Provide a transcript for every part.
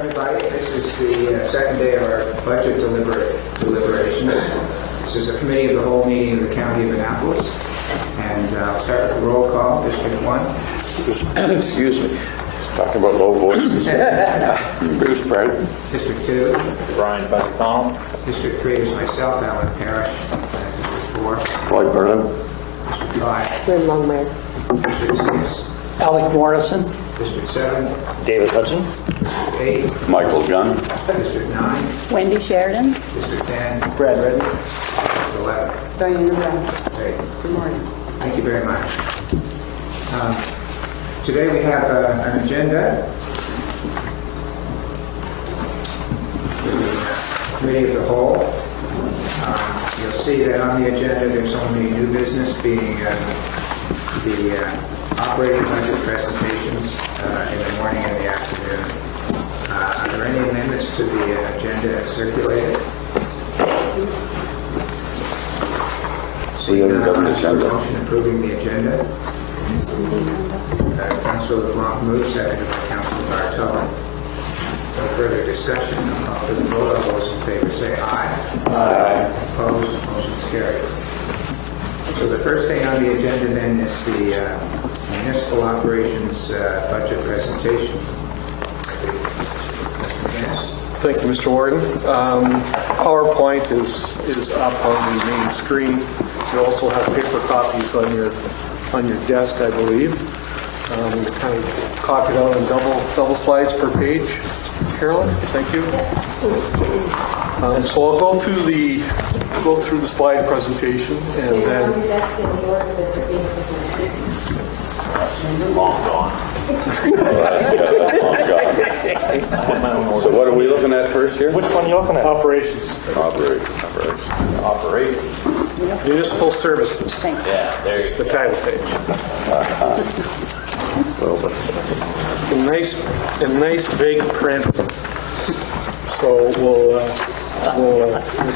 everybody. This is the second day of our budget deliberation. This is a committee of the whole meeting of the County of Annapolis. And I'll start with the roll call. District 1. Excuse me. Talking about low voices. Bruce Brent. District 2. Brian Butconnell. District 3 is myself, Alan Parrish. District 4. Lloyd Vernon. District 5. Lynn Longmire. District 6. Alec Morrison. District 7. David Hudson. District 8. Michael Gunn. District 9. Wendy Sheridan. District 10. Brad Redden. District 11. Diana Brown. Great. Good morning. Thank you very much. Today we have an agenda. The Committee of the Whole. You'll see that on the agenda there's only new business being the operating budget presentations in the morning and the afternoon. Are there any amendments to the agenda as circulated? Seeing none, I'll ask for a motion approving the agenda. Councilor LeBlanc moves, seconded by Councilor Bartow. No further discussion. I'll call for the vote. All those in favor say aye. Aye. Opposed? Motion's carried. So the first thing on the agenda then is the municipal operations budget presentation. Yes. Thank you, Mr. Warden. PowerPoint is up on the main screen. You also have paper copies on your desk, I believe. Kind of copied out on double slides per page. Carolyn, thank you. So I'll go through the slide presentation and then. Long gone. So what are we looking at first here? Which one are you looking at? Operations. Operate. Municipal services. Yeah, there's The title page. A nice big print. So we'll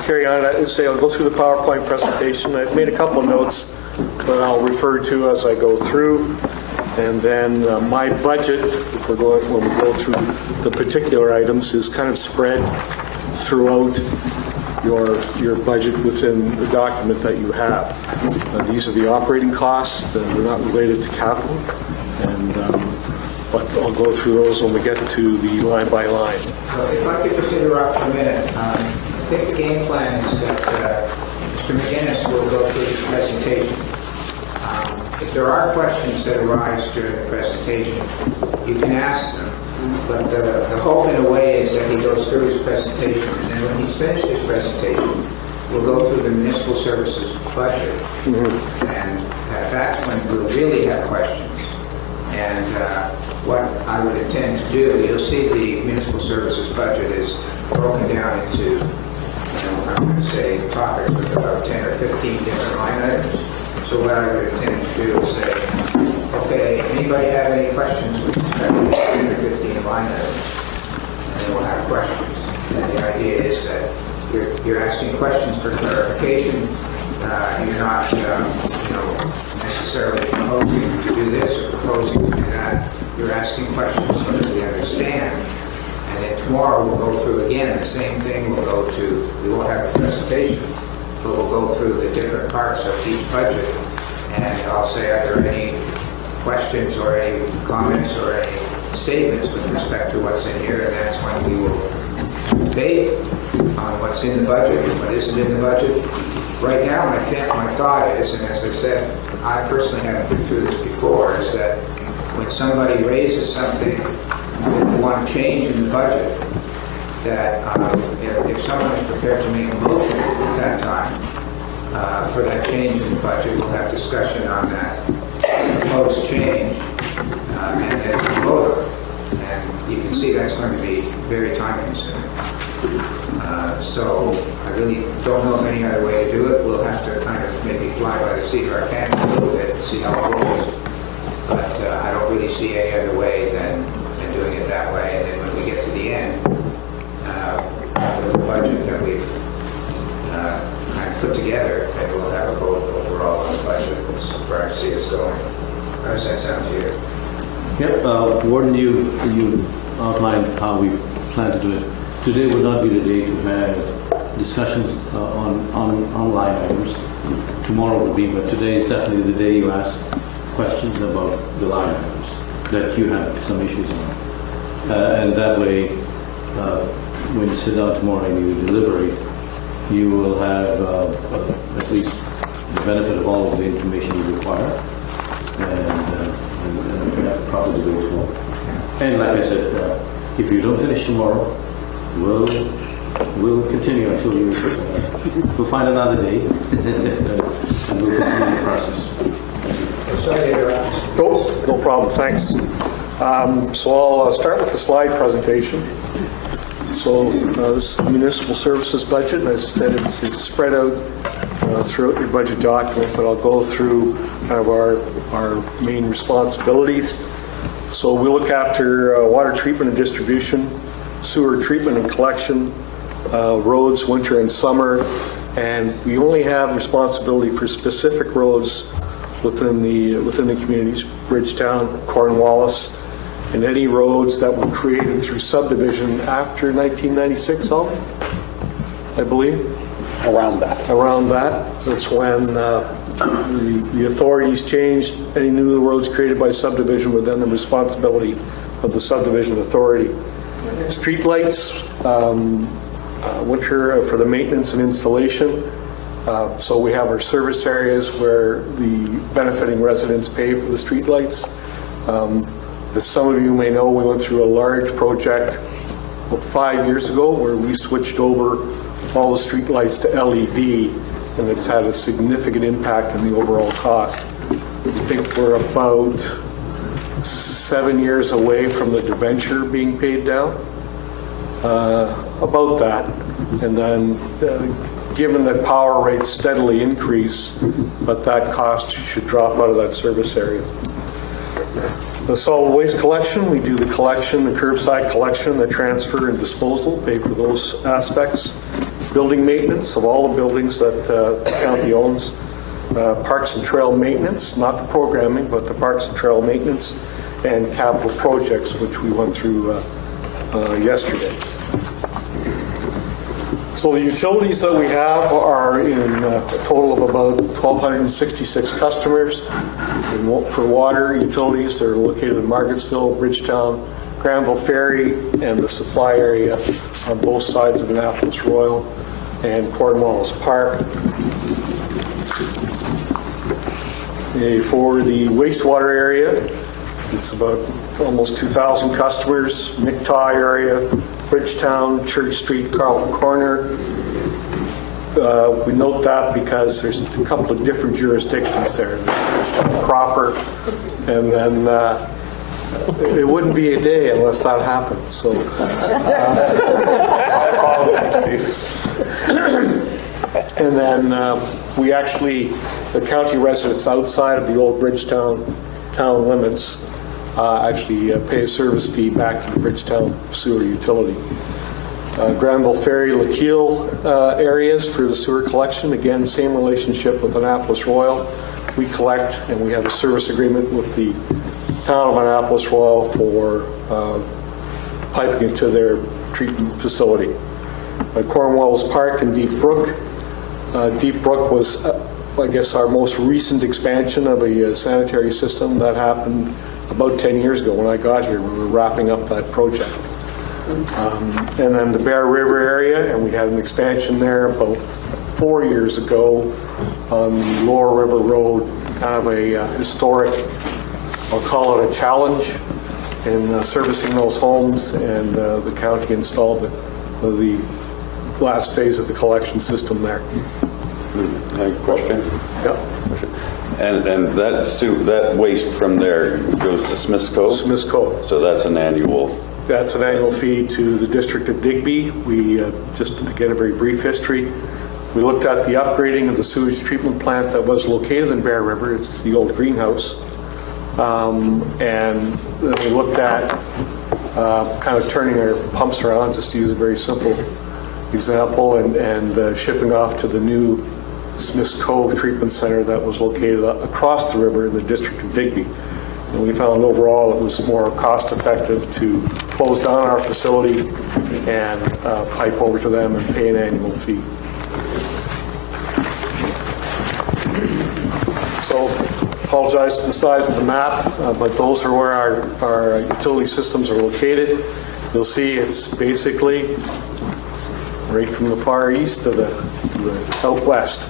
carry on. I'll go through the PowerPoint presentation. I've made a couple of notes that I'll refer to as I go through. And then my budget, when we go through the particular items, is kind of spread throughout your budget within the document that you have. These are the operating costs, and they're not related to capital. But I'll go through those when we get to the line by line. So if I could just interrupt for a minute. I think the game plan is that Mr. McGinnis will go through the presentation. If there are questions that arise during the presentation, you can ask them. But the hope in a way is that he goes through his presentation, and then when he's finished his presentation, we'll go through the municipal services budget. And that's when we'll really have questions. And what I would intend to do, you'll see the municipal services budget is broken down into, I'm going to say topics with about 10 or 15 different line items. So what I would intend to do is say, okay, anybody have any questions with respect to the 10 or 15 line items? And then we'll have questions. And the idea is that you're asking questions for clarification. You're not, necessarily proposing to do this or proposing to do that. You're asking questions so that we understand. And then tomorrow we'll go through again the same thing. We won't have a presentation, but we'll go through the different parts of each budget. And I'll say, are there any questions or any comments or any statements with respect to what's in here? And that's when we will debate on what's in the budget and what isn't in the budget. Right now, my thought is, and as I said, I personally haven't been through this before, is that when somebody raises something that they want to change in the budget, that if someone is prepared to make a motion at that time for that change in the budget, we'll have discussion on that proposed change, and then we'll vote. And you can see that's going to be very time consuming. So I really don't know of any other way to do it. We'll have to kind of maybe fly by the seat of our pants a little bit and see how it rolls. But I don't really see any other way than doing it that way. And then when we get to the end, with the budget that we've kind of put together, then we'll have a vote overall on the budget. That's where I see us going. How does that sound to you? Yep. Warden, you outlined how we plan to do it. Today would not be the day to have discussions on line items. Tomorrow would be, but today is definitely the day you ask questions about the line items that you have some issues on. And that way, when you sit down tomorrow and you deliberate, you will have at least the benefit of all of the information you require, and proper debate as well. And like I said, if you don't finish tomorrow, we'll continue until we'll find another day, and we'll continue the process. No problem, thanks. So I'll start with the slide presentation. So this is the municipal services budget, and as I said, it's spread out throughout your budget document, but I'll go through kind of our main responsibilities. So we look after water treatment and distribution, sewer treatment and collection, roads winter and summer, and we only have responsibility for specific roads within the communities, Bridgetown, Cornwallis, and any roads that were created through subdivision after 1996, I believe. Around that. Around that. That's when the authorities changed. Any new roads created by subdivision were then the responsibility of the subdivision authority. Streetlights, winter for the maintenance and installation. So we have our service areas where the benefiting residents pay for the streetlights. As some of you may know, we went through a large project 5 years ago where we switched over all the streetlights to LED, and it's had a significant impact on the overall cost. I think we're about 7 years away from the debenture being paid down, about that. And then given that power rates steadily increase, but that cost should drop out of that service area. The solid waste collection, we do the collection, the curbside collection, the transfer and disposal, pay for those aspects. Building maintenance of all the buildings that the county owns. Parks and trail maintenance, not the programming, but the parks and trail maintenance, and capital projects, which we went through yesterday. So the utilities that we have are in a total of about 1,266 customers. For water utilities, they're located in Margarettsville, Bridgetown, Granville Ferry, and the supply area on both sides of Annapolis Royal and Cornwallis Park. For the wastewater area, it's about almost 2,000 customers, Mictaw area, Bridgetown, Church Street, Carlton Corner. We note that because there's a couple of different jurisdictions there, Bridgetown proper, and then it wouldn't be a day unless that happened. So, and then we actually, the county residents outside of the old Bridgetown town limits actually pay a service fee back to the Bridgetown sewer utility. Granville Ferry, Lakeele areas for the sewer collection. Again, same relationship with Annapolis Royal. We collect, and we have a service agreement with the town of Annapolis Royal for piping it to their treatment facility. Cornwallis Park and Deep Brook. Deep Brook was, I guess, our most recent expansion of a sanitary system that happened about 10 years ago when I got here. We were wrapping up that project. And then the Bear River area, and we had an expansion there about 4 years ago on the Lower River Road, kind of a historic, I'll call it a challenge in servicing those homes, and the county installed the last phase of the collection system there. Any question? Yeah. And that waste from there goes to Smith's Cove? Smith's Cove. So that's an annual? That's an annual fee to the district of Digby. We, just again, a very brief history. We looked at the upgrading of the sewage treatment plant that was located in Bear River. It's the old greenhouse. And then we looked at kind of turning our pumps around, just to use a very simple example, and shipping off to the new Smith's Cove Treatment Center that was located across the river in the district of Digby. And we found overall it was more cost effective to close down our facility and pipe over to them and pay an annual fee. So, apologize to the size of the map, but those are where our utility systems are located. You'll see it's basically right from the far east to the out west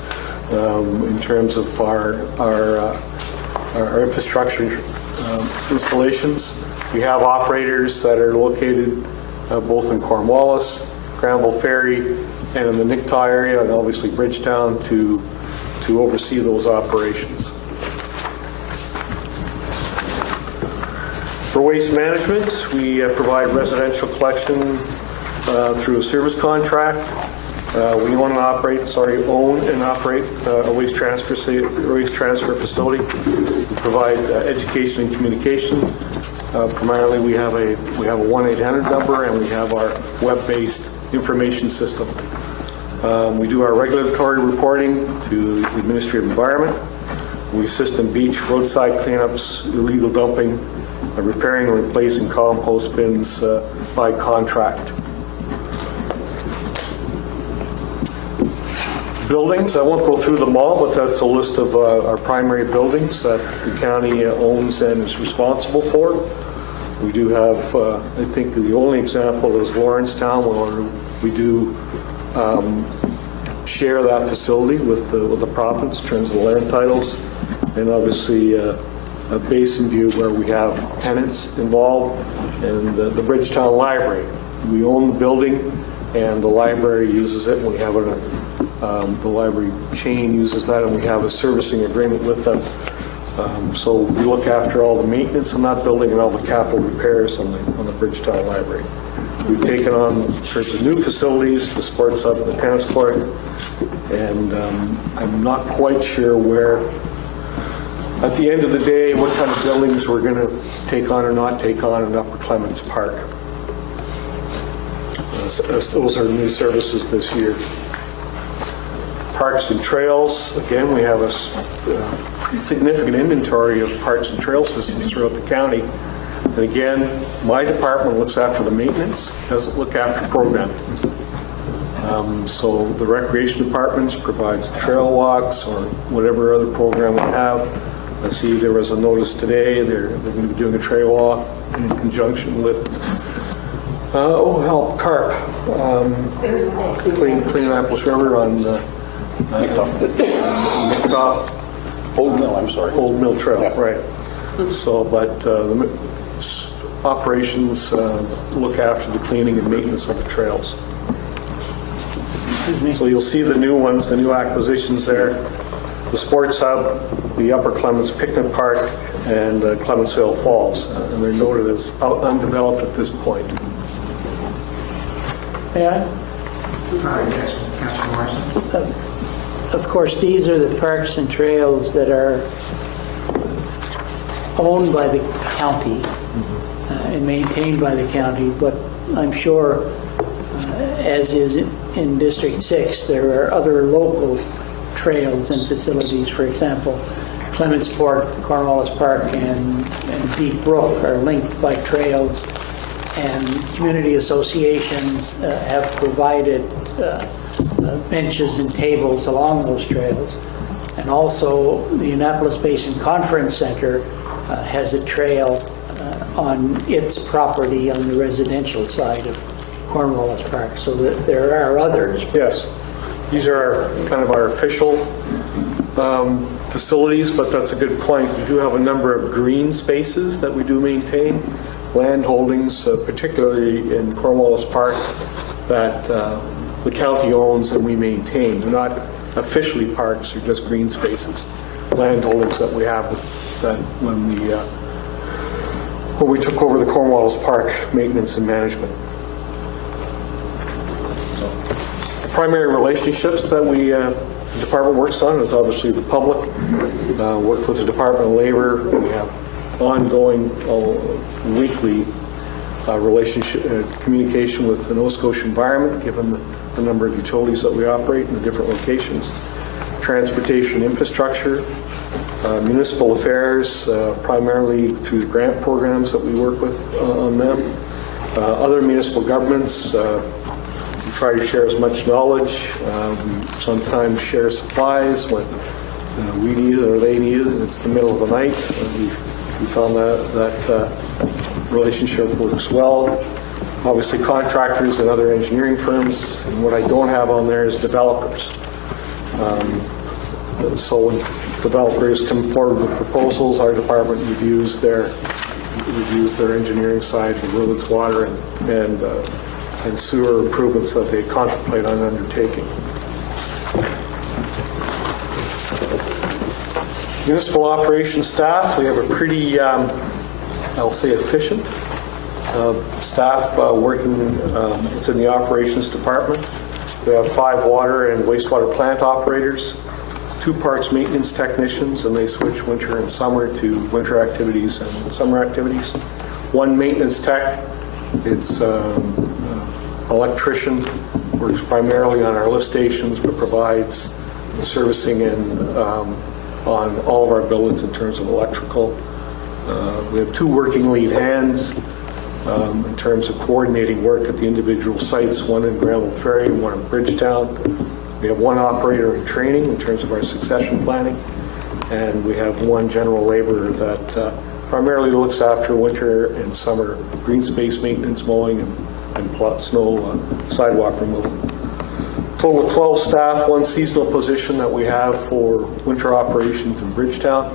in terms of our infrastructure installations. We have operators that are located both in Cornwallis, Granville Ferry, and in the Nicktaw area, and obviously Bridgetown to oversee those operations. For waste management, we provide residential collection through a service contract. We own and operate a waste transfer facility. We provide education and communication. Primarily, we have a 1-800 number, and we have our web-based information system. We do our regulatory reporting to the Ministry of Environment. We assist in beach, roadside cleanups, illegal dumping, repairing and replacing compost bins by contract. Buildings, I won't go through them all, but that's a list of our primary buildings that the county owns and is responsible for. We do have, I think the only example is Lawrencetown, where we do share that facility with the province in terms of the land titles, and obviously a Basin View where we have tenants involved, and the Bridgetown Library. We own the building, and the library uses it. We have the library chain uses that, and we have a servicing agreement with them. So we look after all the maintenance on that building and all the capital repairs on the Bridgetown Library. We've taken on, in terms of new facilities, the sports hub and the tennis court, and I'm not quite sure where, at the end of the day, what kind of buildings we're going to take on or not take on in Upper Clements Park. Those are new services this year. Parks and trails, again, we have a pretty significant inventory of parks and trail systems throughout the county. And again, my department looks after the maintenance, doesn't look after programming. So the recreation department provides the trail walks or whatever other program we have. I see there was a notice today, they're going to be doing a trail walk in conjunction with carp, clean Apples River on Nicktaw. Old Mill, I'm sorry. Old Mill Trail, Yeah. right. So, but the operations look after the cleaning and maintenance of the trails. So you'll see the new ones, the new acquisitions there. The sports hub, the Upper Clements Picnic Park, and Clementsville Falls. And they're noted as undeveloped at this point. May I? Yes, Councilor Morrison. Of course, these are the parks and trails that are owned by the county and maintained by the county, but I'm sure, as is in District 6, there are other local trails and facilities. For example, Clementsport, Cornwallis Park, and Deep Brook are linked by trails, and community associations have provided benches and tables along those trails. And also the Annapolis Basin Conference Center has a trail on its property on the residential side of Cornwallis Park, so that there are others. Yes, these are kind of our official facilities, but that's a good point. We do have a number of green spaces that we do maintain, land holdings, particularly in Cornwallis Park, that the county owns and we maintain. They're not officially parks, they're just green spaces, land holdings that we have that when we took over the Cornwallis Park maintenance and management. The primary relationships that the department works on is obviously the public, work with the Department of Labor. We have ongoing weekly communication with the Nova Scotia Environment, given the number of utilities that we operate in the different locations. Transportation infrastructure, municipal affairs, primarily through the grant programs that we work with on them, Other municipal governments, we try to share as much knowledge. We sometimes share supplies when we need it or they need it, and it's the middle of the night. We found that relationship works well. Obviously, contractors and other engineering firms. And what I don't have on there is developers. So when developers come forward with proposals, our department reviews their engineering side, the roads, water, and sewer improvements that they contemplate on undertaking. Municipal operations staff, we have a pretty, I'll say, efficient staff working within the operations department. We have 5 water and wastewater plant operators, 2 parts maintenance technicians, and they switch winter and summer to winter activities and summer activities. 1 maintenance tech, it's electrician, works primarily on our lift stations, but provides servicing on all of our buildings in terms of electrical. We have 2 working lead hands in terms of coordinating work at the individual sites, 1 in Granville Ferry and 1 in Bridgetown. We have 1 operator in training in terms of our succession planning, and we have 1 general laborer that primarily looks after winter and summer green space maintenance, mowing, and snow sidewalk removal. Total of 12 staff, 1 seasonal position that we have for winter operations in Bridgetown.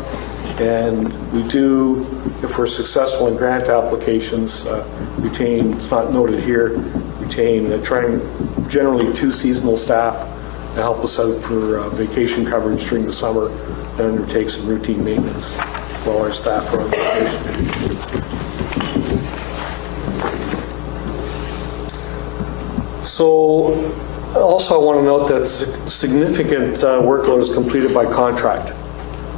And we do, if we're successful in grant applications, retain, it's not noted here, retain generally 2 seasonal staff to help us out for vacation coverage during the summer and undertake some routine maintenance while our staff are on vacation. So also I want to note that significant workload is completed by contract.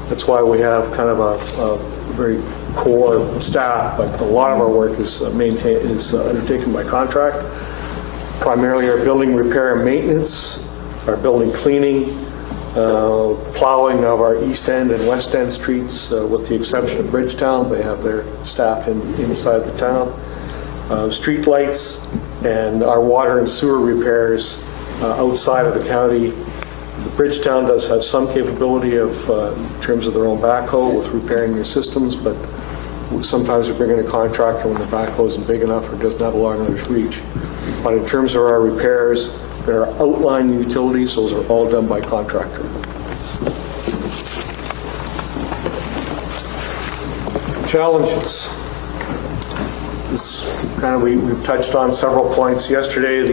That's why we have kind of a very core staff, but a lot of our work is undertaken by contract. Primarily our building repair and maintenance, our building cleaning, plowing of our east end and west end streets, with the exception of Bridgetown. They have their staff inside the town. Street lights and our water and sewer repairs outside of the county. Bridgetown does have some capability of, in terms of their own backhoe with repairing their systems, but sometimes we bring in a contractor when the backhoe isn't big enough or doesn't have a long enough reach. But in terms of our repairs, there are outlying utilities, those are all done by contractor. Challenges. This kind of we've touched on several points yesterday.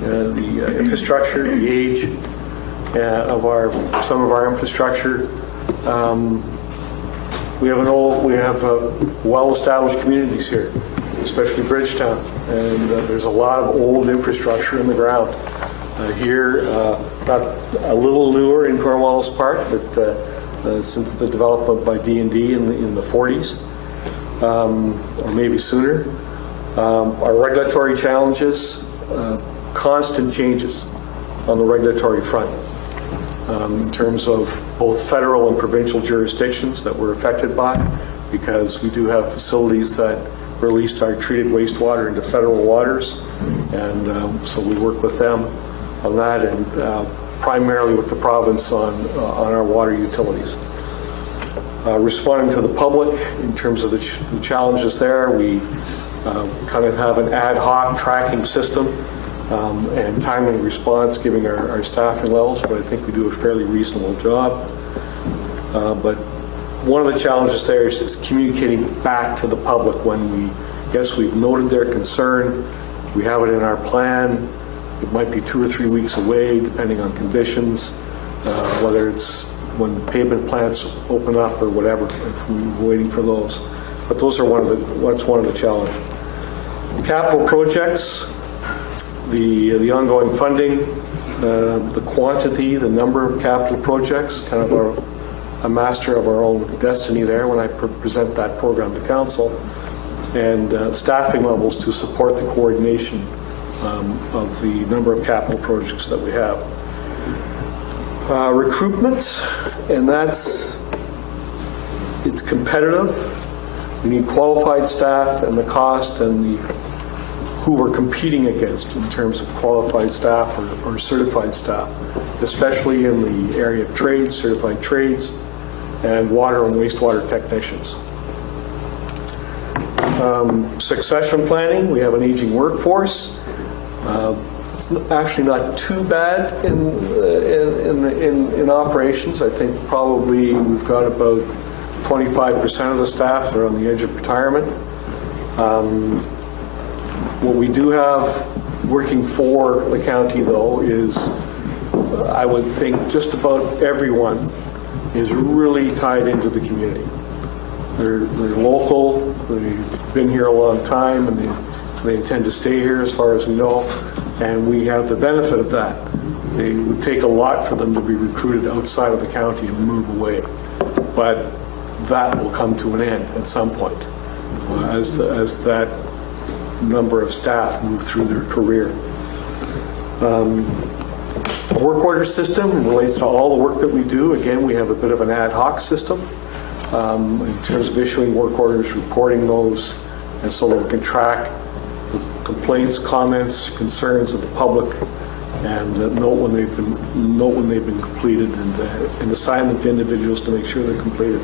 The infrastructure, the age of some of our infrastructure. We have well-established communities here, especially Bridgetown, and there's a lot of old infrastructure in the ground. Here, not a little newer in Cornwallis Park, but since the development by D&D in the 40s, or maybe sooner. Our regulatory challenges, constant changes on the regulatory front. In terms of both federal and provincial jurisdictions that we're affected by, because we do have facilities that release our treated wastewater into federal waters, and so we work with them on that, and primarily with the province on our water utilities. Responding to the public in terms of the challenges there, we kind of have an ad hoc tracking system and timely response, giving our staffing levels, but I think we do a fairly reasonable job. But one of the challenges there is communicating back to the public when we've noted their concern, we have it in our plan, it might be 2 or 3 weeks away depending on conditions, whether it's when pavement plants open up or whatever, if we're waiting for those. But those are one of the challenges. Capital projects, the ongoing funding, the quantity, the number of capital projects, kind of a master of our own destiny there when I present that program to council, and staffing levels to support the coordination of the number of capital projects that we have. Recruitment, and it's competitive. We need qualified staff, and the cost and the who we're competing against in terms of qualified staff or certified staff, especially in the area of trades, certified trades, and water and wastewater technicians. Succession planning, we have an aging workforce. It's actually not too bad in operations. I think probably we've got about 25% of the staff that are on the edge of retirement. What we do have working for the county, though, is I would think just about everyone is really tied into the community. They're local, they've been here a long time, and they intend to stay here as far as we know, and we have the benefit of that. It would take a lot for them to be recruited outside of the county and move away, but that will come to an end at some point as that number of staff move through their career. The work order system relates to all the work that we do. Again, we have a bit of an ad hoc system in terms of issuing work orders, reporting those, and so that we can track the complaints, comments, concerns of the public, and note when they've been completed, and assign them to individuals to make sure they're completed.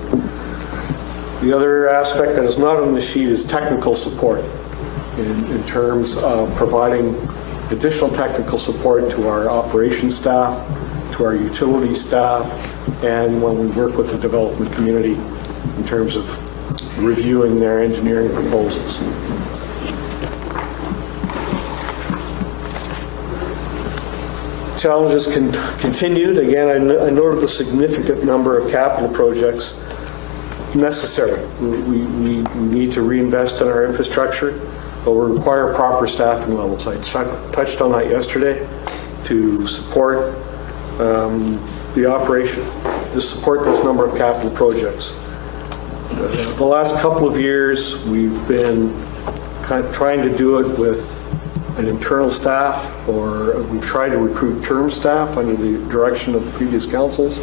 The other aspect that is not on the sheet is technical support in terms of providing additional technical support to our operations staff, to our utility staff, and when we work with the development community in terms of reviewing their engineering proposals. Challenges continued. Again, I noted the significant number of capital projects necessary. We need to reinvest in our infrastructure, but we require proper staffing levels. I touched on that yesterday to support the operation, to support this number of capital projects. The last couple of years, we've been kind of trying to do it with an internal staff, or we've tried to recruit term staff under the direction of previous councils.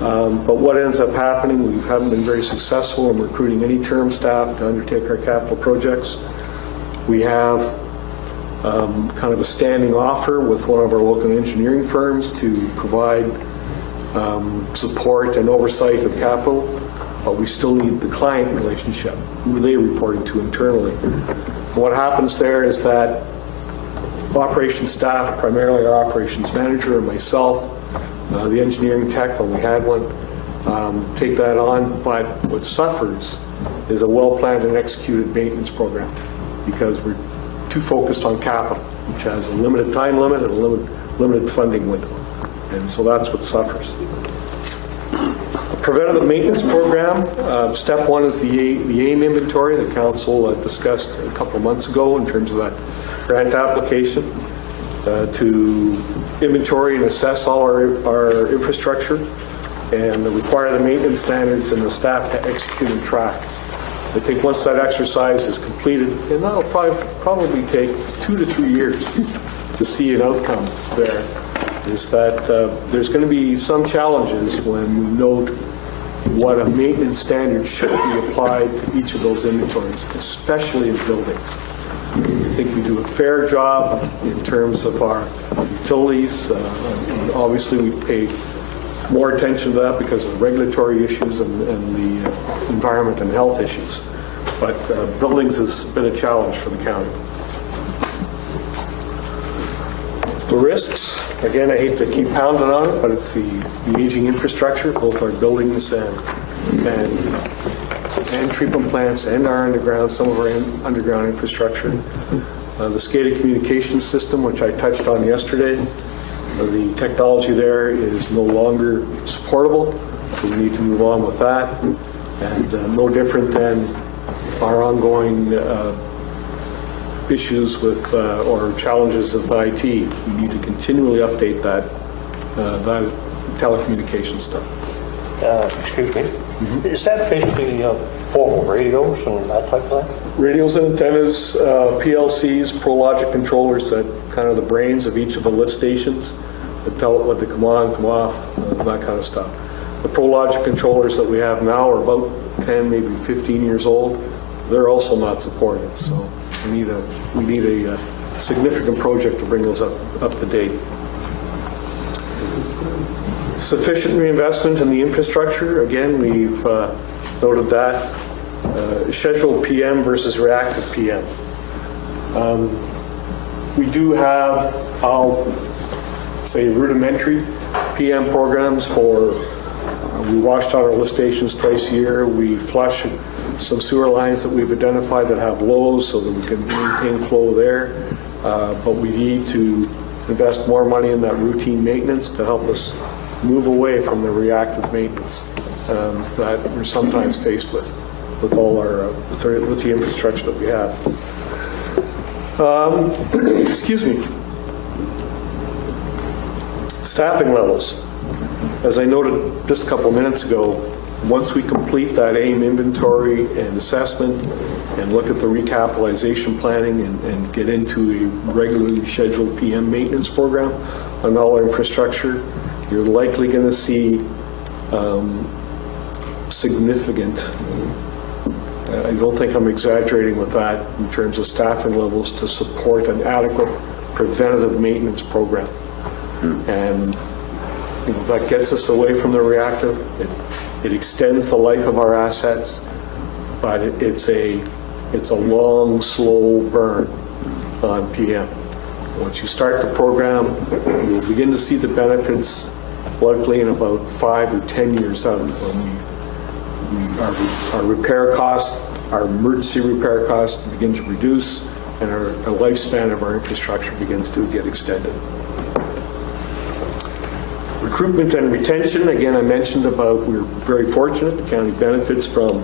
But what ends up happening, we haven't been very successful in recruiting any term staff to undertake our capital projects. We have kind of a standing offer with one of our local engineering firms to provide support and oversight of capital, but we still need the client relationship, who they reporting to internally. What happens there is that operations staff, primarily our operations manager and myself, the engineering tech, when we had one, take that on, but what suffers is a well-planned and executed maintenance program, because we're too focused on capital, which has a limited time limit and a limited funding window, and so that's what suffers. A preventative maintenance program, step one is the AIM inventory that council discussed a couple of months ago in terms of that grant application to inventory and assess all our infrastructure and require the maintenance standards and the staff to execute and track. I think once that exercise is completed, and that'll probably take 2 to 3 years to see an outcome there, is that there's going to be some challenges when we note what a maintenance standard should be applied to each of those inventories, especially in buildings. I think we do a fair job in terms of our utilities. And obviously, we pay more attention to that because of the regulatory issues and the environment and health issues. But buildings has been a challenge for the county. The risks, again, I hate to keep pounding on it, but it's the aging infrastructure, both our buildings and treatment plants and our underground, some of our underground infrastructure. The SCADA communications system, which I touched on yesterday, the technology there is no longer supportable, so we need to move on with that. And no different than our ongoing issues with or challenges with IT. We need to continually update that telecommunications stuff. Excuse me. Is that basically portable radios and that type of thing? Radios and antennas, PLCs, ProLogic controllers, that kind of the brains of each of the lift stations that tell it when to come on, come off, that kind of stuff. The ProLogic controllers that we have now are about 10, maybe 15 years old. They're also not supported. So We need a significant project to bring those up to date. Sufficient reinvestment in the infrastructure. Again, we've noted that. Scheduled PM versus reactive PM. We do have, I'll say, rudimentary PM programs for, we wash down our lift stations twice a year. We flush some sewer lines that we've identified that have lows so that we can maintain flow there. But we need to invest more money in that routine maintenance to help us move away from the reactive maintenance that we're sometimes faced with all our with the infrastructure that we have. Excuse me. Staffing levels. As I noted just a couple of minutes ago, once we complete that AIM inventory and assessment and look at the recapitalization planning and get into a regularly scheduled PM maintenance program on all our infrastructure, you're likely going to see significant, I don't think I'm exaggerating with that, in terms of staffing levels to support an adequate preventative maintenance program. And that gets us away from the reactive. It extends the life of our assets, but it's a long, slow burn on PM. Once you start the program, you'll begin to see the benefits likely in about 5 or 10 years out when our repair costs, our emergency repair costs begin to reduce, and our lifespan of our infrastructure begins to get extended. Recruitment and retention, again, I mentioned about we're very fortunate. The county benefits from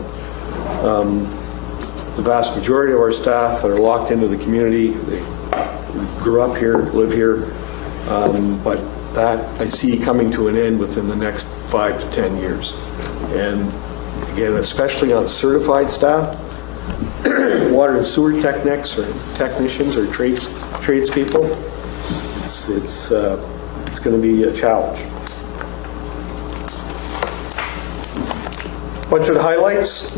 the vast majority of our staff that are locked into the community. They grew up here, live here, but that I see coming to an end within the next 5 to 10 years. And again, especially on certified staff, water and sewer technicians or tradespeople, it's going to be a challenge. Budget highlights.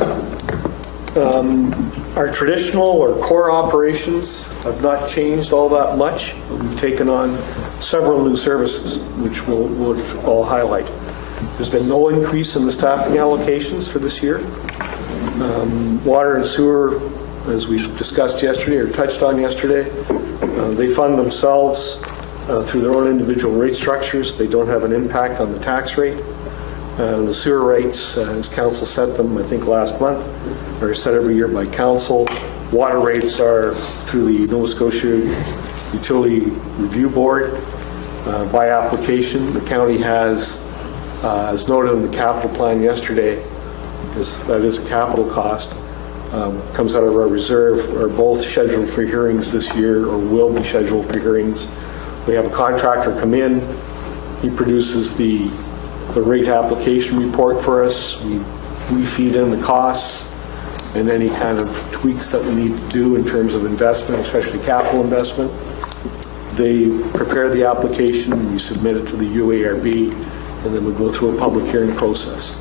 Our traditional or core operations have not changed all that much. We've taken on several new services, which we'll all highlight. There's been no increase in the staffing allocations for this year. Water and sewer, as we discussed yesterday or touched on yesterday, they fund themselves through their own individual rate structures. They don't have an impact on the tax rate. The sewer rates, as council set them, I think last month, are set every year by council. Water rates are through the Nova Scotia Utility Review Board by application. The county has, as noted in the capital plan yesterday, that is a capital cost, comes out of our reserve, are both scheduled for hearings this year or will be scheduled for hearings. We have a contractor come in. He produces the rate application report for us. We feed in the costs and any kind of tweaks that we need to do in terms of investment, especially capital investment. They prepare the application, we submit it to the UARB, and then we go through a public hearing process.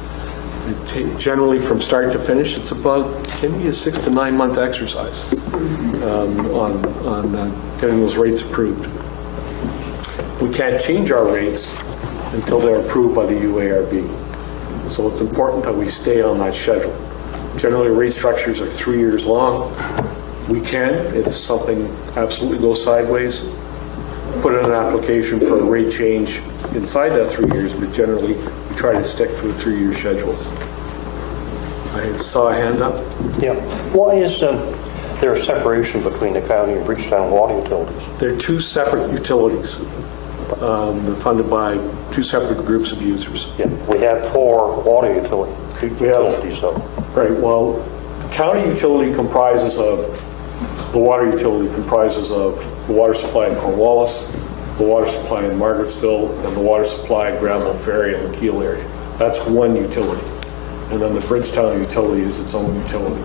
Generally, from start to finish, it's about, can be a 6 to 9 month exercise on getting those rates approved. We can't change our rates until they're approved by the UARB. So it's important that we stay on that schedule. Generally, rate structures are 3 years long. We can, if something absolutely goes sideways, put in an application for a rate change inside that 3 years, but generally we try to stick to a 3-year schedule. I saw a hand up. Yeah. Why is there a separation between the county and Bridgetown water utilities? They're two separate utilities. They're funded by two separate groups of users. Yeah. We have 4 water utilities, though. Right. Well, the county utility comprises of, the water utility comprises of the water supply in Cornwallis, the water supply in Margarettsville, and the water supply in Granville Ferry and the Keel area. That's one utility. And then the Bridgetown utility is its own utility.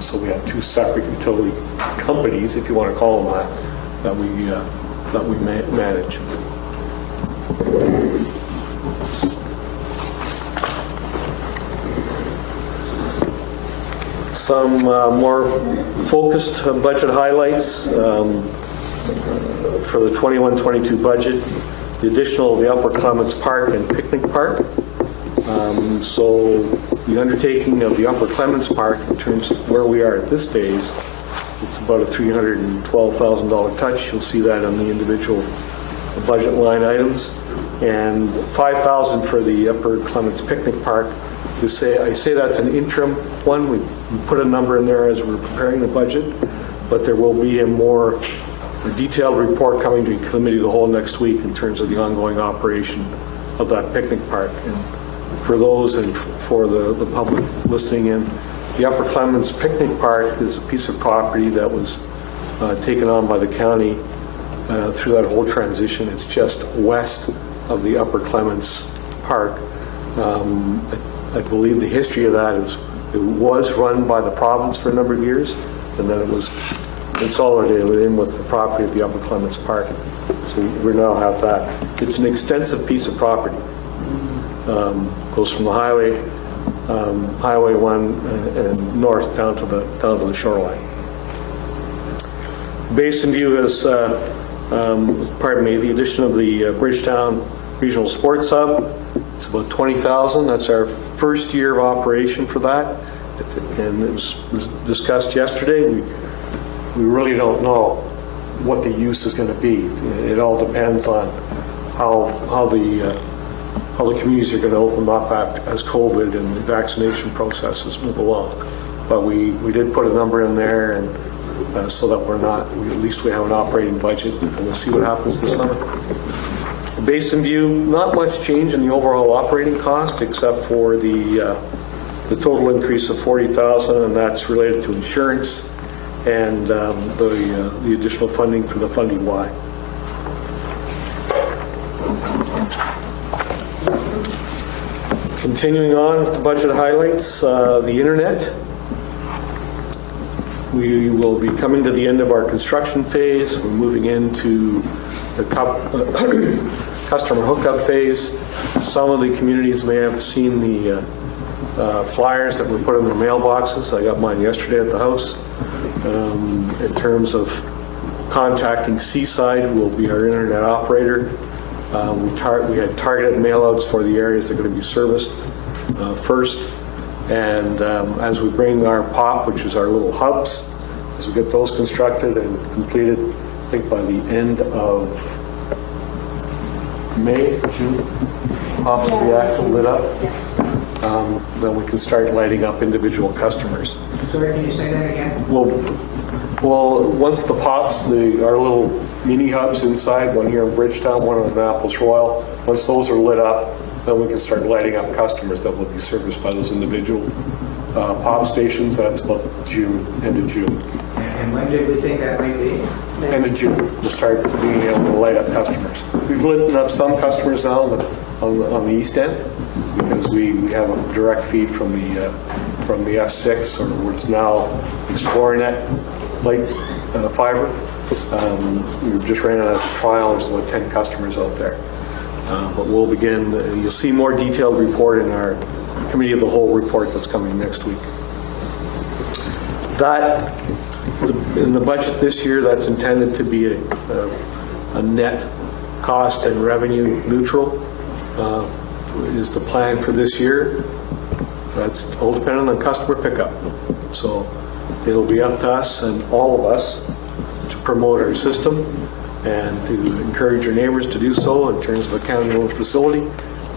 So we have 2 separate utility companies, if you want to call them that we manage. Some more focused budget highlights for the 21-22 budget. The additional of the Upper Clements Park and Picnic Park. So the undertaking of the Upper Clements Park, in terms of where we are at this stage, it's about a $312,000 touch. You'll see that on the individual budget line items. And $5,000 for the Upper Clements Picnic Park. I say that's an interim one. We put a number in there as we're preparing the budget, but there will be a more detailed report coming to Committee of the Whole next week in terms of the ongoing operation of that picnic park. And for those and for the public listening in, the Upper Clements Picnic Park is a piece of property that was taken on by the county through that whole transition. It's just west of the Upper Clements Park. I believe the history of that is it was run by the province for a number of years, and then it was consolidated in with the property of the Upper Clements Park. So we now have that. It's an extensive piece of property. Goes from the highway 1 and north down to the shoreline. Basin View has, the addition of the Bridgetown Regional Sports Hub. It's about $20,000. That's our first year of operation for that, and it was discussed yesterday. We really don't know what the use is going to be. It all depends on how the communities are going to open up as COVID and the vaccination processes move along. But we did put a number in there, and so that at least we have an operating budget, and we'll see what happens this summer. Basin View, not much change in the overall operating cost except for the total increase of $40,000, and that's related to insurance and the additional funding for the Funding Y. Continuing on with the budget highlights, the internet. We will be coming to the end of our construction phase. We're moving into the customer hookup phase. Some of the communities may have seen the flyers that were put in their mailboxes. I got mine yesterday at the house. In terms of contacting Seaside, who will be our internet operator. We had targeted mailouts for the areas that are going to be serviced first. And as we bring our POP, which is our little hubs, as we get those constructed and completed, I think by the end of May, June, POPs will be actually lit up. Then we can start lighting up individual customers. Sorry, can you say that again? Well, once the POPs, our little mini hubs inside, one here in Bridgetown, one in Annapolis Royal, once those are lit up, then we can start lighting up customers that will be serviced by those individual POP stations. That's about June, end of June. And when did we think that might be? End of June, we'll start being able to light up customers. We've lit up some customers now on the east end because we have a direct feed from the F6, or what's now Explorer-Net light fiber. We just ran it as a trial. There's about 10 customers out there. But we'll begin, you'll see more detailed report in our Committee of the Whole report that's coming next week. That, in the budget this year, that's intended to be a net cost and revenue neutral, is the plan for this year. That's all dependent on customer pickup. So it'll be up to us and all of us to promote our system and to encourage your neighbors to do so in terms of a county-owned facility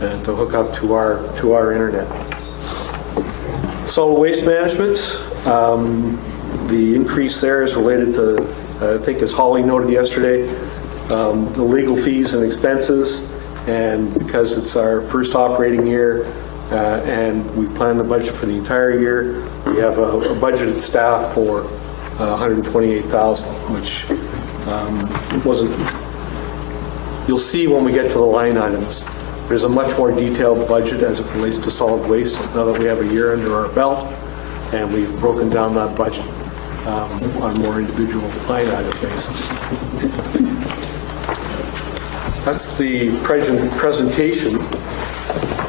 and to hook up to our internet. Solid waste management, the increase there is related to, I think as Holly noted yesterday, the legal fees and expenses, and because it's our first operating year and we plan the budget for the entire year, we have a budgeted staff for $128,000, which wasn't. You'll see when we get to the line items, there's a much more detailed budget as it relates to solid waste now that we have a year under our belt, and we've broken down that budget on a more individual line item basis. That's the presentation.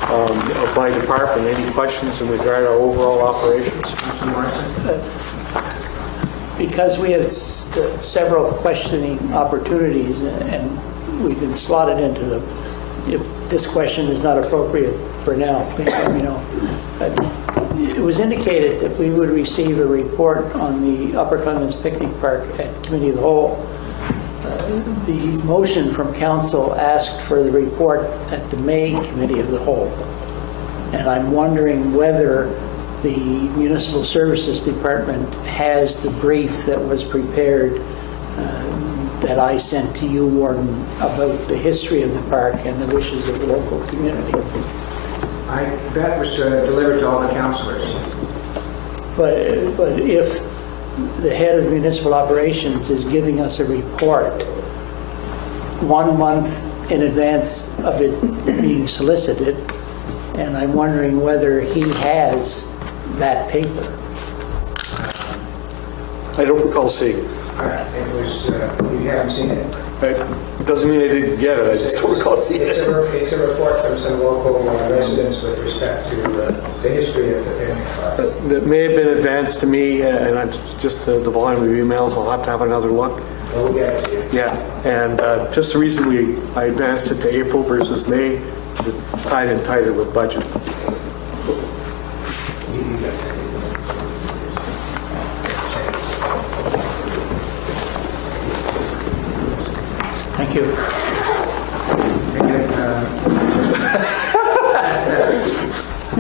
of my department. Any questions in regard to our overall operations? Mr. Morrison? Because we have several questioning opportunities and we've been slotted into them, if this question is not appropriate for now, please let me know. It was indicated that we would receive a report on the Upper Clemens Picnic Park at Committee of the Whole. The motion from council asked for the report at the May Committee of the Whole. And I'm wondering whether the Municipal Services Department has the brief that was prepared that I sent to you, Warden, about the history of the park and the wishes of the local community. That was delivered to all the councillors. But if the head of municipal operations is giving us a report 1 month in advance of it being solicited, and I'm wondering whether he has that paper. I don't recall seeing it. It was, you haven't seen it? It doesn't mean I didn't get it, I just don't recall seeing it. It's a report from some local residents with respect to the history of the picnic park. That may have been advanced to me, and I'm just the volume of emails, I'll have to have another look. We'll get it to you. Yeah, and just the reason I advanced it to April versus May, is it tied in tighter with budget. Thank you.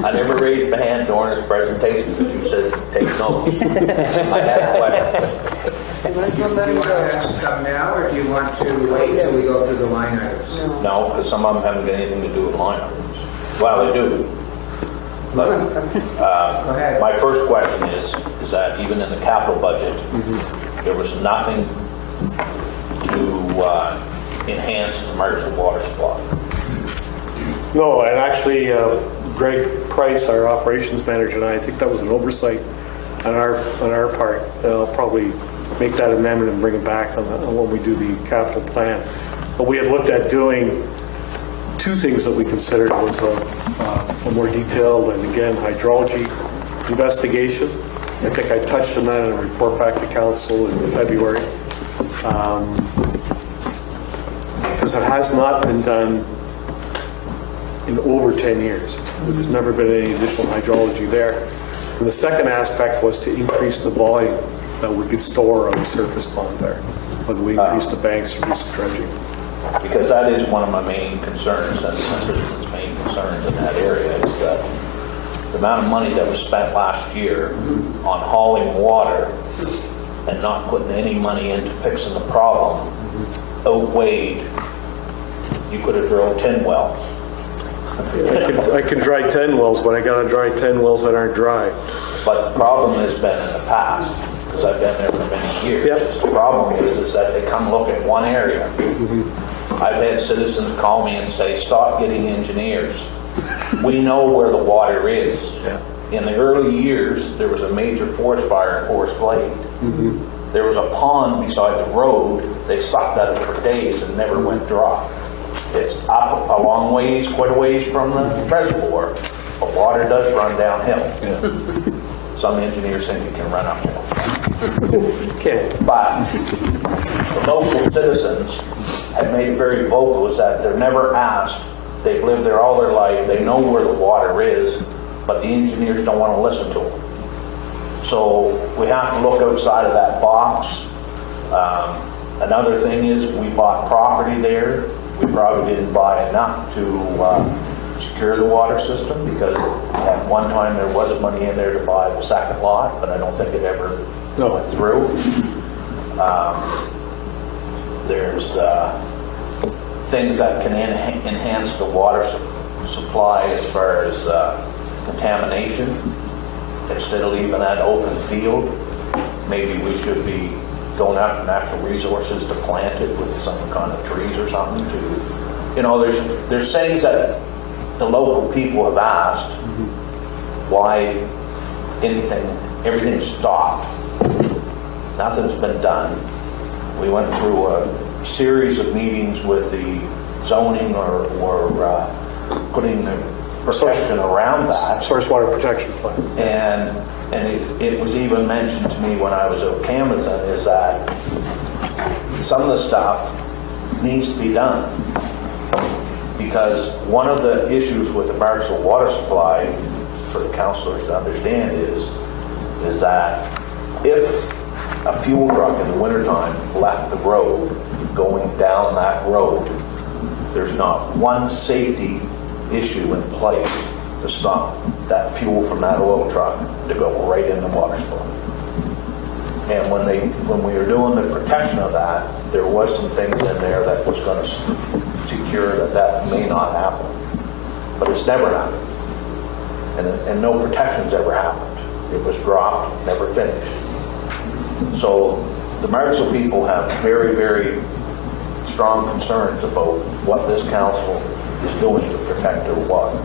I never raised my hand during this presentation because you said take notes. I had a question. Do you want to ask some now, or do you want to wait till we go through the line items? No, because some of them haven't got anything to do with line items. Well, they do. But Go ahead. my first question is that even in the capital budget, there was nothing to enhance the emergency water supply. No, and actually, Greg Price, our operations manager, and I think that was an oversight on our part. I'll probably make that amendment and bring it back on when we do the capital plan. But we had looked at doing two things that we considered was a more detailed and again hydrology investigation. I think I touched on that in a report back to council in February. Because it has not been done in over 10 years. There's never been any additional hydrology there. And the second aspect was to increase the volume that we could store on the surface pond there, whether we increase the banks or do some dredging. Because that is one of my main concerns, and my citizens' main concerns in that area is that the amount of money that was spent last year on hauling water and not putting any money into fixing the problem outweighed. You could have drilled 10 wells. I can dry 10 wells, but I got to dry 10 wells that aren't dry. But the problem has been in the past, because I've been there for many years. Yep. The problem is that they come look at one area. I've had citizens call me and say, stop getting engineers. We know where the water is. Yeah. In the early years, there was a major forest fire in Forest Glade. There was a pond beside the road. They sucked at it for days and never went dry. It's up a long ways, quite a ways from the reservoir, but water does run downhill. Yeah. Some engineers think it can run uphill. Okay. But the local citizens have made it very vocal is that they're never asked. They've lived there all their life. They know where the water is, but the engineers don't want to listen to them. So we have to look outside of that box. Another thing is we bought property there. We probably didn't buy enough to secure the water system because at one time there was money in there to buy the second lot, but I don't think it ever went through. There's things that can enhance the water supply as far as contamination. Instead of leaving that open field, maybe we should be going after natural resources to plant it with some kind of trees or something to, you know, there's things that the local people have asked why everything stopped. Nothing's been done. We went through a series of meetings with the zoning or putting the protection around that. Source water protection plan. And it was even mentioned to me when I was at Camazon is that some of the stuff needs to be done. Because one of the issues with the Barksville water supply, for the councillors to understand, is that if a fuel truck in the wintertime left the road, going down that road, there's not one safety issue in place to stop that fuel from that oil truck to go right in the water supply. And when we were doing the protection of that, there was some things in there that was going to secure that may not happen. But it's never happened. And no protections ever happened. It was dropped, never finished. So the Marksville people have very, very strong concerns about what this council is doing to protect their water.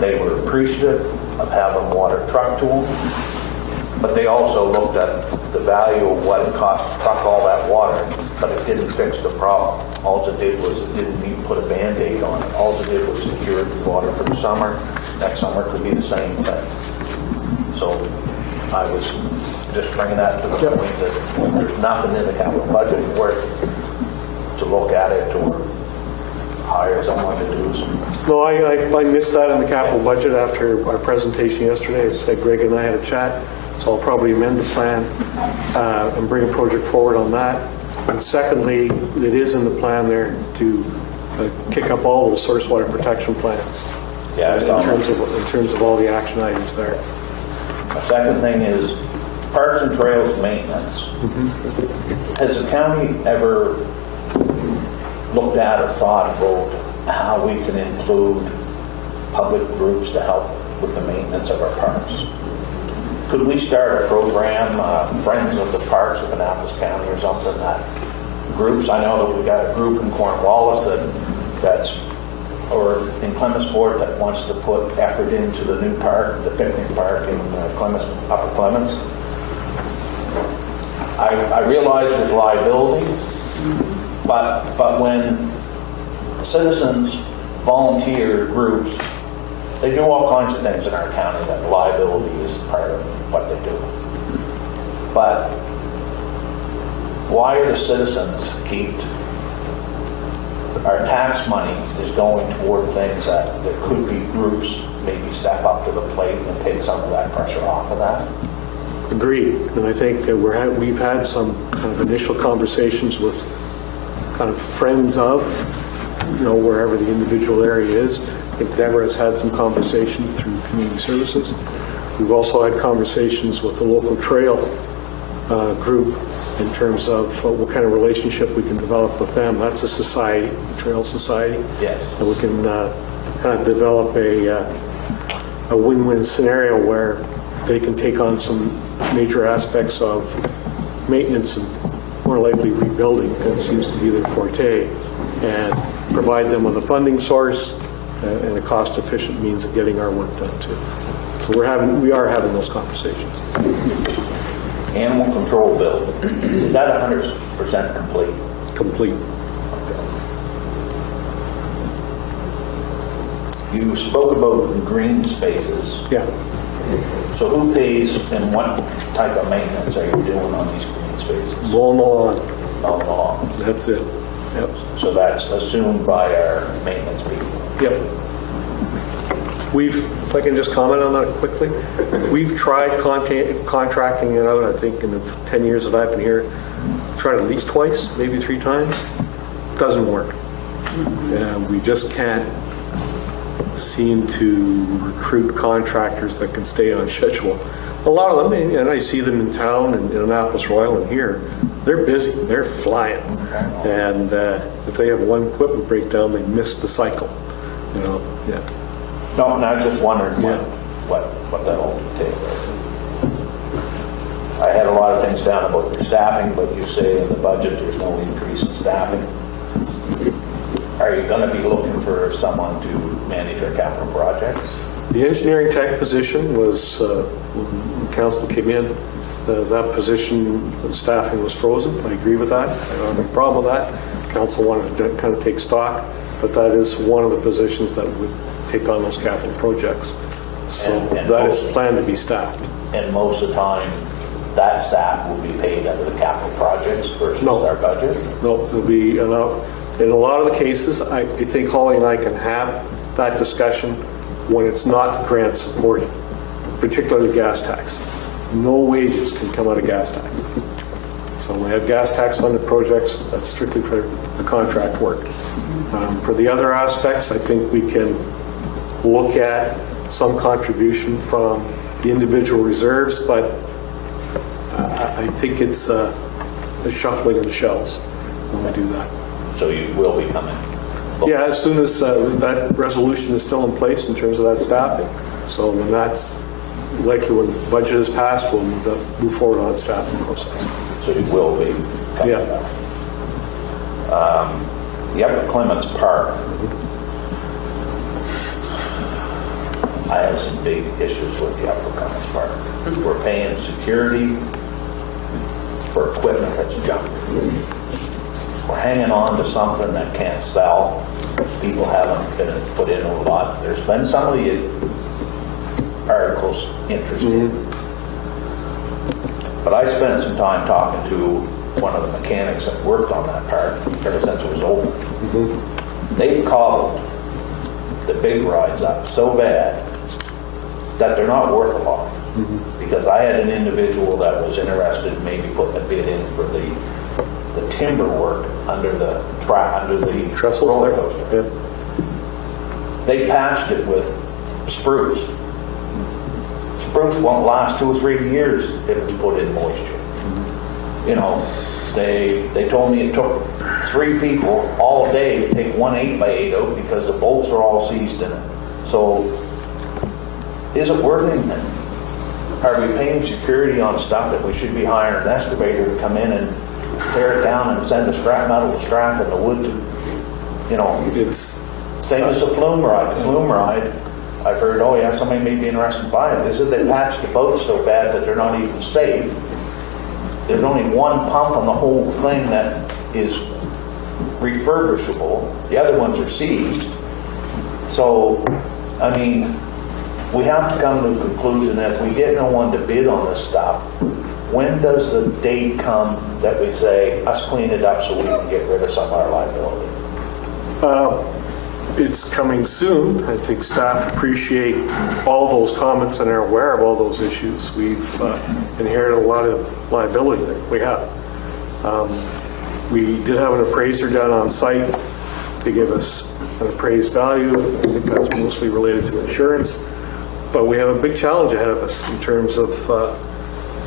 They were appreciative of having water trucked to them, but they also looked at the value of what it cost to truck all that water, but it didn't fix the problem. All it did was it didn't need to put a Band-Aid on it. All it did was secure the water for the summer. Next summer could be the same thing. So I was just bringing that to the point that there's nothing in the capital budget worth to look at it or hire someone to do something. No, I missed that in the capital budget after our presentation yesterday. I said Greg and I had a chat, so I'll probably amend the plan and bring a project forward on that. And secondly, it is in the plan there to kick up all those source water protection plans. Yeah, in terms of all the action items there. The second thing is parks and trails maintenance. Has the county ever looked at or thought about how we can include public groups to help with the maintenance of our parks? Could we start a program, Friends of the Parks of Annapolis County or something, that groups, I know that we got a group in Cornwallis or in Clementsport that wants to put effort into the new park, the picnic park in Upper Clements. I realize there's liability, but when citizens volunteer groups, they do all kinds of things in our county that liability is part of what they do. But why are the citizens keep our tax money is going toward things that there could be groups maybe step up to the plate and take some of that pressure off of that? Agreed. And I think we've had some kind of initial conversations with kind of friends of, wherever the individual area is. I think Deborah has had some conversations through community services. We've also had conversations with the local trail group in terms of what kind of relationship we can develop with them. That's a society, a trail society. Yes. And we can kind of develop a win-win scenario where they can take on some major aspects of maintenance and more likely rebuilding. That seems to be their forte, and provide them with a funding source and a cost-efficient means of getting our work done too. So we are having those conversations. Animal control bill, is that 100% complete? Complete. You spoke about green spaces. Yeah. So who pays and what type of maintenance are you doing on these green spaces? Mowing the lawn. Mowing the lawn. That's it. Yep. So that's assumed by our maintenance people. Yep. If I can just comment on that quickly, we've tried contracting it out, I think in the 10 years that I've been here, tried at least twice, maybe 3 times. Doesn't work. We just can't seem to recruit contractors that can stay on schedule. A lot of them, and I see them in town, in Annapolis Royal and here, they're busy, they're flying. And if they have one equipment breakdown, they miss the cycle. Yeah. No, and I was just wondering Yeah. what that all entails. I had a lot of things down about your staffing, but you say in the budget there's no increase in staffing. Are you going to be looking for someone to manage our capital projects? The engineering tech position was, when council came in, that position, staffing was frozen. I agree with that. I don't have any problem with that. Council wanted to kind of take stock, but that is one of the positions that would take on those capital projects. So And that is most- planned to be staffed. And most of the time, that staff will be paid under the capital projects versus No. our budget. No, it'll be, in a lot of the cases, I think Holly and I can have that discussion when it's not grant supported, particularly gas tax. No wages can come out of gas tax. So when we have gas tax funded projects, that's strictly for the contract work. For the other aspects, I think we can look at some contribution from the individual reserves, but I think it's a shuffling of the shells when we do that. So you will be coming. Yeah, as soon as that resolution is still in place in terms of that staffing. So when that's, likely when the budget is passed, we'll move forward on staffing process. So you will be coming Yeah. back. The Upper Clements Park, I have some big issues with the Upper Clements Park. We're paying security for equipment that's junk. We're hanging on to something that can't sell. People haven't been put in a lot. There's been some of the articles interesting. But I spent some time talking to one of the mechanics that worked on that park ever since it was old. They've cobbled the big rides up so bad that they're not worth a lot. Because I had an individual that was interested in maybe putting a bid in for the timber work under the Trestles roller there? coaster. Yep. They patched it with spruce. Spruce won't last 2 or 3 years if it's put in moisture. You know, they told me it took 3 people all day to take one 8x8 out because the bolts are all seized in it. So, is it worth anything? Are we paying security on stuff that we should be hiring an excavator to come in and tear it down and send a scrap metal strap and the wood to, you know, It's, same as the flume ride. The flume ride, I've heard, oh yeah, somebody may be interested in buying it. They said they patched the boats so bad that they're not even safe. There's only one pump on the whole thing that is refurbishable. The other ones are seized. So, I mean, we have to come to the conclusion that if we get no one to bid on this stuff, when does the date come that we say, let's clean it up so we can get rid of some of our liability? it's coming soon. I think staff appreciate all those comments and are aware of all those issues. We've inherited a lot of liability that we have. We did have an appraiser down on site to give us an appraised value. I think that's mostly related to insurance. But we have a big challenge ahead of us in terms of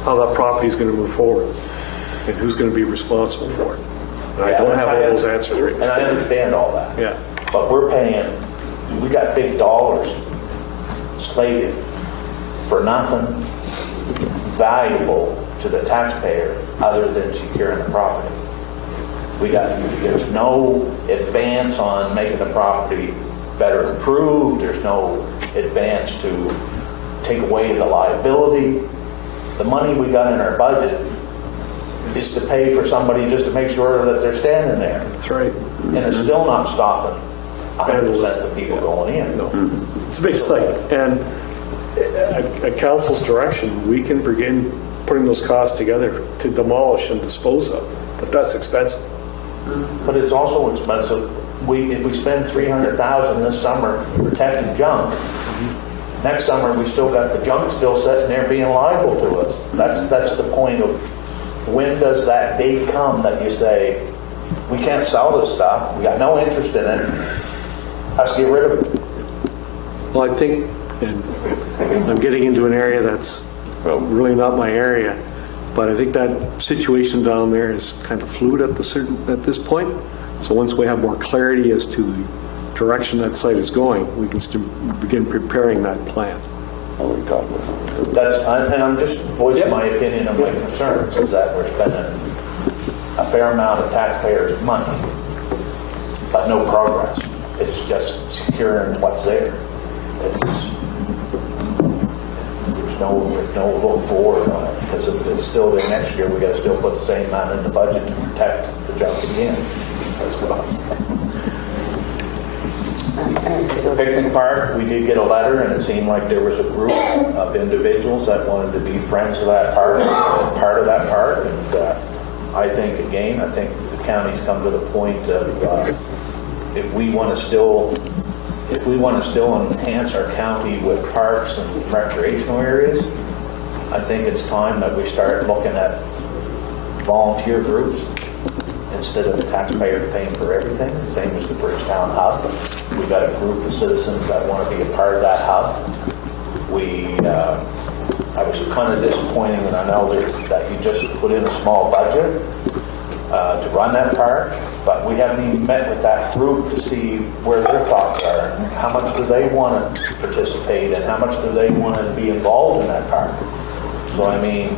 how that property is going to move forward and who's going to be responsible for it. And I don't have all those answers right And now. I understand all that. Yeah. But we're paying, we got big dollars slated for nothing valuable to the taxpayer other than securing the property. There's no advance on making the property better improved. There's no advance to take away the liability. The money we got in our budget is to pay for somebody just to make sure that they're standing there. That's right. And it's still not stopping 100% of people going in. No. It's a big site. And at council's direction, we can begin putting those costs together to demolish and dispose of. But that's expensive. But it's also expensive. If we spend $300,000 this summer protecting junk, next summer we still got the junk still sitting there being liable to us. That's the point of when does that date come that you say, we can't sell this stuff, we got no interest in it, let's get rid of it. Well, I think, and I'm getting into an area that's really not my area, but I think that situation down there is kind of fluid at this point. So once we have more clarity as to the direction that site is going, we can begin preparing that plan. And I'm just voicing my opinion and my concerns is that we're spending a fair amount of taxpayers' money, but no progress. It's just securing what's there. There's no look forward on it, because if it's still there next year, we got to still put the same amount in the budget to protect the junk again as well. The picnic park, we did get a letter, and it seemed like there was a group of individuals that wanted to be friends of that park, part of that park, and I think the county's come to the point of if we want to still enhance our county with parks and recreational areas, I think it's time that we start looking at volunteer groups instead of the taxpayers paying for everything, same as the Bridgetown Hub. We've got a group of citizens that want to be a part of that hub. I was kind of disappointed, and I know that you just put in a small budget to run that park, but we haven't even met with that group to see where their thoughts are, and how much do they want to participate, and how much do they want to be involved in that park. So I mean,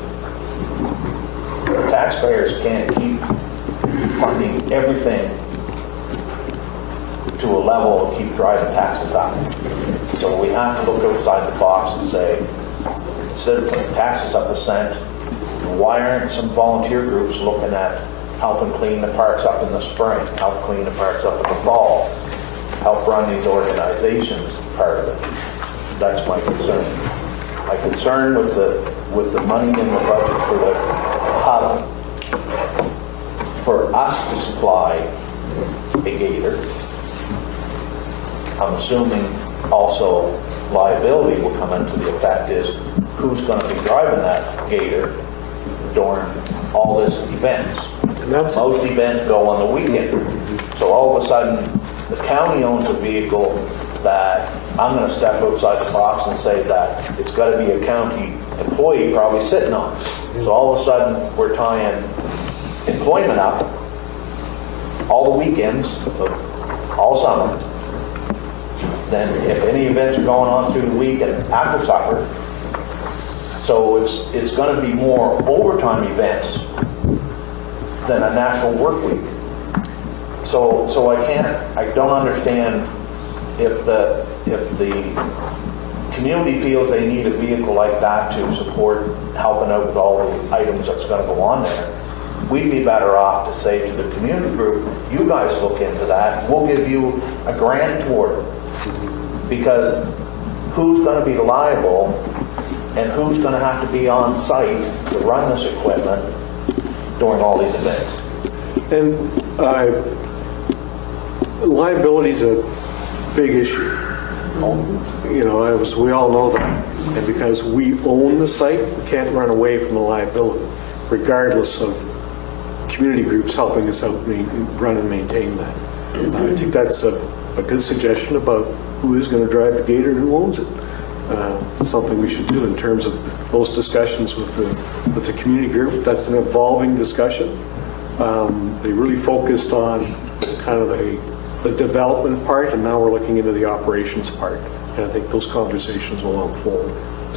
taxpayers can't keep funding everything to a level and keep driving taxes up. So we have to look outside the box and say, instead of putting taxes up a cent, why aren't some volunteer groups looking at helping clean the parks up in the spring, help clean the parks up in the fall, help run these organizations part of it? That's my concern. My concern with the money in the budget for the hub, for us to supply a gator, I'm assuming also liability will come into the effect is who's going to be driving that gator during all this events. Most events go on the weekend. So all of a sudden, the county owns a vehicle that I'm going to step outside the box and say that it's got to be a county employee probably sitting on. So all of a sudden, we're tying employment up all the weekends, all summer. Then if any events are going on through the week and after supper, so it's going to be more overtime events than a national work week. So I don't understand if the community feels they need a vehicle like that to support helping out with all the items that's going to go on there. We'd be better off to say to the community group, you guys look into that, we'll give you a grant toward it. Because who's going to be liable and who's going to have to be on site to run this equipment during all these events? And liability is a big issue. You know, as we all know that. And because we own the site, we can't run away from the liability, regardless of community groups helping us out run and maintain that. I think that's a good suggestion about who is going to drive the gator and who owns it. Something we should do in terms of those discussions with the community group. That's an evolving discussion. They really focused on kind of the development part, and now we're looking into the operations part. And I think those conversations will unfold.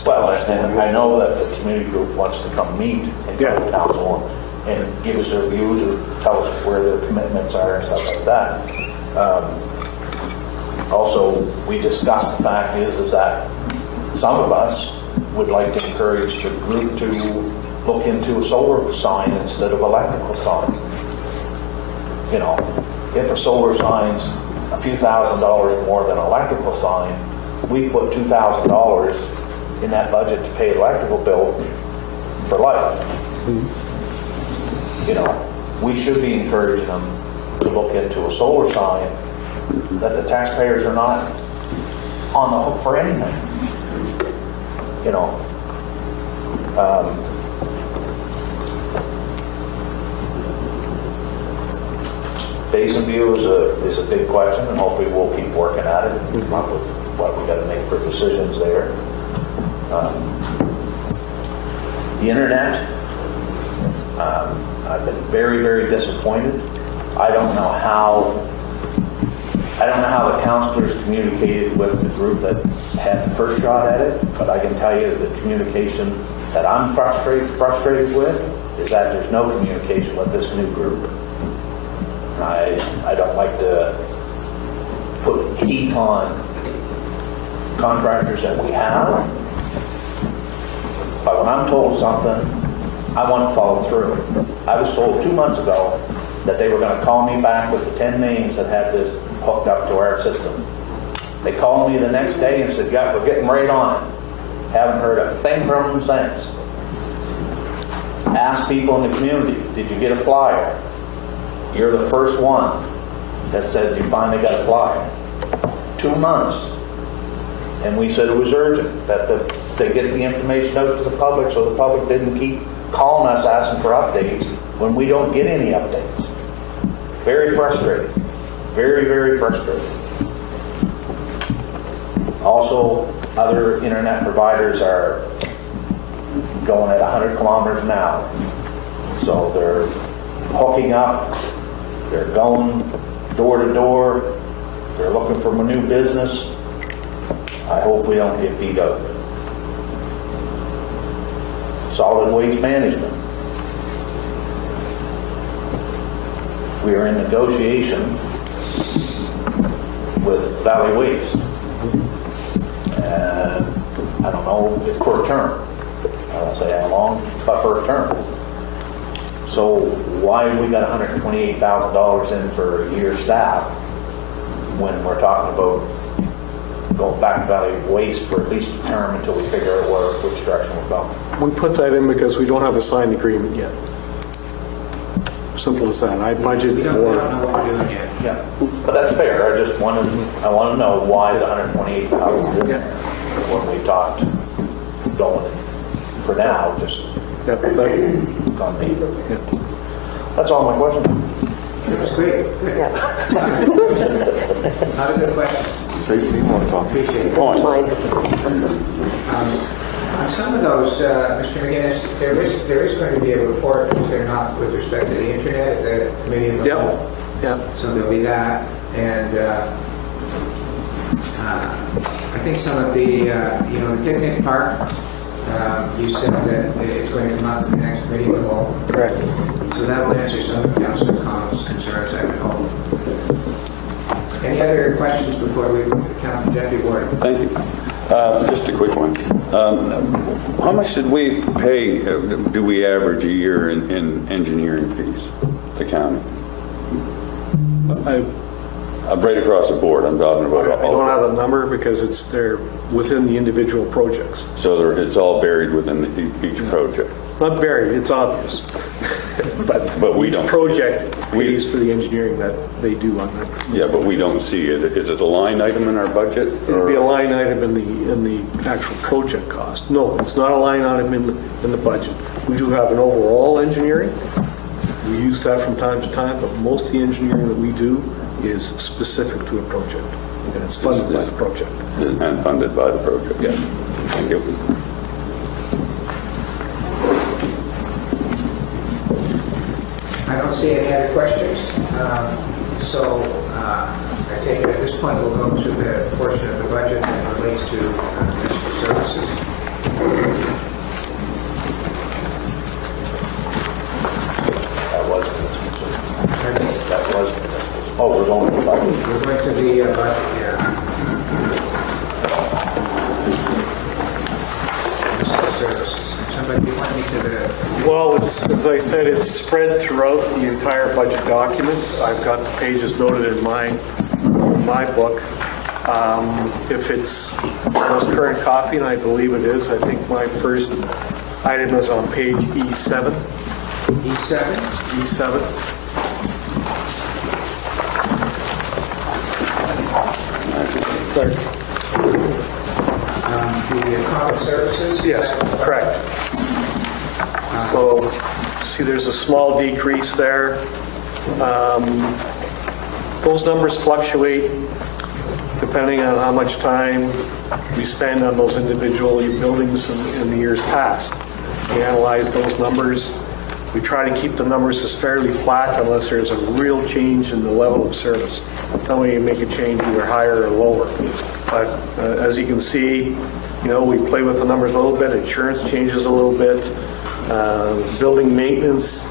Well, and I know that the community group wants to come meet and come to council and give us their views or tell us where their commitments are and stuff like that. Also, we discussed the fact is that some of us would like to encourage the group to look into a solar sign instead of electrical sign. You know, if a solar sign's a few $1,000s more than an electrical sign, we put $2,000 in that budget to pay the electrical bill for life. You know, we should be encouraging them to look into a solar sign that the taxpayers are not on the hook for anything. You know, basin view is a big question, and hopefully we'll keep working at it and come up with what we got to make for decisions there. The internet, I've been very, very disappointed. I don't know how the councillors communicated with the group that had the first shot at it, but I can tell you the communication that I'm frustrated with is that there's no communication with this new group. I don't like to put heat on contractors that we have, but when I'm told something, I want to follow through. I was told 2 months ago that they were going to call me back with the 10 names that had this hooked up to our system. They called me the next day and said, yeah, we're getting right on it. Haven't heard a thing from them since. Ask people in the community, did you get a flyer? You're the first one that said you finally got a flyer. 2 months. And we said it was urgent, that they get the information out to the public so the public didn't keep calling us asking for updates when we don't get any updates. Very frustrating. Very, very frustrating. Also, other internet providers are going at 100 kilometers an hour. So they're hooking up, they're going door to door, they're looking for new business. I hope we don't get beat up. Solid waste management. We are in negotiation with Valley Waste. And I don't know, for a term. I don't say how long, but for a term. So why have we got $128,000 in for a year's staff when we're talking about going back to Valley Waste for at least a term until we figure out which direction we're going? We put that in because we don't have a signed agreement yet. Simple as that. I budgeted We don't for. know what we're doing yet. Yeah, but that's fair. I want to know why the $128,000 is in there when we talked going for now, just Yeah, on me. That's all my questions. That was great. Good. Lots of good questions. Safety, you want to talk? Appreciate it. Point. On some of those, Mr. McGinnis, there is going to be a report, is there not, with respect to the internet at the committee of the Yep. whole? yeah. So there'll be that, and I think some of the, the picnic park, you said that it's going to come up in the next committee of the whole. Correct. So that will answer some of Councilor Connell's concerns, I would hope. Any other questions before we count the deputy warden? Thank you. Just a quick one. How much did we pay, do we average a year in engineering fees, the county? Right across the board, I'm talking about I don't all. have a number because they're within the individual projects. So it's all buried within each project. Not buried, it's obvious. But we each don't. project pays for the engineering that they do on that. Yeah, but we don't see it. Is it a line item in our budget? It'd be a line item in the actual project cost. No, it's not a line item in the budget. We do have an overall engineering. We use that from time to time, but most of the engineering that we do is specific to a project, and it's funded by the project. And funded by the project. Yeah. Thank you. I don't see any other questions. So I take it at this point we'll go to the portion of the budget that relates to municipal services. That was municipal. That was municipal. Oh, we're going to the budget. We're going to the budget, yeah. Municipal services. Somebody point me to the... Well, it's, as I said, it's spread throughout the entire budget document. I've got the pages noted in my book. If it's the most current copy, and I believe it is, I think my first item is on page E7. E7? E7. Clerk. The common services? Yes, correct. So, see there's a small decrease there. Those numbers fluctuate depending on how much time we spend on those individual buildings in the years past. We analyze those numbers. We try to keep the numbers as fairly flat unless there's a real change in the level of service. Then we make a change either higher or lower. But as you can see, we play with the numbers a little bit. Insurance changes a little bit. Building maintenance,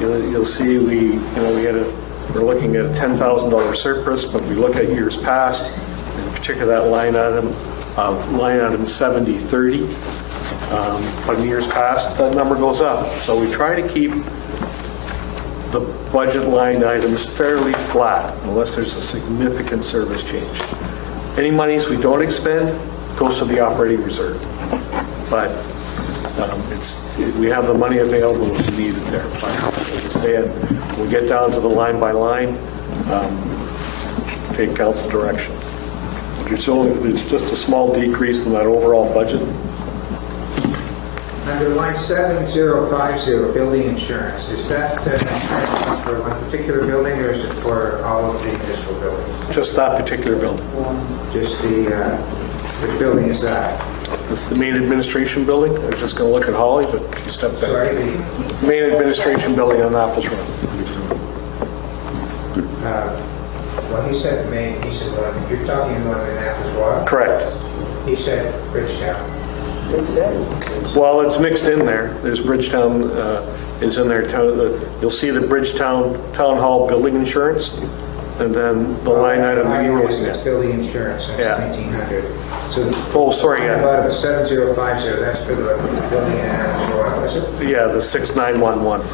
you'll see we're looking at a $10,000 surplus, but we look at years past, in particular that line item 7030. But in years past, that number goes up. So we try to keep the budget line items fairly flat unless there's a significant service change. Any monies we don't expend goes to the operating reserve. But we have the money available if we need it there. But like I said, we'll get down to the line by line, take council direction. It's just a small decrease in that overall budget. Under line 7050, building insurance, is that insurance for one particular building or is it for all of the municipal buildings? Just that particular building. Just the, which building is that? It's the main administration building. I'm just going to look at Holly, but she stepped back. Sorry, the, Main administration building on Apples Run. well, he said Maine, he said, well, you're talking about the Annapolis Water? Correct. He said Bridgetown. Well, it's mixed in there. There's Bridgetown is in there. You'll see the Bridgetown Town Hall building insurance, and then the line item that you were looking That's at. building insurance, that's Yeah. 1900. So, Oh, sorry, What yeah. about the 7050, that's for the building in Annapolis Water, is it? Yeah, the 6911,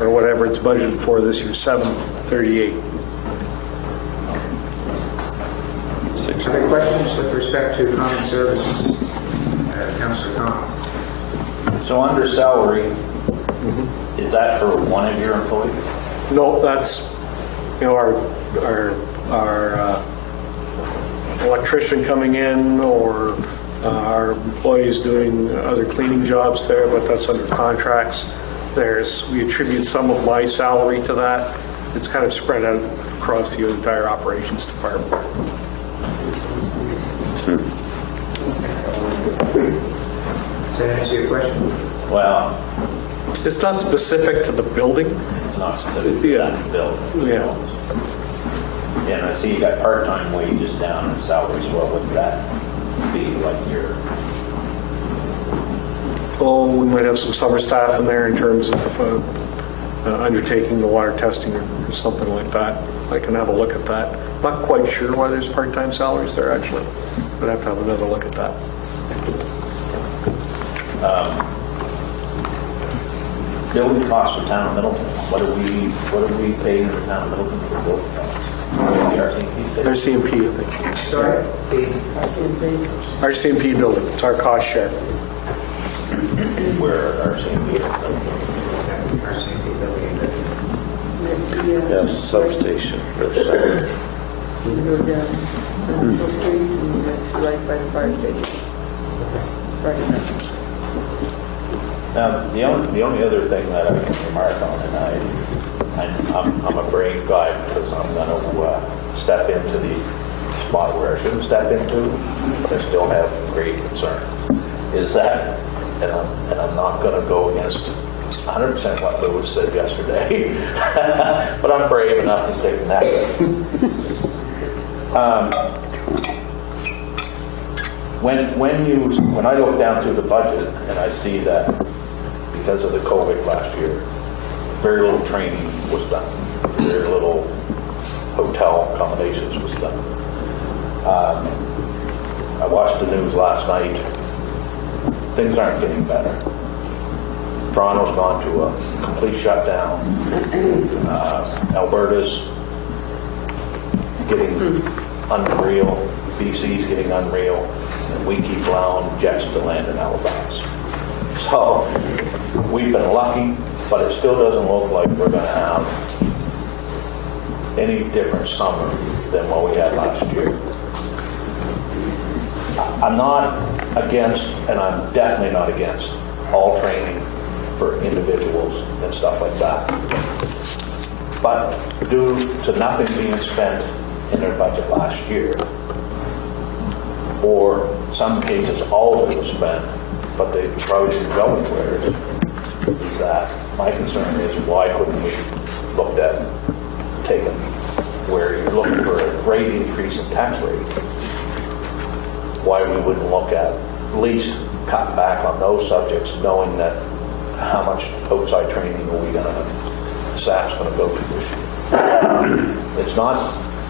or whatever it's budgeted for this year, 738. Other questions with respect to common services? Councilor Khan. So under salary, is that for one of your employees? No, that's, our electrician coming in, or our employees doing other cleaning jobs there, but that's under contracts. We attribute some of my salary to that. It's kind of spread out across the entire operations department. Does that answer your question? Well, It's not specific to the building. it's not specific to Yeah. that bill. Yeah. And I see you got part-time wages down and salaries. What would that be like your? Oh, we might have some summer staff in there in terms of undertaking the water testing or something like that. I can have a look at that. Not quite sure why there's part-time salaries there, actually. I'd have to have another look at that. Building costs for town of Middleton. What do we pay in the town of Middleton for building costs? RCMP, I think. Sorry? The RCMP building, it's our cost share. Where RCMP is. RCMP building. Yes, substation. You go down Central Street and it's right by the fire station. Right now. The only other thing that I can remark on, and I'm a brave guy because I'm going to step into the spot where I shouldn't step into, but I still have great concern, is that, and I'm not going to go against 100% what Lewis said yesterday, but I'm brave enough to stick in that. When I look down through the budget and I see that because of the COVID last year, very little training was done, very little hotel accommodations was done. I watched the news last night. Things aren't getting better. Toronto's gone to a complete shutdown. Alberta's getting unreal. BC's getting unreal. And we keep allowing jets to land in Halifax. So we've been lucky, but it still doesn't look like we're going to have any different summer than what we had last year. I'm not against, and I'm definitely not against, all training for individuals and stuff like that. But due to nothing being spent in their budget last year, or in some cases all of it was spent, but they probably didn't go anywhere, is that my concern is why couldn't we look at taking where you're looking for a rate increase in tax rate? Why we wouldn't look at least cut back on those subjects, knowing that how much outside training are we going to, staff's going to go to this year? It's not,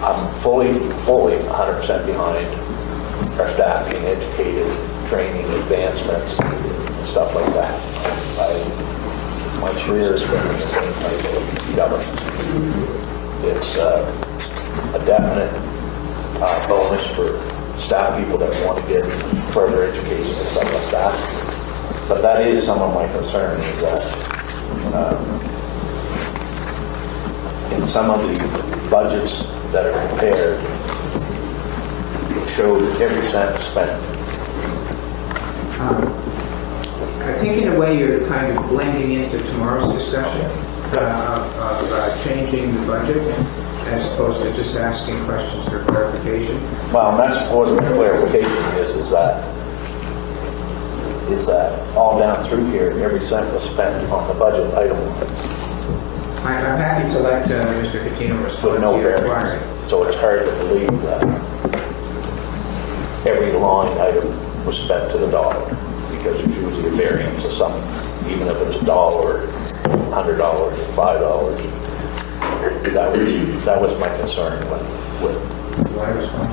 I'm fully 100% behind our staff being educated, training, advancements, and stuff like that. My career has been in the same type of government. It's a definite bonus for staff people that want to get further education and stuff like that. But that is some of my concern, is that in some of the budgets that are prepared, it showed every cent spent. I think in a way you're kind of blending into tomorrow's discussion of changing the budget as opposed to just asking questions for clarification. Well, and that's what the clarification is that all down through here, every cent was spent on the budget item I'm happy to let Mr. Catino with respond no to your variance. inquiry. So it's hard to believe that every line item was spent to the dollar, because there's usually a variance of something, even if it's $1, $100, $5. That was my concern with Why respond?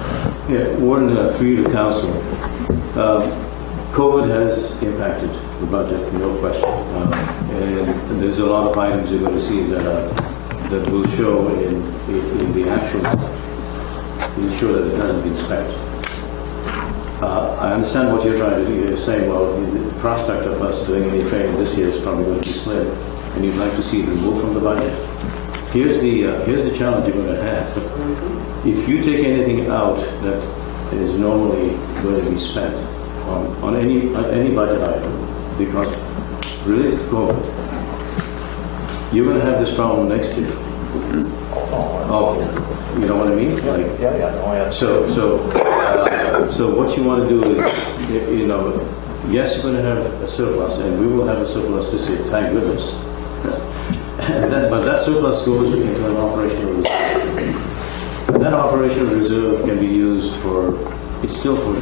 Yeah, Warren, through you to council. COVID has impacted the budget, no question. And there's a lot of items you're going to see that will show in the actual, will show that it hasn't been spent. I understand what you're trying to do. You're saying, well, the prospect of us doing any training this year is probably going to be slim, and you'd like to see it removed from the budget. Here's the challenge you're going to have. If you take anything out that is normally going to be spent on any budget item, because related to COVID, you're going to have this problem next year. You know what I mean? Like, yeah. So what you want to do is, yes, you're going to have a surplus, and we will have a surplus this year, thank goodness. But that surplus goes into an operational reserve. And that operational reserve can be used it's still for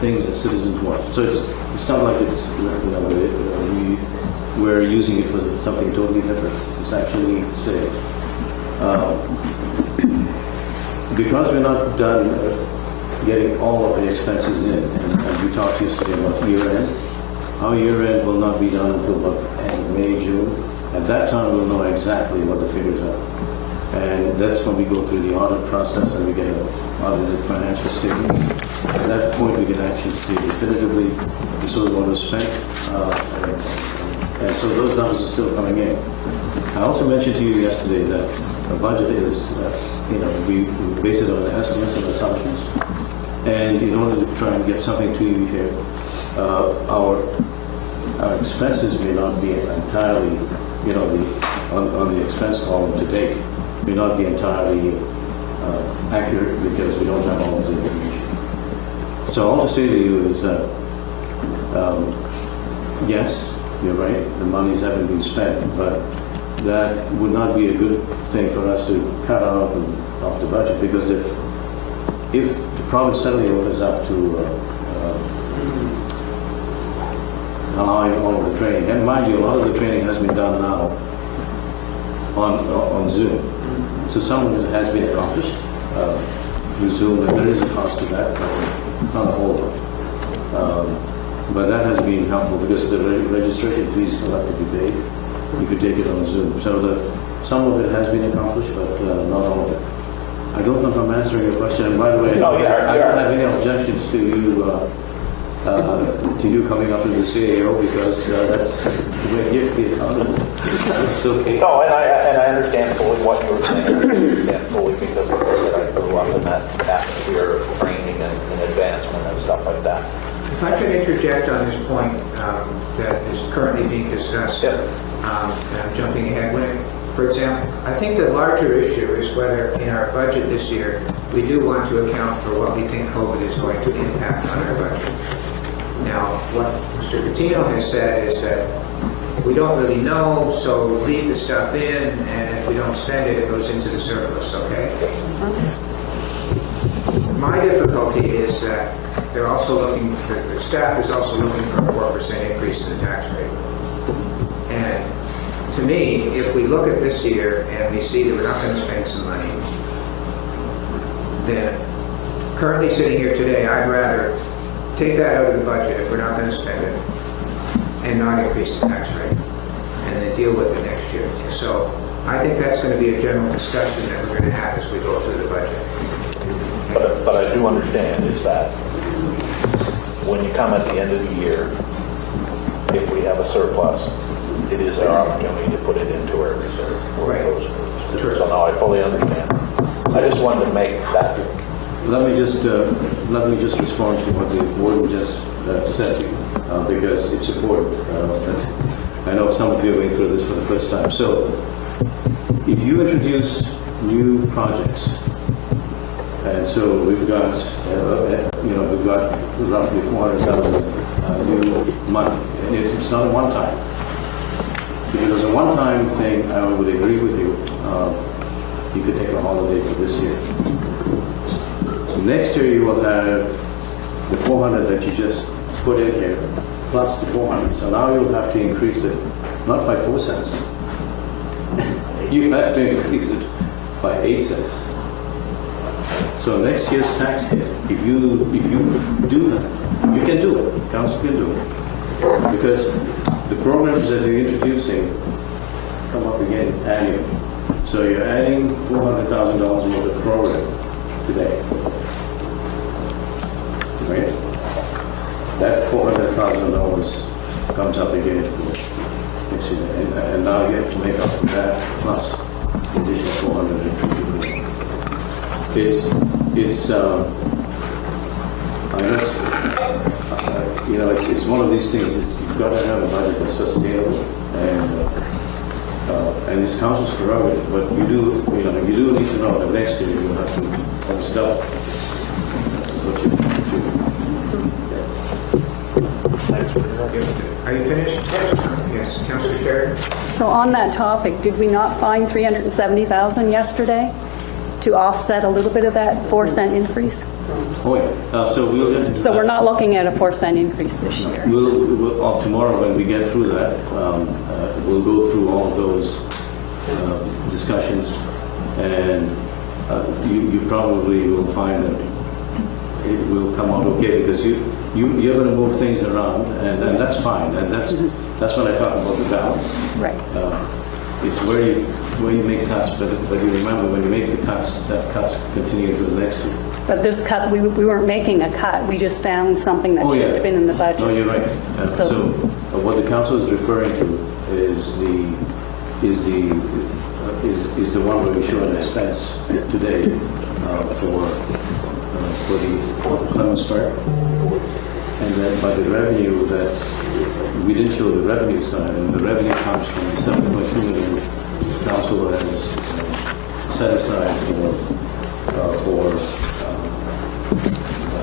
things that citizens want. So it's not like we're using it for something totally different. It's actually saved. Because we're not done getting all of the expenses in, and we talked yesterday about year-end, our year-end will not be done until about May, June. At that time, we'll know exactly what the figures are. And that's when we go through the audit process and we get an audited financial statement. At that point, we can actually see definitively this is what was spent. And so those numbers are still coming in. I also mentioned to you yesterday that a budget is, we base it on estimates and assumptions. And in order to try and get something to you here, our expenses may not be entirely, on the expense column to date, may not be entirely accurate because we don't have all of the information. So all to say to you is that, yes, you're right, the monies haven't been spent, but that would not be a good thing for us to cut out of the budget, because if the province suddenly opens up to allowing all of the training, and mind you, a lot of the training has been done now on Zoom. So some of it has been accomplished through Zoom, and there is a cost to that, but not a whole lot. But that has been helpful because the registration fees still have to be paid if you take it on Zoom. So some of it has been accomplished, but not all of it. I don't know if I'm answering your question. And by the way, I don't have any objections to you coming up as the CAO, because that's the way you feel. It's okay. No, and I understand fully what you were saying. I understand fully because like I said, I grew up in that atmosphere of training and advancement and stuff like that. If I could interject on this point that is currently being discussed, and I'm jumping ahead. For example, I think the larger issue is whether in our budget this year we do want to account for what we think COVID is going to impact on our budget. Now, what Mr. Catino has said is that we don't really know, so leave the stuff in, and if we don't spend it, it goes into the surplus, okay? My difficulty is that they're also looking, the staff is also looking for a 4% increase in the tax rate. And to me, if we look at this year and we see that we're not going to spend some money, then currently sitting here today, I'd rather take that out of the budget if we're not going to spend it and not increase the tax rate and then deal with it next year. So I think that's going to be a general discussion that we're going to have as we go through the budget. But I do understand is that when you come at the end of the year, if we have a surplus, it is our opportunity to put it into our reserve. For Right. those groups. So now I fully understand. I just wanted to make that. Let me just respond to what the board just said to you, because it's important. I know some of you are going through this for the first time. So, if you introduce new projects, and so we've got, we've got roughly 400,000 new money, and it's not a one-time. If it was a one-time thing, I would agree with you. You could take a holiday for this year. So next year you will have the 400 that you just put in here, plus the 400. So now you'll have to increase it, not by 4 cents. You have to increase it by 8 cents. So next year's tax hit, if you do that, you can do it. Council can do it. Because the programs that you're introducing come up again annually. So you're adding $400,000 worth of program today. Right? That $400,000 comes up again next year. And now you have to make up for that plus the additional 450. It's one of these things. You've got to have a budget that's sustainable, and it's council's prerogative. But you do need to know that next year you'll have to have stuff. Are you finished? Yes, Councilor Sheridan? So on that topic, did we not find $370,000 yesterday to offset a little bit of that 4-cent increase? Oh yeah. So we're not looking at a 4-cent increase this year. We'll tomorrow when we get through that, we'll go through all of those discussions, and you probably will find that it will come out okay, because you're going to move things around, and that's fine, and that's when I talk about the balance. Right. It's where you make cuts, but you remember when you make the cuts, that cuts continue to the next year. But this cut, we weren't making a cut. We just found something that should have been in the budget. No, you're right. So what the council is referring to is the one where we show an expense today for the Clemens Park, and then by the revenue that we didn't show the revenue side, and the revenue comes from the 7.2 million the council has set aside for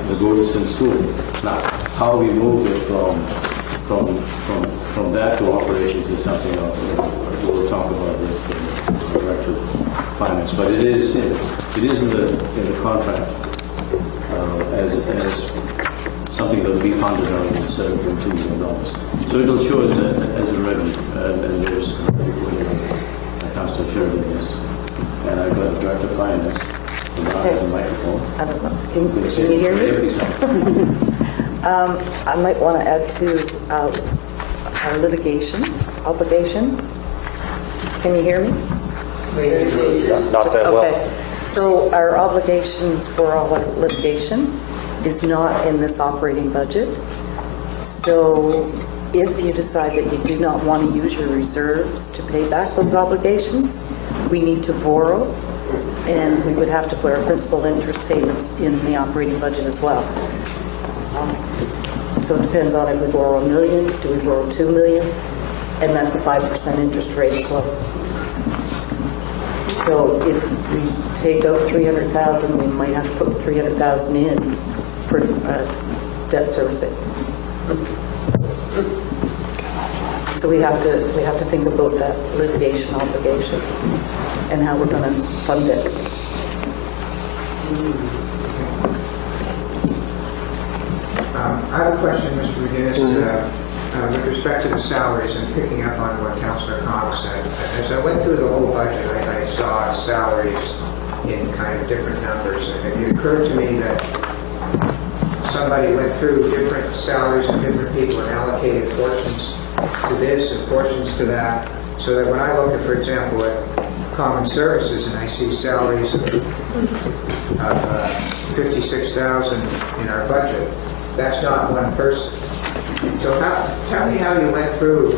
the Goldston School. Now, how we move it from that to operations is something we'll talk about with the Director of Finance. But it is in the contract as something that will be funded out of the $7.2 million. So it'll show as a revenue, and there's Councilor Sheridan is, and I've got the Director of Finance. Has a microphone. I don't know. Can you hear me? I might want to add to our litigation obligations. Can you hear me? Not that well. Okay. So our obligations for all our litigation is not in this operating budget. So if you decide that you do not want to use your reserves to pay back those obligations, we need to borrow, and we would have to put our principal interest payments in the operating budget as well. So it depends on if we borrow $1 million, do we borrow $2 million, and that's a 5% interest rate as well. So if we take out $300,000, we might have to put $300,000 in for debt servicing. So we have to think about that litigation obligation and how we're going to fund it. I have a question, Mr. McGinnis, with respect to the salaries and picking up on what Councillor Cox said. As I went through the whole budget, I saw salaries in kind of different numbers, and it occurred to me that somebody went through different salaries of different people and allocated portions to this and portions to that, so that when I look at, for example, at common services and I see salaries of 56,000 in our budget. That's not one person. So tell me how you went through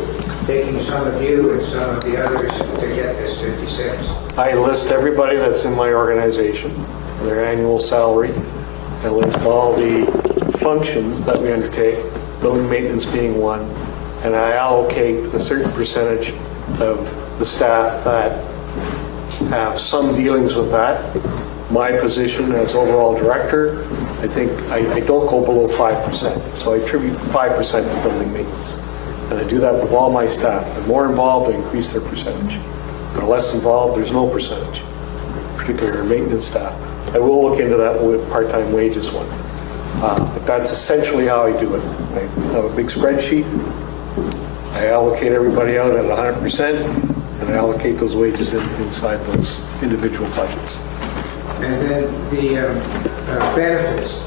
taking some of you and some of the others to get this 56. I list everybody that's in my organization, their annual salary. I list all the functions that we undertake, building maintenance being one, and I allocate a certain percentage of the staff that have some dealings with that. My position as overall director, I think I don't go below 5%, so I attribute 5% to building maintenance. And I do that with all my staff. The more involved, I increase their percentage. The less involved, there's no percentage, particularly our maintenance staff. I will look into that with part-time wages one. But that's essentially how I do it. I have a big spreadsheet. I allocate everybody out at 100%, and I allocate those wages inside those individual budgets. And then the benefits,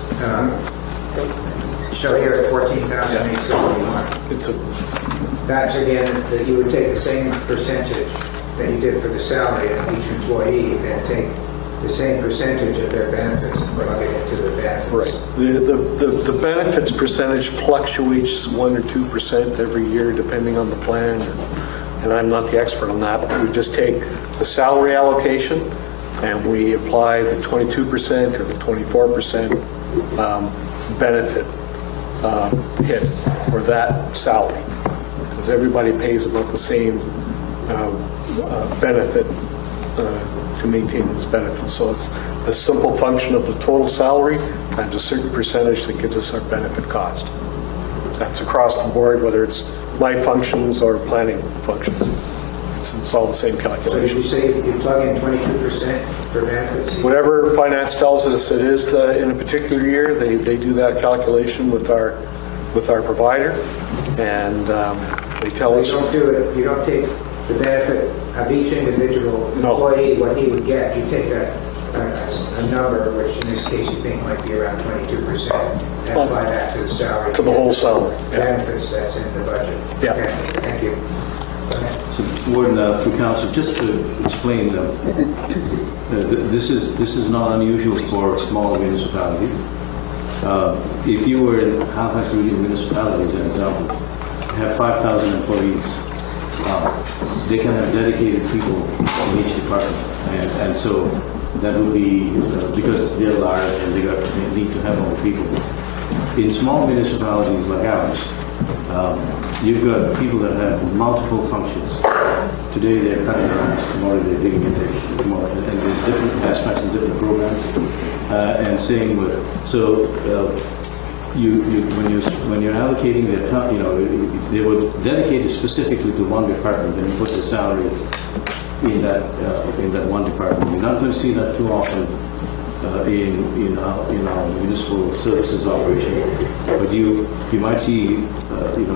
show here at 14,871. It's a That's again, that you would take the same percentage that you did for the salary of each employee and take the same percentage of their benefits and plug it into the benefits. right. The benefits percentage fluctuates 1 or 2% every year depending on the plan, and I'm not the expert on that. But we just take the salary allocation and we apply the 22% or the 24% benefit hit for that salary, because everybody pays about the same benefit to maintain its benefits. So it's a simple function of the total salary times a certain percentage that gives us our benefit cost. That's across the board, whether it's my functions or planning functions. It's all the same So did calculation. you say you plug in 22% for benefits? Whatever finance tells us it is in a particular year, they do that calculation with our provider, and they tell us. You don't do it, you don't take the benefit of each individual employee, what he would get. You take a number, which in this case you think might be around 22%, and apply that to the salary. To the whole salary. Benefits that's in the budget. Yeah. Okay, thank you. Go ahead. So, Warden, through council, just to explain, this is not unusual for small municipalities. If you were in Halifax Regional Municipality, as an example, have 5,000 employees, they can have dedicated people in each department, and so that would be because they're large and they need to have more people. In small municipalities like ours, you've got people that have multiple functions. Today they're cutting grass, tomorrow they're digging in ditch, and there's different aspects and different programs. And same with when you're allocating their time, if they were dedicated specifically to one department, then you put the salary in that one department. You're not going to see that too often in our municipal services operation, but you might see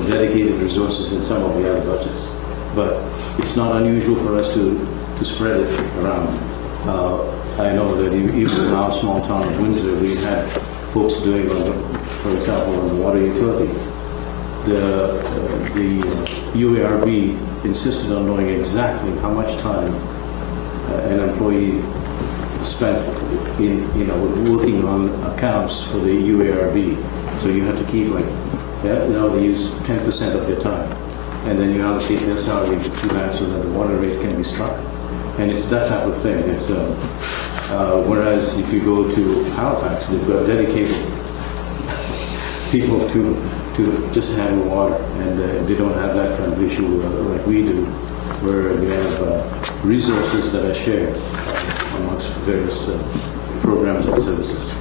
dedicated resources in some of the other budgets. But it's not unusual for us to spread it around. I know that even in our small town of Windsor, we had folks doing, for example, on the water utility. The UARB insisted on knowing exactly how much time an employee spent in working on accounts for the UARB. So you have to keep they use 10% of their time, and then you allocate their salary to that so that the water rate can be struck. And it's that type of thing. It's whereas if you go to Halifax, they've got dedicated people to just handle water, and they don't have that kind of issue like we do, where we have resources that are shared amongst various programs and services.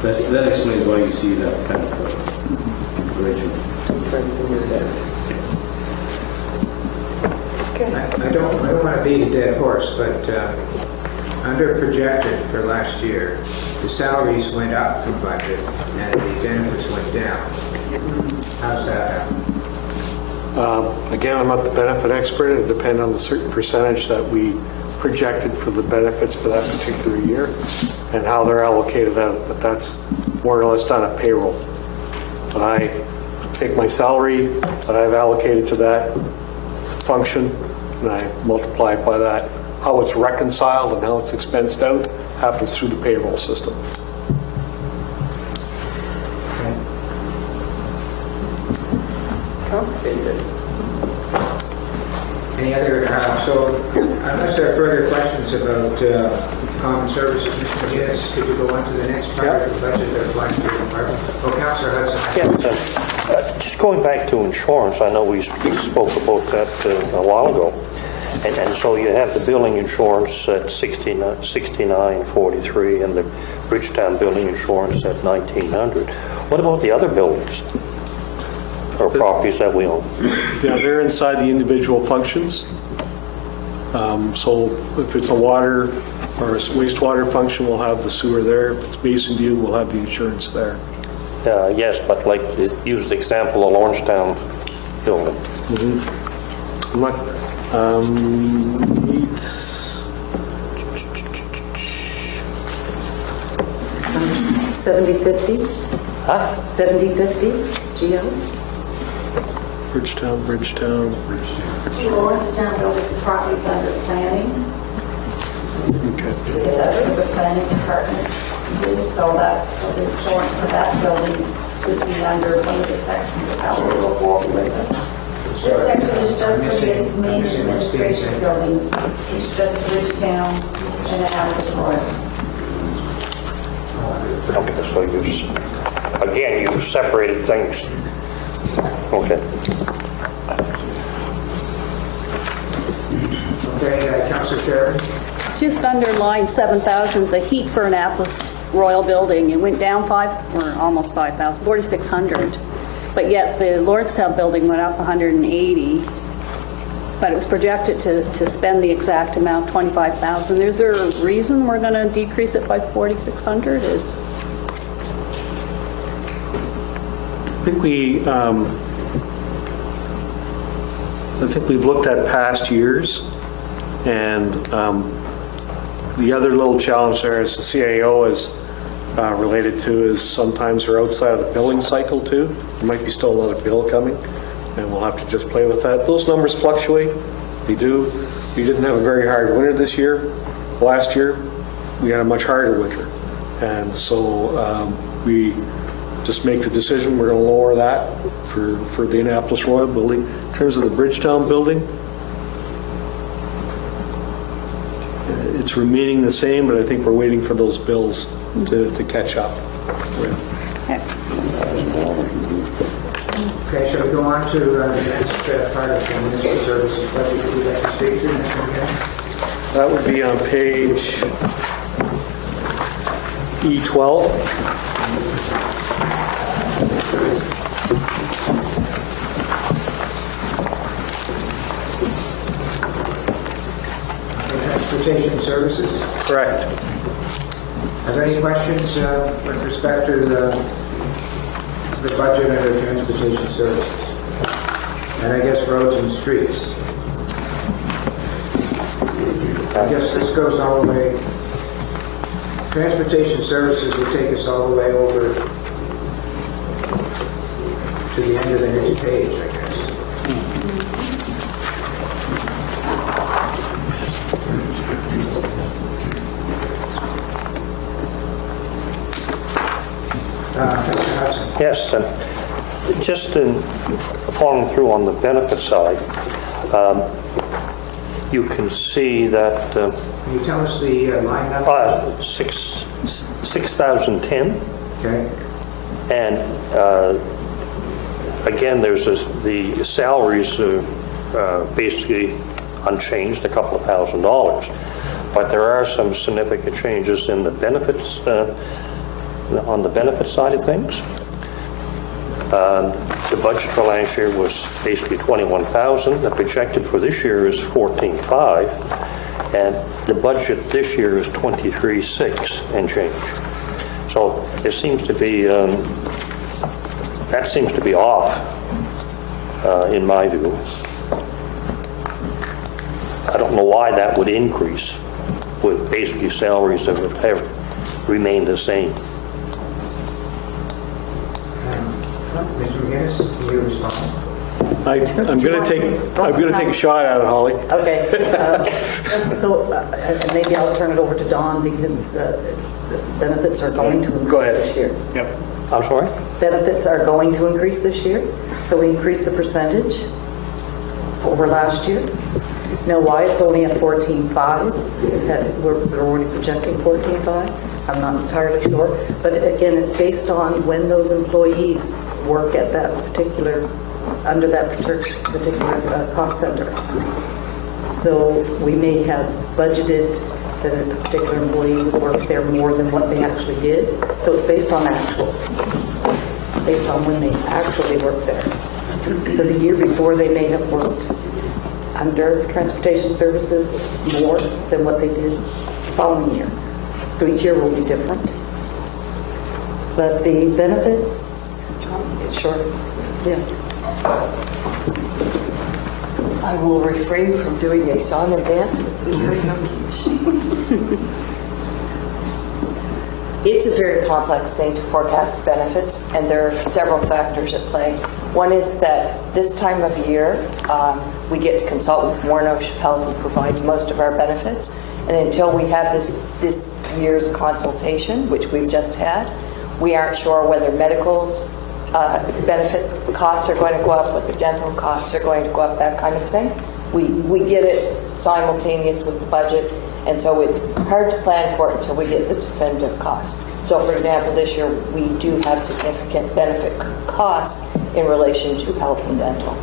So that explains why you see that kind of arrangement. I don't want to beat a dead horse, but under projected for last year, the salaries went up from budget and the benefits went down. How does that happen? Again, I'm not the benefit expert. It depends on the certain percentage that we projected for the benefits for that particular year and how they're allocated out. But that's more or less done at payroll. But I take my salary that I've allocated to that function and I multiply it by that, how it's reconciled and how it's expensed out. happens through the payroll system. Any other, so unless there are further questions about common services, Mr. McGinnis, could you go on to the next part of the budget that applies to the department? Oh, Councillor Hudson. Yeah, just going back to insurance, I know we spoke about that a while ago. And so you have the building insurance at $69.43 and the Bridgetown building insurance at $1,900. What about the other buildings or properties that we own? Yeah, they're inside the individual functions. So if it's a water or a wastewater function, we'll have the sewer there. If it's Basin View, we'll have the insurance there. Yes, but like use the example of Lawrencetown building. I'm not, it's 70/50? Huh? 70/50 GL? Bridgetown. Lawrencetown building properties under planning. Okay. That's the planning department. So that the insurance for that building would be under one of the sections of how we go forward with this. This section is just for the main administration buildings. It's just Bridgetown and the Atlas Royal. Okay, so you separated things. Okay. Okay, Councillor Sheridan. Just under line 7,000, the heat for Annapolis Royal Building, it went down almost 5,000, 4,600. But yet the Lordstown building went up 180. But it was projected to spend the exact amount, 25,000. Is there a reason we're going to decrease it by 4,600? I think we've looked at past years, and the other little challenge there is the CAO is related to is sometimes we're outside of the billing cycle too. There might be still another bill coming, and we'll have to just play with that. Those numbers fluctuate. They do. We didn't have a very hard winter this year. Last year, we had a much harder winter, and so we just make the decision we're going to lower that for the Annapolis Royal building. In terms of the Bridgetown building, it's remaining the same, but I think we're waiting for those bills to catch up. Okay, shall we go on to the next part of the municipal services budget that we'd like to speak to, Mr. McGinnis? That would be on page E12. Transportation services. Correct. Are there any questions with respect to the budget under transportation services? And I guess roads and streets. I guess this goes all the way, transportation services will take us all the way over to the end of the next page, I guess. Yes, just in following through on the benefit side, you can see that Can you tell us the line number? 6,010, Okay. and again, there's the salaries basically unchanged, a couple of $1,000s, but there are some significant changes in the benefits on the benefit side of things. The budget for last year was basically $21,000. The projected for this year is $14,500, and the budget this year is $23,600 and change. So it seems to be that seems to be off in my view. I don't know why that would increase with basically salaries that have remained the same. Mr. McGinnis, can you respond? I'm going to take a shot at it, Holly. Okay. And maybe I'll turn it over to Don because the benefits are going to Go increase ahead. this year. Yep. I'm sorry? Benefits are going to increase this year, so we increased the percentage over last year. Now, why it's only at 14.5? We're already projecting 14.5. I'm not entirely sure, but again, it's based on when those employees work at that particular, under that particular cost center. So we may have budgeted that a particular employee would work there more than what they actually did. So it's based on actuals, based on when they actually worked there. So the year before, they may have worked under transportation services more than what they did the following year. So each year will be different. But the benefits, sure, yeah. I will refrain from doing a song and dance with the karaoke machine. It's a very complex thing to forecast benefits, and there are several factors at play. One is that this time of year, we get to consult with Morneau Chappelle, who provides most of our benefits, and until we have this year's consultation, which we've just had, we aren't sure whether medicals benefit costs are going to go up, whether dental costs are going to go up, that kind of thing. We get it simultaneous with the budget, and so it's hard to plan for it until we get the definitive costs. So, for example, this year we do have significant benefit costs in relation to health and dental.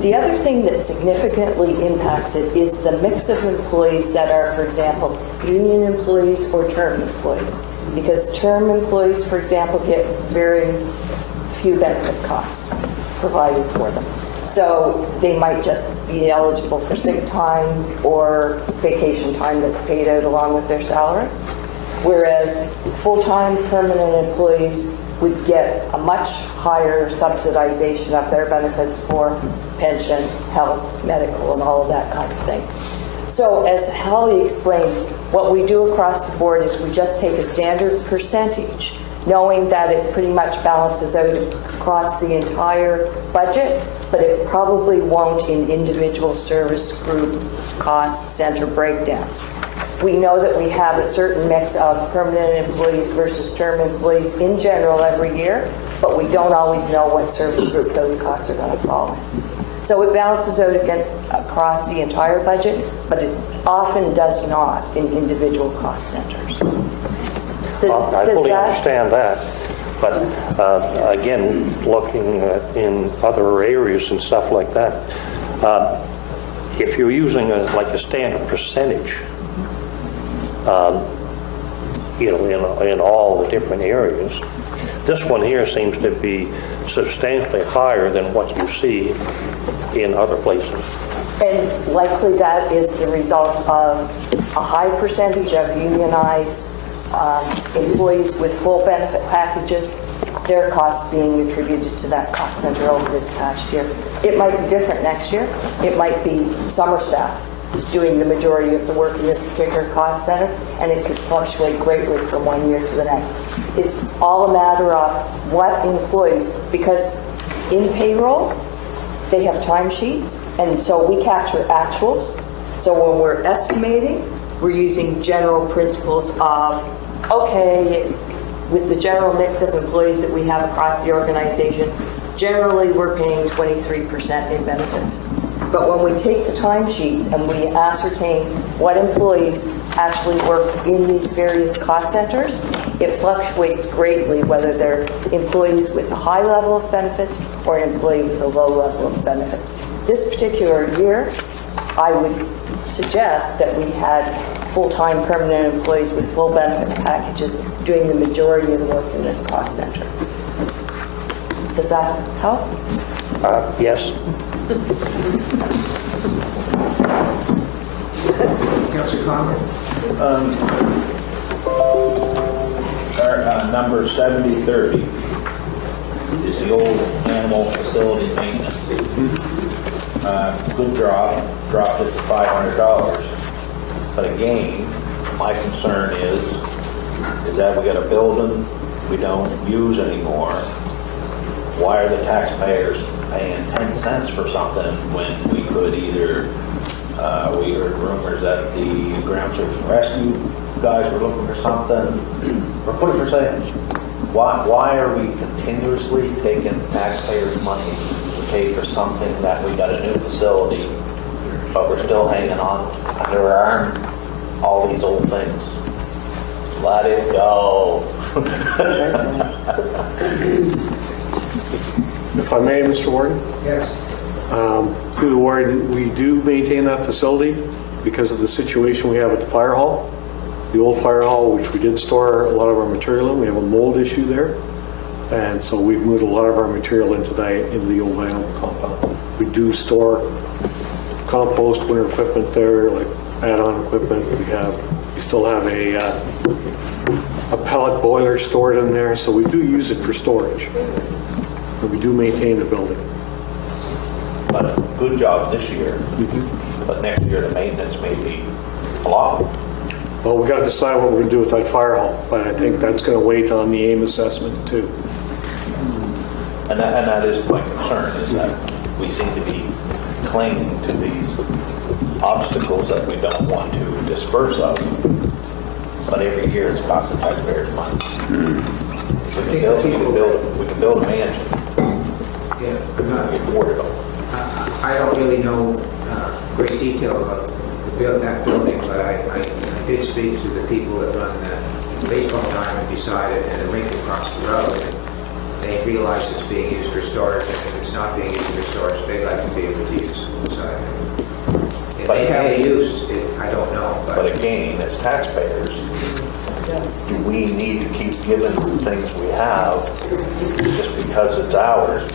The other thing that significantly impacts it is the mix of employees that are, for example, union employees or term employees. Because term employees, for example, get very few benefit costs provided for them. So they might just be eligible for sick time or vacation time that's paid out along with their salary. Whereas full-time permanent employees would get a much higher subsidization of their benefits for pension, health, medical, and all of that kind of thing. So as Holly explained, what we do across the board is we just take a standard percentage, knowing that it pretty much balances out across the entire budget, but it probably won't in individual service group cost center breakdowns. We know that we have a certain mix of permanent employees versus term employees in general every year, but we don't always know what service group those costs are going to fall in. So it balances out across the entire budget, but it often does not in individual cost centers. I fully understand that, but again, looking in other areas and stuff like that, if you're using like a standard percentage, in all the different areas, this one here seems to be substantially higher than what you see in other places. And likely that is the result of a high percentage of unionized employees with full benefit packages, their costs being attributed to that cost center over this past year. It might be different next year. It might be summer staff doing the majority of the work in this particular cost center, and it could fluctuate greatly from one year to the next. It's all a matter of what employees, because in payroll, they have timesheets, and so we capture actuals. So when we're estimating, we're using general principles of, okay, with the general mix of employees that we have across the organization, generally we're paying 23% in benefits. But when we take the timesheets and we ascertain what employees actually work in these various cost centers, it fluctuates greatly whether they're employees with a high level of benefits or an employee with a low level of benefits. This particular year, I would suggest that we had full-time permanent employees with full benefit packages doing the majority of the work in this cost center. Does that help? Yes. Councilor Conlon. Our number 7030 is the old animal facility maintenance. Good drop, dropped it to $500. But again, my concern is that we got a building we don't use anymore. why are the taxpayers paying 10 cents for something when we could either, we heard rumors that the ground search and rescue guys were looking for something, or put it for sale. Why are we continuously taking taxpayers' money to pay for something that we got a new facility, but we're still hanging on under our arm all these old things? Let it go. If I may, Mr. Warden? Yes. Through the warden, we do maintain that facility because of the situation we have at the fire hall. The old fire hall, which we did store a lot of our material in, we have a mold issue there. And so we've moved a lot of our material into the old vinyl compound. We do store compost, winter equipment there, like add-on equipment. We still have a pellet boiler stored in there, so we do use it for storage. And we do maintain the building. But good job this year, but next year the maintenance may be a lot. Well, we got to decide what we're going to do with that fire hall, but I think that's going to wait on the AIM assessment too. And that is my concern, is that we seem to be clinging to these obstacles that we don't want to disperse of. But every year it's costing taxpayers money. We can build a mansion. Yeah, We can afford it all. I don't really know great detail about that building, but I did speak to the people that run the baseball diamond beside it and the rink across the road. And they realize it's being used for storage, and if it's not being used for storage, they'd like to be able to use it. So if they have a use, I don't know. But again, as taxpayers, do we need to keep giving the things we have just because it's ours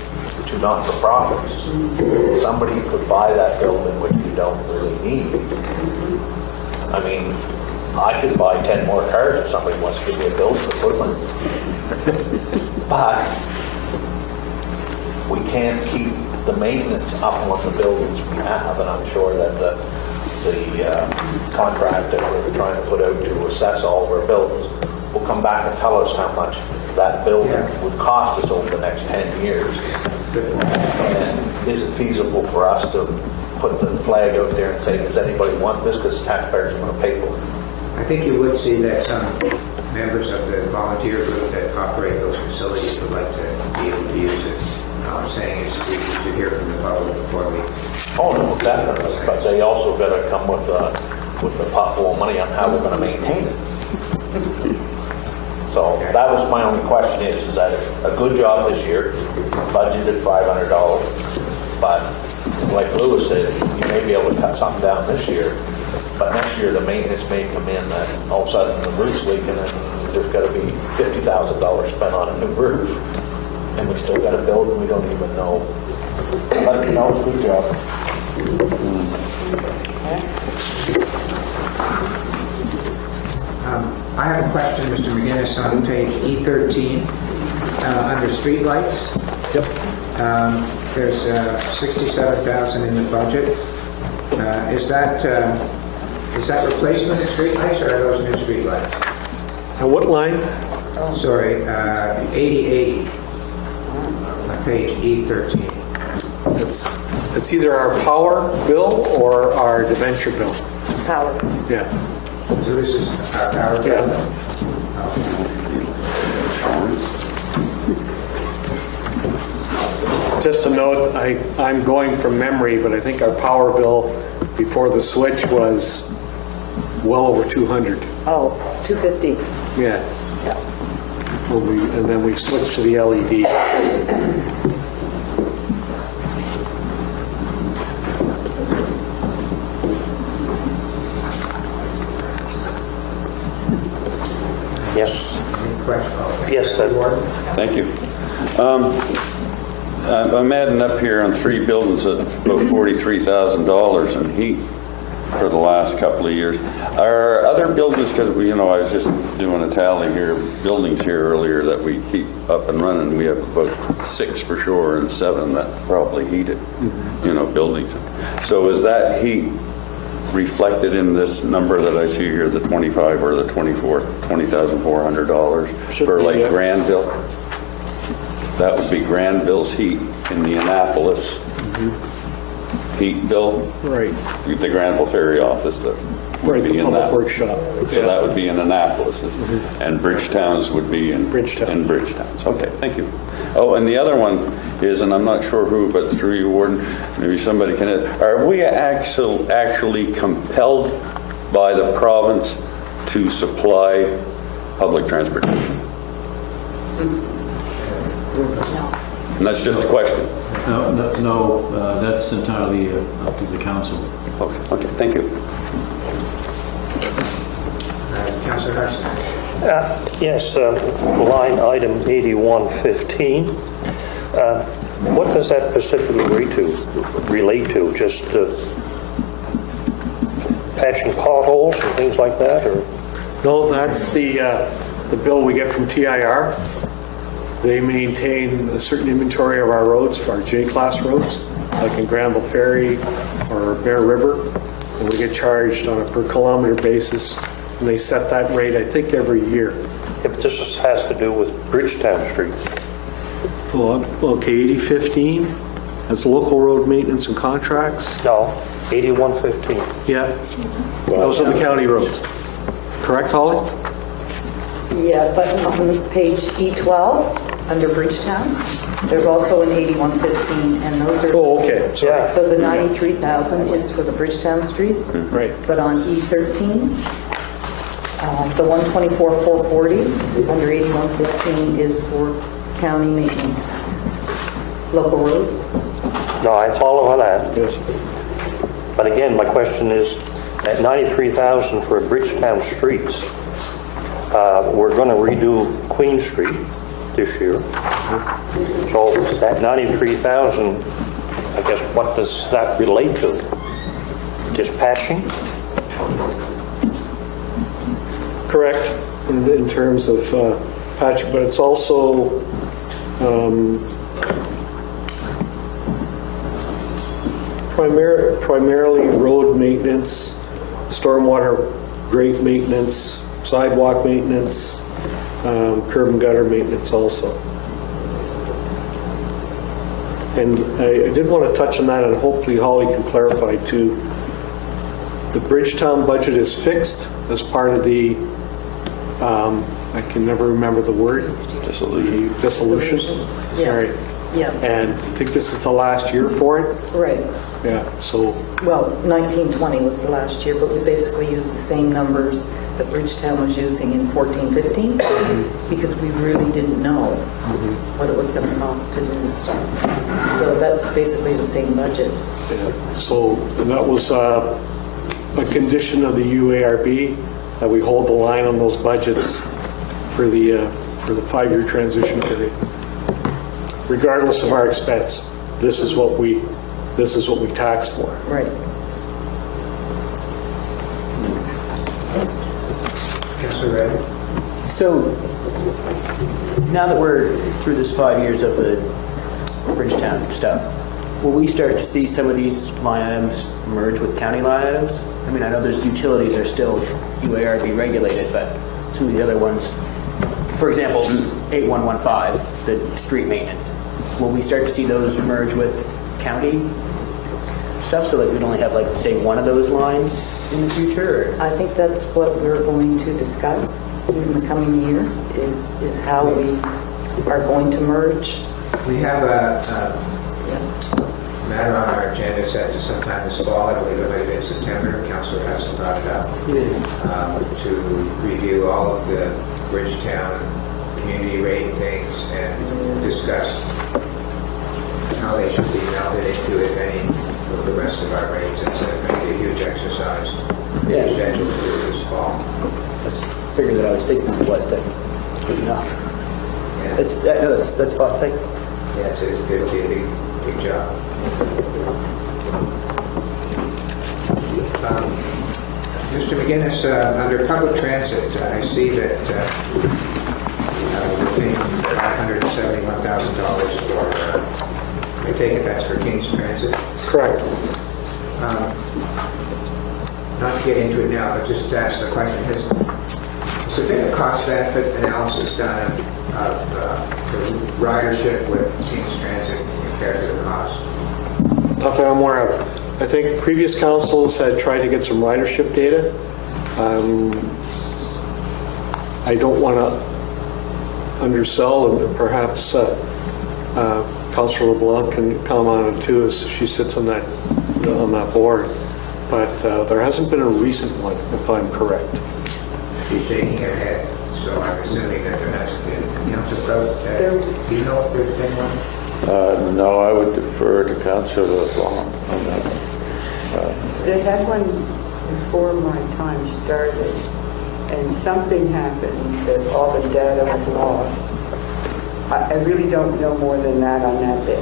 to not-for-profits? Somebody could buy that building, which we don't really need. I mean, I could buy 10 more cars if somebody wants to give me a building to put them in. But we can't keep the maintenance up on the buildings we have, and I'm sure that the contract that we're trying to put out to assess all of our buildings will come back and tell us how much that building would cost us over the next 10 years. And is it feasible for us to put the flag out there and say, does anybody want this? Because taxpayers are going to pay for it. I think you would see that some members of the volunteer group that operate those facilities would like to be able to use it. All I'm saying is we should hear from the public before we... Oh, no, definitely. But they also got to come with a pot full of money on how we're going to maintain it. So that was my only question is that a good job this year, budgeted $500, but like Lewis said, you may be able to cut something down this year, but next year the maintenance may come in that all of a sudden the roof's leaking and there's got to be $50,000 spent on a new roof, and we still got to build and we don't even know. But no, good job. I have a question, Mr. McGinnis, on page E13, under streetlights. Yep. There's $67,000 in the budget. Is that replacement of streetlights, or are those new streetlights? And what line? Sorry, 8080, on page E13. It's either our power bill or our debenture bill. Power. Yeah. So this is our power bill? Yeah. Just a note, I'm going from memory, but I think our power bill before the switch was well over 200. Oh, 250. Yeah. Yeah. And then we switched to the LED. Yes. Any questions? Yes, sir. Thank you. I'm adding up here on 3 buildings at about $43,000 in heat for the last couple of years. Are other buildings, because I was just doing a tally here, buildings here earlier that we keep up and running. We have about 6 for sure and 7 that probably heated, buildings. So is that heat reflected in this number that I see here, the 25 or the $20,400 for like Granville? that would be Granville's Heat in the Annapolis heat bill. Right. The Granville Ferry office that would Right, be the in public that. workshop. So that would be in Annapolis. And Bridgetown's would be in Bridgetown. in Bridgetown's. Okay, thank you. Oh, and the other one is, and I'm not sure who, but through you, Warden, maybe somebody can, are we actually compelled by the province to supply public transportation? And that's just a question. No, that's entirely up to the council. Okay, thank you. Councillor Hudson. Yes, line item 8115. What does that specifically relate to? Just patching potholes and things like that, or? No, that's the bill we get from TIR. They maintain a certain inventory of our roads, our J-class roads, like in Granville Ferry or Bear River, and we get charged on a per kilometer basis, and they set that rate, I think, every year. Yeah, but this has to do with Bridgetown streets. Well, okay, 8015, that's local road maintenance and contracts. No, 8115. Yeah, those are the county roads. Correct, Holly? Yeah, but on page E12, under Bridgetown, there's also an 8115, and those are... Oh, okay, sorry. Yeah. So the 93,000 is for the Bridgetown streets. Right. But on E13, the 124,440 under 8115 is for county maintenance, local roads. No, I follow on that. Yes. But again, my question is, at 93,000 for Bridgetown streets, we're going to redo Queen Street this year. So that 93,000, I guess, what does that relate to? Just patching? Correct, in terms of patching, but it's also primarily road maintenance, stormwater grate maintenance, sidewalk maintenance, curb and gutter maintenance also. And I did want to touch on that, and hopefully Holly can clarify too. The Bridgetown budget is fixed as part of the, I can never remember the word. Dissolution. Dissolution. Yeah. All right. Yeah, And I think this is the last year for it. right. Yeah, so, Well, 1920 was the last year, but we basically used the same numbers that Bridgetown was using in 1415 because we really didn't know what it was going to cost to do this stuff. So that's basically the same budget. so and that was a condition of the UARB that we hold the line on those budgets for the 5-year transition period. Regardless of our expense, this is what we tax for. Right. Councillor Reddy. So now that we're through this 5 years of the Bridgetown stuff, will we start to see some of these line items merge with county line items? I mean, I know those utilities are still UARB regulated, but some of the other ones, for example, 8115, the street maintenance, will we start to see those merge with county stuff so that we'd only have, like, say, one of those lines in the future? Or? I think that's what we're going to discuss in the coming year is how we are going to merge. We have a matter on our agenda set to sometime this fall, I believe it might have been September. Councillor Hudson brought it up, to review all of the Bridgetown community rate things and discuss how they should be melded into, if any, with the rest of our rates. It's going to be a huge exercise. Yeah. We're scheduled to do it this fall. That's the figure that I was thinking was that good enough. Yeah. That's fun. Thanks. Yeah, it'll be a big job. Mr. McGinnis, under public transit, I see that we're paying $571,000 for, I take it that's for King's Transit. Correct. Not to get into it now, but just to ask the question, has there been a cost-benefit analysis done of the ridership with King's Transit compared to the cost? Nothing I'm aware of. I think previous councils had tried to get some ridership data. I don't want to undersell, and perhaps Councilor LeBlanc can comment on it too, as she sits on that board. But there hasn't been a recent one, if I'm correct. She's shaking her head, so I'm assuming that there hasn't been. Councilor Prout, do you know if there's been one? No, I would defer to Councilor LeBlanc on that. They had one before my time started, and something happened that all the data was lost. I really don't know more than that on that bit.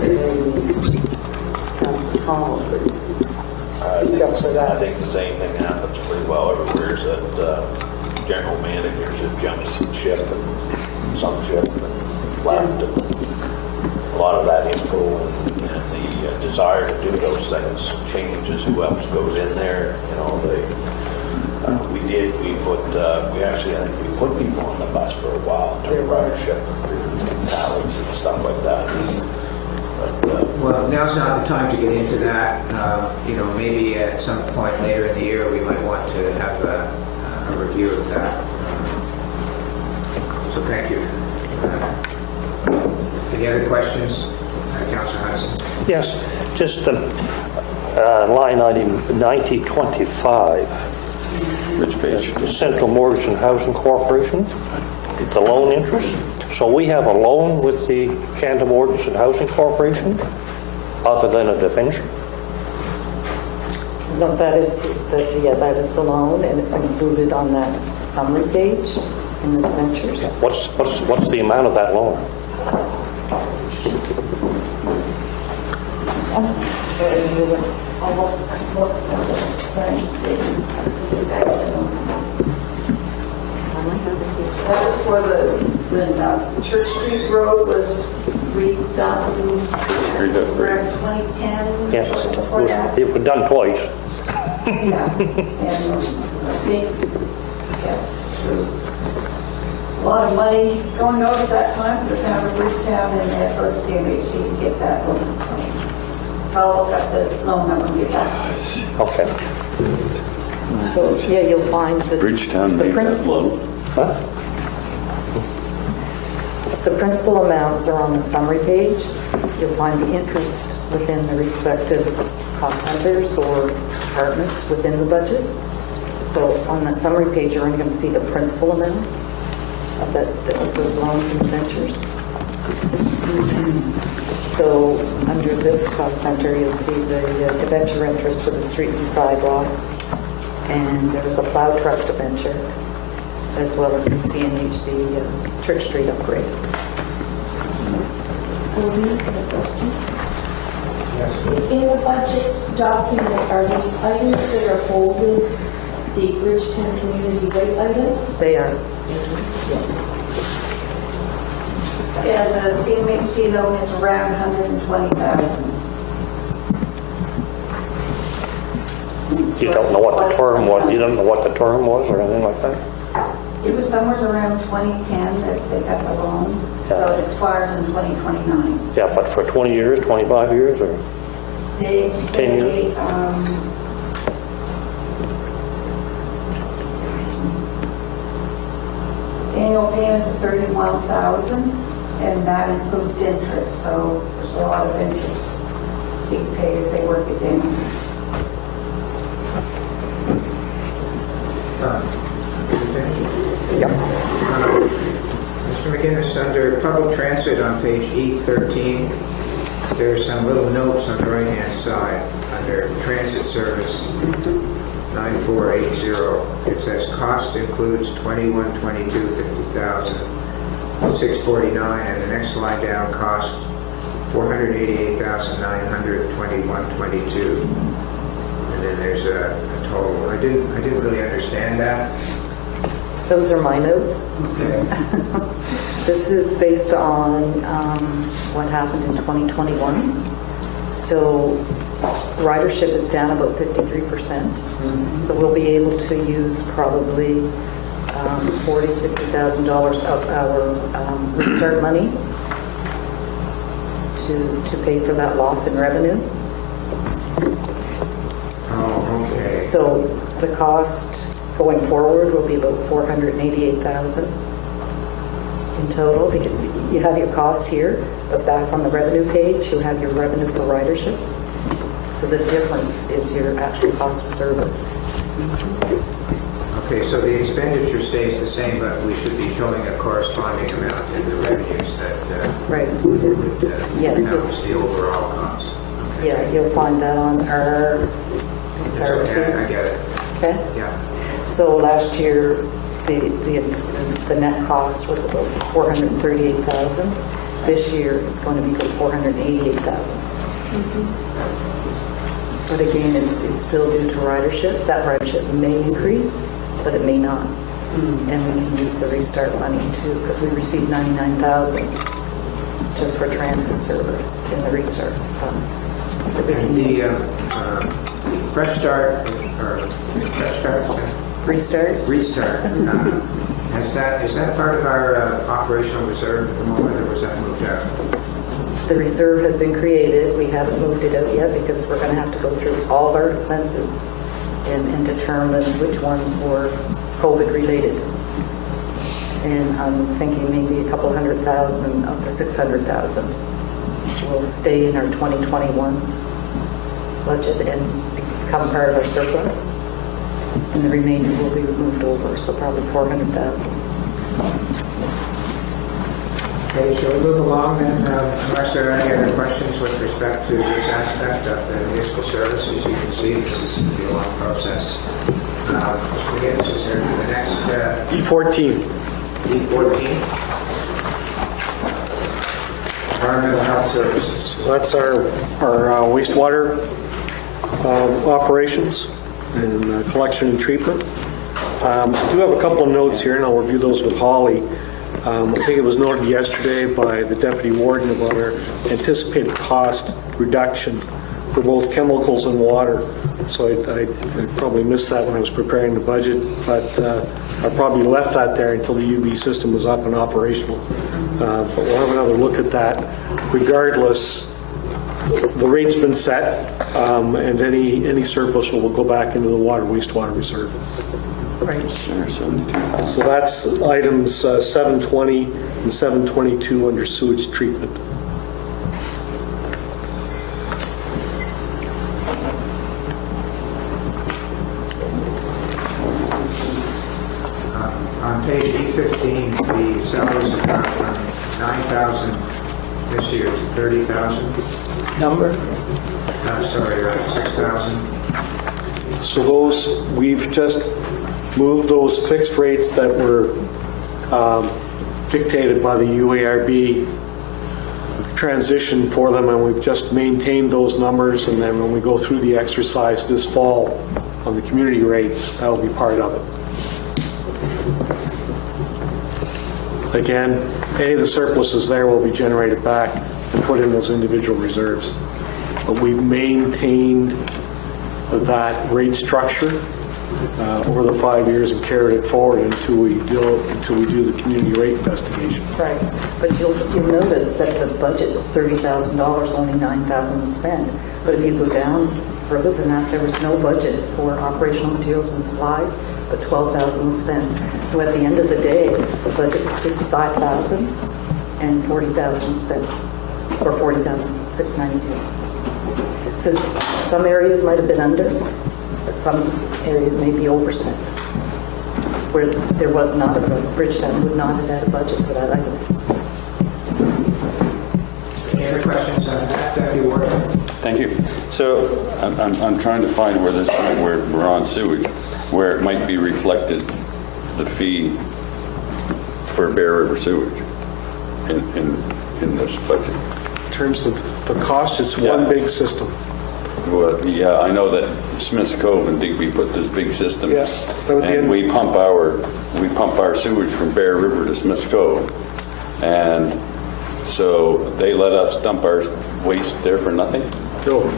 Maybe Councilor Connell could speak up for that. I think the same thing happens pretty well everywhere, is that general managers have jumped ship and some ship and left. And a lot of that info and the desire to do those things changes who else goes in there. You know, we actually, I think we put people on the bus for a while, to ridership, tallies and stuff like that. Well, now's not the time to get into that. Maybe at some point later in the year, we might want to have a review of that. So thank you. Any other questions? Councilor Hudson? Yes, just line item 9025. Which page? Central Mortgage and Housing Corporation, the loan interest. So we have a loan with the Canada Mortgage and Housing Corporation, other than a debenture. No, that is the loan, and it's included on that summary page in the debentures. What's the amount of that loan? That was for when Church Street Road was redone around 2010. Yes, Before that. it was done twice. Yeah, and there was a lot of money going out at that time for the town of Bridgetown, and they approached CMHC to get that loan. So I'll look up the loan number and get that. Okay. So, yeah, you'll find the Bridgetown made that principal. loan. Huh? The principal amounts are on the summary page. You'll find the interest within the respective cost centers or departments within the budget. So on that summary page, you're only going to see the principal amount of those loans and ventures. So under this cost center, you'll see the debenture interest for the streets and sidewalks, and there's a plow trust debenture, as well as the CNHC Church Street upgrade. In the budget document, are the items that are bolded the Bridgetown community rate items? They are. Yes. And the CMHC loan is around 120,000. You don't know what the term was. You don't know what the term was or anything like that. It was somewhere around 2010 that they got the loan, so it expires in 2029. Yeah, but for 20 years, 25 years, or They 10 years. Annual payments of 31,000, and that includes interest. So there's a lot of interest being paid if they work it down. Mr. McGinnis, under public transit on page E13, there's some little notes on the right-hand side under transit service 9480. It says cost includes 21, 22, 50,000, 649, and the next line down cost 488,900, 21, 22. And then there's a total. I didn't really understand that. Those are my notes. Okay. This is based on what happened in 2021. So ridership is down about 53%. So we'll be able to use probably $50,000 of our restart money to pay for that loss in revenue. Oh, okay. So the cost going forward will be about $488,000 in total, because you have your cost here, but back on the revenue page, you have your revenue for ridership. So the difference is your actual cost of service. Okay, so the expenditure stays the same, but we should be showing a corresponding amount in the revenues that Right. would Yeah. announce the overall cost. Okay. Yeah, you'll find that on our, it's our Okay, I get it. Okay? Yeah. So last year, the net cost was about $438,000. This year, it's going to be about $488,000. But again, it's still due to ridership. That ridership may increase, but it may not. And we can use the restart money too, because we received $99,000 just for transit service in the restart funds. that we can And the use. Fresh Start, or Fresh Start? Restart? Restart. Is that part of our operational reserve at the moment, or was that moved out? The reserve has been created. We haven't moved it out yet because we're going to have to go through all of our expenses and determine which ones were COVID related. And I'm thinking maybe a couple $100,000 of the $600,000 will stay in our 2021 budget and become part of our surplus. And the remainder will be moved over, so probably $400,000. Okay, shall we move along then, unless there are any other questions with respect to this aspect of the municipal services? You can see this is going to be a long process. We get to the next E14. E14. Environmental Health Services. So that's our wastewater operations and collection and treatment. I do have a couple of notes here, and I'll review those with Holly. I think it was noted yesterday by the deputy warden about our anticipated cost reduction for both chemicals and water. So I probably missed that when I was preparing the budget, but I probably left that there until the UV system was up and operational. But we'll have another look at that. Regardless, the rate's been set, and any surplus will go back into the water wastewater reserve. Right. So that's items 720 and 722 under sewage treatment. On page E15, the salaries have gone from 9,000 this year to 30,000. Number? Sorry, 6,000. So those, we've just moved those fixed rates that were dictated by the UARB transition for them, and we've just maintained those numbers, and then when we go through the exercise this fall on the community rates, that will be part of it. Again, any of the surpluses there will be generated back and put in those individual reserves. But we've maintained that rate structure over the 5 years and carried it forward until we do the community rate investigation. Right, but you'll notice that the budget was $30,000, only $9,000 to spend. But if you go down further than that, there was no budget for operational materials and supplies, but $12,000 was spent. So at the end of the day, the budget was $55,000 and $40,000 spent, or $40,692. So some areas might have been under, but some areas may be overspent. Where there was not a budget, Bridgetown would not have had a budget for that item. Any other questions on that, Deputy Warden? Thank you. So I'm trying to find where this point where we're on sewage, where it might be reflected the fee for Bear River sewage in this budget. In terms of the cost, it's one big system. Well, yeah, I know that Smith's Cove and Digby put this big system, Yeah, that would be and we pump our sewage from Bear River to Smith's Cove, and so they let us dump our waste there for nothing. No,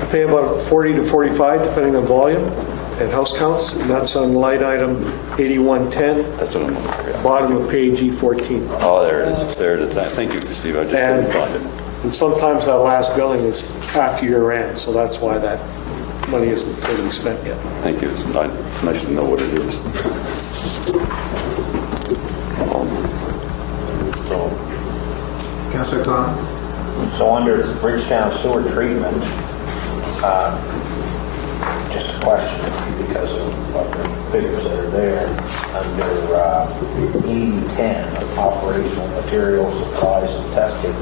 I pay about 40 to 45 depending on volume, and house counts, and that's on line item 8110, That's what I'm looking at. bottom of page E14. Oh, there it is. There it is. Thank you, Steve. I just couldn't find it. And sometimes that last billing is after year end, so that's why that money isn't totally spent yet. Thank you. It's nice to know what it is. Councillor Khan? So under Bridgetown sewer treatment, just a question because of the figures that are there, under E10, operational materials, supplies, and testing.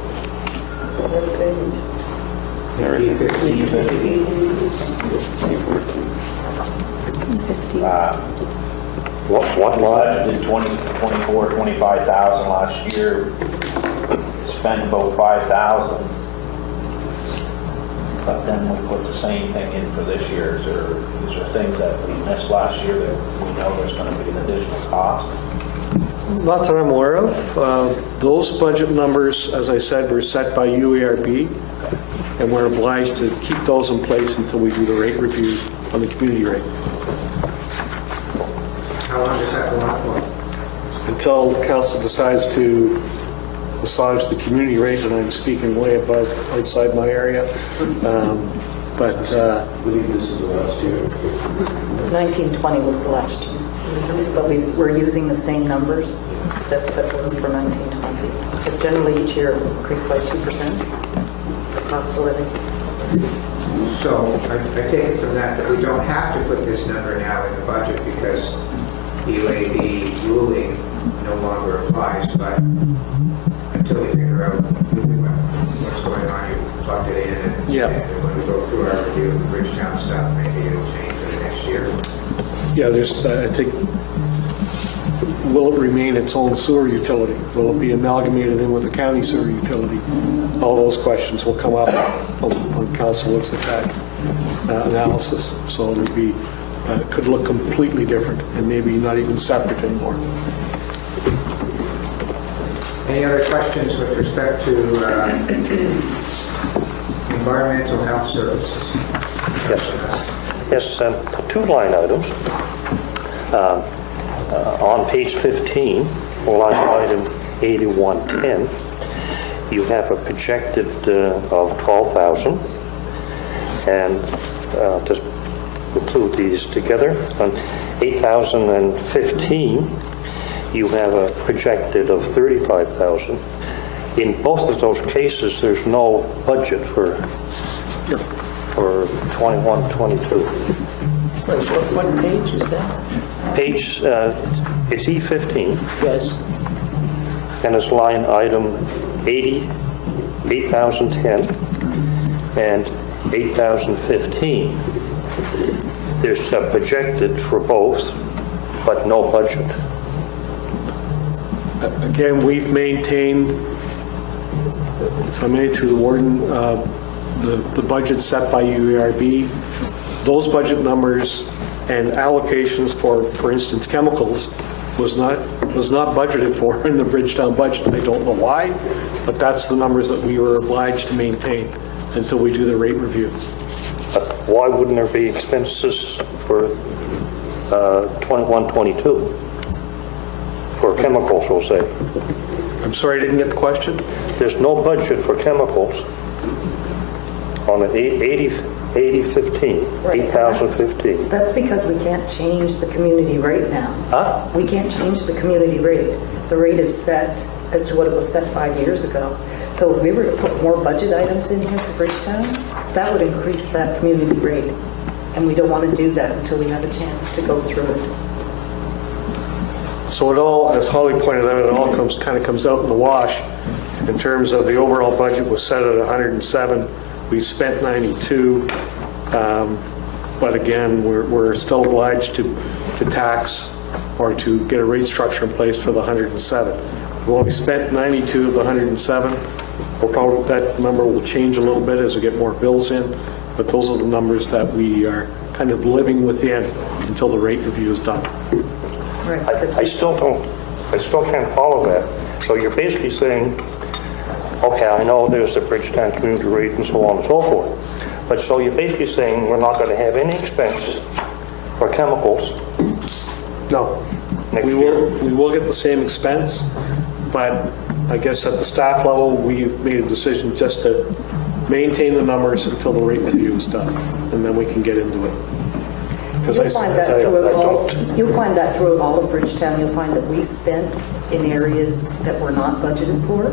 What line? Budgeted 25,000 last year, spent about 5,000. But then we put the same thing in for this year. Is there things that we missed last year that we know there's going to be an additional cost? Not that I'm aware of. Those budget numbers, as I said, were set by UARB, and we're obliged to keep those in place until we do the rate review on the community rate. How long does that go on for? Until council decides to massage the community rate, and I'm speaking way above outside my area. But I believe this is the last year. 1920 was the last year. But we're using the same numbers that were for 1920. Because generally each year it increased by 2%, the cost of living. So I take it from that we don't have to put this number now in the budget because UAB ruling no longer applies, but until we figure out what's going on, you plug it in, and when we go through our review of the Bridgetown stuff, maybe it'll change for the next year. yeah, there's, I think, will it remain its own sewer utility? Will it be amalgamated in with the county sewer utility? All those questions will come up when council looks at that analysis. So it'll be, it could look completely different and maybe not even separate anymore. Any other questions with respect to environmental health services? Yes, two line items. On page 15, line item 8110, you have a projected of 12,000, and just include these together. On 8,015, you have a projected of 35,000. In both of those cases, there's no budget for 21-22. What page is that? Page, it's E15, Yes. and it's line item 8,010 and 8,015. There's a projected for both, but no budget. Again, we've maintained, if I may, through the warden, the budget set by UARB. Those budget numbers and allocations for instance, chemicals was not budgeted for in the Bridgetown budget. I don't know why, but that's the numbers that we were obliged to maintain until we do the rate review. But why wouldn't there be expenses for 21-22? For chemicals, we'll say. I'm sorry, I didn't get the question. There's no budget for chemicals on an 8,015. That's because we can't change the community rate now. Huh? We can't change the community rate. The rate is set as to what it was set 5 years ago. So if we were to put more budget items in here for Bridgetown, that would increase that community rate. And we don't want to do that until we have a chance to go through it. So it all, as Holly pointed out, it all kind of comes out in the wash. In terms of the overall budget was set at 107. We spent 92. But again, we're still obliged to tax or to get a rate structure in place for the 107. We've only spent 92 of the 107. That number will change a little bit as we get more bills in, but those are the numbers that we are kind of living within until the rate review is done. Right. I still can't follow that. So you're basically saying, okay, I know there's the Bridgetown community rate and so on and so forth, but so you're basically saying we're not going to have any expense For chemicals, No. Next We will get the same expense, but I guess at the staff level, we've made a decision just to maintain the numbers until the rate review is done, and then we can get into it. Because You'll find that throughout all of Bridgetown, you'll find that we spent in areas that were not budgeted for,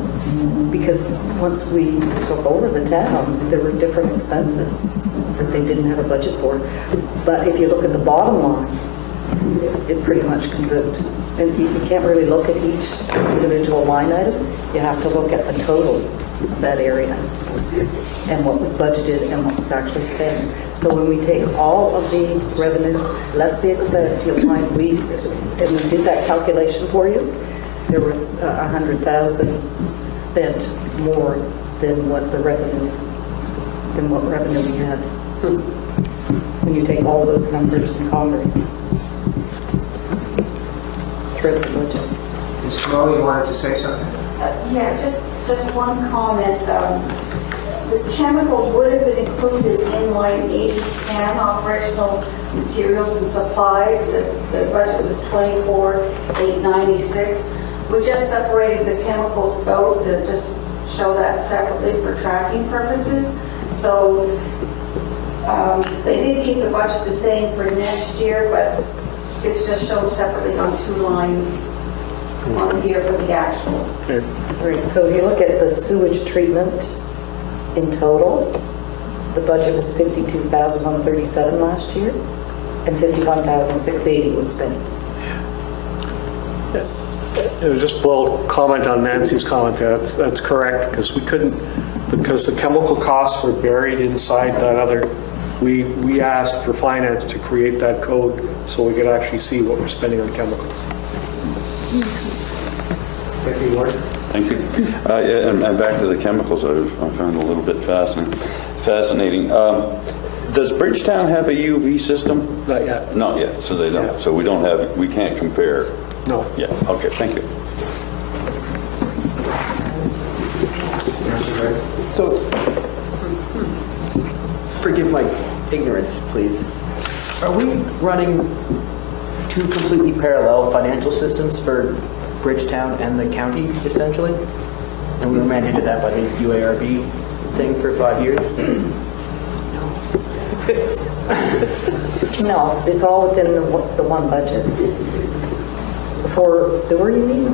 because once we took over the town, there were different expenses that they didn't have a budget for. But if you look at the bottom line, it pretty much comes out, and you can't really look at each individual line item, you have to look at the total of that area and what was budgeted and what was actually spent. So when we take all of the revenue, less the expense, you'll find and we did that calculation for you, there was 100,000 spent more than what revenue we had. When you take all those numbers and convert throughout the budget. Ms. Moe, you wanted to say something? Yeah, just one comment. The chemicals would have been included in line 8010, operational materials and supplies. The budget was 24,896. We just separated the chemicals out to just show that separately for tracking purposes. So they did keep the budget the same for next year, but it's just shown separately on two lines on here for the actual. Right, so if you look at the sewage treatment in total, the budget was 52,137 last year, and 51,680 was spent. Just will comment on Nancy's comment. That's correct, because because the chemical costs were buried inside that other. We asked for finance to create that code so we could actually see what we're spending on chemicals. Thank you, Ward. Thank you. And back to the chemicals, I found a little bit fascinating. Does Bridgetown have a UV system? Not yet. Not yet, so they don't. Yeah. So we can't compare. No. Yeah, okay, thank you. So, forgive my ignorance, please. Are we running two completely parallel financial systems for Bridgetown and the county, essentially? And we were mandated that by the UARB thing for 5 years? No, it's all within the one budget. For sewer, you mean?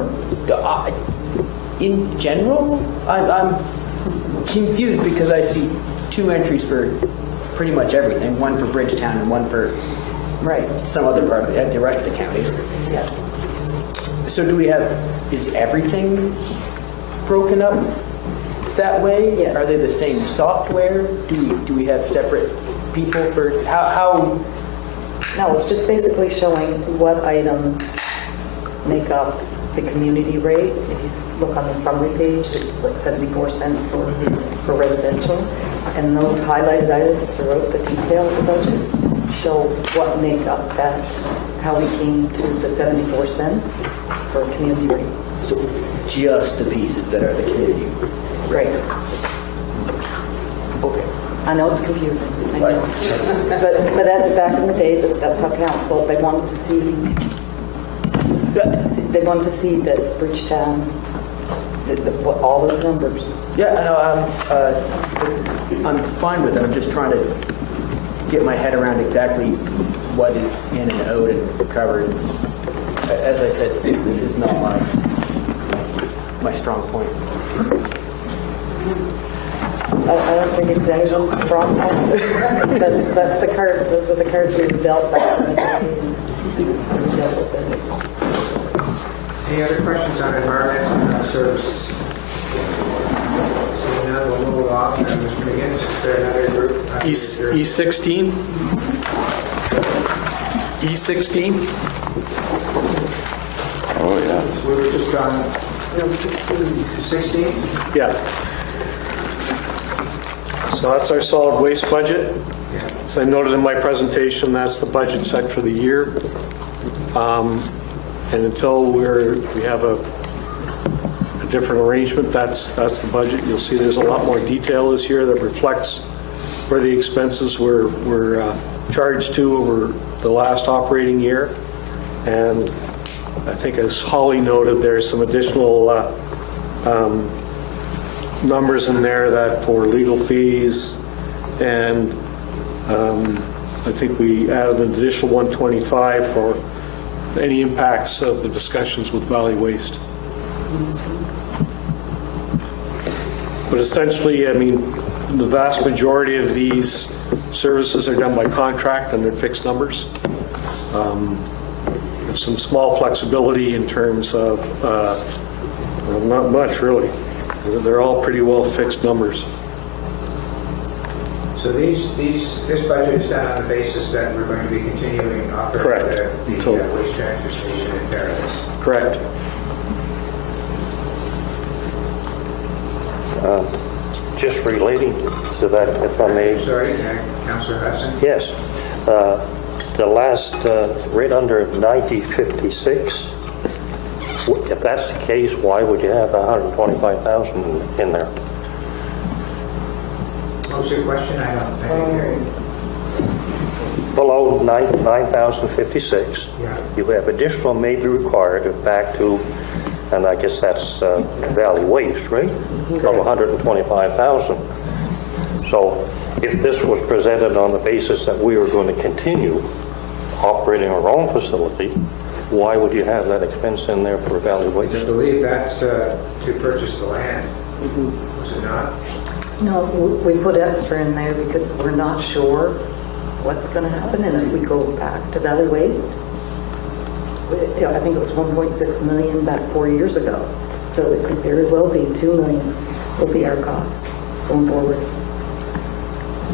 In general, I'm confused because I see two entries for pretty much everything, one for Bridgetown and one for some other part of the rest of the county. Yeah. So is everything broken up that way? Yes. Are they the same software? Do we have separate people for, how? No, it's just basically showing what items make up the community rate. If you look on the summary page, it's like 74 cents for residential. And those highlighted items throughout the detail of the budget show what make up that, how we came to the 74 cents for community rate. So just the pieces that are the community. Right. Okay. I know it's confusing, I know. but back in the day, that's how council, they wanted to see that Bridgetown, all those numbers. Yeah, I know, I'm fine with it. I'm just trying to get my head around exactly what is in and out and covered. As I said, this is not my strong point. I don't think it's anyone's problem. That's the card. Those are the cards we were dealt back in the day. Any other questions on environmental services? Seeing none, we'll move along. Mr. McGinnis, is there another group? E16. E16. Oh, yeah. We were just on 16? Yeah. So that's our solid waste budget. As I noted in my presentation, that's the budget set for the year. And until we have a different arrangement, that's the budget. You'll see there's a lot more detail this year that reflects where the expenses were charged to or the last operating year. And I think as Holly noted, there's some additional numbers in there that for legal fees, and I think we added an additional 125 for any impacts of the discussions with Valley Waste. But essentially, I mean, the vast majority of these services are done by contract and they're fixed numbers. There's some small flexibility in terms of, well, not much really. They're all pretty well fixed numbers. So this budget is done on the basis that we're going to be continuing operating the waste transfer station in Paradise. Correct. Just relating to that, if I may. Sorry, Councillor Hudson? Yes. The last, right under 9056, if that's the case, why would you have 125,000 in there? What was your question? I didn't hear you. Below 9,056, Yeah. you have additional may be required back to, and I guess that's Valley Waste, right? Of 125,000. So if this was presented on the basis that we were going to continue operating our own facility, why would you have that expense in there for Valley I Waste? believe that's to purchase the land, was it not? No, we put extra in there because we're not sure what's going to happen, and if we go back to Valley Waste, I think it was 1.6 million back 4 years ago. So it could very well be 2 million will be our cost going forward.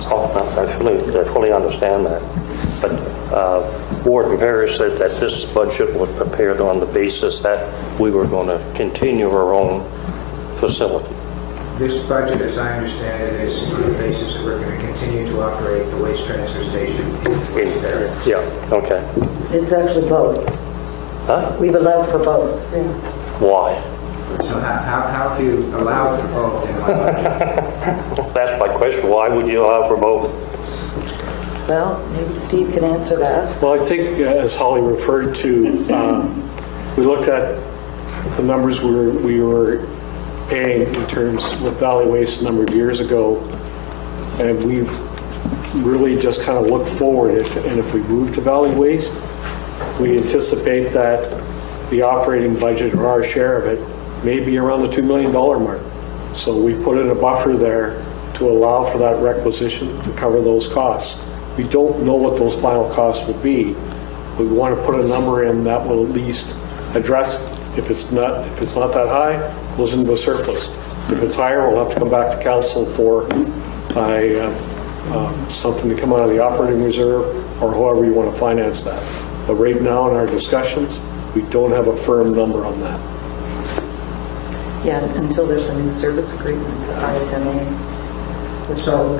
Oh, I fully understand that. But Warden Parrish said that this budget was prepared on the basis that we were going to continue our own facility. This budget, as I understand it, is on the basis that we're going to continue to operate the waste transfer station in Paradise. Yeah, okay. It's actually both. Huh? We've allowed for both. Why? So how have you allowed for both in one budget? That's my question. Why would you allow for both? Well, maybe Steve can answer that. Well, I think as Holly referred to, we looked at the numbers we were paying in terms with Valley Waste a number of years ago, and we've really just kind of looked forward. And if we move to Valley Waste, we anticipate that the operating budget, or our share of it, may be around the $2 million mark. So we put in a buffer there to allow for that requisition to cover those costs. We don't know what those final costs will be, but we want to put a number in that will at least address it. If it's not that high, it goes into a surplus. If it's higher, we'll have to come back to council for something to come out of the operating reserve, or however you want to finance that. But right now in our discussions, we don't have a firm number on that. Yeah, until there's a new service agreement for ISMA. So,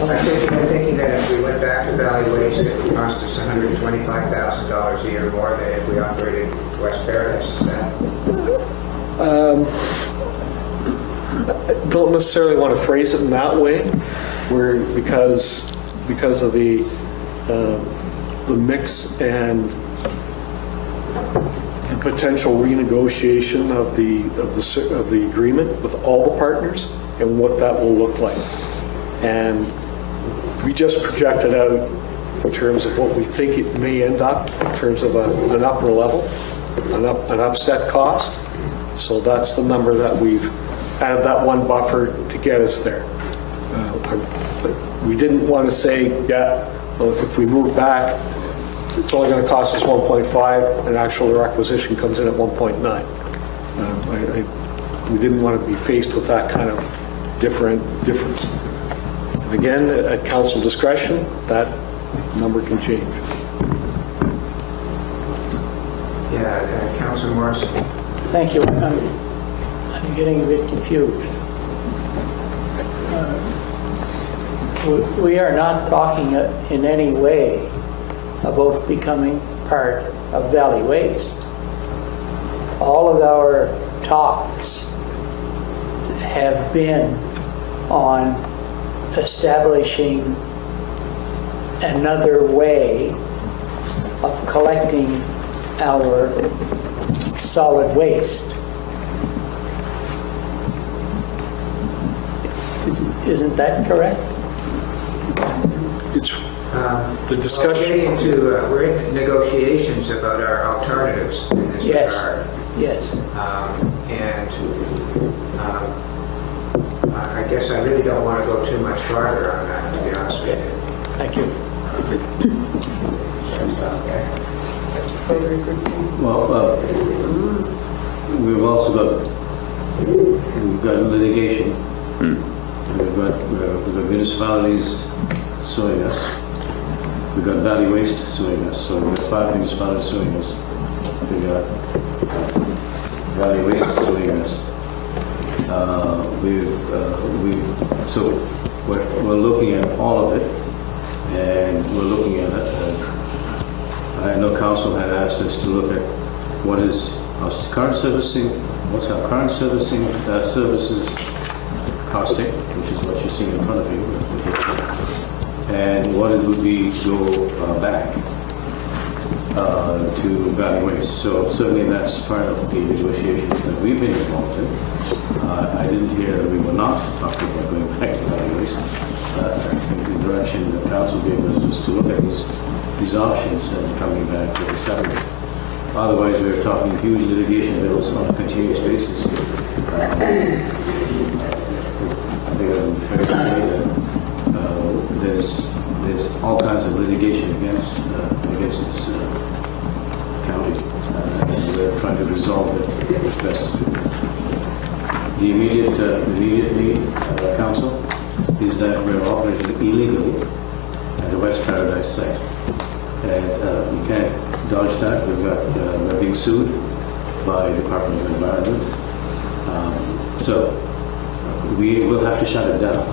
I'm thinking that if we went back to Valley Waste, it would cost us $125,000 a year more than if we operated West Paradise, is that? I don't necessarily want to phrase it in that way, because of the mix and the potential renegotiation of the agreement with all the partners and what that will look like. And we just projected out in terms of what we think it may end up in terms of an upper level, an upset cost. So that's the number that we've added, that one buffer to get us there. We didn't want to say, yeah, well, if we move back, it's only going to cost us 1.5, and actually the requisition comes in at 1.9. We didn't want to be faced with that kind of difference. And again, at council discretion, that number can change. Yeah, Councilor Morrison. Thank you. I'm getting a bit confused. We are not talking in any way about becoming part of Valley Waste. All of our talks have been on establishing another way of collecting our solid waste. Isn't that correct? It's the discussion. We're in negotiations about our alternatives in this regard. Yes. I guess I really don't want to go too much farther on that, to be honest with you. Thank you. Well, we've got litigation. We've got municipalities suing us. We've got Valley Waste suing us. So we've got 5 municipalities suing us. We've got Valley Waste suing us. So we're looking at all of it, and we're looking at I know council had asked us to look at what is our current servicing, what's our current servicing services costing, which is what you're seeing in front of you, and what it would be to go back to Valley Waste. So certainly that's part of the negotiations that we've been involved in. I didn't hear that we were not talking about going back to Valley Waste. I think the direction the council gave us was to look at these options and coming back to the settlement. Otherwise, we were talking huge litigation bills on a continuous basis. I think it would be fair to say that there's all kinds of litigation against this county, and we're trying to resolve it as best as we can. The immediate need, council, is that we're operating illegally at the West Paradise site. And you can't dodge that. We're being sued by the Department of Environment. So we will have to shut it down.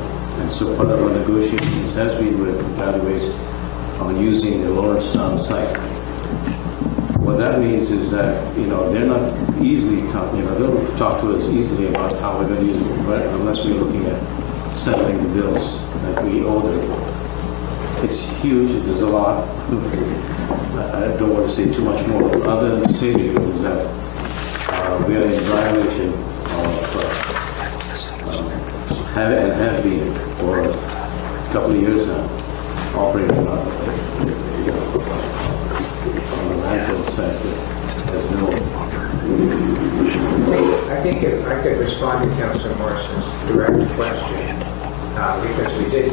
And so part of our negotiations has been with Valley Waste on using the Lawrencetown site. What that means is that, they're not easily they'll talk to us easily about how we're going to use it, right? Unless we're looking at settling the bills that we owe them. It's huge. There's a lot. I don't want to say too much more. Other than to say to you is that we are in violation of have been for a couple of years now, operating on the landfill site. There's no. I think if I could respond to Councillor Morrison's direct question, because we did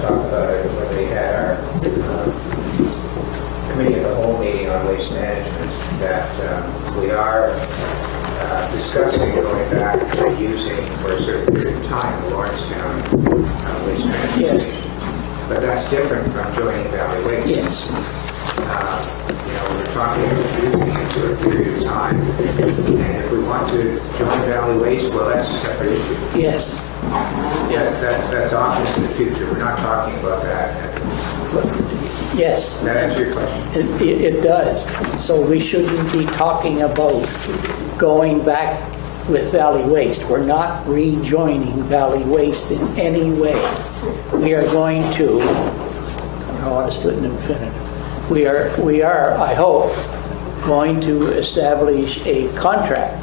talk about it when we had our committee of the whole meeting on waste management, that we are discussing going back to using for a certain period of time the Lawrencetown waste management station. But that's different from joining Valley Waste. Yes. We're talking about using it for a period of time, and if we want to join Valley Waste, well, that's a separate issue. Yes. Yes, that's off into the future. We're not talking about that. Yes. That answers your question. It does. So we shouldn't be talking about going back with Valley Waste. We're not rejoining Valley Waste in any way. We are going to, I don't know how to split an infinitive. We are, I hope, going to establish a contract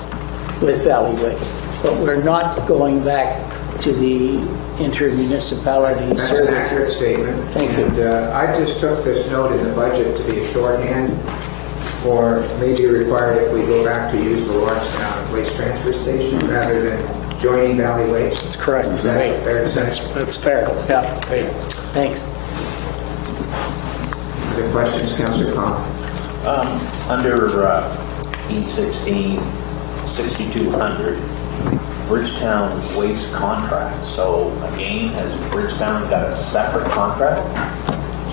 with Valley Waste, but we're not going back to the intermunicipality That's service. an accurate statement. Thank you. And I just took this note in the budget to be a shorthand for maybe required if we go back to use the Lawrencetown Waste Transfer Station rather than joining Valley Waste. That's correct. Is that fair to say? That's fair. Yeah. Great. Thanks. Other questions, Councillor Con? Under E16, 6200, Bridgetown waste contract. So again, has Bridgetown got a separate contract?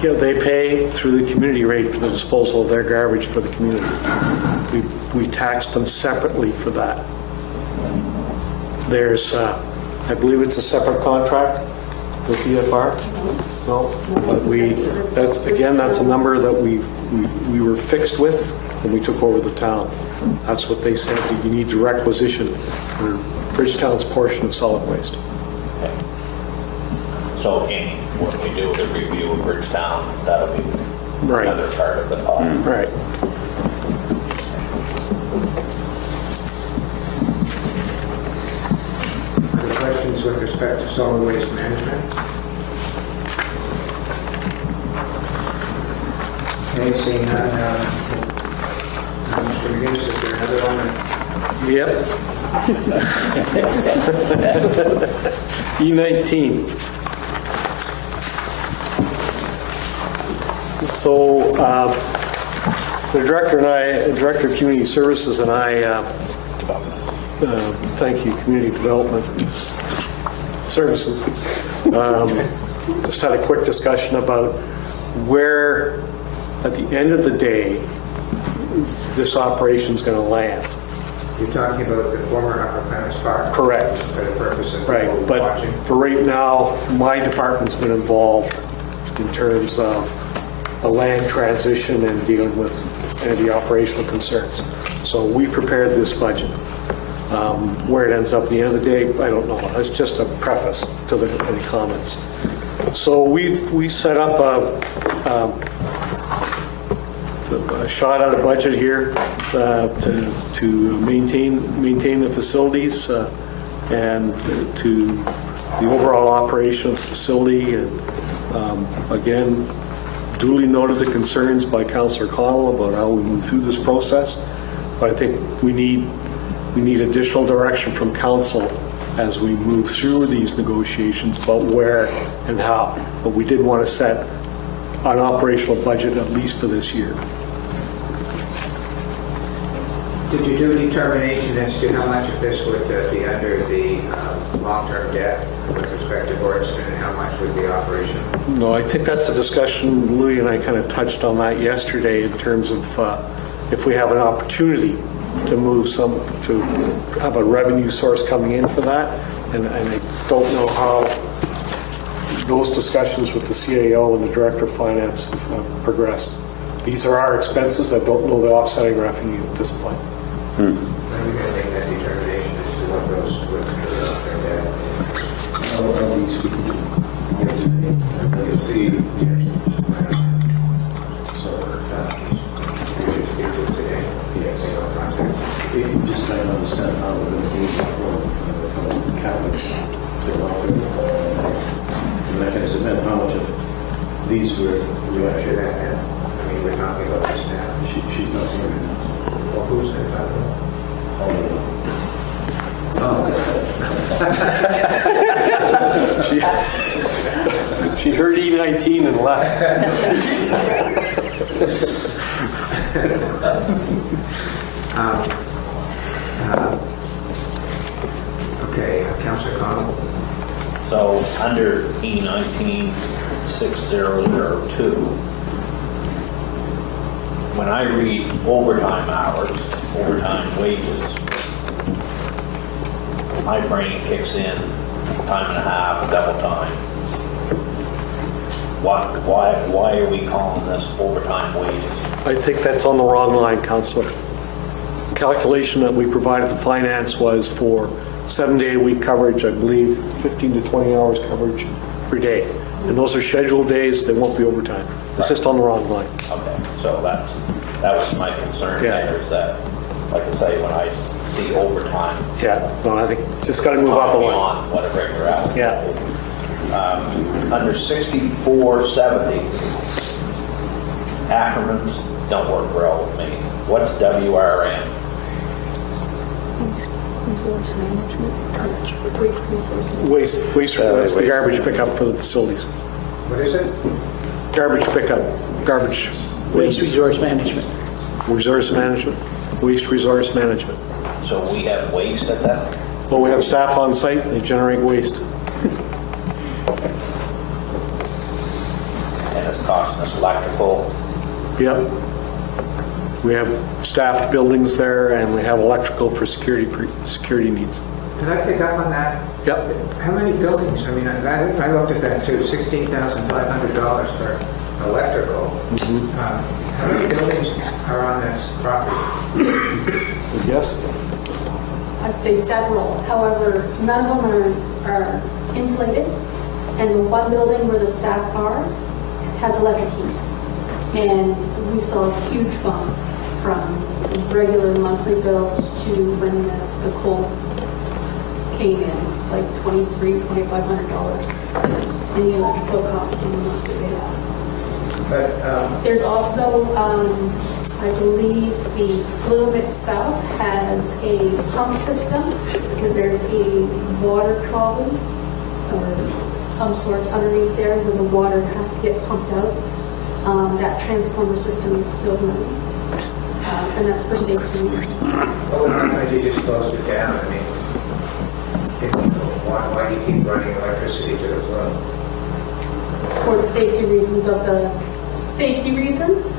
Yeah, they pay through the community rate for the disposal of their garbage for the community. We tax them separately for that. There's, I believe it's a separate contract with EFR. No, but that's a number that we were fixed with when we took over the town. That's what they said, that you need to requisition for Bridgetown's portion of solid waste. So when we do the review of Bridgetown, that'll be Right. another part of the cost. Right. Other questions with respect to solid waste management? Okay, seeing none, Mr. McGinnis, is there another one? Yep. E19. So the director of Community Services and I, thank you, Community Development Services, just had a quick discussion about where, at the end of the day, this operation is going to land. You're talking about the former Upper Clements Park? Correct. For the purpose of Right, people but watching? for right now, my department's been involved in terms of a land transition and dealing with any of the operational concerns. So we prepared this budget. Where it ends up at the end of the day, I don't know. That's just a preface to any comments. So we set up a shot at a budget here to maintain the facilities and to the overall operation of the facility. And again, duly noted the concerns by Councillor Connell about how we move through this process. But I think we need additional direction from council as we move through these negotiations about where and how. But we did want to set an operational budget at least for this year. Did you do a determination as to how much of this would be under the long-term debt with respect to Gordonston and how much would be operational? No, I think that's a discussion, Louis and I kind of touched on that yesterday in terms of if we have an opportunity to move to have a revenue source coming in for that. And I don't know how those discussions with the CAO and the Director of Finance have progressed. These are our expenses. I don't know the offsetting revenue at this point. When are we going to make that determination as to what goes with the long-term debt? I'll be speaking to You'll see. So, today? Yes. just trying to understand how we're going to do it from capital to the mechanism and how much of these were After that, I mean, we're talking about this now. she's not here right now. Well, who's going to talk about She heard E19 and left. Okay, Councillor Connell. So under E19 6002, when I read overtime hours, overtime wages, my brain kicks in time and a half, double time. Why are we calling this overtime wages? I think that's on the wrong line, Councillor. The calculation that we provided to finance was for 7-day-a-week coverage, I believe 15 to 20 hours coverage per day. And those are scheduled days, they won't be overtime. It's just on the wrong line. Okay, so that was my concern there, is that, like I say, when I see overtime. Yeah, no, I think just got to move up a line. Beyond what a regular hour. Yeah. Under 6470, acronyms don't work well with me. What's WRM? Resource management. Waste, that's the garbage pickup for the facilities. What is it? Garbage pickup, garbage. Waste resource management. Resource management, waste resource management. So we have waste at that? Well, we have staff on site, they generate waste. And it's costing us electrical. Yep. We have staffed buildings there and we have electrical for security needs. Can I pick up on that? Yep. How many buildings? I mean, I looked at that too, $16,500 for electrical. How many buildings are on that property? Yes? I'd say several. However, none of them are insulated. And the one building where the staff are has electric heat. And we saw a huge bump from regular monthly bills to when the cold came in. It's like $2,500 in the electrical cost on a monthly basis. But, There's also, I believe the flume itself has a pump system because there's a water trolley or some sort underneath there where the water has to get pumped out. That transformer system is still running, and that's for safety reasons. oh, why don't you just close it down? I mean, why do you keep running electricity to the flow? For the safety reasons of the safety reasons.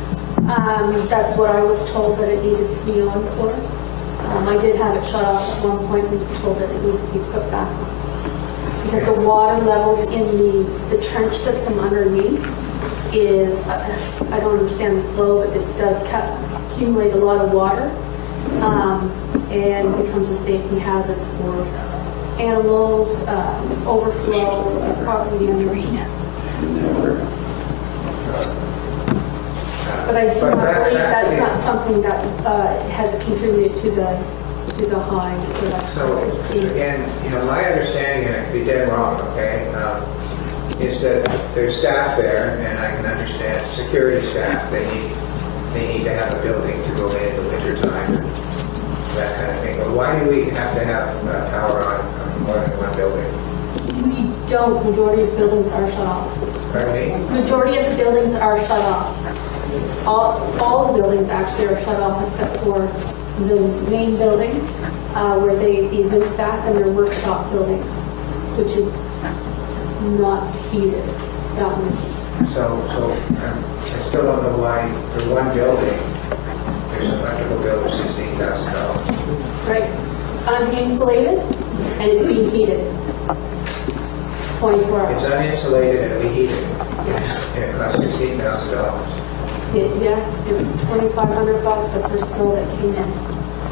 That's what I was told that it needed to be on for. I did have it shut off at one point and was told that it needed to be put back on. Because the water levels in the trench system underneath is, I don't understand the flow, but it does accumulate a lot of water and becomes a safety hazard for animals, overflow, property underneath. But I do not believe that's not something that has contributed to the high electrical. So, again, my understanding, and I could be dead wrong, okay, is that there's staff there, and I can understand security staff. They need to have a building to go in the wintertime, and that kind of thing. But why do we have to have power on more than one building? We don't. Majority of buildings are shut off. Pardon me? Majority of the buildings are shut off. All the buildings actually are shut off except for the main building where the admin staff and their workshop buildings, which is not heated. So I still don't know why for one building there's an electrical bill of $16,000. Right. It's uninsulated and it's being heated 24 hours. It's uninsulated and we heat it, and it costs $16,000. Yeah, it's $2,500 the first bill that came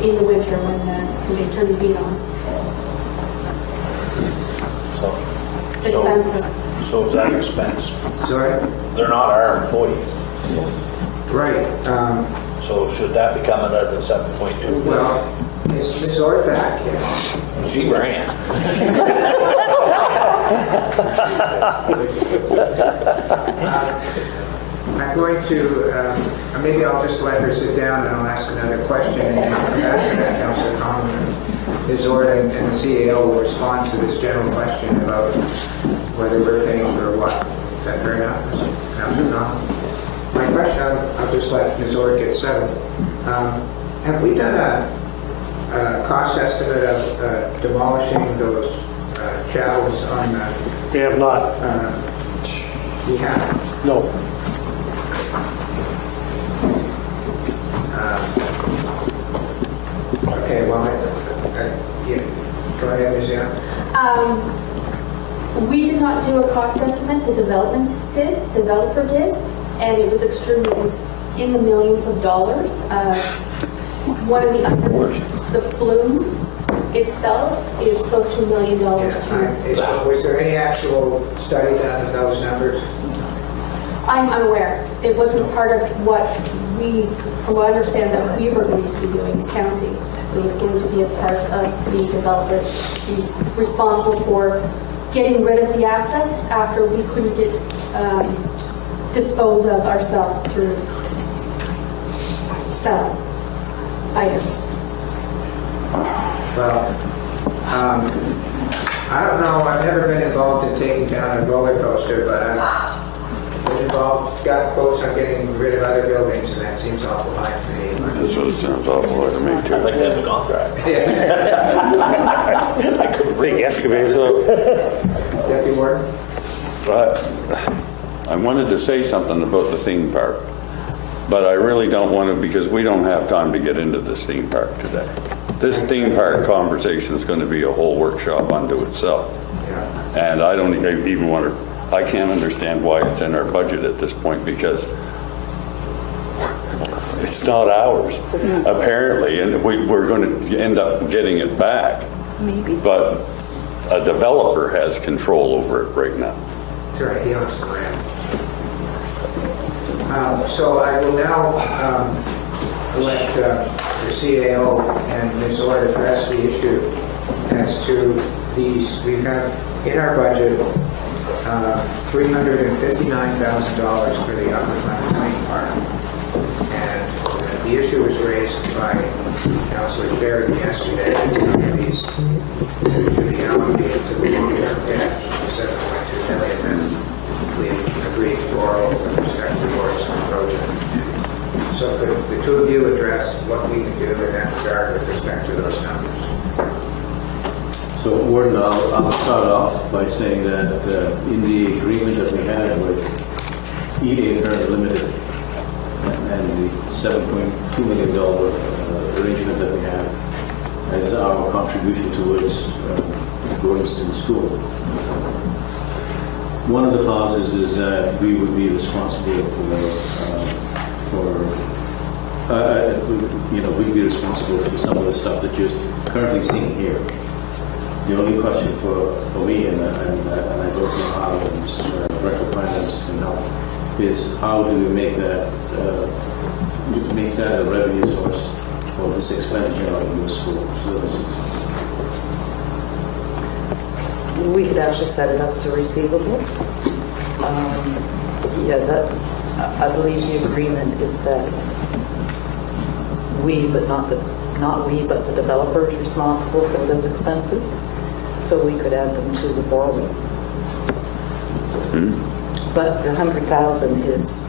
in the winter when they turned the heat on. It's expensive. So is that expense? Sorry? They're not our employees. Right. So should that be coming out of the 7.2? Well, is Ms. Orr back? Yeah. She ran. I'm going to, maybe I'll just let her sit down and I'll ask another question and then I'll come back to that, Councilor Conlon. Ms. Orr and the CAO will respond to this general question about whether we're paying for what. Is that fair enough, Councilor Conlon? My question, I'll just let Ms. Orr get settled. Have we done a cost estimate of demolishing those chattels on the... We have not. We have? No. Okay, well, yeah. Go ahead, Ms. Young. We did not do a cost estimate, the developer did, and it was extremely, it's in the millions of dollars. One of the items, the flume itself is close to $1 million. Was there any actual study done of those numbers? I'm unaware. It wasn't part of what from what I understand, that we were going to be doing, the county. It was going to be a part of the developer, be responsible for getting rid of the asset after we couldn't get dispose of ourselves through selling items. Well, I don't know. I've never been involved in taking down a roller coaster, but I've been involved, got quotes on getting rid of other buildings, and that seems awful high to me. This one sounds awful high to me too. I think that's a contract. I couldn't big excavator. Deputy Warden? I wanted to say something about the theme park, but I really don't want to because we don't have time to get into this theme park today. This theme park conversation is going to be a whole workshop unto itself. And I don't even want to, I can't understand why it's in our budget at this point because it's not ours, apparently, and we're going to end up getting it back. Maybe. But a developer has control over it right now. That's right, he owns the land. So I will now let the CAO and Ms. Ord address the issue as to these. We have in our budget $359,000 for the Upper Clement Lane Park. And the issue was raised by Councilor Sheridan yesterday that these should be allocated to the long-term debt, $7.2 million, and we agreed to borrow with respect to Morrison project. So could the two of you address what we can do in that regard with respect to those numbers? So, Warden, I'll start off by saying that in the agreement that we had with EA Firms Limited and the $7.2 million arrangement that we have as our contribution towards Gordonston School, one of the clauses is that we would be responsible we'd be responsible for some of the stuff that you're currently seeing here. The only question for me, and I don't know how Director of Finance can help, is how do we make that a revenue source for this expenditure on new school services? We could actually set it up as a receivable. I believe the agreement is that not we, but the developer is responsible for those expenses. So we could add them to the borrowing. But the $100,000 is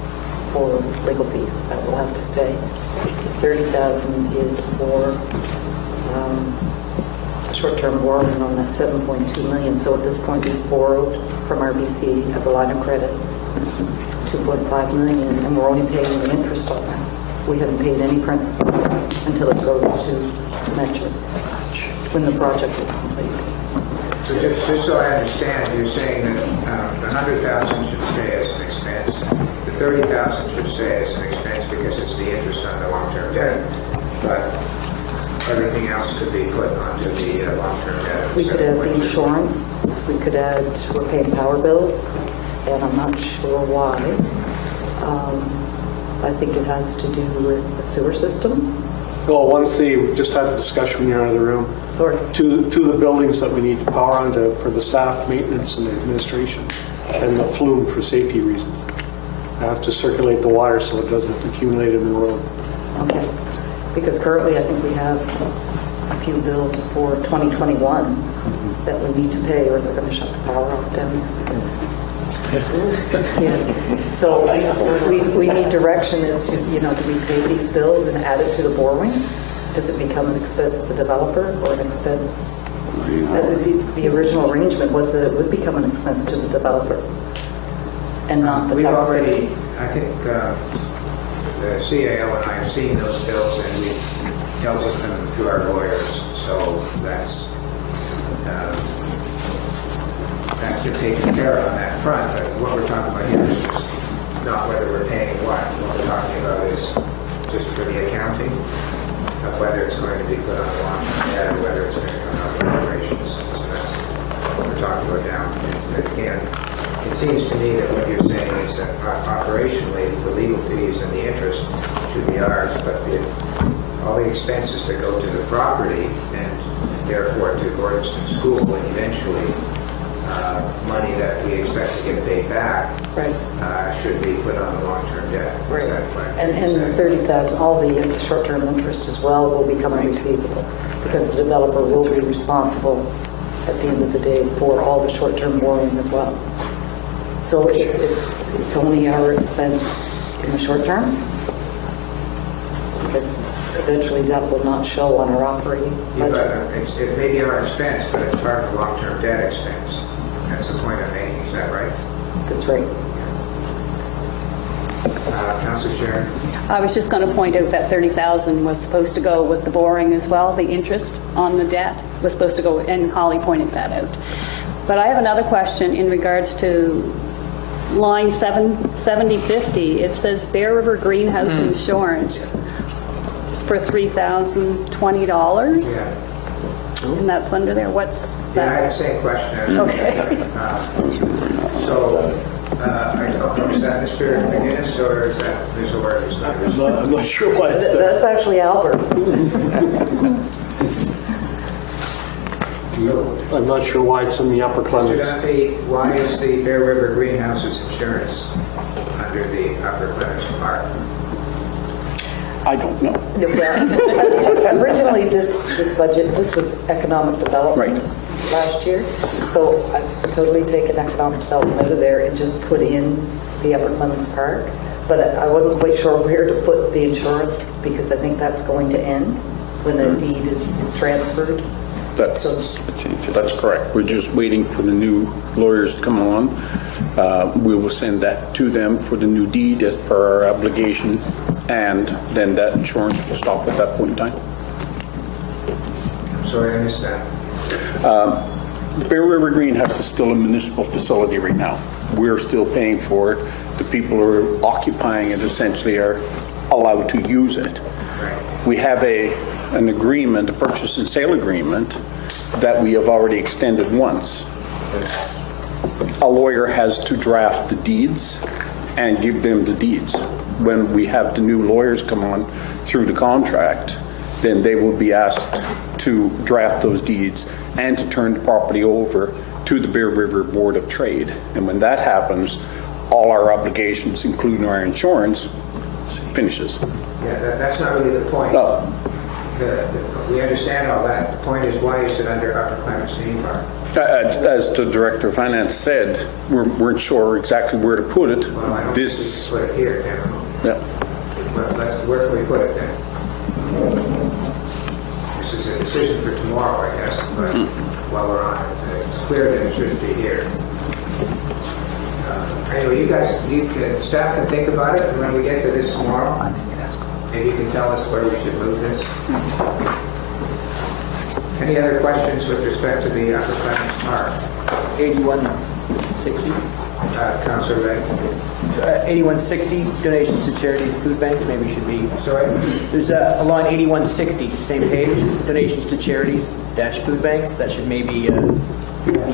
for legal fees. That will have to stay. $30,000 is for short-term borrowing on that $7.2 million. So at this point, we've borrowed from RBC as a line of credit $2.5 million, and we're only paying the interest on that. We haven't paid any principal until it goes to Metro when the project is complete. So just so I understand, you're saying that the $100,000 should stay as an expense, the $30,000 should stay as an expense because it's the interest on the long-term debt, but everything else could be put onto the long-term debt. We could add the insurance, we could add, we're paying power bills, and I'm not sure why. I think it has to do with the sewer system. Well, once we just had a discussion when you're out of the room. Sorry. Two of the buildings that we need power on for the staff, maintenance, and administration, and the flume for safety reasons. I have to circulate the water so it doesn't accumulate in the road. Okay. Because currently I think we have a few bills for 2021 that we need to pay or they're going to shut the power off down there. Yeah. So we need direction as to, do we pay these bills and add it to the borrowing? Does it become an expense of the developer or an expense? The original arrangement was that it would become an expense to the developer and not the We've taxpayer. already, I think the CAO and I have seen those bills and we've dealt with them through our lawyers, so that's been taken care of on that front. But what we're talking about here is just not whether we're paying what. What we're talking about is just for the accounting of whether it's going to be put on the long-term debt or whether it's going to come out of operations. So that's what we're talking about now. And again, it seems to me that what you're saying is that operationally, the legal fees and the interest should be ours, but all the expenses that go to the property and therefore to Gordonston School and eventually money that we expect to get paid back should be put on the long-term debt. Right. Is that right? And the 30,000, all the short-term interest as well will become a receivable because the developer will be responsible at the end of the day for all the short-term borrowing as well. So it's only our expense in the short term because eventually that will not show on our operating budget. It may be our expense, but it's part of the long-term debt expense. That's the point I'm making. Is that right? That's right. Councilor Sharon? I was just going to point out that $30,000 was supposed to go with the borrowing as well. The interest on the debt was supposed to go, and Holly pointed that out. But I have another question in regards to line 7050. It says Bear River Greenhouse Insurance for $3,020. Yeah. And that's under there, what's Yeah, I had the that? same question. Okay. So, is that Mr. McGinnis or is that Ms. Orr's? I'm not sure why it's there. That's actually Albert. I'm not sure why it's in the Upper Mr. Clements. Duffy, why is the Bear River Greenhouse's insurance under the Upper Clements Park? I don't know. Originally, this budget, this was economic development last year. So I've totally taken economic development out of there and just put in the Upper Clements Park. But I wasn't quite sure where to put the insurance because I think that's going to end when a deed is transferred. That's correct. We're just waiting for the new lawyers to come on. We will send that to them for the new deed as per our obligation, and then that insurance will stop at that point in time. I'm sorry, I missed that. Bear River Greenhouse is still a municipal facility right now. We're still paying for it. The people who are occupying it essentially are allowed to use it. We have an agreement, a purchase and sale agreement, that we have already extended once. A lawyer has to draft the deeds and give them the deeds. When we have the new lawyers come on through the contract, then they will be asked to draft those deeds and to turn the property over to the Bear River Board of Trade. And when that happens, all our obligations, including our insurance, finishes. Yeah, that's not really the point. Oh. We understand all that. The point is, why is it under Upper Clements Theme Park? As the Director of Finance said, we weren't sure exactly where to put it. Well, I don't think we should put it here, then. Yeah. Where can we put it then? This is a decision for tomorrow, I guess, but while we're on it, it's clear that it shouldn't be here. Anyway, staff can think about it, and when we get to this tomorrow, maybe you can tell us where we should move this. Any other questions with respect to the Upper Clements Park? 8160. Councilor Ray? 8160, donations to charities, food banks, maybe should be. Sorry? There's a line 8160, same page, donations to charities dash food banks. That should maybe be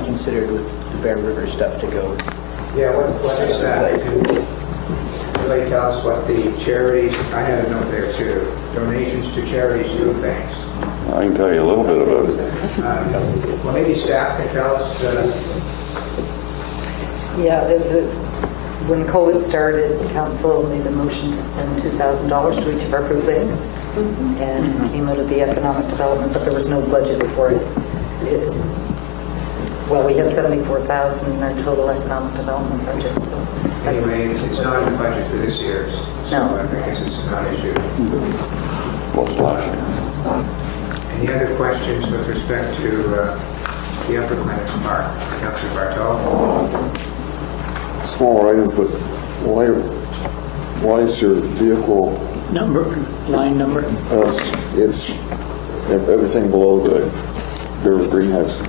considered with the Bear River stuff to go. Yeah, what is that? Can somebody tell us what the charities, I had a note there too, donations to charities, food banks. I can tell you a little bit about it. Well, maybe staff can tell us. Yeah, when COVID started, the council made a motion to send $2,000 to each of our food banks, and it came out of the economic development, but there was no budget for it. Well, we had $74,000 in our total economic development budget. So Anyway, it's not in the budget for this year, so I guess it's not an issue. What was last year? Any other questions with respect to the Upper Clements Park? Councilor Bartel? Small item, but why is your vehicle? Line number? It's everything below the River Greenhouse,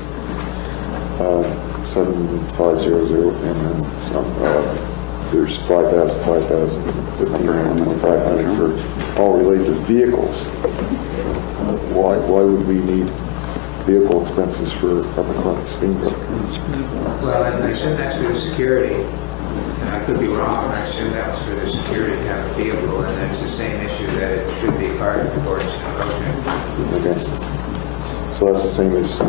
7500, and then some, there's 5,000, 5,000, 1,500, 2,500 for all related vehicles. Why would we need vehicle expenses for Upper Clements theme park? Well, I assume that's for the security. I could be wrong. I assume that was for the security to have a vehicle, and that's the same issue that it should be part of the board's project. Okay. So that's the same as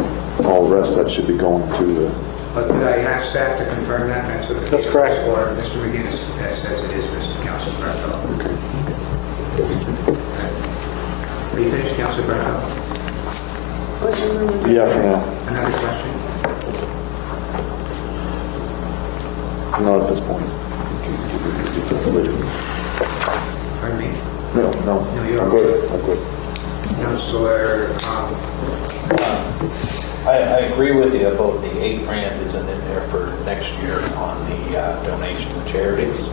all the rest that should be going to the... But could I ask staff to confirm that? That's correct. Or Mr. McGinnis says it is, Mr. Councilor Bartel. Are you finished, Councilor Bartel? Yeah, for now. Another question? Not at this point. Pardon me? No, No, you're I'm good. I'm good. Councilor, I agree with you about the $8,000 isn't in there for next year on the donation to charities.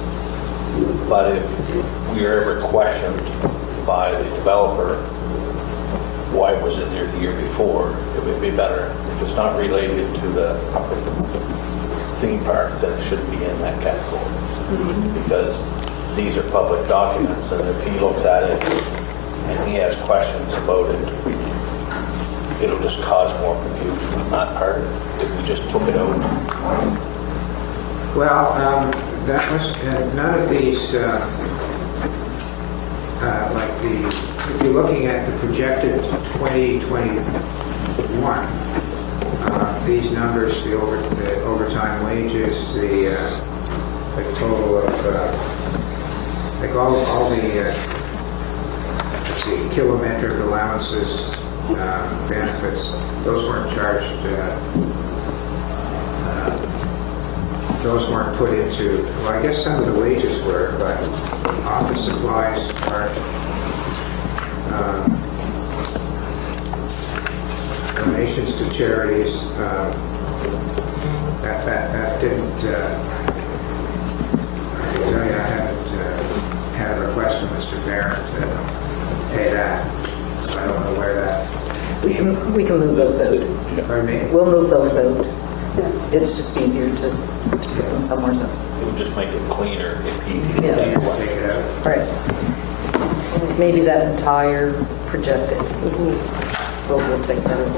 But if we are ever questioned by the developer why it was in there the year before, it would be better if it's not related to the theme park, then it shouldn't be in that category. Because these are public documents, and if he looks at it and he has questions about it, it'll just cause more confusion on that part if we just took it out. Well, that was, none of these, if you're looking at the projected 2021, these numbers, the overtime wages, the total of, like all the, let's see, kilometric allowances, benefits, those weren't charged, those weren't put into, well, I guess some of the wages were, but office supplies aren't. Donations to charities, that didn't, I can tell you I haven't had a request from Mr. Farron to pay that, so I don't know where that. We can move those out. Pardon me? We'll move those out. It's just easier to put them somewhere. It would just make it cleaner if he did Yeah. that. Take it out. Right. Maybe that entire projected. We'll take that out.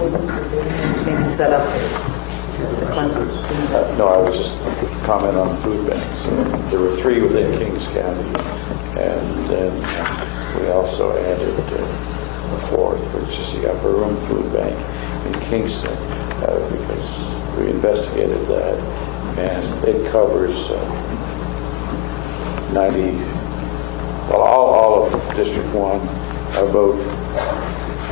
Maybe set up the fund. No, I was just comment on food banks. There were 3 within Kings County, and then we also added a 4th, which is the Upper Room Food Bank in Kingston, because we investigated that, and it covers all of District 1, about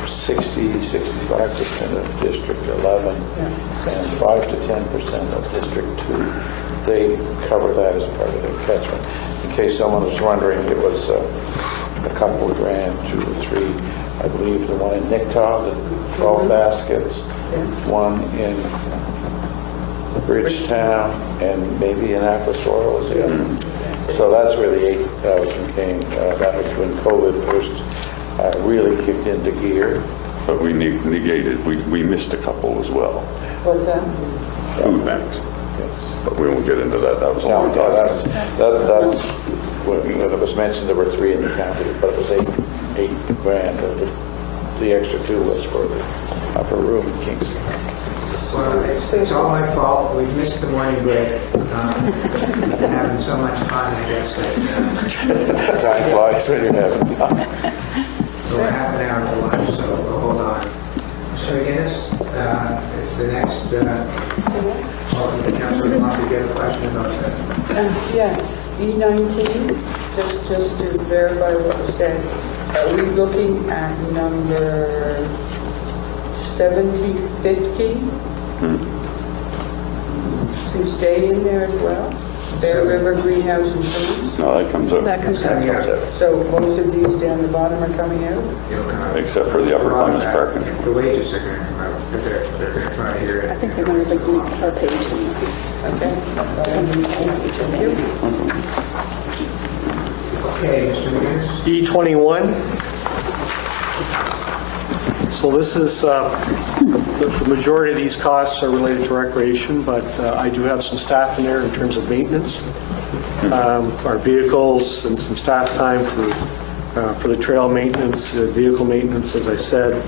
60-65% of District 11, and 5 to 10% of District 2. They cover that as part of their catchment. In case someone was wondering, it was a couple of grand, 2 to 3. I believe the one in Nicktown, the 12 baskets, one in Bridgetown, and maybe Annapolis Oil was the other. So that's where the 8,000 came. That was when COVID first really kicked into gear. But we negated, we missed a couple as well. What's that? Food banks. Yes. But we won't get into that. That was a No, long time. that's when it was mentioned there were 3 in the county, but it was 8 grand. The extra 2 was for the Upper Room in Kingston. Well, it's all my fault. We've missed the morning break. Having so much fun, I guess. Time flies when you're having fun. So we're half an hour to lunch, so we'll hold on. Mr. McGinnis, the next, welcome to Councilor Lamont to get a question about that. Yeah, E19, just to verify what was said, are we looking at number 7050 to stay in there as well? Bear River Greenhouse and Food? No, that comes up. That comes out. So most of these down the bottom are coming out? It'll come out. Except for the Upper Clemens Park. The wages are going to come out. They're going to try to hear it. I think they're going to be our page. Okay. Thank you. Okay, Mr. McGinnis. E21. So this is, the majority of these costs are related to recreation, but I do have some staff in there in terms of maintenance. Our vehicles and some staff time for the trail maintenance, vehicle maintenance, as I said.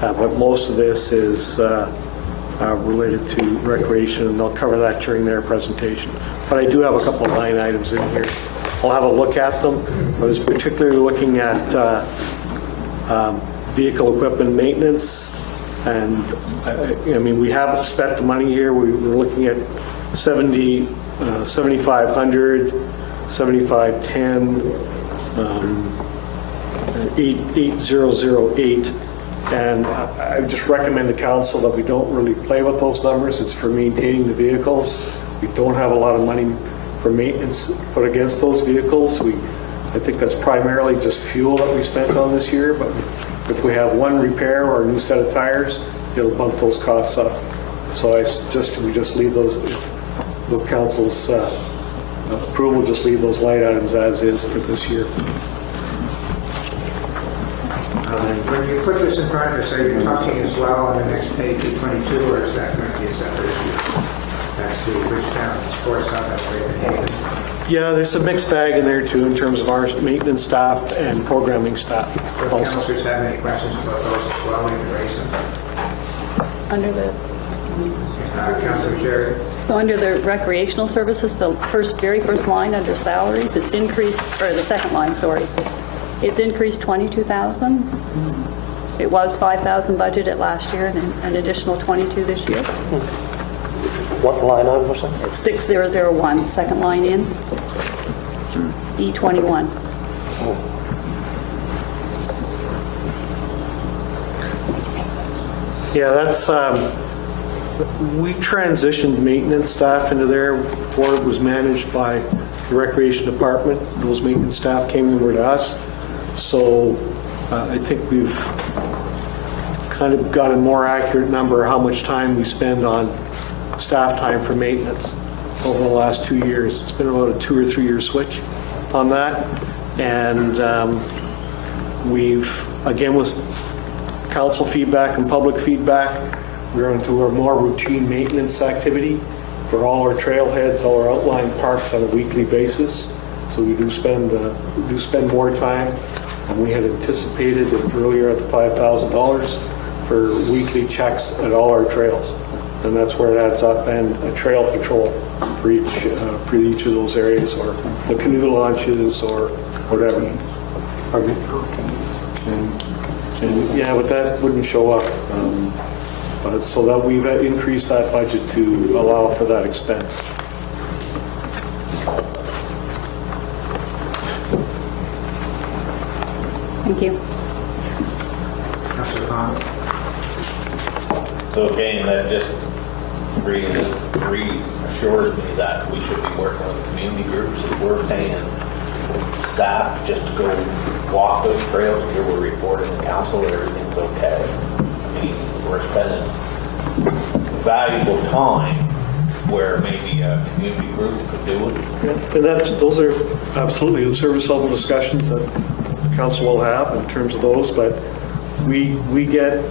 But most of this is related to recreation, and they'll cover that during their presentation. But I do have a couple of line items in here. I'll have a look at them. I was particularly looking at vehicle equipment maintenance, and I mean, we haven't spent the money here. We're looking at 7,500, 7,510, 8,008, and I just recommend the council that we don't really play with those numbers. It's for maintaining the vehicles. We don't have a lot of money for maintenance put against those vehicles. I think that's primarily just fuel that we spent on this year, but if we have one repair or a new set of tires, it'll bump those costs up. So we just leave those, with council's approval, just leave those line items as is for this year. When you put this in front of us, are you talking as well on the next page, 22, or is that going to be a separate issue? That's the Bridgetown Sports Hub at Raven Haven. Yeah, there's a mixed bag in there too in terms of our maintenance staff and programming staff. If councilors have any questions about those as well, we can raise them. Under the, Councilor Sherry? so under the recreational services, the very first line under salaries, it's increased, or the second line, sorry, it's increased 22,000. It was 5,000 budgeted last year and an additional 22 this year. What line item was that? It's 6001, second line in, E21. Yeah, that's, we transitioned maintenance staff into there before it was managed by the Recreation Department. Those maintenance staff came over to us. So I think we've kind of got a more accurate number of how much time we spend on staff time for maintenance over the last 2 years. It's been about a 2 or 3 year switch on that. And we've, again, with council feedback and public feedback, we're into a more routine maintenance activity for all our trailheads, all our outlying parks on a weekly basis. So we do spend more time, and we had anticipated it earlier at the $5,000 for weekly checks at all our trails, and that's where it adds up, and a trail patrol for each of those areas, or the canoe launches, or whatever. Pardon me? And yeah, but that wouldn't show up. But so that we've increased that budget to allow for that expense. Thank you. Councilor Khan? So again, that just reassures me that we should be working with community groups. If we're paying staff just to go walk those trails, here we're reporting to council that everything's okay. I mean, we're spending valuable time where maybe a community group could do it. Yeah, and those are absolutely the service level discussions that the council will have in terms of those, but we get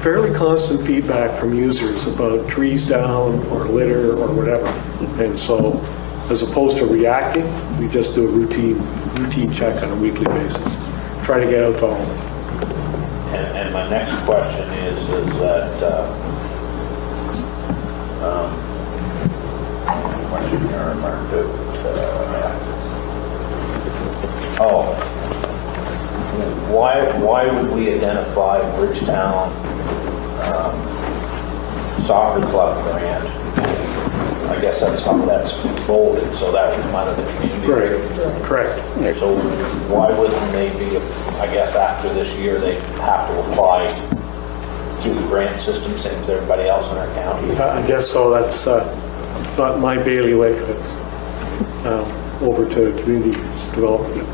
fairly constant feedback from users about trees down or litter or whatever. And so as opposed to reacting, we just do a routine check on a weekly basis. Try to get out to all of them. And my next question is that question here I marked it. Why would we identify Bridgetown soccer club grant? I guess that's something that's folded, so that would come out of the community. Right. Correct. So why wouldn't they be, I guess after this year, they have to apply through the grant system, same as everybody else in our county? I guess so. That's not my bailiwick. That's over to community development.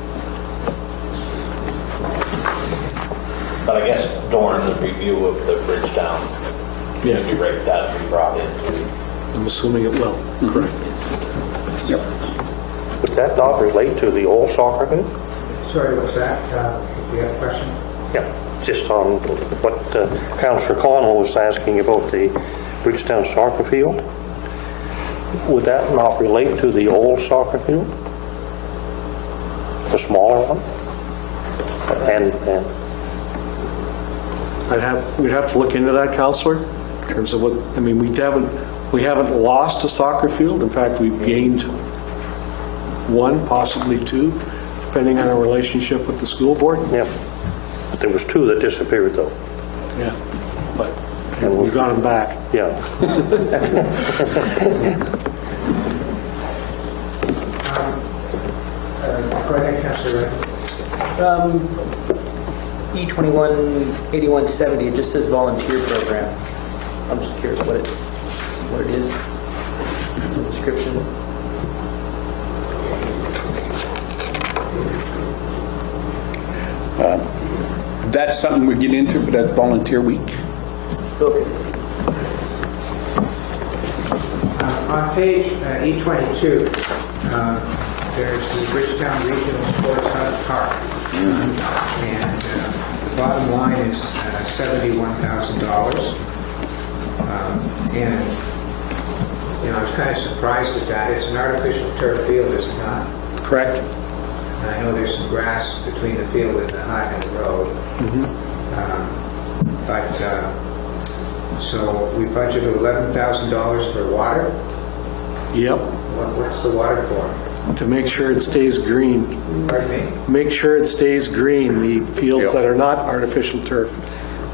But I guess during the review of the Bridgetown community rate, that would be brought in. I'm assuming it will. Correct. Yep. Would that not relate to the old soccer field? Sorry, what's that? Do you have a question? Yeah, just on what Councillor Connell was asking about the Bridgetown soccer field. Would that not relate to the old soccer field? The smaller one? And we'd have to look into that, Councillor, in terms of what, I mean, we haven't lost a soccer field. In fact, we've gained one, possibly two, depending on our relationship with the school board. yeah, but there was two that disappeared though. Yeah, but we've got them back. Yeah. Go ahead, Councilor. E21-8170, it just says volunteer program. I'm just curious what it is, the description. That's something we get into, but that's volunteer week. Okay. On page E22, there's the Bridgetown Regional Sports Hub Park. And the bottom line is $71,000. And, you know, I was kind of surprised at that. It's an artificial turf field, is it not? Correct. And I know there's some grass between the field and the hut and the road. But So we budgeted $11,000 for water? Yep, What's the water for? to make sure it stays green. Pardon me? Make sure it stays green, the fields that are not artificial turf.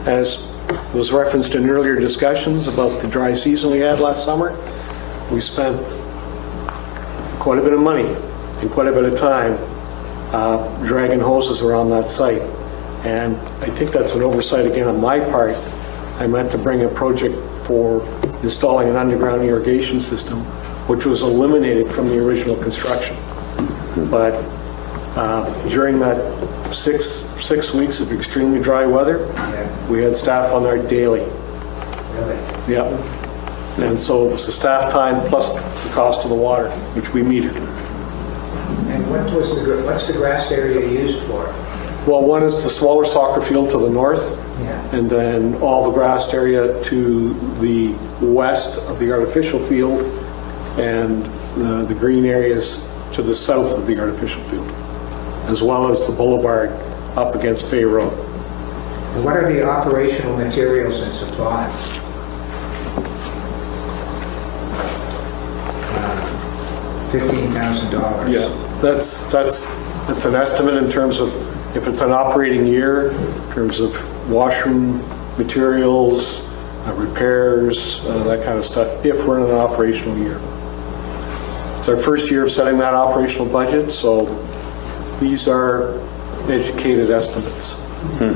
As was referenced in earlier discussions about the dry season we had last summer, we spent quite a bit of money and quite a bit of time dragging hoses around that site. And I think that's an oversight again on my part. I meant to bring a project for installing an underground irrigation system, which was eliminated from the original construction. But during that six weeks of extremely dry weather, we had staff on there daily. Really? Yep. And so it was the staff time plus the cost of the water, which we metered. And what's the grass area used for? Well, one is the smaller soccer field to the north, and then all the grassed area to the west of the artificial field, and the green areas to the south of the artificial field, as well as the boulevard up against Fay Road. And what are the operational materials and supplies? $15,000. Yeah, that's an estimate in terms of if it's an operating year, in terms of washroom materials, repairs, that kind of stuff, if we're in an operational year. It's our first year of setting that operational budget, so these are educated estimates. So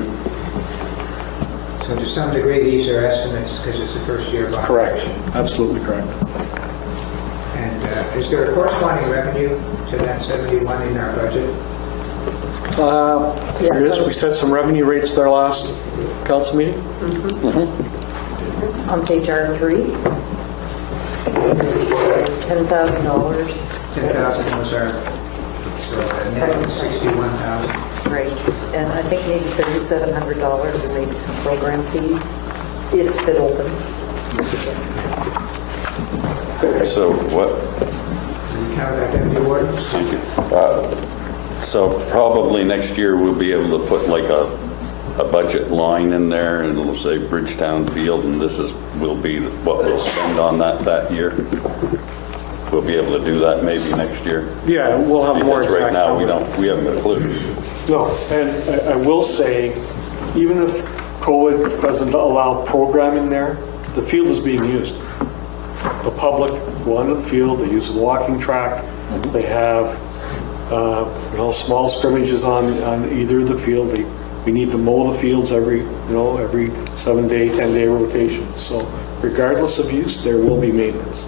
to some degree, these are estimates because it's the first year of operation. Correct, absolutely correct. And is there a corresponding revenue to that 71 in our budget? There is. We set some revenue rates at our last council meeting. On page R3, $10,000. 10,000 was our, so the net was 61,000. Right, and I think maybe $3,700 and maybe some program fees, if it opens. So what? We count that Deputy Warden? Thank you. So probably next year we'll be able to put like a budget line in there and it'll say Bridgetown Field and this will be what we'll spend on that year. We'll be able to do that maybe next year. Yeah, we'll have more Because right exact now number. we haven't a clue. No, and I will say, even if COVID doesn't allow programming there, the field is being used. The public go onto the field, they use the walking track, they have small scrimmages on either of the field. We need to mow the fields every 7-day, 10-day rotation. So regardless of use, there will be maintenance.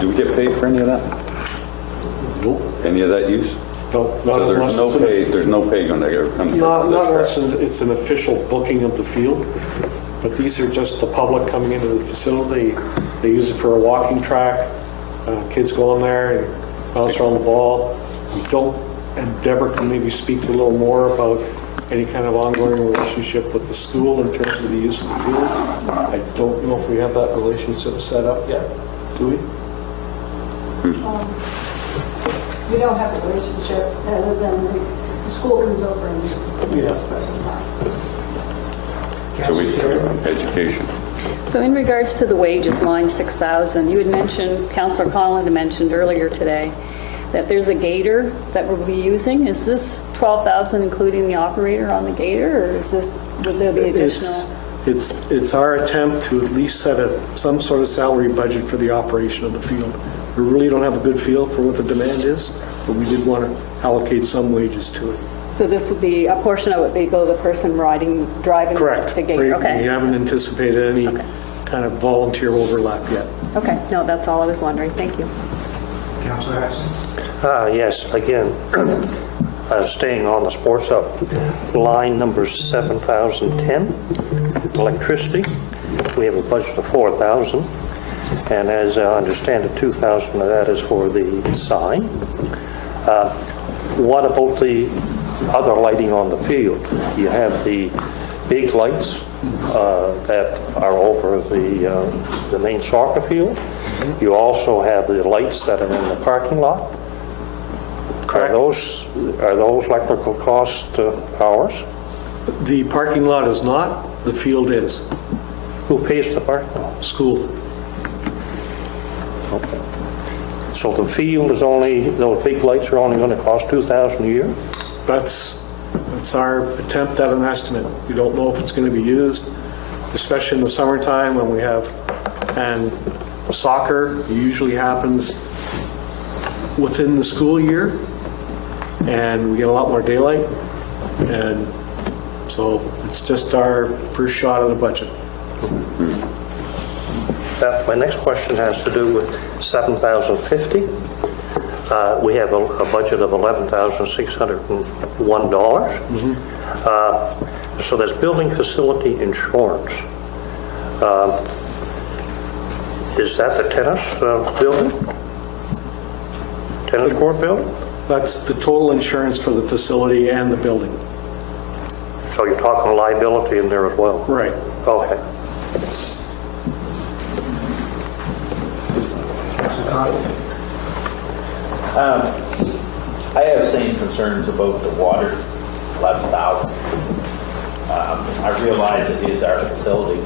Do we get paid for any of that? Nope. Any of that use? No, not So unless there's no pay going to ever come through. Not unless it's an official booking of the field, but these are just the public coming into the facility. They use it for a walking track. Kids go on there and bounce around the ball. And Deborah can maybe speak a little more about any kind of ongoing relationship with the school in terms of the use of the fields. I don't know if we have that relationship set up yet, do we? We don't have a relationship other than the school comes over and So we education. So in regards to the wages, line 6,000, you had mentioned, Councillor Conlon had mentioned earlier today, that there's a gator that we'll be using. Is this 12,000 including the operator on the gator, or would there be additional? It's our attempt to at least set some sort of salary budget for the operation of the field. We really don't have a good feel for what the demand is, but we did want to allocate some wages to it. So this would be, a portion of it would go to the person driving Correct. the gator? Okay. We haven't anticipated any kind of volunteer overlap yet. Okay, no, that's all I was wondering. Thank you. Councillor Hudson? Yes, again, staying on the sports hub, line number 7,010, electricity. We have a budget of 4,000, and as I understand it, 2,000 of that is for the sign. What about the other lighting on the field? You have the big lights that are over the main soccer field. You also have the lights that are in the parking lot. Are those electrical costs ours? The parking lot is not. the field is. Who pays the park? School. So the field is only, those big lights are only going to cost $2,000 a year? That's our attempt at an estimate. We don't know if it's going to be used, especially in the summertime when we have, and soccer usually happens within the school year, and we get a lot more daylight, and so it's just our first shot at the budget. My next question has to do with 7,050. We have a budget of $11,601. So that's building facility insurance. Is that the tennis building? Tennis court building? That's the total insurance for the facility and the building. So you're talking liability in there as well? Right. Okay. I have the same concerns about the water, 11,000. I realize it is our facility,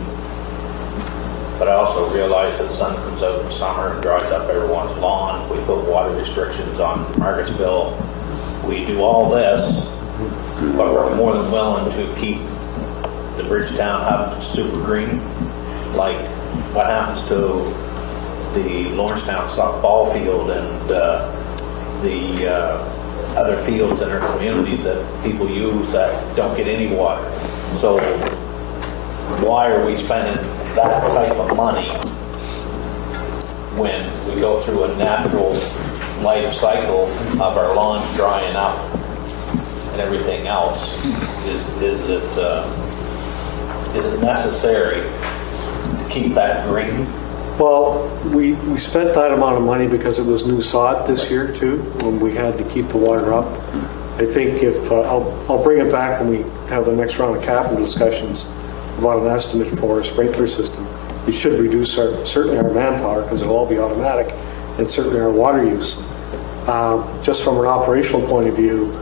but I also realize that the sun comes out in summer and dries up everyone's lawn. We put water restrictions on Margarettsville. We do all this, but we're more than willing to keep the Bridgetown hub super green. Like what happens to the Lawrencetown softball field and the other fields in our communities that people use that don't get any water. So why are we spending that type of money when we go through a natural life cycle of our lawns drying up and everything else? Is it necessary to keep that green? Well, we spent that amount of money because it was new sod this year too, when we had to keep the water up. I think if, I'll bring it back when we have the next round of capital discussions about an estimate for a sprinkler system. It should reduce certainly our manpower because it'll all be automatic, and certainly our water use. Just from an operational point of view,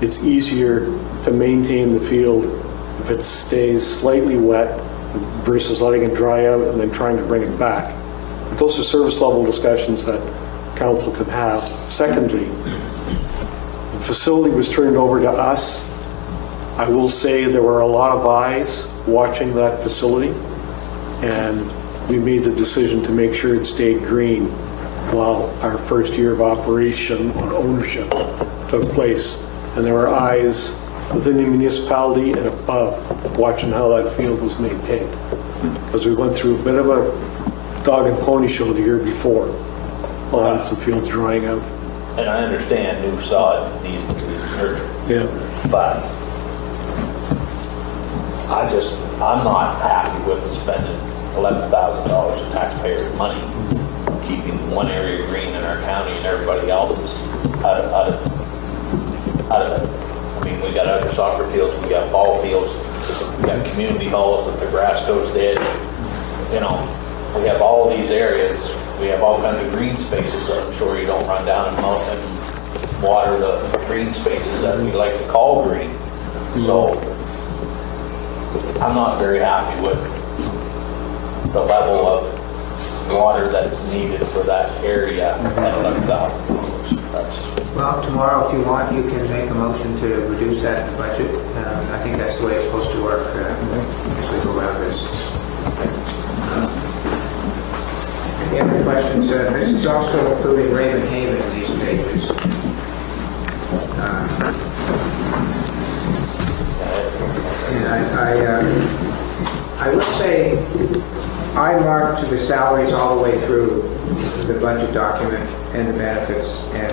it's easier to maintain the field if it stays slightly wet versus letting it dry out and then trying to bring it back. Those are service level discussions that council can have. Secondly, the facility was turned over to us. I will say there were a lot of eyes watching that facility, and we made the decision to make sure it stayed green while our first year of operation on ownership took place. And there were eyes within the municipality and above watching how that field was maintained. Because we went through a bit of a dog and pony show the year before on some fields drying out. And I understand new sod needs to be nurtured. Yeah. But I'm not happy with spending $11,000 of taxpayers' money keeping one area green in our county and everybody else is out of it. I mean, we got other soccer fields, we got ball fields, we got community halls that the grass goes dead. You know, we have all these areas. We have all kinds of green spaces. I'm sure you don't run down and water the green spaces that we like to call green. So I'm not very happy with the level of water that's needed for that area at $11,000. Well, tomorrow, if you want, you can make a motion to reduce that in the budget. I think that's the way it's supposed to work as we go around this. Any other questions? This is also including Raven Haven in these pages. And I would say I marked the salaries all the way through the budget document and the benefits, and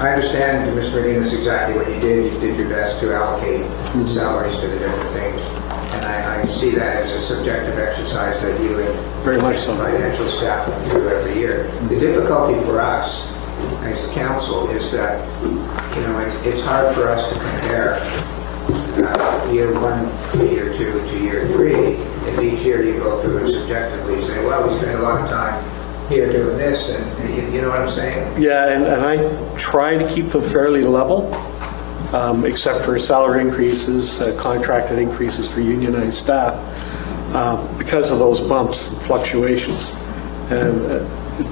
I understand, Mr. Medina, exactly what you did. You did your best to allocate salaries to the different things, and I see that as a subjective exercise that you and very much so financial staff do every year. The difficulty for us as council is that, you know, it's hard for us to compare year one to year two to year three. If each year you go through and subjectively say, well, we spent a lot of time here doing this, and you know what I'm saying? Yeah, and I try to keep them fairly level, except for salary increases, contracted increases for unionized staff, because of those bumps and fluctuations. And at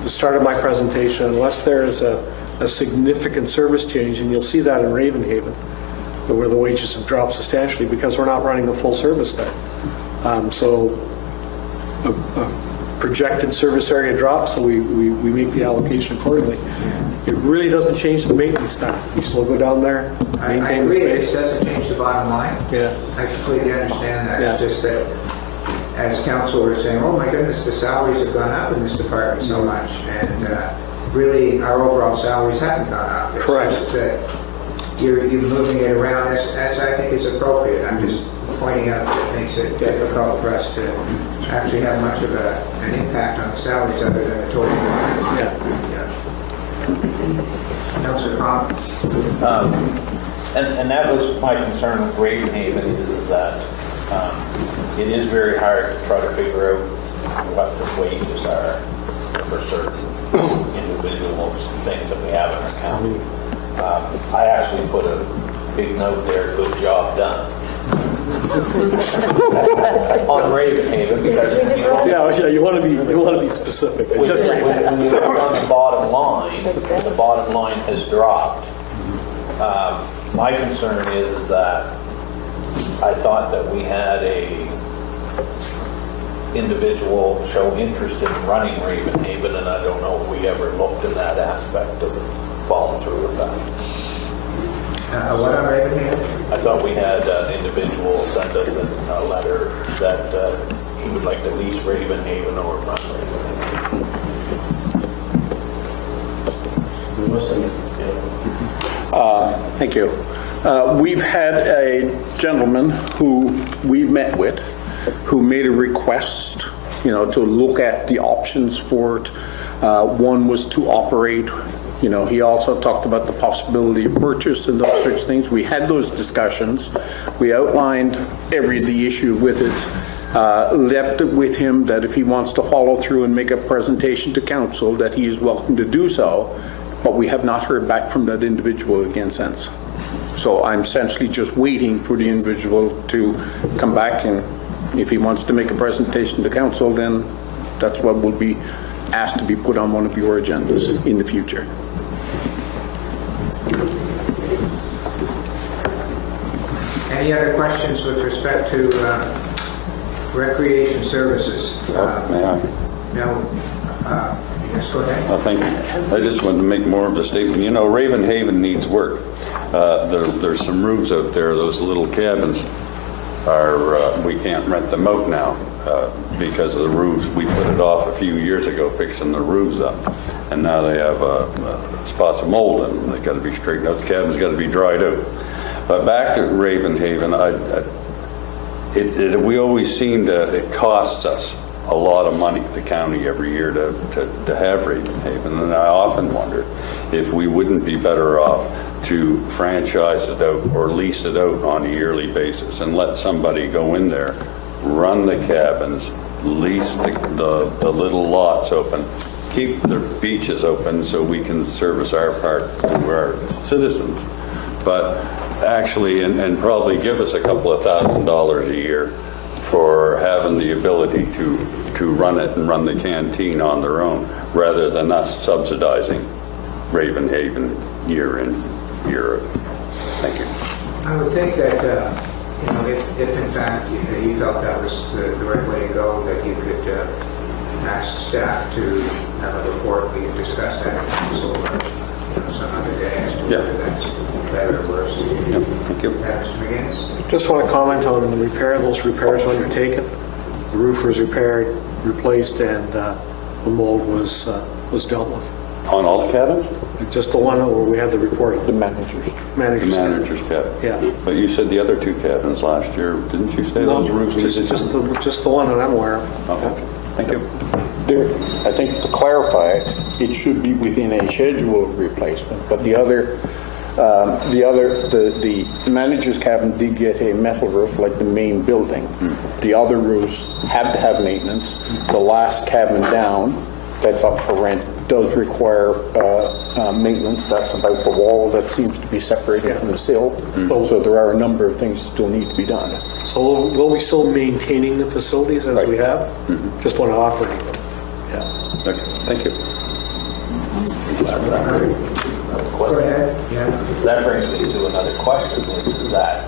the start of my presentation, unless there is a significant service change, and you'll see that in Ravenhaven, where the wages have dropped substantially because we're not running a full service there. So a projected service area drops, so we make the allocation accordingly. It really doesn't change the maintenance staff. We still go down there, I maintain the agree, it space. doesn't change the bottom line. Yeah. I completely understand that. Yeah. It's just that, as council were saying, oh my goodness, the salaries have gone up in this department so much. And really, our overall salaries haven't gone up. It's Correct. just that you're moving it around as I think is appropriate. I'm just pointing out that it makes it difficult for us to actually have much of an impact on the salaries other than a total. Yeah. Councilor Collins. And that was my concern with Ravenhaven is that it is very hard to try to figure out what the wages are for certain individuals, things that we have in our county. I actually put a big note there, good job done. On Ravenhaven because you want to be specific. when you look on the bottom line has dropped. My concern is that I thought that we had a individual show interest in running Ravenhaven, and I don't know if we ever looked in that aspect of following through with that. What on Ravenhaven? I thought we had an individual send us a letter that he would like to lease Ravenhaven or run Ravenhaven. Thank you. We've had a gentleman who we've met with who made a request, to look at the options for it. One was to operate. He also talked about the possibility of purchase and those sorts of things. We had those discussions. We outlined the issue with it, left it with him that if he wants to follow through and make a presentation to council, that he is welcome to do so. But we have not heard back from that individual again since. So I'm essentially just waiting for the individual to come back, and if he wants to make a presentation to council, then that's what will be asked to be put on one of your agendas in the future. Any other questions with respect to recreation services? May I? No. Yes, go ahead. Thank you. I just wanted to make more of a statement. Ravenhaven needs work. There's some roofs out there. Those little cabins we can't rent them out now because of the roofs. We put it off a few years ago fixing the roofs up, and now they have spots of mold and they got to be straightened out. The cabin's got to be dried out. But back to Ravenhaven, we always seem to, it costs us a lot of money, the county, every year to have Ravenhaven. And I often wonder if we wouldn't be better off to franchise it out or lease it out on a yearly basis and let somebody go in there, run the cabins, lease the little lots open, keep the beaches open so we can service our part to our citizens. But actually, and probably give us a couple of $1,000s a year for having the ability to run it and run the canteen on their own, rather than us subsidizing Ravenhaven year in, year out. Thank you. I would think that, if in fact you felt that was the right way to go, that you could ask staff to have a report. We can discuss that in council some other day as to whether that's better or worse. Yeah, thank you. Mr. McGinnis? Just want to comment on the repair. Those repairs were undertaken. The roof was repaired, replaced, and the mold was dealt with. On all the cabins? Just the one where we had the report. The managers. The manager's cabin. Yeah. But you said the other two cabins last year, didn't you say No, those roofs? just the one that I'm aware of. Oh, okay. Thank you. I think to clarify, it should be within a scheduled replacement, but the manager's cabin did get a metal roof like the main building. The other roofs had to have maintenance. The last cabin down that's up for rent does require maintenance. That's about the wall that seems to be separated from the sill. So there are a number of things that still need to be done. So will we still maintaining the facilities as we have? Just want to operate them? Yeah. Okay, thank you. Go ahead. Yeah. That brings me to another question, is that,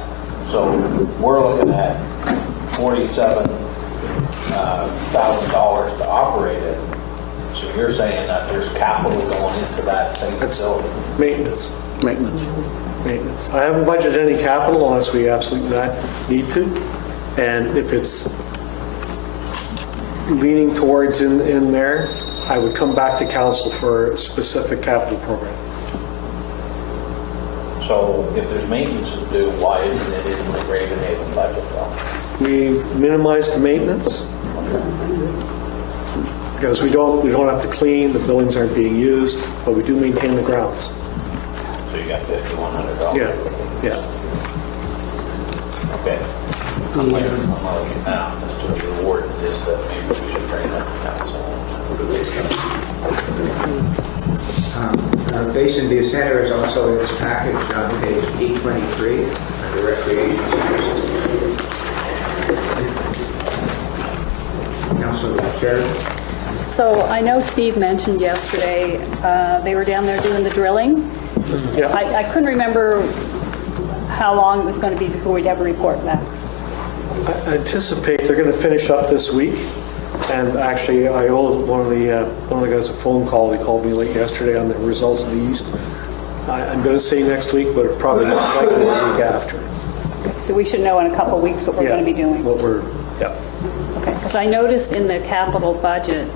so we're looking at $47,000 to operate it. So you're saying that there's capital going into that same facility? Maintenance. Maintenance. I haven't budgeted any capital unless we absolutely need to. And if it's leaning towards in there, I would come back to council for a specific capital program. So if there's maintenance to do, why isn't it in the Ravenhaven budget though? We minimize the maintenance because we don't have to clean, the buildings aren't being used, but we do maintain the grounds. So you got $5,100? Yeah. Okay. I'm like, now, just to reward this, that maybe we should bring that to council. Basin View Center is also in this package on page 823 under recreation services. Councilor Sheridan. So I know Steve mentioned yesterday, they were down there doing the drilling. Yeah. I couldn't remember how long it was going to be before we'd have a report back. I anticipate they're going to finish up this week. And actually, I owe one of the guys a phone call. He called me late yesterday on the results of the East. I'm going to say next week, but probably not likely the week after. So we should know in a couple of weeks what we're going to be doing. Okay, because I noticed in the capital budget,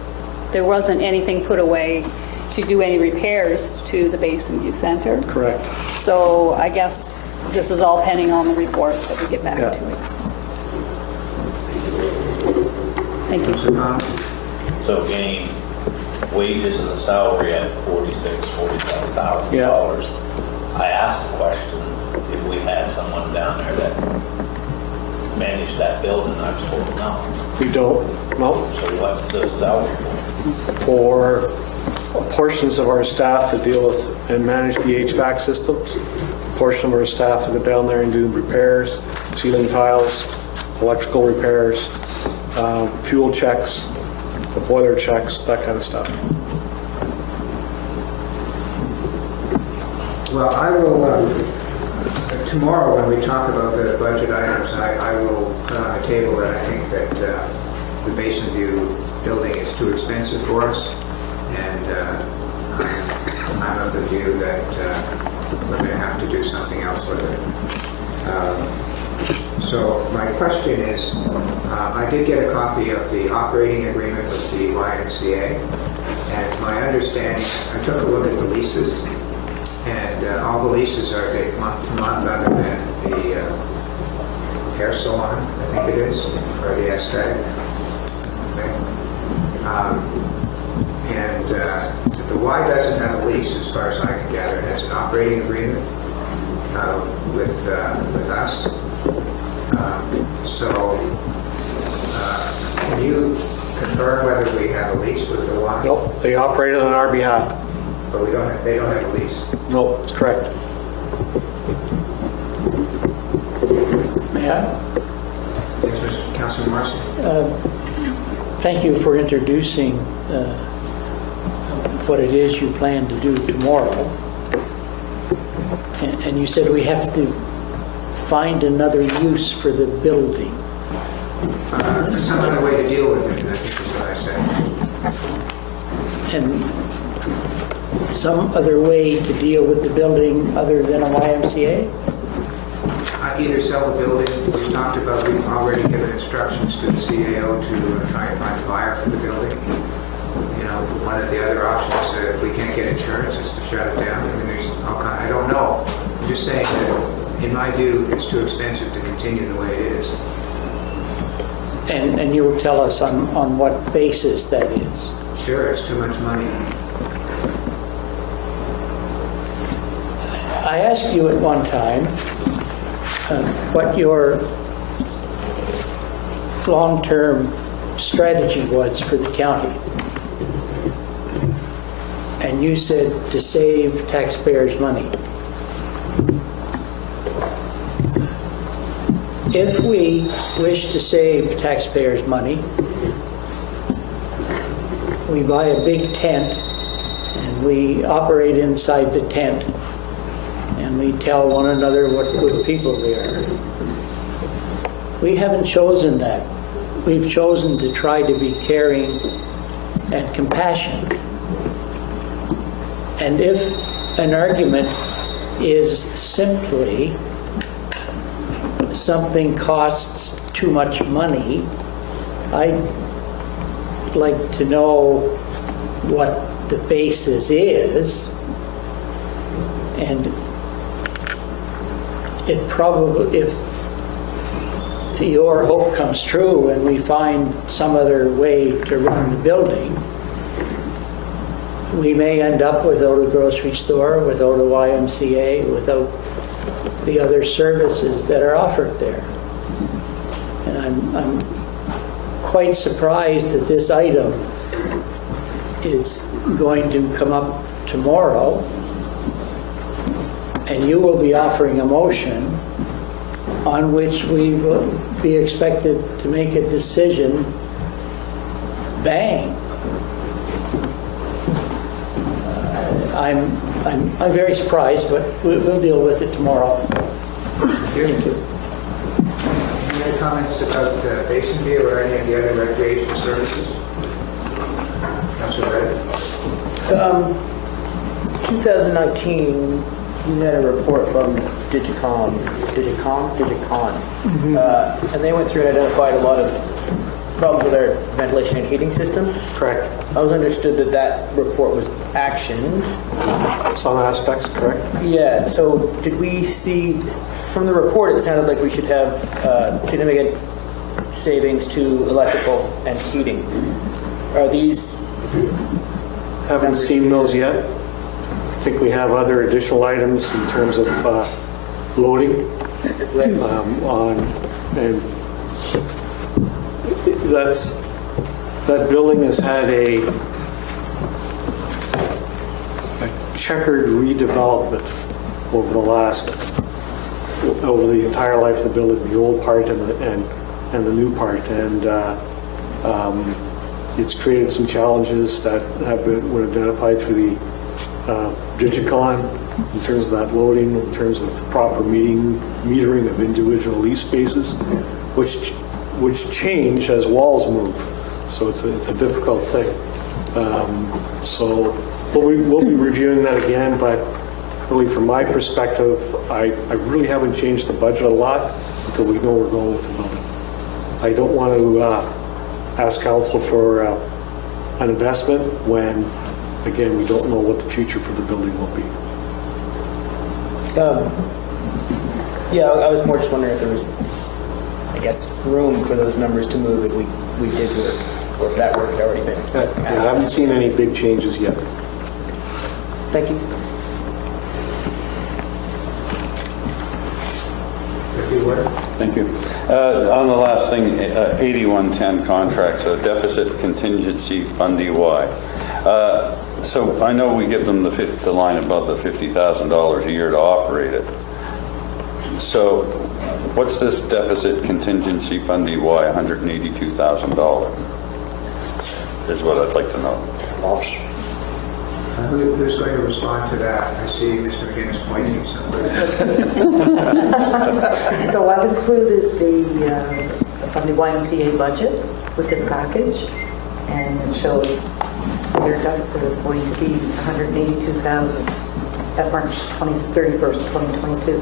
there wasn't anything put away to do any repairs to the Basin View Center. Correct. So I guess this is all pending on the report that we get back in 2 weeks. Thank you. So again, wages and the salary at $47,000. I asked a question, if we had someone down there that managed that building, I was told no. We don't, no. So what's the salary For portions of our staff to deal with and manage the HVAC systems, a portion of our staff to go down there and do repairs, ceiling tiles, electrical repairs, fuel checks, the boiler checks, that kind of stuff. Well, I will, tomorrow when we talk about the budget items, I will put on the table that I think that the Basin View building is too expensive for us, and I'm of the view that we're going to have to do something else with it. So my question is, I did get a copy of the operating agreement with the YMCA, and my understanding, I took a look at the leases, and all the leases are month to month other than the hair salon, I think it is, or the aesthetic thing. And the Y doesn't have a lease, as far as I can gather. It has an operating agreement with us. So, can you confirm whether we have a lease with the Y? Nope, they operate on our behalf. But they don't have a lease. No, it's correct. May I? Yes, Mr. Councilor Marcy. Thank you for introducing what it is you plan to do tomorrow. And you said we have to find another use for the building. Some other way to deal with it, I think is what I said. And some other way to deal with the building other than a YMCA? Either sell the building, we've talked about, we've already given instructions to the CAO to try and find a buyer for the building. You know, one of the other options, if we can't get insurance, is to shut it down. I mean, there's all kind, I don't know. I'm just saying that, in my view, it's too expensive to continue the way it is. And you'll tell us on what basis that is? Sure, it's too much money. I asked you at one time what your long-term strategy was for the county. and you said to save taxpayers' money. If we wish to save taxpayers' money, we buy a big tent and we operate inside the tent and we tell one another what good people we are. We haven't chosen that. We've chosen to try to be caring and compassionate. And if an argument is simply something costs too much money, I'd like to know what the basis is, and it probably, if your hope comes true and we find some other way to run the building, we may end up without a grocery store, without a YMCA, without the other services that are offered there. And I'm quite surprised that this item is going to come up tomorrow, and you will be offering a motion on which we will be expected to make a decision, bang. I'm very surprised, but we'll deal with it tomorrow. Thank you. Any other comments about Basin View or any of the other recreation services? Councilor Reddick? 2019, we had a report from Digicon, and they went through and identified a lot of problems with our ventilation and heating system. Correct. I was understood that that report was actioned. Some aspects, correct? Yeah, so did we see, from the report it sounded like we should have significant savings to electrical and heating. Are these... Haven't seen those yet. I think we have other additional items in terms of loading and that building has had a checkered redevelopment over the entire life of the building, the old part and the new part, and it's created some challenges that were identified through the Digicon in terms of that loading, in terms of proper metering of individual lease spaces, which change as walls move. So it's a difficult thing. So we'll be reviewing that again, but really from my perspective, I really haven't changed the budget a lot until we know we're going with the building. I don't want to ask council for an investment when, again, we don't know what the future for the building will be. Yeah, I was more just wondering if there was, I guess, room for those numbers to move if we did work, or if that work had already been. I haven't seen any big changes yet. Thank you. Thank you. On the last thing, 8110 contracts, deficit contingency fund EY. So I know we give them the line above the $50,000 a year to operate it. So what's this deficit contingency fund EY, $182,000? Is what I'd like to know. Loss. Who's going to respond to that? I see Mr. McGinnis pointing somewhere. So I've included from the YMCA budget with this package, and it shows their deficit is going to be $182,000 at March 31st, 2022.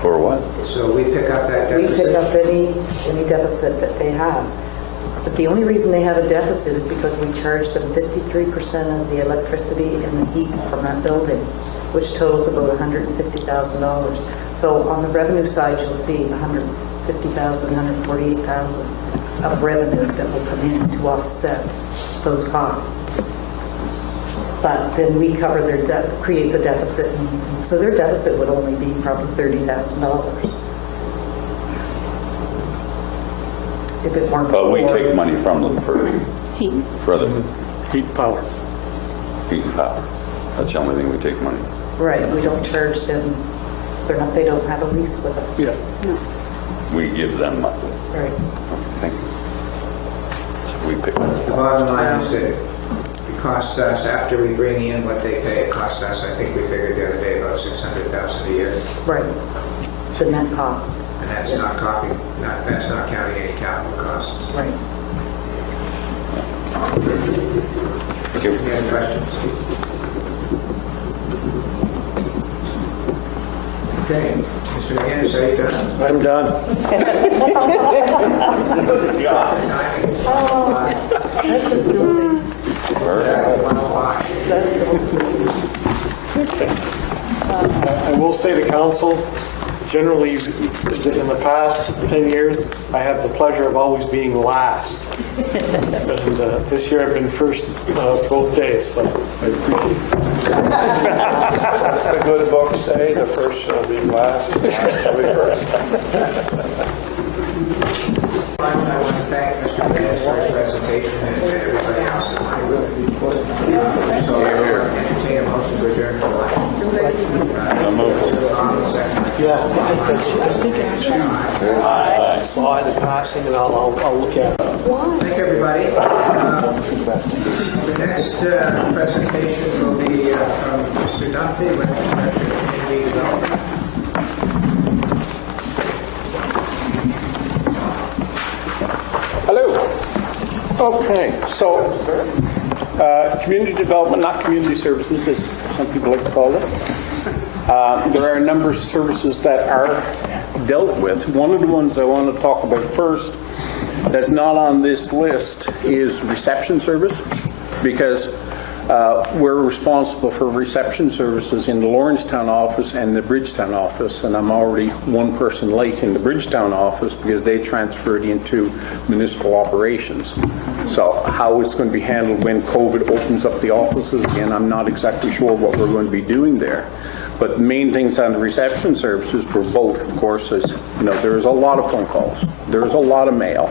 For what? So we pick up that We deficit? pick up any deficit that they have. But the only reason they have a deficit is because we charge them 53% of the electricity and the heat from that building, which totals about $150,000. So on the revenue side, you'll see $150,000, $148,000 of revenue that will come in to offset those costs. But then we cover their debt, creates a deficit, and so their deficit would only be probably $30,000. If it weren't But we for- take money from them for Heat. further. Heat power. heat and power. That's the only thing we take money. Right, we don't charge them, they don't have a lease with us. Yeah. We give them money. Right. Thank you. So we pick The bottom line is that it costs us, after we bring in what they pay, it costs us, I think we figured the other day, about $600,000 a year. Right. The net cost. And that's not counting any capital costs. Right. Thank you. Any other questions? Okay, Mr. McGinnis, are you done? I'm done. That's just little things. I will say to council, generally, in the past 10 years, I have the pleasure of always being last. And this year I've been first both days, so I appreciate it. What's the good book say? The first shall be last, and last shall be first. I want to thank Mr. McGinnis for his presentation and everybody else. So I will entertain a motion to adjourn for lunch. I saw the passing, and I'll look at it. Thank you, everybody. The next presentation will be from Mr. Dunphy with respect to community development. Hello. Okay, so community development, not community services, as some people like to call it. There are a number of services that are dealt with. One of the ones I want to talk about first that's not on this list is reception service, because we're responsible for reception services in the Lawrencetown office and the Bridgetown office, and I'm already one person late in the Bridgetown office because they transferred into municipal operations. So how it's going to be handled when COVID opens up the offices again, I'm not exactly sure what we're going to be doing there. But the main things on the reception services for both, of course, is, there's a lot of phone calls, there's a lot of mail,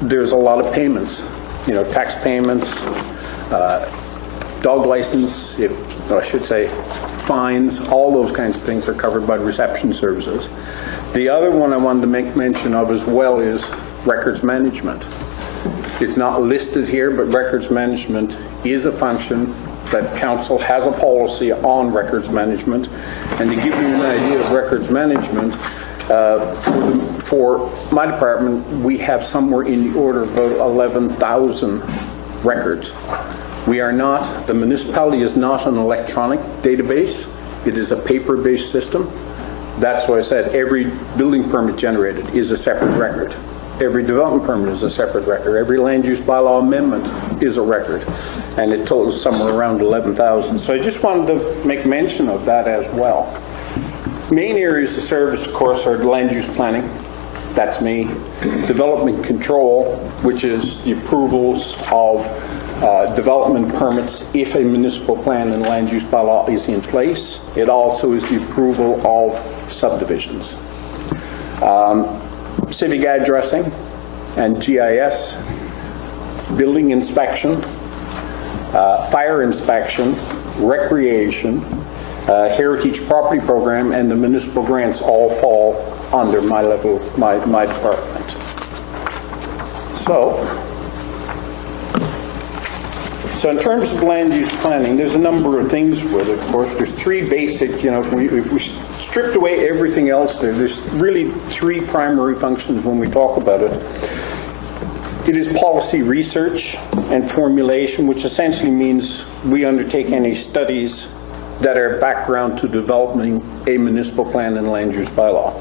there's a lot of payments, tax payments, dog license, fines, all those kinds of things are covered by reception services. The other one I wanted to make mention of as well is records management. It's not listed here, but records management is a function that council has a policy on records management. And to give you an idea of records management, for my department, we have somewhere in the order of about 11,000 records. The municipality is not an electronic database. It is a paper-based system. That's why I said every building permit generated is a separate record. Every development permit is a separate record. Every land use bylaw amendment is a record. And it totals somewhere around 11,000. So I just wanted to make mention of that as well. Main areas of service, of course, are land use planning. That's me. Development control, which is the approvals of development permits if a municipal plan and land use bylaw is in place. It also is the approval of subdivisions. Civic addressing and GIS, building inspection, fire inspection, recreation, heritage property program, and the municipal grants all fall under my department. So in terms of land use planning, there's a number of things with it. Of course, there's three basic, if we stripped away everything else there's really three primary functions when we talk about it. It is policy research and formulation, which essentially means we undertake any studies that are background to developing a municipal plan and land use bylaw.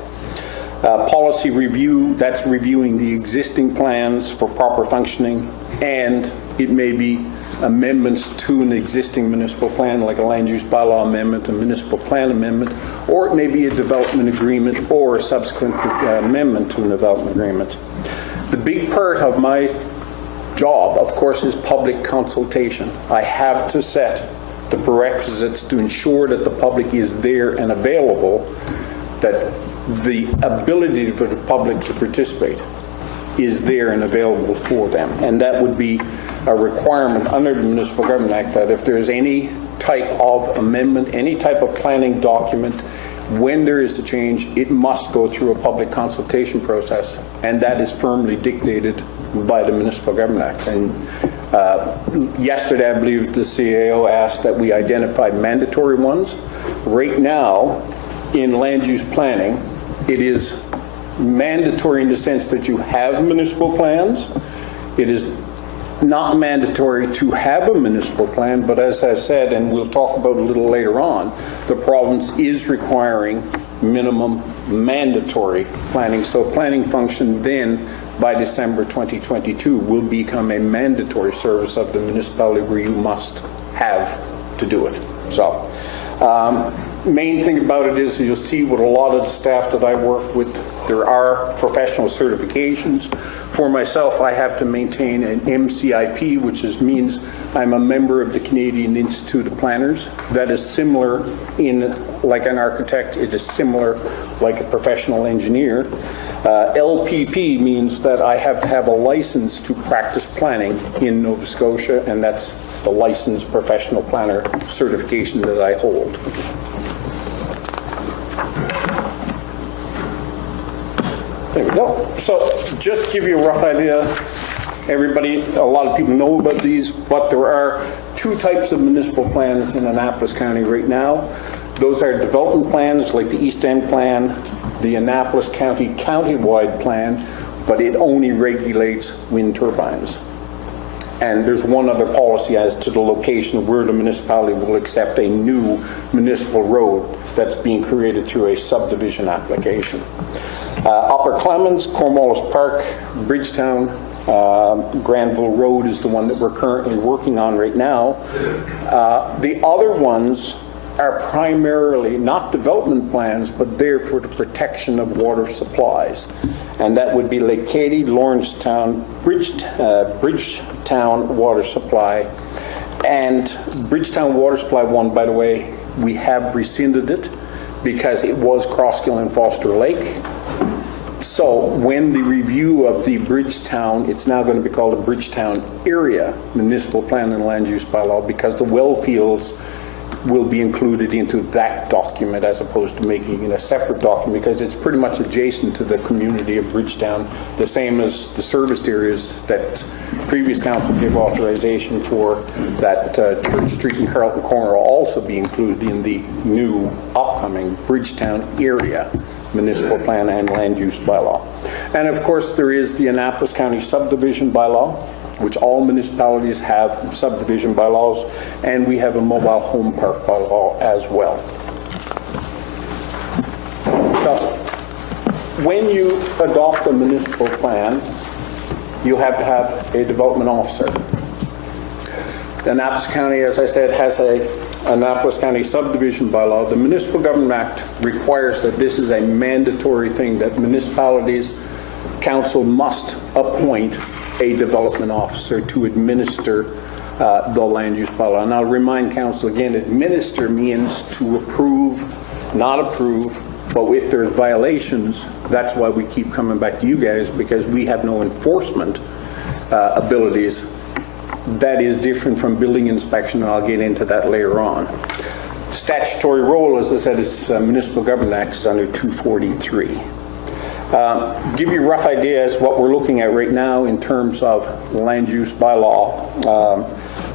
Policy review, that's reviewing the existing plans for proper functioning, and it may be amendments to an existing municipal plan, like a land use bylaw amendment, a municipal plan amendment, or it may be a development agreement or a subsequent amendment to a development agreement. The big part of my job, of course, is public consultation. I have to set the prerequisites to ensure that the public is there and available, that the ability for the public to participate is there and available for them. And that would be a requirement under the Municipal Government Act that if there's any type of amendment, any type of planning document, when there is a change, it must go through a public consultation process, and that is firmly dictated by the Municipal Government Act. And yesterday, I believe the CAO asked that we identify mandatory ones. Right now, in land use planning, it is mandatory in the sense that you have municipal plans. It is not mandatory to have a municipal plan, but as I said, and we'll talk about a little later on, the province is requiring minimum mandatory planning. So planning function then, by December 2022, will become a mandatory service of the municipality where you must have to do it. So, main thing about it is you'll see with a lot of the staff that I work with, there are professional certifications. For myself, I have to maintain an MCIP, which means I'm a member of the Canadian Institute of Planners. That is similar like an architect, it is similar like a professional engineer. LPP means that I have to have a license to practice planning in Nova Scotia, and that's the licensed professional planner certification that I hold. There we go. So just to give you a rough idea, everybody, a lot of people know about these, but there are two types of municipal plans in Annapolis County right now. Those are development plans like the East End Plan, the Annapolis County countywide plan, but it only regulates wind turbines. And there's one other policy as to the location where the municipality will accept a new municipal road that's being created through a subdivision application. Upper Clemens, Cornwallis Park, Bridgetown, Granville Road is the one that we're currently working on right now. The other ones are primarily not development plans, but they're for the protection of water supplies. And that would be Lake Katy, Lawrencetown, Bridgetown Water Supply. And Bridgetown Water Supply 1, by the way, we have rescinded it because it was Crosskill and Foster Lake. So when the review of the Bridgetown, it's now going to be called a Bridgetown Area Municipal Plan and Land Use Bylaw, because the well fields will be included into that document as opposed to making it a separate document, because it's pretty much adjacent to the community of Bridgetown, the same as the serviced areas that previous council gave authorization for, that Church Street and Carlton Corner will also be included in the new upcoming Bridgetown Area Municipal Plan and Land Use Bylaw. And of course there is the Annapolis County Subdivision Bylaw, which all municipalities have subdivision bylaws, and we have a mobile home park bylaw as well. So, when you adopt a municipal plan, you have to have a development officer. The Annapolis County, as I said, has a Annapolis County subdivision bylaw. The Municipal Government Act requires that this is a mandatory thing, that municipalities, council must appoint a development officer to administer the land use bylaw. And I'll remind council again, administer means to approve, not approve, but if there's violations, that's why we keep coming back to you guys, because we have no enforcement abilities. That is different from building inspection, and I'll get into that later on. Statutory role, as I said, is Municipal Government Act is under 243. Give you a rough idea as what we're looking at right now in terms of land use bylaw.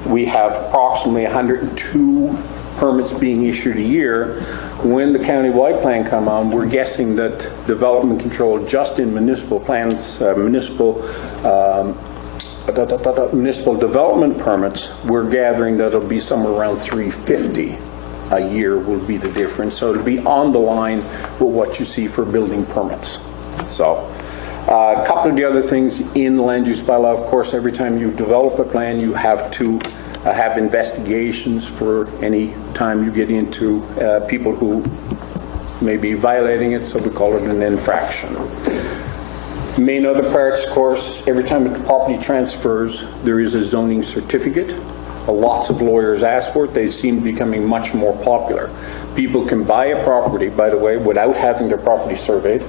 We have approximately 102 permits being issued a year. When the countywide plan come on, we're guessing that development control just in municipal plans, municipal development permits, we're gathering that it'll be somewhere around 350 a year will be the difference. So it'll be on the line with what you see for building permits. So a couple of the other things in land use bylaw, of course, every time you develop a plan, you have to have investigations for any time you get into people who may be violating it, so we call it an infraction. Main other parts, of course, every time a property transfers, there is a zoning certificate. Lots of lawyers ask for it. They seem to be becoming much more popular. People can buy a property, by the way, without having their property surveyed.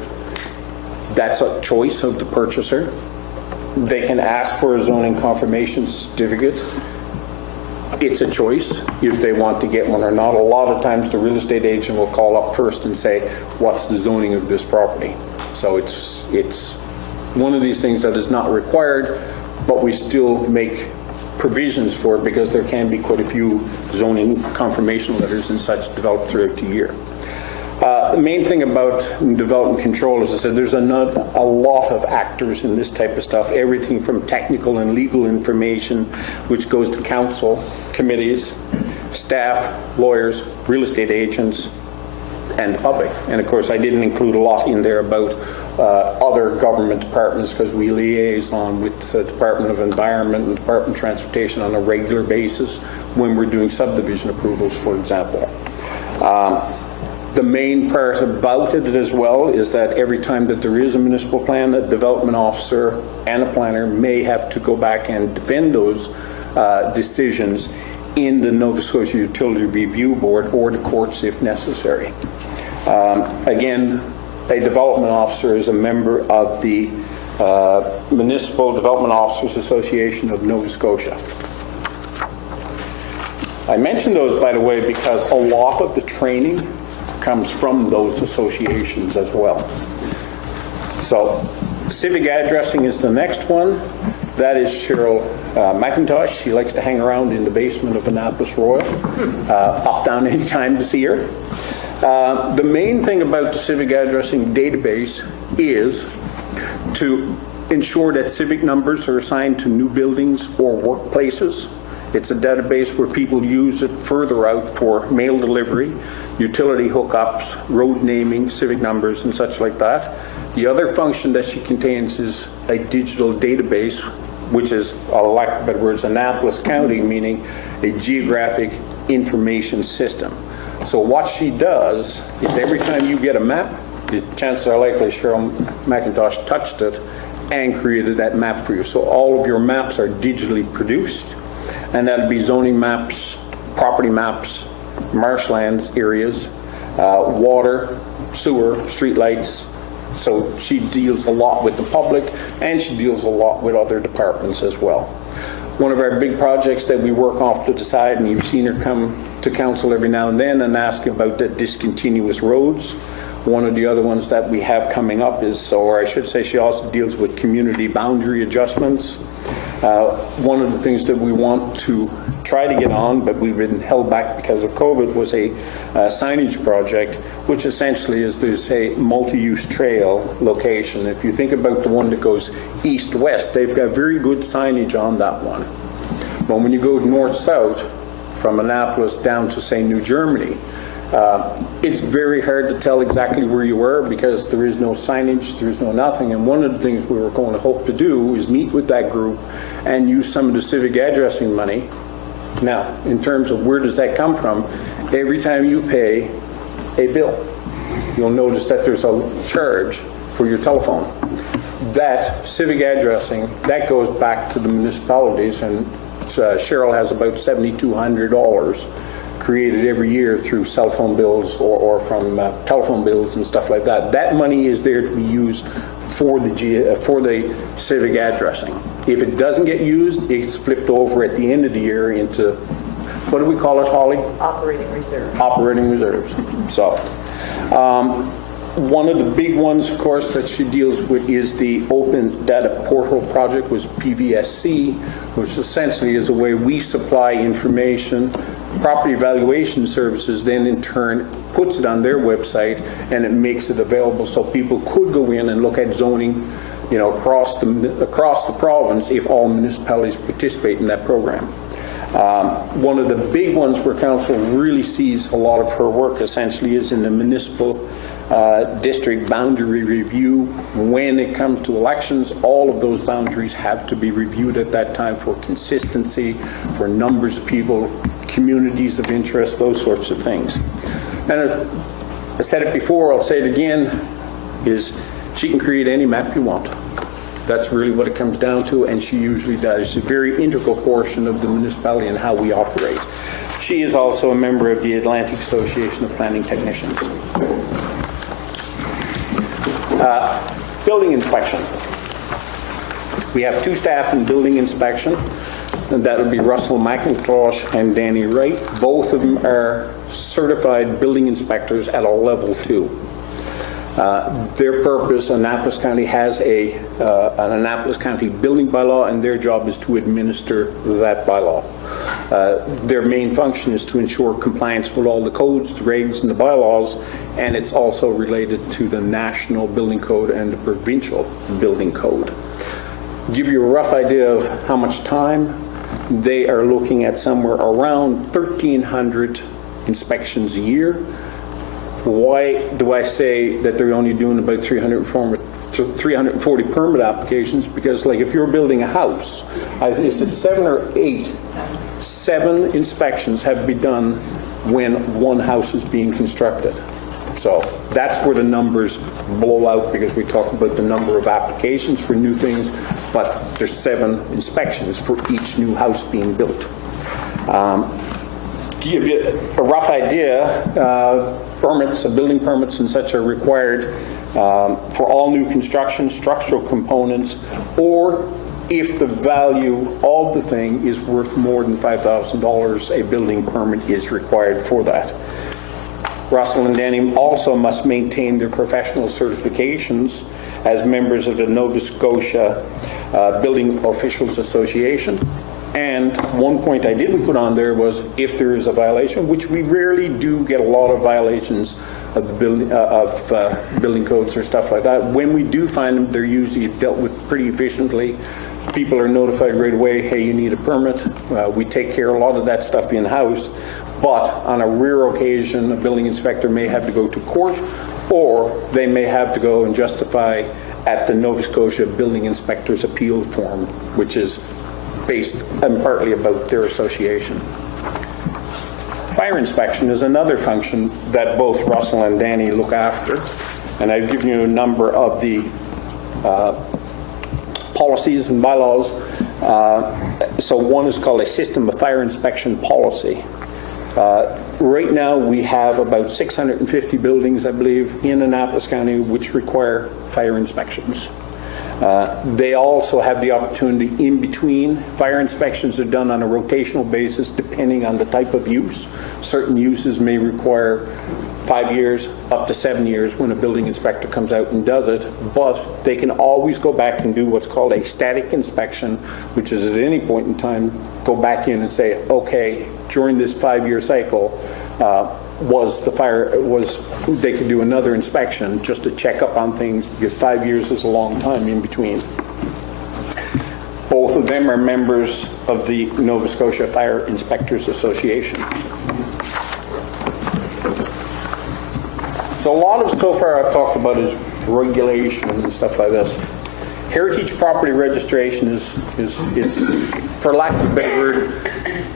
That's a choice of the purchaser. They can ask for a zoning confirmation certificate. It's a choice if they want to get one or not. A lot of times the real estate agent will call up first and say, what's the zoning of this property? So it's one of these things that is not required, but we still make provisions for it because there can be quite a few zoning confirmation letters and such developed throughout the year. The main thing about development control, as I said, there's a lot of actors in this type of stuff, everything from technical and legal information, which goes to council, committees, staff, lawyers, real estate agents, and public. And of course, I didn't include a lot in there about other government departments because we liaison with the Department of Environment and Department of Transportation on a regular basis when we're doing subdivision approvals, for example. The main part about it as well is that every time that there is a municipal plan, a development officer and a planner may have to go back and defend those decisions in the Nova Scotia Utility Review Board or the courts if necessary. Again, a development officer is a member of the Municipal Development Officers Association of Nova Scotia. I mention those, by the way, because a lot of the training comes from those associations as well. So civic addressing is the next one. That is Cheryl McIntosh. She likes to hang around in the basement of Annapolis Royal. Pop down anytime to see her. The main thing about the civic addressing database is to ensure that civic numbers are assigned to new buildings or workplaces. It's a database where people use it further out for mail delivery, utility hookups, road naming, civic numbers, and such like that. The other function that she contains is a digital database, which is, a lack of better words, Annapolis County, meaning a geographic information system. So what she does is every time you get a map, the chances are likely Cheryl McIntosh touched it and created that map for you. So all of your maps are digitally produced, and that'll be zoning maps, property maps, marshlands areas, water, sewer, streetlights. So she deals a lot with the public, and she deals a lot with other departments as well. One of our big projects that we work off to the side, and you've seen her come to council every now and then and ask about the discontinuous roads. One of the other ones that we have coming up is, or I should say, she also deals with community boundary adjustments. One of the things that we want to try to get on, but we've been held back because of COVID, was a signage project, which essentially is there's a multi-use trail location. If you think about the one that goes east-west, they've got very good signage on that one. But when you go north-south, from Annapolis down to, say, New Germany, it's very hard to tell exactly where you were because there is no signage, there's no nothing. And one of the things we were going to hope to do is meet with that group and use some of the civic addressing money. Now, in terms of where does that come from, every time you pay a bill, you'll notice that there's a charge for your telephone. That civic addressing, that goes back to the municipalities, and Cheryl has about $7,200 created every year through cell phone bills or from telephone bills and stuff like that. That money is there to be used for the civic addressing. If it doesn't get used, it's flipped over at the end of the year into, what do we call it, Holly? Operating reserve. Operating reserves. So, one of the big ones, of course, that she deals with is the Open Data Portal project, was PVSC, which essentially is a way we supply information. Property Valuation Services then in turn puts it on their website and it makes it available so people could go in and look at zoning, you know, across the province if all municipalities participate in that program. One of the big ones where council really sees a lot of her work essentially is in the municipal district boundary review. When it comes to elections, all of those boundaries have to be reviewed at that time for consistency, for numbers of people, communities of interest, those sorts of things. And I said it before, I'll say it again, is she can create any map you want. That's really what it comes down to, and she usually does. It's a very integral portion of the municipality and how we operate. She is also a member of the Atlantic Association of Planning Technicians. Building inspection. We have 2 staff in building inspection, and that would be Russell McIntosh and Danny Wright. Both of them are certified building inspectors at a level 2. Their purpose, Annapolis County has an Annapolis County building bylaw, and their job is to administer that bylaw. Their main function is to ensure compliance with all the codes, the regs, and the bylaws, and it's also related to the national building code and the provincial building code. Give you a rough idea of how much time, they are looking at somewhere around 1,300 inspections a year. Why do I say that they're only doing about 340 permit applications? Because like if you're building a house, is it 7 or 8? 7 inspections have to be done when one house is being constructed. So that's where the numbers blow out, because we talk about the number of applications for new things, but there's 7 inspections for each new house being built. To give you a rough idea, permits, building permits and such are required for all new construction, structural components, or if the value of the thing is worth more than $5,000, a building permit is required for that. Russell and Danny also must maintain their professional certifications as members of the Nova Scotia Building Officials Association. And one point I didn't put on there was if there is a violation, which we rarely do get a lot of violations of the building codes or stuff like that. When we do find them, they're usually dealt with pretty efficiently. People are notified right away, hey, you need a permit. We take care of a lot of that stuff in-house. But on a rare occasion, a building inspector may have to go to court, or they may have to go and justify at the Nova Scotia Building Inspector's Appeal Form, which is based and partly about their association. Fire inspection is another function that both Russell and Danny look after, and I've given you a number of the policies and bylaws. So one is called a system of fire inspection policy. Right now we have about 650 buildings, I believe, in Annapolis County which require fire inspections. They also have the opportunity in between. Fire inspections are done on a rotational basis depending on the type of use. Certain uses may require 5 years, up to 7 years when a building inspector comes out and does it, but they can always go back and do what's called a static inspection, which is at any point in time go back in and say, okay, during this 5-year cycle, they could do another inspection just to check up on things, because 5 years is a long time in between. Both of them are members of the Nova Scotia Fire Inspectors Association. So a lot of so far I've talked about is regulation and stuff like this. Heritage property registration is, for lack of a better word,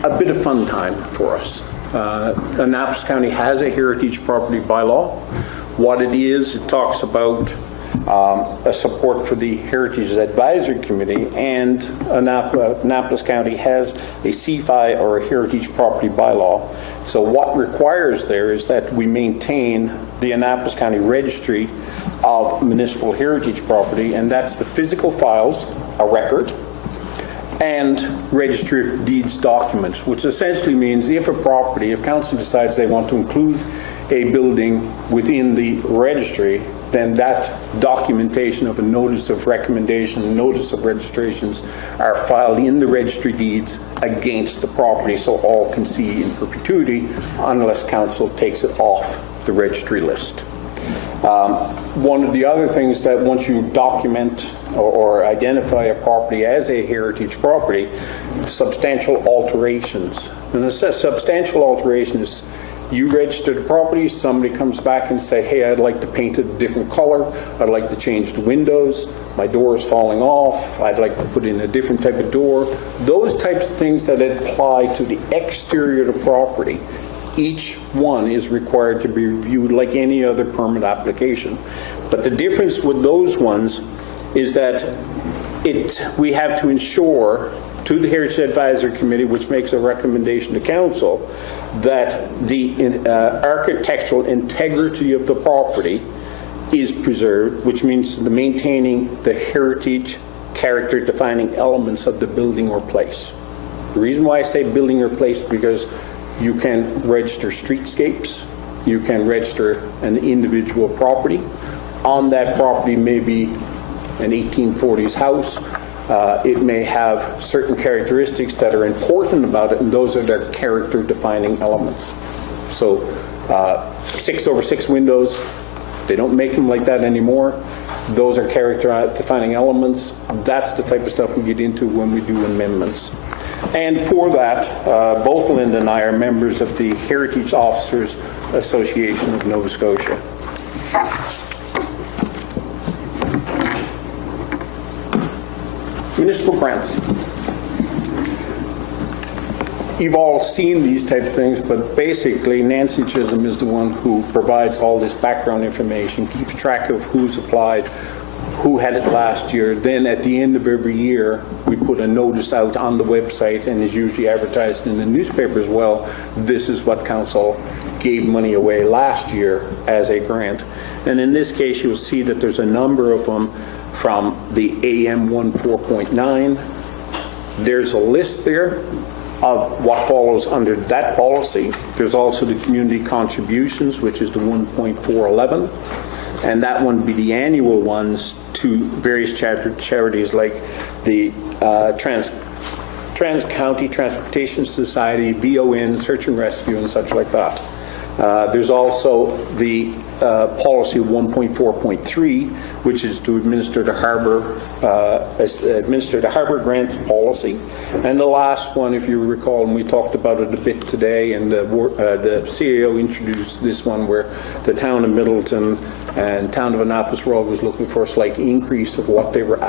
a bit of fun time for us. Annapolis County has a heritage property bylaw. What it is, it talks about a support for the Heritage Advisory Committee, and Annapolis County has a CFI, or a heritage property bylaw. So what requires there is that we maintain the Annapolis County Registry of Municipal Heritage Property, and that's the physical files, a record, and registry of deeds documents, which essentially means if council decides they want to include a building within the registry, then that documentation of a notice of recommendation, notice of registrations are filed in the registry deeds against the property, so all can see in perpetuity unless council takes it off the registry list. One of the other things that once you document or identify a property as a heritage property, substantial alterations. And a substantial alteration is you register the property, somebody comes back and say, hey, I'd like to paint it a different color, I'd like to change the windows, my door is falling off, I'd like to put in a different type of door. Those types of things that apply to the exterior of the property, each one is required to be reviewed like any other permit application. But the difference with those ones is that we have to ensure to the Heritage Advisory Committee, which makes a recommendation to council, that the architectural integrity of the property is preserved, which means maintaining the heritage character-defining elements of the building or place. The reason why I say building or place is because you can register streetscapes, you can register an individual property. On that property may be an 1840s house. It may have certain characteristics that are important about it, and those are their character-defining elements. So 6/6 windows, they don't make them like that anymore. Those are character-defining elements. That's the type of stuff we get into when we do amendments. And for that, both Linda and I are members of the Heritage Officers Association of Nova Scotia. Municipal grants. You've all seen these types of things, but basically Nancy Chisholm is the one who provides all this background information, keeps track of who's applied, who had it last year. Then at the end of every year, we put a notice out on the website, and is usually advertised in the newspaper as well. This is what council gave money away last year as a grant. And in this case, you'll see that there's a number of them from the AM 14.9. There's a list there of what follows under that policy. There's also the community contributions, which is the 1.411, and that one would be the annual ones to various charities like the Trans-County Transportation Society, VON, Search and Rescue, and such like that. There's also the policy 1.4.3, which is to administer the harbor grants policy. And the last one, if you recall, and we talked about it a bit today, and the CAO introduced this one where the town of Middleton and town of Annapolis Royal was looking for a slight increase of what they were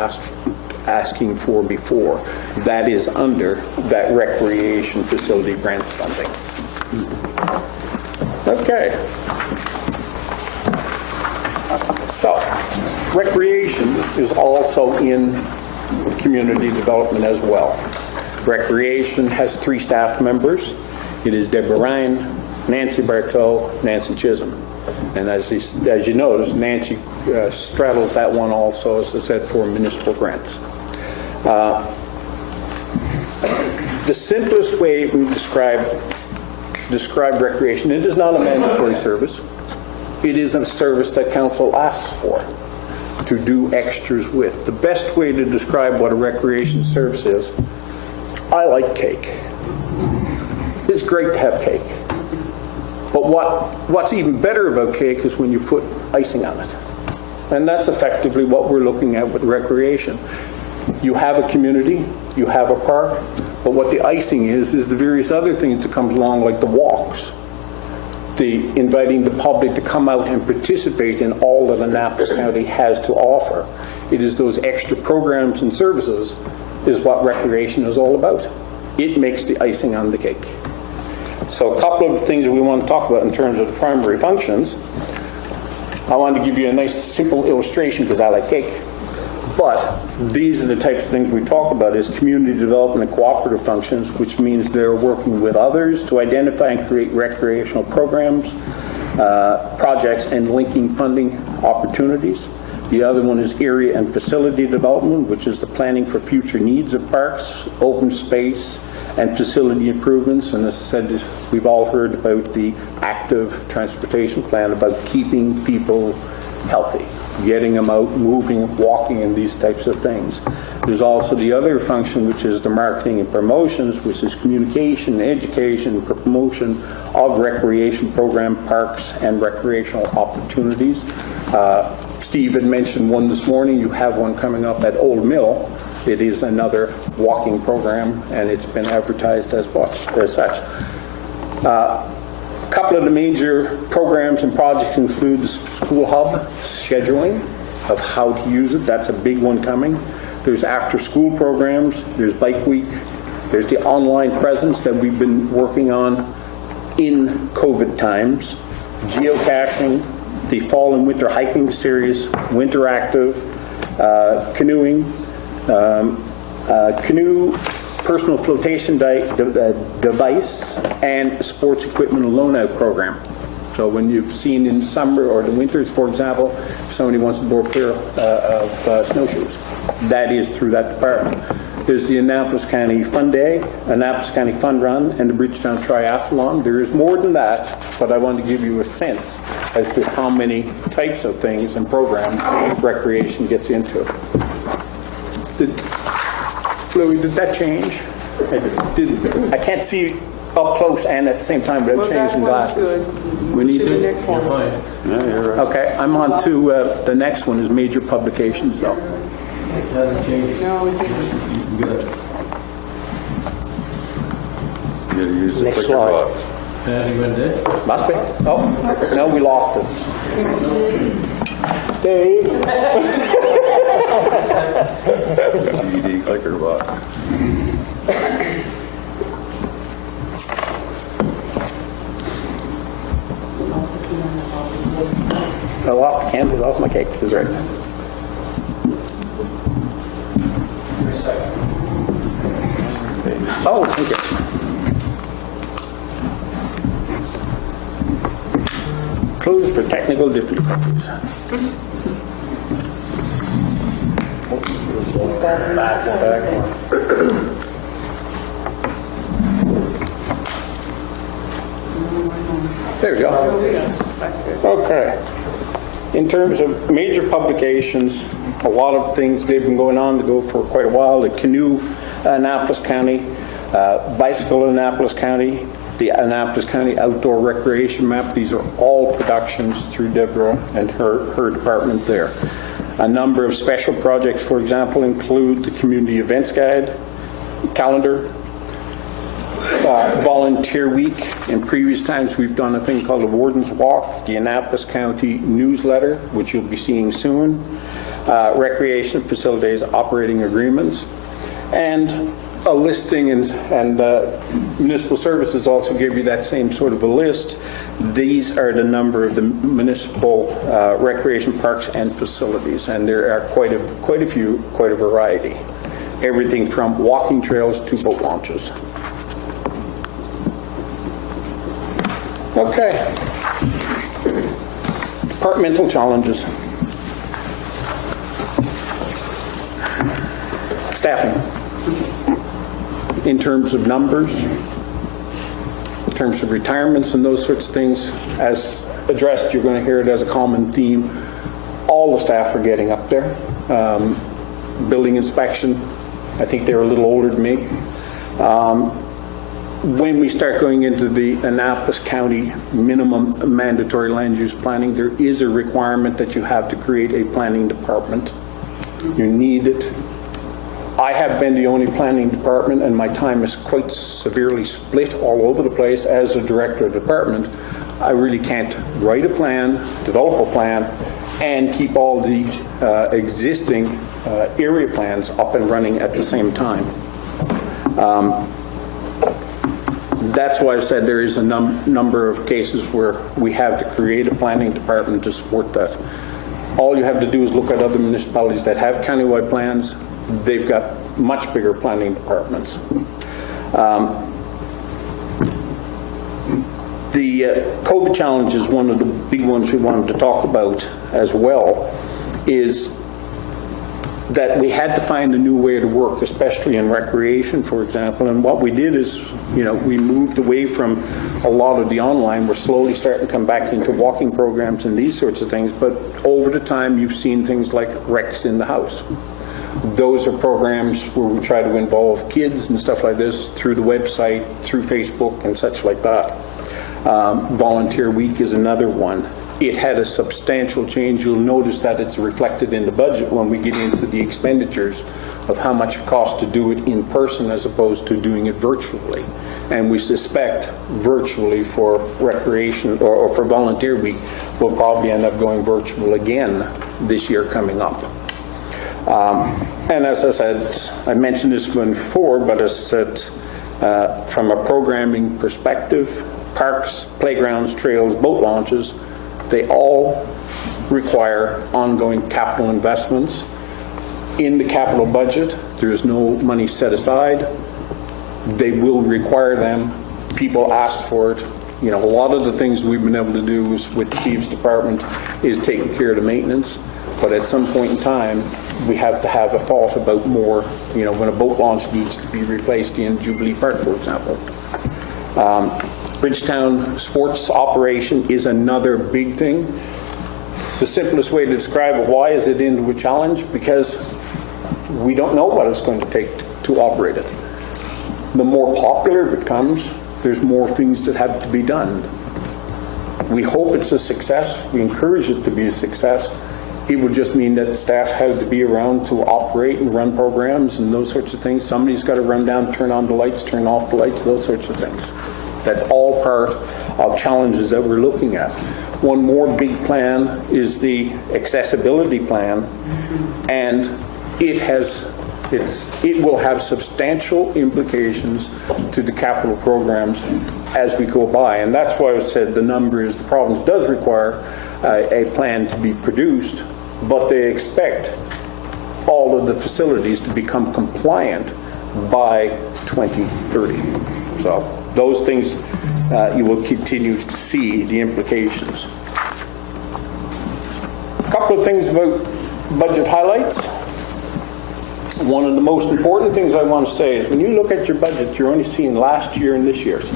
asking for before. That is under that recreation facility grants funding. Okay. So, recreation is also in community development as well. Recreation has 3 staff members. It is Deborah Ryan, Nancy Bartow, Nancy Chisholm. And as you notice, Nancy straddles that one also, as I said, for municipal grants. The simplest way we describe recreation, it is not a mandatory service. It is a service that council asks for to do extras with. The best way to describe what a recreation service is, I like cake. It's great to have cake. But what's even better about cake is when you put icing on it. And that's effectively what we're looking at with recreation. You have a community, you have a park, but what the icing is the various other things that comes along, like the walks, the inviting the public to come out and participate in all that Annapolis County has to offer. It is those extra programs and services is what recreation is all about. It makes the icing on the cake. So a couple of things that we want to talk about in terms of the primary functions. I wanted to give you a nice simple illustration because I like cake. But these are the types of things we talk about is community development and cooperative functions, which means they're working with others to identify and create recreational programs, projects, and linking funding opportunities. The other one is area and facility development, which is the planning for future needs of parks, open space, and facility improvements. And as I said, we've all heard about the active transportation plan, about keeping people healthy, getting them out, moving, walking, and these types of things. There's also the other function, which is the marketing and promotions, which is communication, education, promotion of recreation program, parks, and recreational opportunities. Steve had mentioned one this morning. You have one coming up at Old Mill. It is another walking program, and it's been advertised as such. A couple of the major programs and projects include the school hub scheduling of how to use it. That's a big one coming. There's after-school programs. There's Bike Week. There's the online presence that we've been working on in COVID times. Geocaching, the fall and winter hiking series, winter active, canoeing, canoe, personal flotation device, and sports equipment loan-out program. So when you've seen in summer or the winters, for example, if somebody wants to borrow a pair of snowshoes, that is through that department. There's the Annapolis County Fun Day, Annapolis County Fun Run, and the Bridgetown Triathlon. There is more than that, but I want to give you a sense as to how many types of things and programs recreation gets into. Louis, did that change? I can't see up close and at the same time without changing glasses. We need to. You're fine. Yeah, you're right. Okay, I'm on to the next one is major publications though. It hasn't changed. No, we didn't. Good. You gotta use the Next clicker slide. box. Have you went there? Must be. Oh, no, we lost it. Dave. DVD clicker box. I lost the candle off my cake. Is right. Oh, thank you. Closed for technical difficulties. Back. There we go. Okay. In terms of major publications, a lot of things, they've been going on to go for quite a while. The Canoe Annapolis County, Bicycle Annapolis County, the Annapolis County Outdoor Recreation Map. These are all productions through Deborah and her department there. A number of special projects, for example, include the Community Events Guide, calendar, Volunteer Week. In previous times, we've done a thing called the Warden's Walk, the Annapolis County newsletter, which you'll be seeing soon, recreation facilities operating agreements, and a listing, and municipal services also give you that same sort of a list. These are the number of the municipal recreation parks and facilities, and there are quite a few, quite a variety. Everything from walking trails to boat launches. Okay. Departmental challenges. Staffing. In terms of numbers, in terms of retirements and those sorts of things, as addressed, you're going to hear it as a common theme. All the staff are getting up there. Building inspection, I think they're a little older than me. When we start going into the Annapolis County minimum mandatory land use planning, there is a requirement that you have to create a planning department. You need it. I have been the only planning department, and my time is quite severely split all over the place as a director of the department. I really can't write a plan, develop a plan, and keep all the existing area plans up and running at the same time. That's why I said there is a number of cases where we have to create a planning department to support that. All you have to do is look at other municipalities that have countywide plans. They've got much bigger planning departments. The COVID challenge is one of the big ones we wanted to talk about as well, is that we had to find a new way to work, especially in recreation, for example. And what we did is, we moved away from a lot of the online. We're slowly starting to come back into walking programs and these sorts of things. But over the time, you've seen things like Recs in the House. Those are programs where we try to involve kids and stuff like this through the website, through Facebook and such like that. Volunteer Week is another one. It had a substantial change. You'll notice that it's reflected in the budget when we get into the expenditures of how much it costs to do it in person as opposed to doing it virtually. And we suspect virtually for recreation or for Volunteer Week, we'll probably end up going virtual again this year coming up. And as I said, I mentioned this one before, but as I said, from a programming perspective, parks, playgrounds, trails, boat launches, they all require ongoing capital investments. In the capital budget, there's no money set aside. They will require them. People ask for it You know, a lot of the things we've been able to do is with Steve's department is taking care of the maintenance, but at some point in time, we have to have a thought about more, you know, when a boat launch needs to be replaced in Jubilee Park, for example. Bridgetown sports operation is another big thing. The simplest way to describe it, why is it into a challenge? Because we don't know what it's going to take to operate it. The more popular it becomes, there's more things that have to be done. We hope it's a success. We encourage it to be a success. It would just mean that staff have to be around to operate and run programs and those sorts of things. Somebody's got to run down, turn on the lights, turn off the lights, those sorts of things. That's all part of challenges that we're looking at. One more big plan is the accessibility plan, and it will have substantial implications to the capital programs as we go by. And that's why I said the province does require a plan to be produced, but they expect all of the facilities to become compliant by 2030. So those things, you will continue to see the implications. A couple of things about budget highlights. One of the most important things I want to say is when you look at your budget, you're only seeing last year and this year's.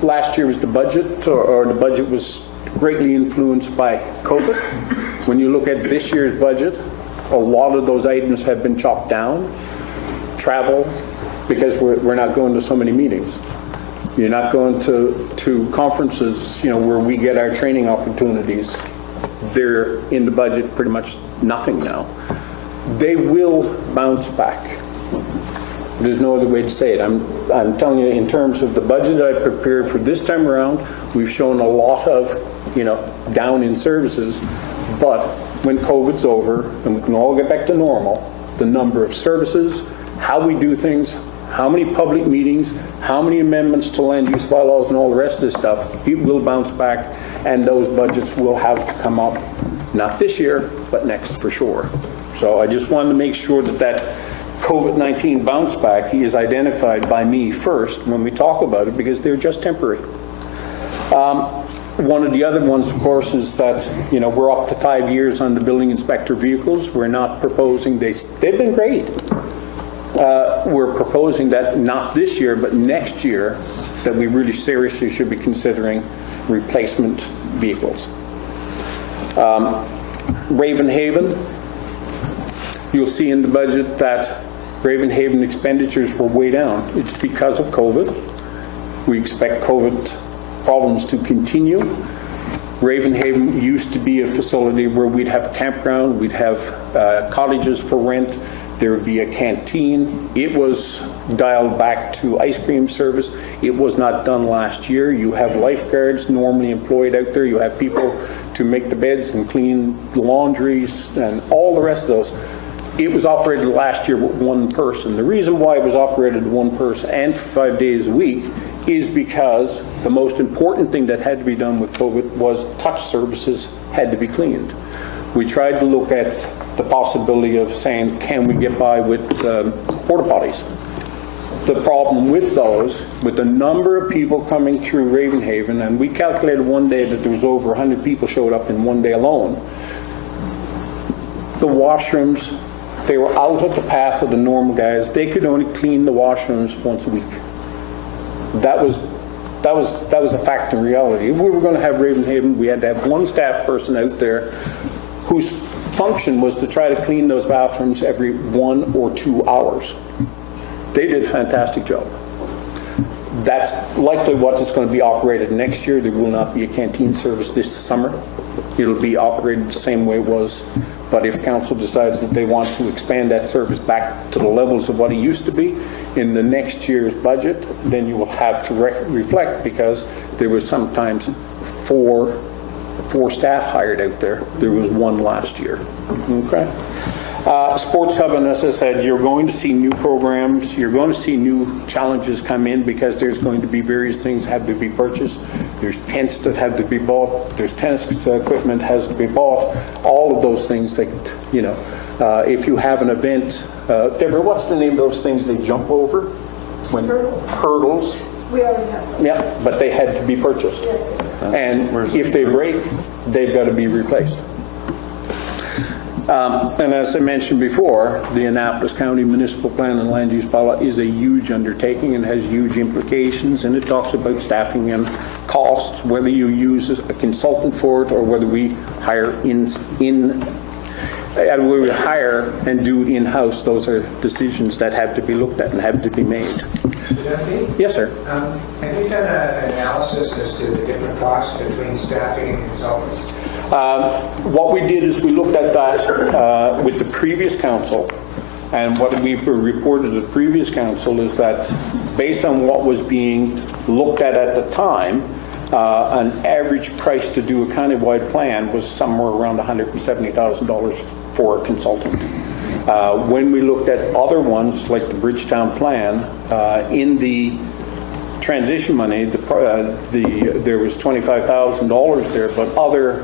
Last year was the budget, or the budget was greatly influenced by COVID. When you look at this year's budget, a lot of those items have been chopped down. Travel, because we're not going to so many meetings. You're not going to conferences, you know, where we get our training opportunities. They're in the budget pretty much nothing now. They will bounce back. There's no other way to say it. I'm telling you, in terms of the budget I prepared for this time around, we've shown a lot of, you know, down in services, but when COVID's over and we can all get back to normal, the number of services, how we do things, how many public meetings, how many amendments to land use bylaws and all the rest of this stuff, it will bounce back, and those budgets will have to come up, not this year, but next for sure. So I just wanted to make sure that COVID-19 bounce back is identified by me first when we talk about it, because they're just temporary. One of the other ones, of course, is that, you know, we're up to 5 years on the building inspector vehicles. We're not proposing, they've been great. We're proposing that not this year, but next year, that we really seriously should be considering replacement vehicles. Ravenhaven, you'll see in the budget that Ravenhaven expenditures were way down. It's because of COVID. We expect COVID problems to continue. Ravenhaven used to be a facility where we'd have a campground, we'd have cottages for rent, there would be a canteen. It was dialed back to ice cream service. It was not done last year. You have lifeguards normally employed out there. You have people to make the beds and clean the laundries and all the rest of those. It was operated last year with one person. The reason why it was operated with one person and for 5 days a week is because the most important thing that had to be done with COVID was touch surfaces had to be cleaned. We tried to look at the possibility of saying, can we get by with porta potties? The problem with those, with the number of people coming through Ravenhaven, and we calculated one day that there was over 100 people showed up in one day alone, the washrooms, they were out of the path of the normal guys. They could only clean the washrooms once a week. That was a fact in reality. If we were going to have Ravenhaven, we had to have one staff person out there whose function was to try to clean those bathrooms every 1 or 2 hours. They did a fantastic job. That's likely what is going to be operated next year. There will not be a canteen service this summer. It'll be operated the same way it was. But if council decides that they want to expand that service back to the levels of what it used to be in the next year's budget, then you will have to reflect, because there was sometimes four staff hired out there. There was one last year. Okay. Sports Hub, and as I said, you're going to see new programs, you're going to see new challenges come in, because there's going to be various things that have to be purchased. There's tents that have to be bought, there's tennis equipment has to be bought, all of those things that, you know, if you have an event, Deborah, what's the name of those things they jump over? Hurdles. We already have them. Yeah, but they had to be purchased. And if they break, they've got to be replaced. And as I mentioned before, the Annapolis County Municipal Plan and Land Use Bylaw is a huge undertaking and has huge implications, and it talks about staffing and costs, whether you use a consultant for it or whether we hire whether we hire and do in-house. Those are decisions that have to be looked at and have to be made. Mr. Duffy? Yes, sir. Have you done an analysis as to the different costs between staffing and consultants? What we did is we looked at that with the previous council, and what we reported to the previous council is that based on what was being looked at the time, an average price to do a countywide plan was somewhere around $170,000 for a consultant. When we looked at other ones like the Bridgetown plan, in the transition money, there was $25,000 there, but other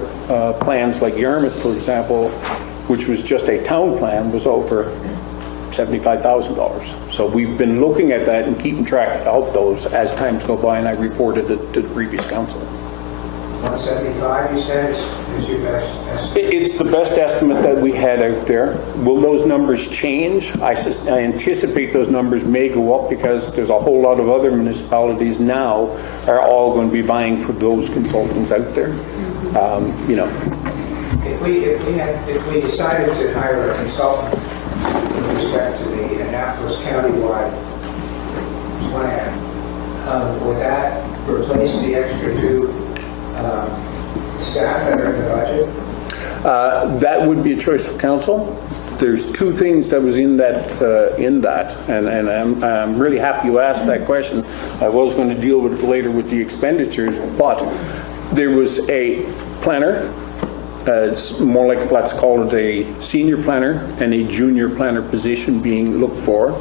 plans like Yarmouth, for example, which was just a town plan, was over $75,000. So we've been looking at that and keeping track of those as times go by, and I reported it to the previous council. 175, you said, is your best estimate? It's the best estimate that we had out there. Will those numbers change? I anticipate those numbers may go up because there's a whole lot of other municipalities now are all going to be buying for those consultants out there. You know. If we decided to hire a consultant with respect to the Annapolis countywide plan, would that replace the extra two staff that are in the budget? That would be a choice of council. There's two things that was in that, and I'm really happy you asked that question. I was going to deal with it later with the expenditures, but there was a planner. It's more like, let's call it a senior planner and a junior planner position being looked for.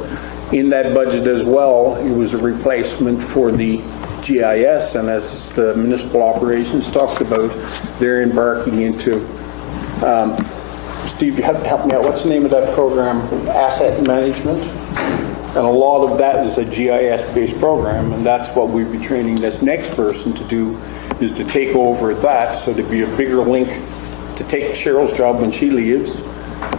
In that budget as well, it was a replacement for the GIS, and as the municipal operations talked about, they're embarking into, Steve, you have to help me out, what's the name of that program? Asset management. And a lot of that is a GIS-based program, and that's what we'd be training this next person to do, is to take over that, so there'd be a bigger link to take Cheryl's job when she leaves,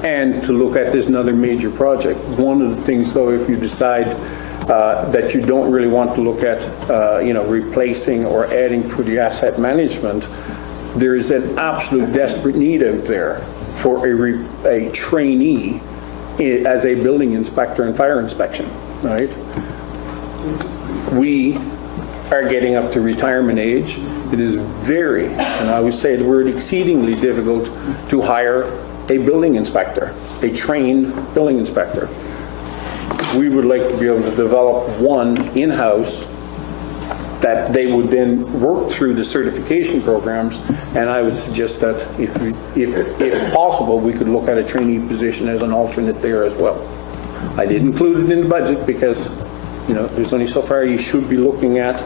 and to look at this another major project. One of the things, though, if you decide that you don't really want to look at, replacing or adding for the asset management, there is an absolute desperate need out there for a trainee as a building inspector and fire inspection, right? We are getting up to retirement age. It is very, and I would say the word exceedingly difficult to hire a building inspector, a trained building inspector. We would like to be able to develop one in-house that they would then work through the certification programs, and I would suggest that if possible, we could look at a trainee position as an alternate there as well. I did include it in the budget because, there's only so far you should be looking at,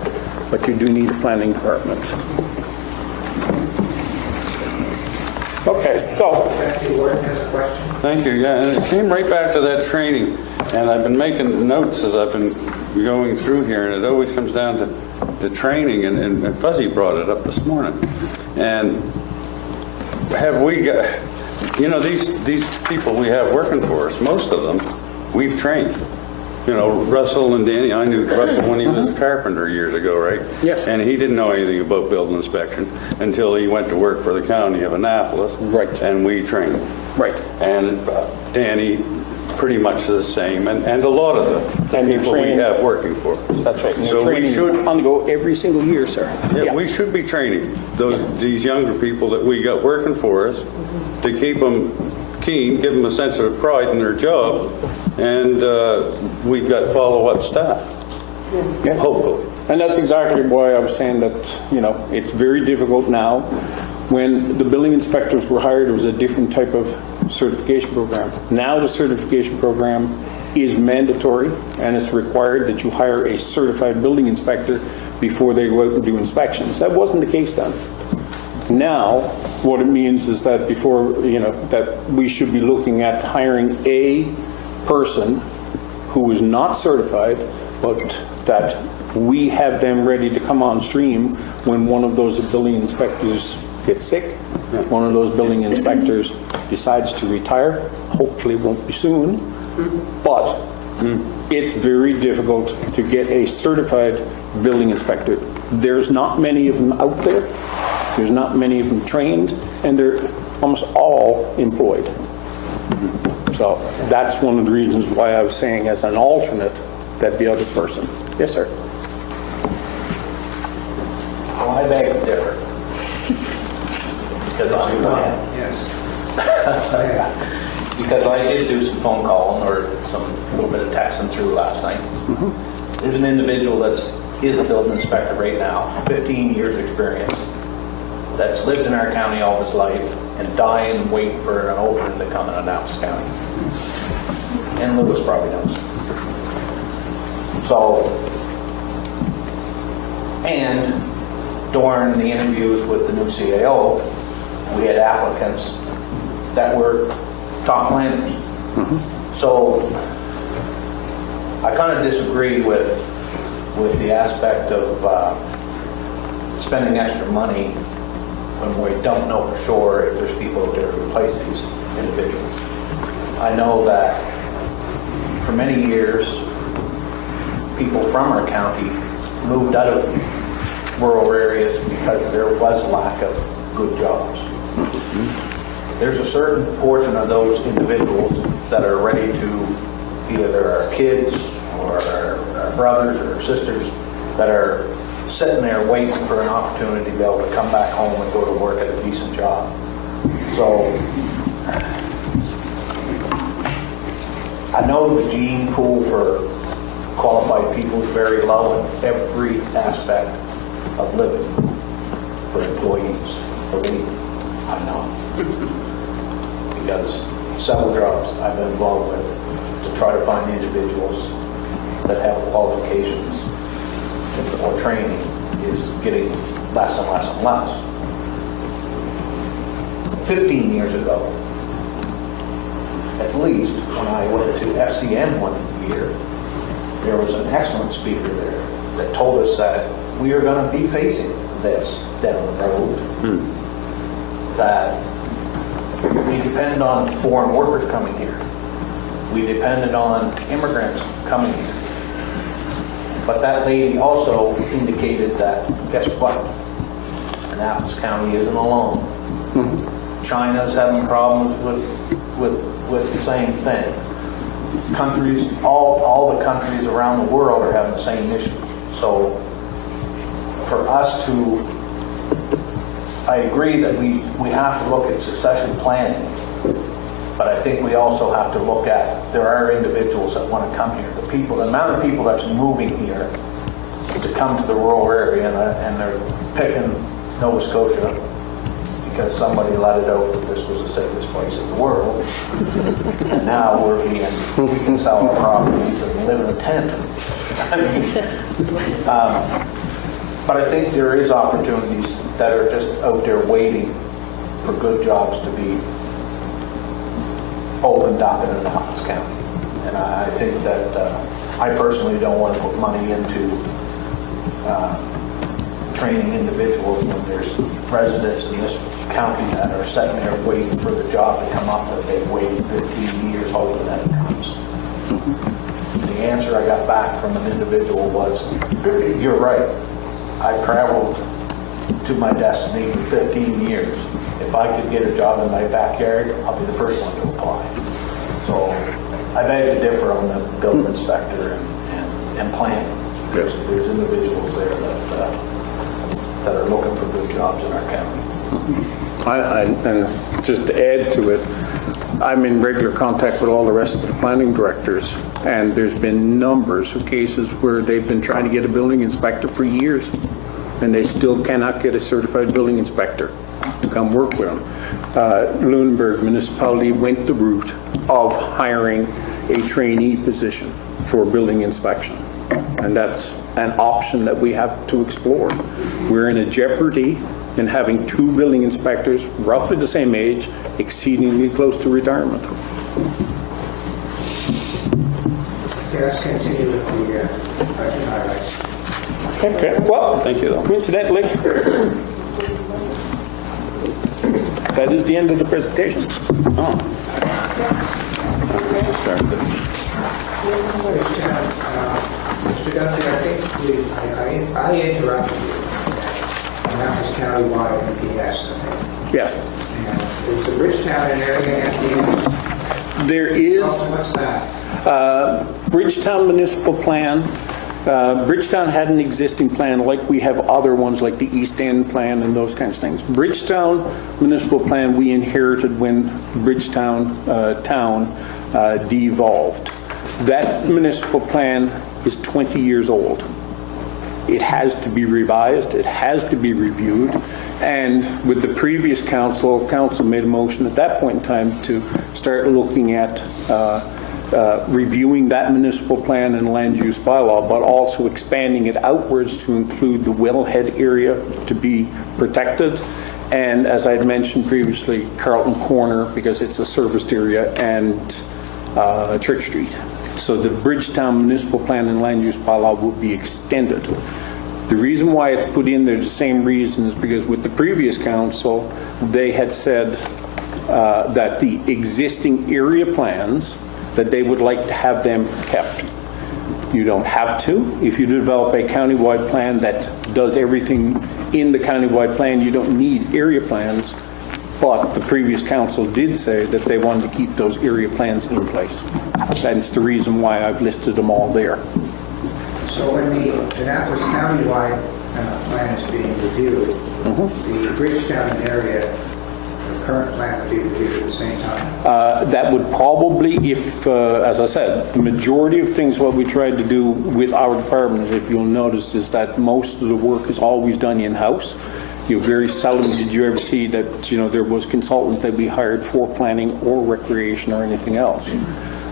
but you do need a planning department. Okay, so. Thank you. Yeah, and it came right back to that training, and I've been making notes as I've been going through here, and it always comes down to the training, and Fuzzy brought it up this morning. And have we got, these people we have working for us, most of them, we've trained. Russell and Danny, I knew Russell when he was a carpenter years ago, right? Yes. And he didn't know anything about building inspection until he went to work for the county of Annapolis. Right. And we trained him. Right. And Danny, pretty much the same, and a lot of the people we have working for us. That's right. And So training we should is on the go every single year, sir. Yeah, we should be training these younger people that we got working for us to keep them keen, give them a sense of pride in their job, and we've got follow-up staff, hopefully. And that's exactly why I was saying that, it's very difficult now. When the building inspectors were hired, it was a different type of certification program. Now the certification program is mandatory, and it's required that you hire a certified building inspector before they go out and do inspections. That wasn't the case then. Now, what it means is that that we should be looking at hiring a person who is not certified, but that we have them ready to come on stream when one of those building inspectors gets sick, one of those building inspectors decides to retire, hopefully it won't be soon, but it's very difficult to get a certified building inspector. There's not many of them out there, there's not many of them trained, and they're almost all employed. So that's one of the reasons why I was saying as an alternate, that the other person. Yes, sir. Well, I beg to differ. Because I'm Yes. because I did do some phone calling or some little bit of texting through last night. There's an individual that is a building inspector right now, 15 years experience, that's lived in our county all his life and dying and waiting for an opening to come in Annapolis County. And Lewis probably knows. So, and during the interviews with the new CAO, we had applicants that were top planners. So I kind of disagree with the aspect of spending extra money when we don't know for sure if there's people there to replace these individuals. I know that for many years, people from our county moved out of rural areas because there was lack of good jobs. There's a certain portion of those individuals that are ready to, either they're our kids or our brothers or our sisters, that are sitting there waiting for an opportunity to be able to come back home and go to work at a decent job. So I know the gene pool for qualified people is very low in every aspect of living for employees. Believe me, I know. Because several jobs I've been involved with to try to find individuals that have qualifications or training is getting less and less and less. 15 years ago, at least, when I went to FCM one year, there was an excellent speaker there that told us that we are going to be facing this down the road, that we depend on foreign workers coming here. We depended on immigrants coming here. But that lady also indicated that, guess what? Annapolis County isn't alone. China's having problems with the same thing. Countries, all the countries around the world are having the same issues. So for us to, I agree that we have to look at succession planning, but I think we also have to look at, there are individuals that want to come here. The amount of people that's moving here to come to the rural area, and they're picking Nova Scotia because somebody let it out that this was the safest place in the world. And now we can sell our properties and live in a tent. But I think there is opportunities that are just out there waiting for good jobs to be opened up in Annapolis County. And I think that I personally don't want to put money into training individuals when there's residents in this county that are sitting there waiting for the job to come up that they've waited 15 years hoping that it comes. The answer I got back from an individual was, you're right. I've traveled to my destiny for 15 years. If I could get a job in my backyard, I'll be the first one to apply. So I beg to differ on the building inspector and planning. There's individuals there that are looking for good jobs in our county. And just to add to it, I'm in regular contact with all the rest of the planning directors, and there's been numbers of cases where they've been trying to get a building inspector for years, and they still cannot get a certified building inspector to come work with them. Lunenburg Municipality went the route of hiring a trainee position for building inspection, and that's an option that we have to explore. We're in a jeopardy in having two building inspectors, roughly the same age, exceedingly close to retirement. Okay, let's continue with the budget highlights. Okay, well, Thank you, though. coincidentally, that is the end of the presentation. Oh. Mr. Duffy, I think I interrupted you, and that was countywide MPS, I think. Yes. And is the Bridgetown area MPS? There is What's that? Bridgetown Municipal Plan. Bridgetown had an existing plan like we have other ones like the East End Plan and those kinds of things. Bridgetown Municipal Plan we inherited when Bridgetown town devolved. That municipal plan is 20 years old. It has to be revised, it has to be reviewed, and with the previous council made a motion at that point in time to start looking at reviewing that municipal plan and land use bylaw, but also expanding it outwards to include the wellhead area to be protected. And as I had mentioned previously, Carlton Corner, because it's a serviced area, and Church Street. So the Bridgetown Municipal Plan and Land Use Bylaw will be extended. The reason why it's put in there, the same reason, is because with the previous council, they had said that the existing area plans, that they would like to have them kept. You don't have to. If you develop a countywide plan that does everything in the countywide plan, you don't need area plans. But the previous council did say that they wanted to keep those area plans in place. That's the reason why I've listed them all there. So when that was countywide plan is being reviewed, the Bridgetown area, the current plan would be reviewed at the same time? That would probably, if, as I said, the majority of things what we tried to do with our department, if you'll notice, is that most of the work is always done in-house. Very seldom did you ever see that, there was consultants that we hired for planning or recreation or anything else.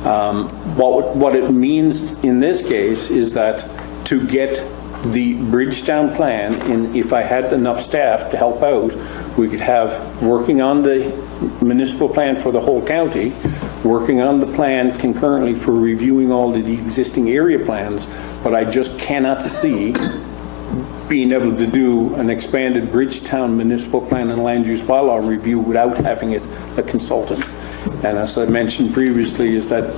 What it means in this case is that to get the Bridgetown plan, and if I had enough staff to help out, we could have working on the municipal plan for the whole county, working on the plan concurrently for reviewing all of the existing area plans, but I just cannot see being able to do an expanded Bridgetown Municipal Plan and Land Use Bylaw review without having it a consultant. And as I mentioned previously, is that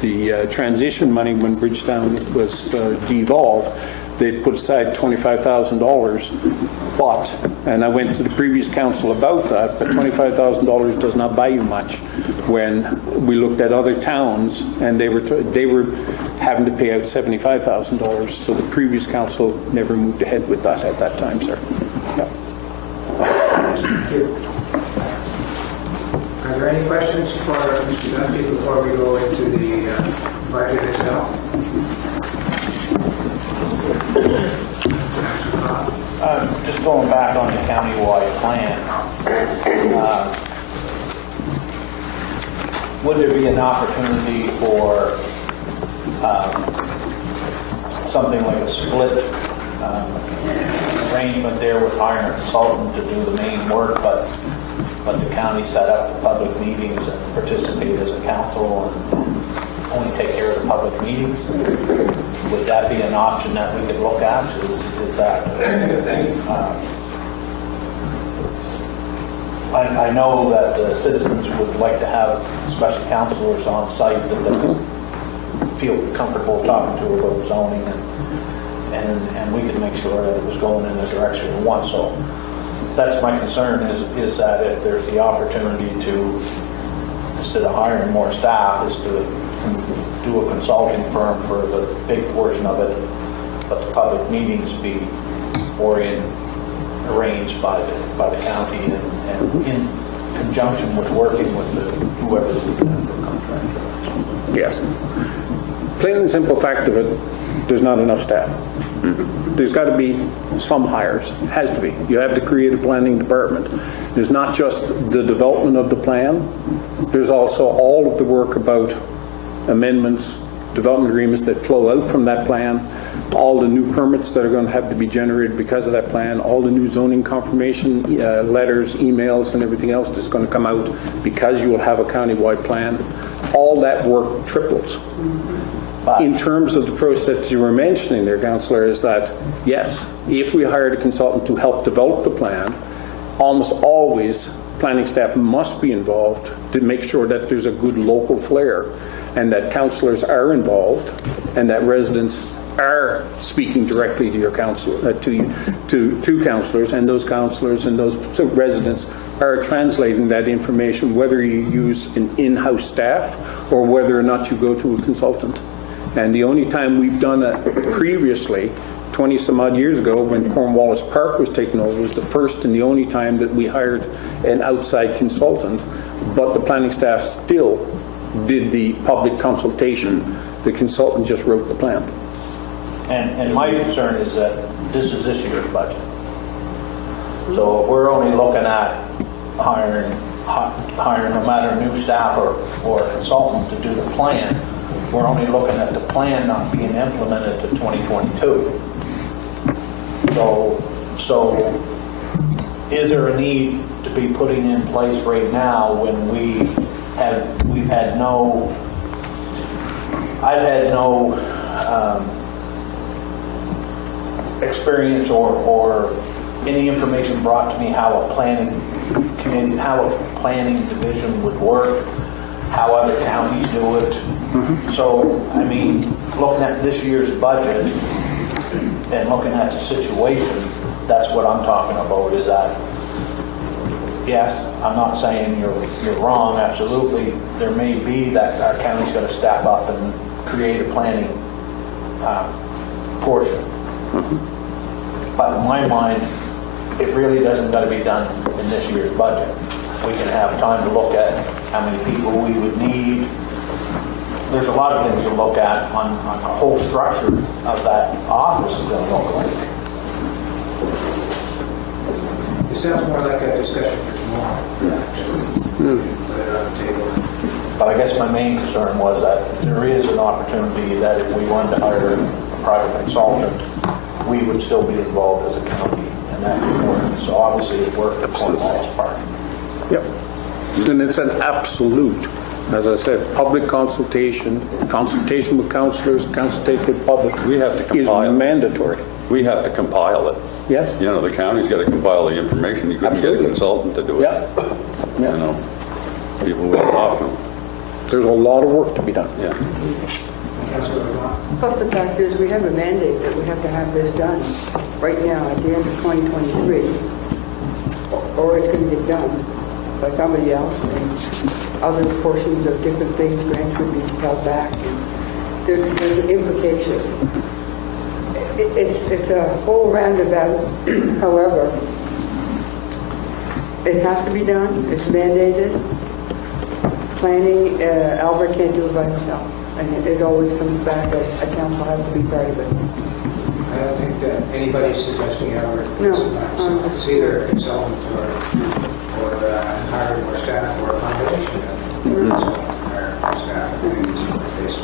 the transition money when Bridgetown was devolved, they put aside $25,000, but, and I went to the previous council about that, but $25,000 does not buy you much. When we looked at other towns, and they were having to pay out $75,000, so the previous council never moved ahead with that at that time, sir. Yeah. Thank you. Are there any questions for Mr. Duffy before we go into the budget itself? Just going back on the countywide plan, would there be an opportunity for something like a split arrangement there with hiring a consultant to do the main work, but the county set up the public meetings and participate as a council and only take care of the public meetings? Would that be an option that we could look at? Is that? I know that the citizens would like to have special counselors on site that they feel comfortable talking to about zoning, and we could make sure that it was going in the direction we want. So that's my concern, is that if there's the opportunity to, instead of hiring more staff, is to do a consulting firm for the big portion of it, but the public meetings be arranged by the county and in conjunction with working with whoever the contractor is. Yes. Plain and simple fact of it, there's not enough staff. There's got to be some hires. It has to be. You have to create a planning department. There's not just the development of the plan. There's also all of the work about amendments, development agreements that flow out from that plan, all the new permits that are going to have to be generated because of that plan, all the new zoning confirmation letters, emails, and everything else that's going to come out because you will have a countywide plan. All that work triples. in terms of the process you were mentioning there, Councillor, is that, yes, if we hired a consultant to help develop the plan, almost always planning staff must be involved to make sure that there's a good local flair and that councillors are involved and that residents are speaking directly to your council, to councillors, and those councillors and those residents are translating that information, whether you use an in-house staff or whether or not you go to a consultant. And the only time we've done it previously, 20 some odd years ago, when Cornwallis Park was taken over, was the first and the only time that we hired an outside consultant, but the planning staff still did the public consultation. The consultant just wrote the plan. And my concern is that this is this year's budget. So if we're only looking at hiring no matter new staff or a consultant to do the plan, we're only looking at the plan not being implemented to 2022. So is there a need to be putting in place right now when I've had no experience or any information brought to me how a planning committee, how a planning division would work, how other counties do it. So, I mean, looking at this year's budget and looking at the situation, that's what I'm talking about, is that, yes, I'm not saying you're wrong, absolutely. There may be that our county's got to step up and create a planning portion. But in my mind, it really doesn't got to be done in this year's budget. We can have time to look at how many people we would need. There's a lot of things to look at on the whole structure of that office is going to look like. It sounds more like a discussion for tomorrow, actually. Put it on the table. But I guess my main concern was that there is an opportunity that if we wanted to hire a private consultant, we would still be involved as a county in that work. So obviously it worked at Cornwallis Park. Yep. And it's an absolute, as I said, public consultation with councillors, consultation with public. We have to compile is mandatory. We have to compile it. Yes. You know, the county's got to compile the information. You couldn't get a consultant to do it. Yeah. You know, people would often. There's a lot of work to be done. Yeah. Plus the fact is, we have a mandate that we have to have this done right now at the end of 2023, or it's going to get done by somebody else, and other portions of different things, grants would be held back. There's an implication. It's a whole roundabout. However, it has to be done. It's mandated. Planning, Albert can't do it by himself. And it always comes back as a council has to be part of it. I don't think that anybody's suggesting Albert. No. It's either a consultant or hiring more staff or a combination of consultant or staff. I think it's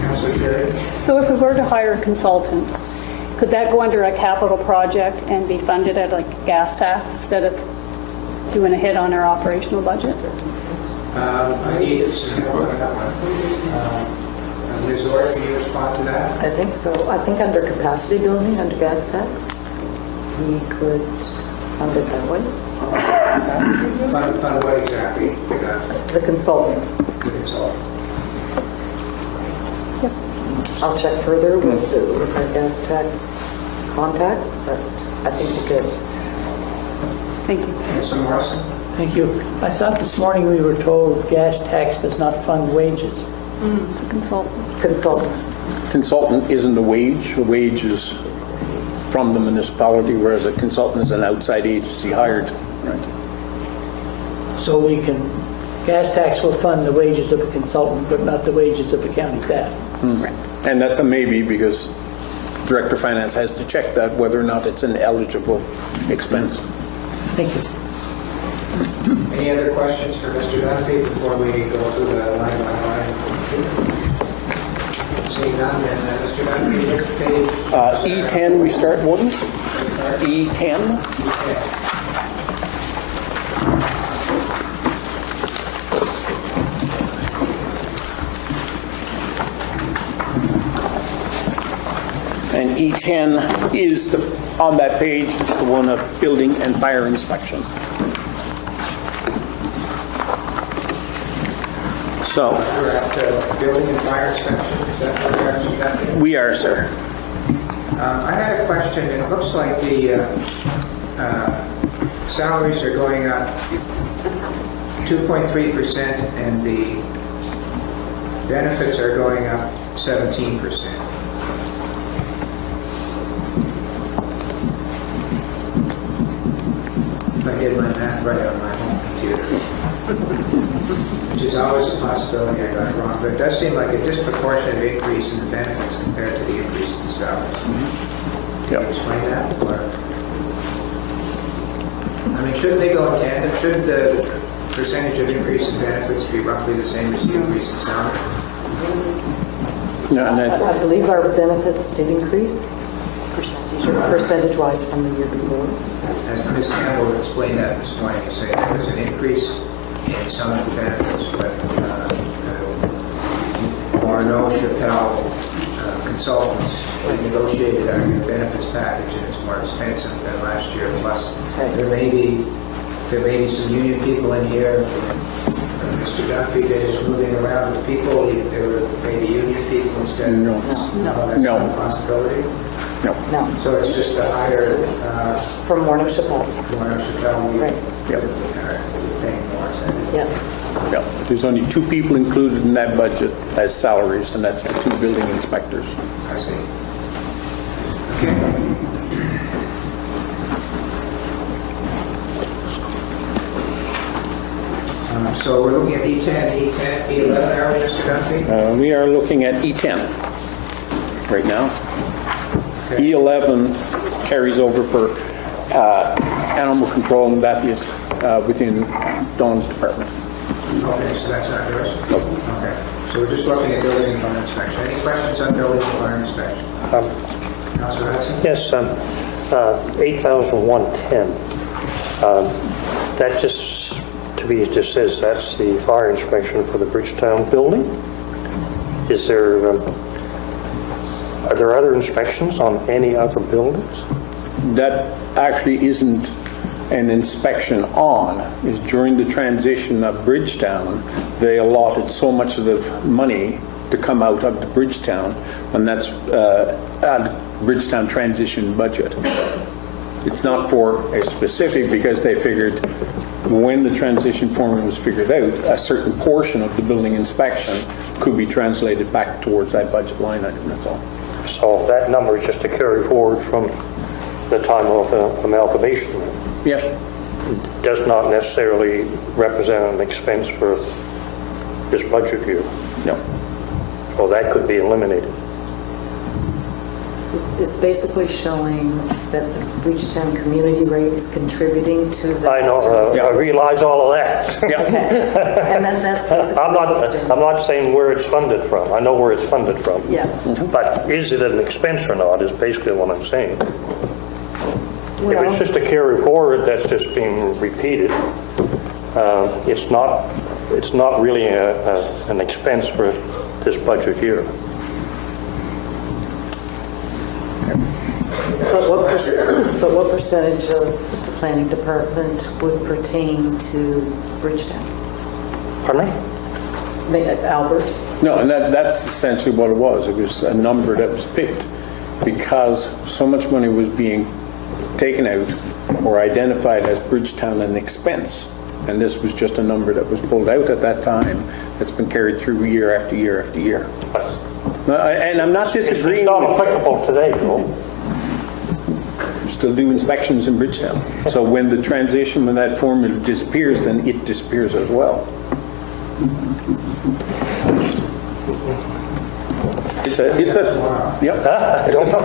Councilor Sherry? So if we were to hire a consultant, could that go under a capital project and be funded at like gas tax instead of doing a hit on our operational budget? I need some help on that one. Ms. Orr, can you respond to that? I think so. I think under capacity building, under gas tax, we could fund it that way. Fund what exactly? The consultant. The consultant. I'll check further with our gas tax contact, but I think we could. Thank you. Councilor Morrison? Thank you. I thought this morning we were told gas tax does not fund wages. It's a consultant. Consultants. Consultant isn't a wage. A wage is from the municipality, whereas a consultant is an outside agency hired. Right. So gas tax will fund the wages of a consultant, but not the wages of the county staff. Right. And that's a maybe because Director of Finance has to check that whether or not it's an eligible expense. Thank you. Any other questions for Mr. Dunphy before we go through the line by line? Seeing none, then Mr. Dunphy, next page. E10 we start, wouldn't? E10. E10 is on that page, it's the one of building and fire inspection. So, We're at building and fire inspection, is that what you're actually got? we are, sir. I had a question. It looks like the salaries are going up 2.3% and the benefits are going up 17%. If I did my math right on my home computer, which is always a possibility I got it wrong, but it does seem like a disproportionate increase in the benefits compared to the increase in the salaries. Can you explain that? Or, I mean, shouldn't they go in tandem? Shouldn't the percentage of increase in benefits be roughly the same as the increase in salary? No, and I believe our benefits did increase percentage-wise from the year before. As Ms. Campbell explained that this morning, you say there was an increase in some of the benefits, but Morneau Chappelle consultants negotiated our new benefits package, and it's more expensive than last year. Plus, there may be some union people in here. Mr. Duffy is moving around with people. There were maybe union people instead. No. That's No. not a possibility. No. No, So it's just a higher. from Morneau Chappelle. Morneau Chappelle, Right. we're paying more. Yeah. Yeah, there's only 2 people included in that budget as salaries, and that's the 2 building inspectors. I see. Okay. So we're looking at E10, E11, are we, Mr. Duffy? We are looking at E10 right now. E11 carries over for animal control, and that is within Dawn's department. Okay, so that's not yours? Nope. Okay, so we're just looking at building and fire inspection. Any questions on building and fire inspection? Councilor Hudson? Yes, 8,110. That just, to me, it just says that's the fire inspection for the Bridgetown building. Is there, are there other inspections on any other buildings? That actually isn't an inspection on, is during the transition of Bridgetown, they allotted so much of the money to come out of the Bridgetown, and that's Bridgetown transition budget. It's not for a specific, because they figured when the transition formula was figured out, a certain portion of the building inspection could be translated back towards that budget line item, that's all. So that number is just a carry forward from the time of amalgamation. Yes. It does not necessarily represent an expense for this budget year. No. So that could be eliminated. It's basically showing that the Bridgetown community rate is contributing to the... I know, I realize all of that. And then that's basically... I'm not saying where it's funded from. I know where it's funded from. Yeah. But is it an expense or not is basically what I'm saying. If it's just a carry forward that's just being repeated, it's not really an expense for this budget year. But what percentage of the planning department would pertain to Bridgetown? Pardon me? Albert? No, and that's essentially what it was. It was a number that was picked because so much money was being taken out or identified as Bridgetown an expense. And this was just a number that was pulled out at that time that's been carried through year after year after year. And I'm not disagreeing. It's not applicable today, though. Still do inspections in Bridgetown. So when the transition, when that formula disappears, then it disappears as well. It's a, yep. I don't know.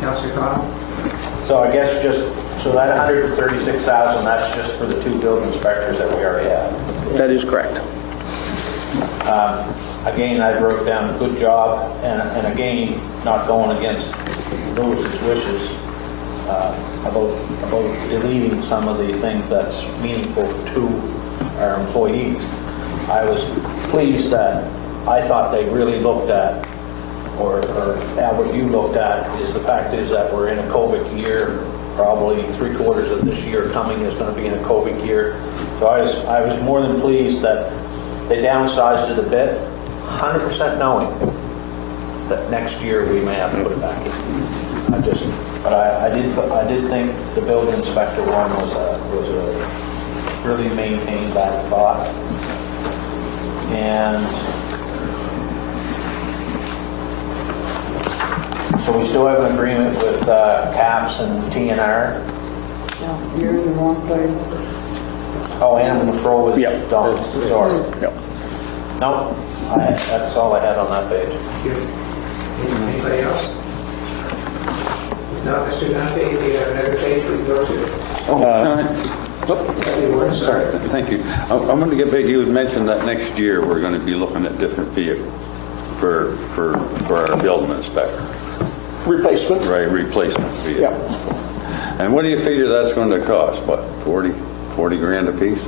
Councilor Connell? So I guess just, so that 136,000, that's just for the 2 building inspectors that we already have. That is correct. Again, I wrote down good job, and again, not going against Lewis's wishes about deleting some of the things that's meaningful to our employees. I was pleased that I thought they really looked at, or what you looked at, is the fact is that we're in a COVID year. Probably 3/4 of this year coming is going to be in a COVID year. So I was more than pleased that they downsized it a bit, 100% knowing that next year we may have to put it back in. But I did think the building inspector one was a really maintained that thought. And so we still have an agreement with CAPS and TNR. You're in the wrong place. Oh, animal control with dogs. Sorry. Yep. No, that's all I had on that page. Anybody else? No, Mr. Dante, if you have another page we can go to. Sorry, thank you. I'm going to get back. You had mentioned that next year we're going to be looking at different vehicles for our building inspector. Replacement? Right, replacement vehicles. Yeah. And what do you figure that's going to cost? What, 40 grand a piece?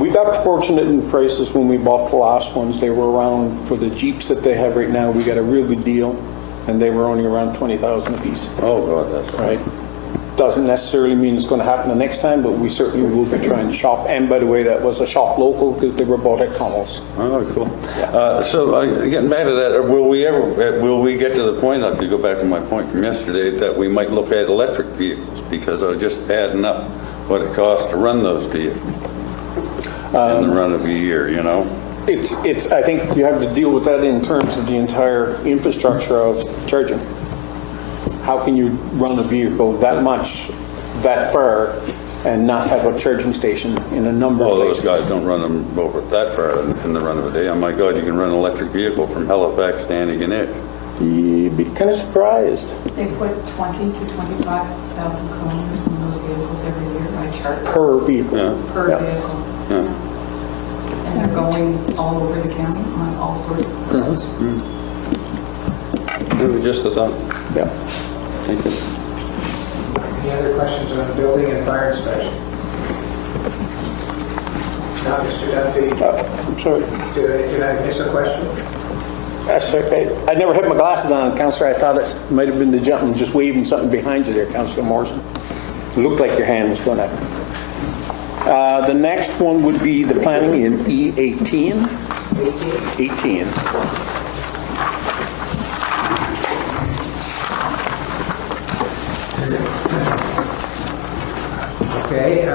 We got fortunate in prices when we bought the last ones. They were around, for the Jeeps that they have right now, we got a real good deal, and they were only around 20,000 a piece. Oh, God, that's right. Doesn't necessarily mean it's going to happen the next time, but we certainly will be trying to shop. And by the way, that was a shop local because they were bought at Connell's. Oh, cool. So getting back to that, will we get to the point, to go back to my point from yesterday, that we might look at electric vehicles? Because I was just adding up what it costs to run those vehicles in the run of a year, you know? It's. I think you have to deal with that in terms of the entire infrastructure of charging. How can you run a vehicle that much, that far, and not have a charging station in a number of places? Those guys don't run them over that far in the run of a day. Oh my God, you can run an electric vehicle from Halifax to Antigonish. You'd be kind of surprised. They put 20 to 25,000 kilometers in those vehicles every year by charge. Per vehicle. Yeah. Per vehicle. Yeah. And they're going all over the county on all sorts of roads. It was just a thought. Yeah. Thank you. Any other questions on building and fire inspection? Now, Mr. Duffy. I'm sorry. Did I miss a question? That's okay. I never had my glasses on, Councillor. I thought it might have been the jumping, just waving something behind you there, Councillor Morrison. It looked like your hand was going up. The next one would be the planning in E18. 18. Okay,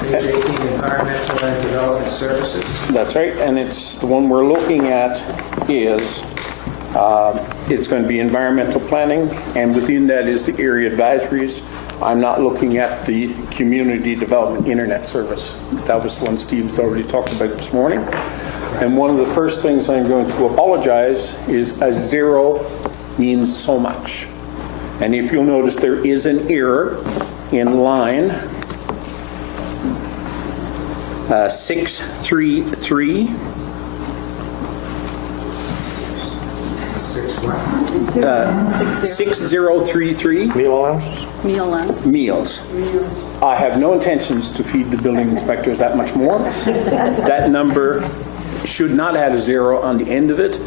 page 18, environmental and development services. That's right, and it's the one we're looking at is it's going to be environmental planning, and within that is the area advisories. I'm not looking at the community development internet service. That was the one Steve's already talked about this morning. And one of the first things I'm going to apologize is a zero means so much. And if you'll notice, there is an error in line 633. 6033. Meal allowances? Meal allowance. Meals. I have no intentions to feed the building inspectors that much more. That number should not have a zero on the end of it.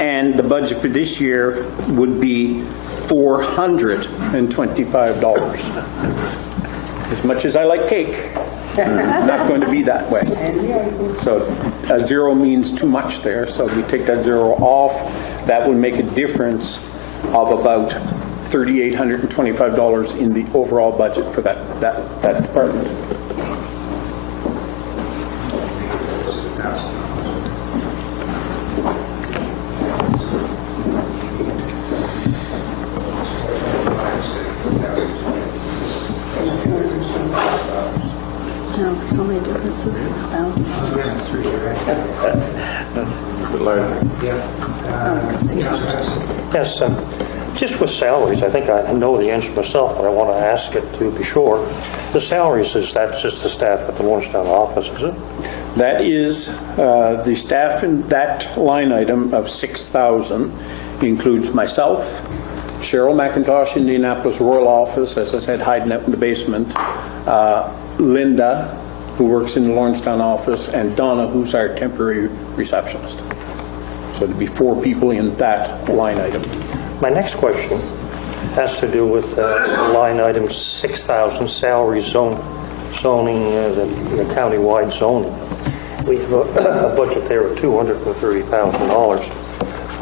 And the budget for this year would be $425. As much as I like cake, not going to be that way. So a zero means too much there, so we take that zero off. That would make a difference of about $3,825 in the overall budget for that department. No, it's only a difference of $1,000. Yes, just with salaries, I think I know the answer myself, but I want to ask it to be sure. The salaries, that's just the staff at the Lawrencetown office, is it? That is the staff in that line item of 6,000 includes myself, Cheryl McIntosh, Indianapolis Royal Office, as I said, hiding out in the basement, Linda, who works in the Lawrencetown office, and Donna, who's our temporary receptionist. So there'd be 4 people in that line item. My next question has to do with line item 6,000, salary zoning, the countywide zoning. We have a budget there of $230,000.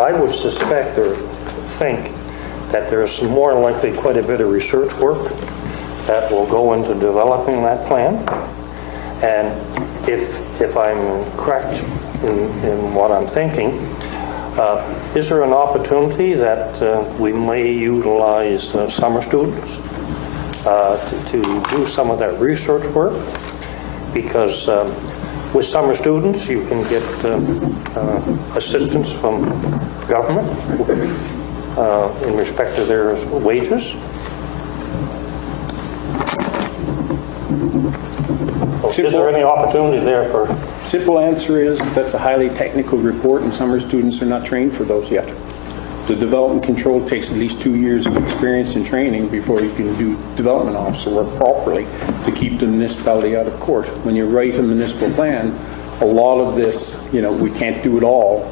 I would suspect or think that there's more likely quite a bit of research work that will go into developing that plan. And if I'm correct in what I'm thinking, is there an opportunity that we may utilize summer students to do some of that research work? Because with summer students, you can get assistance from government in respect to their wages. Is there any opportunity there for? Simple answer is that's a highly technical report, and summer students are not trained for those yet. The development control takes at least 2 years of experience and training before you can do development officer work properly to keep the municipality out of court. When you write a municipal plan, a lot of this, we can't do it all,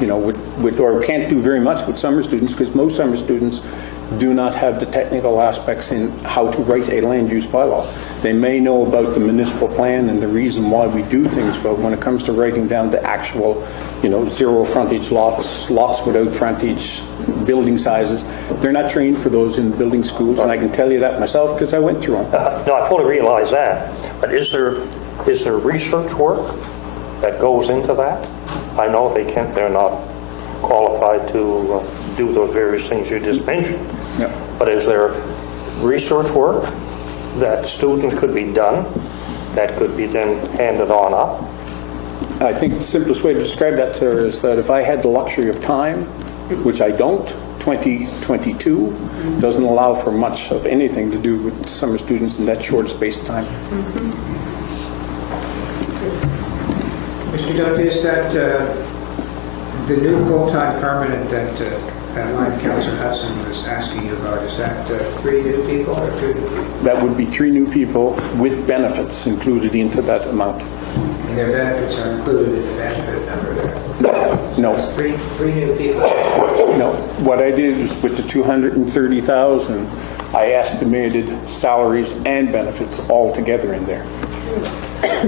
or can't do very much with summer students, because most summer students do not have the technical aspects in how to write a land use bylaw. They may know about the municipal plan and the reason why we do things, but when it comes to writing down the actual, zero frontage lots without frontage, building sizes, they're not trained for those in building schools, and I can tell you that myself because I went through them. No, I fully realize that, but is there research work that goes into that? I know they're not qualified to do those various things you just mentioned. Yep. But is there research work that students could be done that could be then handed on up? I think the simplest way to describe that, sir, is that if I had the luxury of time, which I don't, 2022 doesn't allow for much of anything to do with summer students in that short space of time. Mr. Duffy, is that the new full-time permanent that line Councilor Hudson was asking you about, is that 3 new people or 2 new people? That would be 3 new people with benefits included into that amount. And their benefits are included in the benefit number there? No. So it's 3 new people? No. What I did was with the 230,000, I estimated salaries and benefits all together in there. Let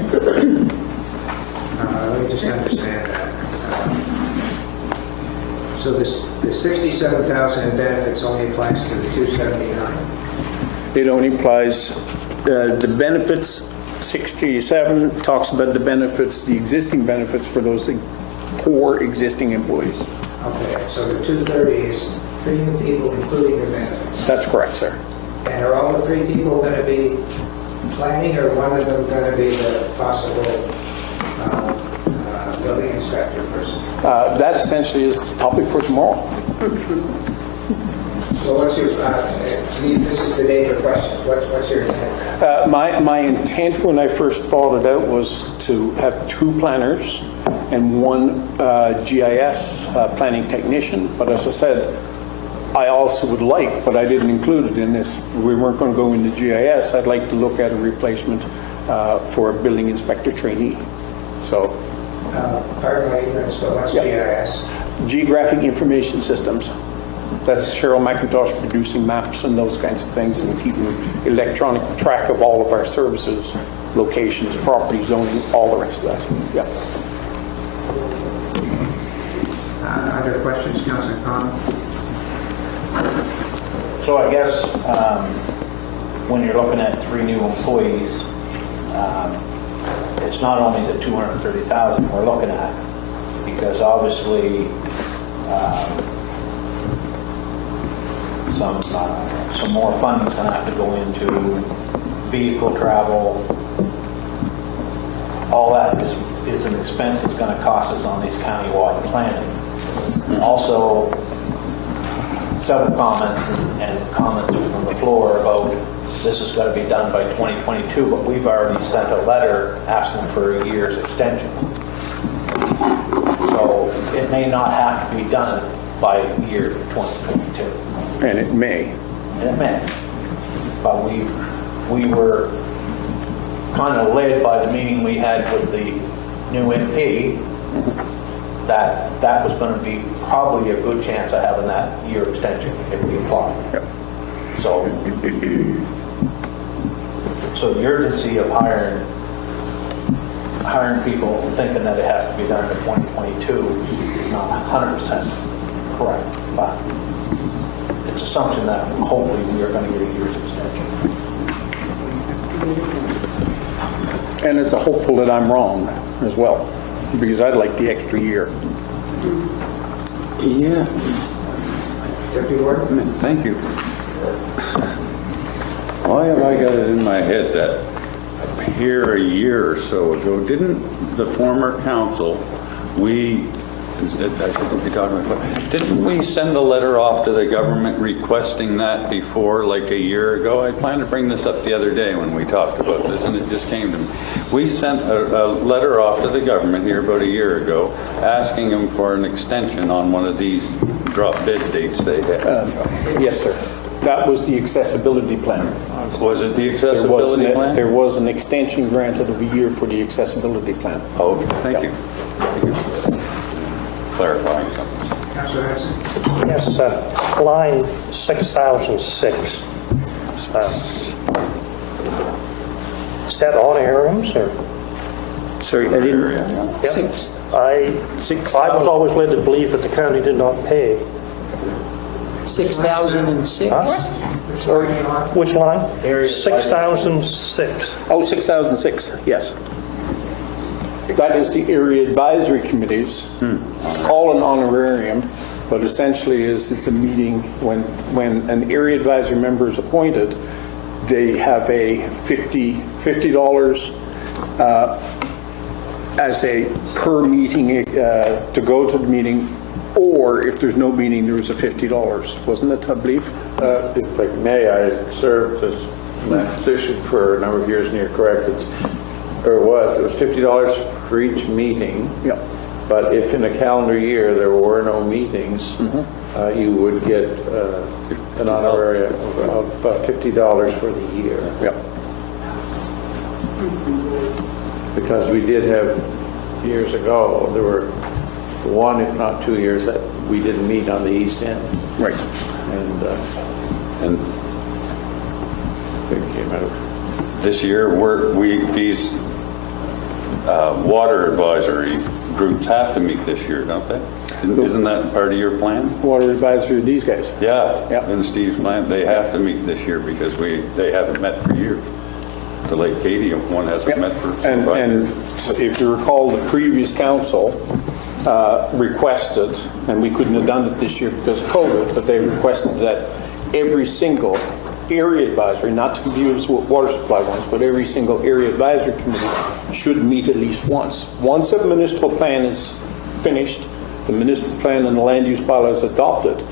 me just understand that. So the 67,000 in benefits only applies to the 279? It only applies, the benefits, 67 talks about the benefits, the existing benefits for those poor existing employees. Okay, so the 230 is 3 new people including the benefits? That's correct, sir. And are all the 3 people going to be planning, or one of them going to be the possible building inspector person? That essentially is the topic for tomorrow. So what's your, this is the day for questions. What's your intent? My intent when I first thought it out was to have 2 planners and 1 GIS planning technician. But as I said, I also would like, but I didn't include it in this, we weren't going to go into GIS, I'd like to look at a replacement for a building inspector trainee. So, pardon my ignorance, but what's GIS? Geographic Information Systems. That's Cheryl McIntosh producing maps and those kinds of things and keeping electronic track of all of our services, locations, property zoning, all the rest of that. Yeah. Other questions, Councilor Connell? So I guess when you're looking at 3 new employees, it's not only the 230,000 we're looking at, because obviously some more funding is going to have to go into vehicle travel. All that is an expense that's going to cost us on these countywide planning. Also, several comments and comments from the floor about this is going to be done by 2022, but we've already sent a letter asking for a year's extension. So it may not have to be done by year 2022. And it may. And it may. But we were kind of led by the meeting we had with the new MP that was going to be probably a good chance of having that year extension if we applied. Yep. So the urgency of hiring people thinking that it has to be done in 2022 is not 100% correct, but it's assumption that hopefully we are going to get a year's extension. And it's a hopeful that I'm wrong as well, because I'd like the extra year. Yeah. Deputy Warden? Thank you. Why have I got it in my head that here a year or so ago, didn't the former council, didn't we send a letter off to the government requesting that before, like a year ago? I planned to bring this up the other day when we talked about this, and it just came to me. We sent a letter off to the government here about a year ago, asking them for an extension on one of these drop dead dates they had. Yes, sir. That was the accessibility plan. Was it the accessibility plan? There was an extension granted of a year for the accessibility plan. Oh, thank you. Clarifying something. Councilor Hudson? Yes, line 6006. Is that all areas or? Sorry, I didn't. Yep. I was always led to believe that the county did not pay. 6,006. Sorry, which line? 6006. Oh, 6006, yes. That is the area advisory committees, all an honorarium, but essentially it's a meeting when an area advisory member is appointed, they have a $50 as a per meeting to go to the meeting, or if there's no meeting, there was a $50, wasn't it, I believe? If I may, I served in that position for a number of years, and you're correct, it was $50 for each meeting. Yeah. But if in a calendar year there were no meetings, you would get an honorarium of $50 for the year. Yeah. Because we did have, years ago, there were one, if not 2 years, that we didn't meet on the East End. Right. And it came out of this year, these water advisory groups have to meet this year, don't they? Isn't that part of your plan? Water advisory, these guys. Yeah, in Steve's plan, they have to meet this year because they haven't met for years. The Lake Katie one hasn't met for 5 years. And if you recall, the previous council requested, and we couldn't have done it this year because of COVID, but they requested that every single area advisory, not to confuse with water supply ones, but every single area advisory committee should meet at least once. Once a municipal plan is finished, the municipal plan and the land use bylaw is adopted,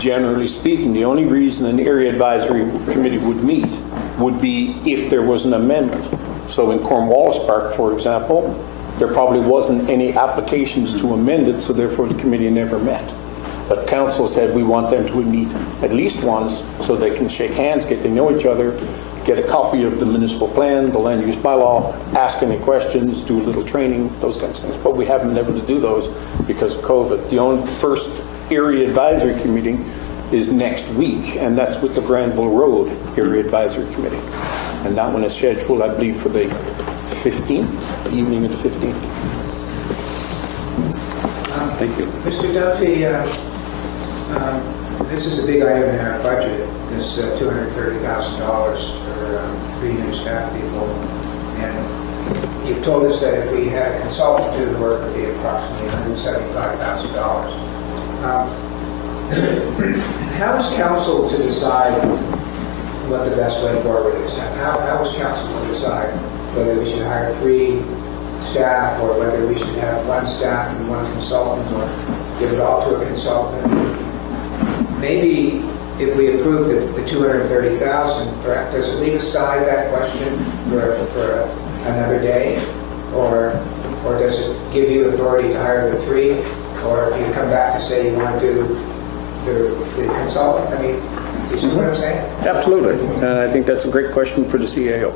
generally speaking, the only reason an area advisory committee would meet would be if there was an amendment. So in Cornwallis Park, for example, there probably wasn't any applications to amend it, so therefore the committee never met. But council said we want them to meet at least once so they can shake hands, get to know each other, get a copy of the municipal plan, the land use bylaw, ask any questions, do a little training, those kinds of things. But we haven't been able to do those because of COVID. The only first area advisory committee is next week, and that's with the Granville Road Area Advisory Committee. And that one is scheduled, I believe, for the 15th, the evening of the 15th. Thank you. Mr. Duffy, this is a big item in our budget, this $230,000 for 3 new staff people. And you've told us that if we had a consultant do the work, it would be approximately $175,000. How is council to decide what the best way forward is? How is council to decide whether we should hire 3 staff or whether we should have 1 staff and 1 consultant or give it all to a consultant? Maybe if we approve the $230,000, does it leave aside that question for another day? Or does it give you authority to hire the 3? Or do you come back to say you want to do the consultant? I mean, do you see what I'm saying? Absolutely. And I think that's a great question for the CAO.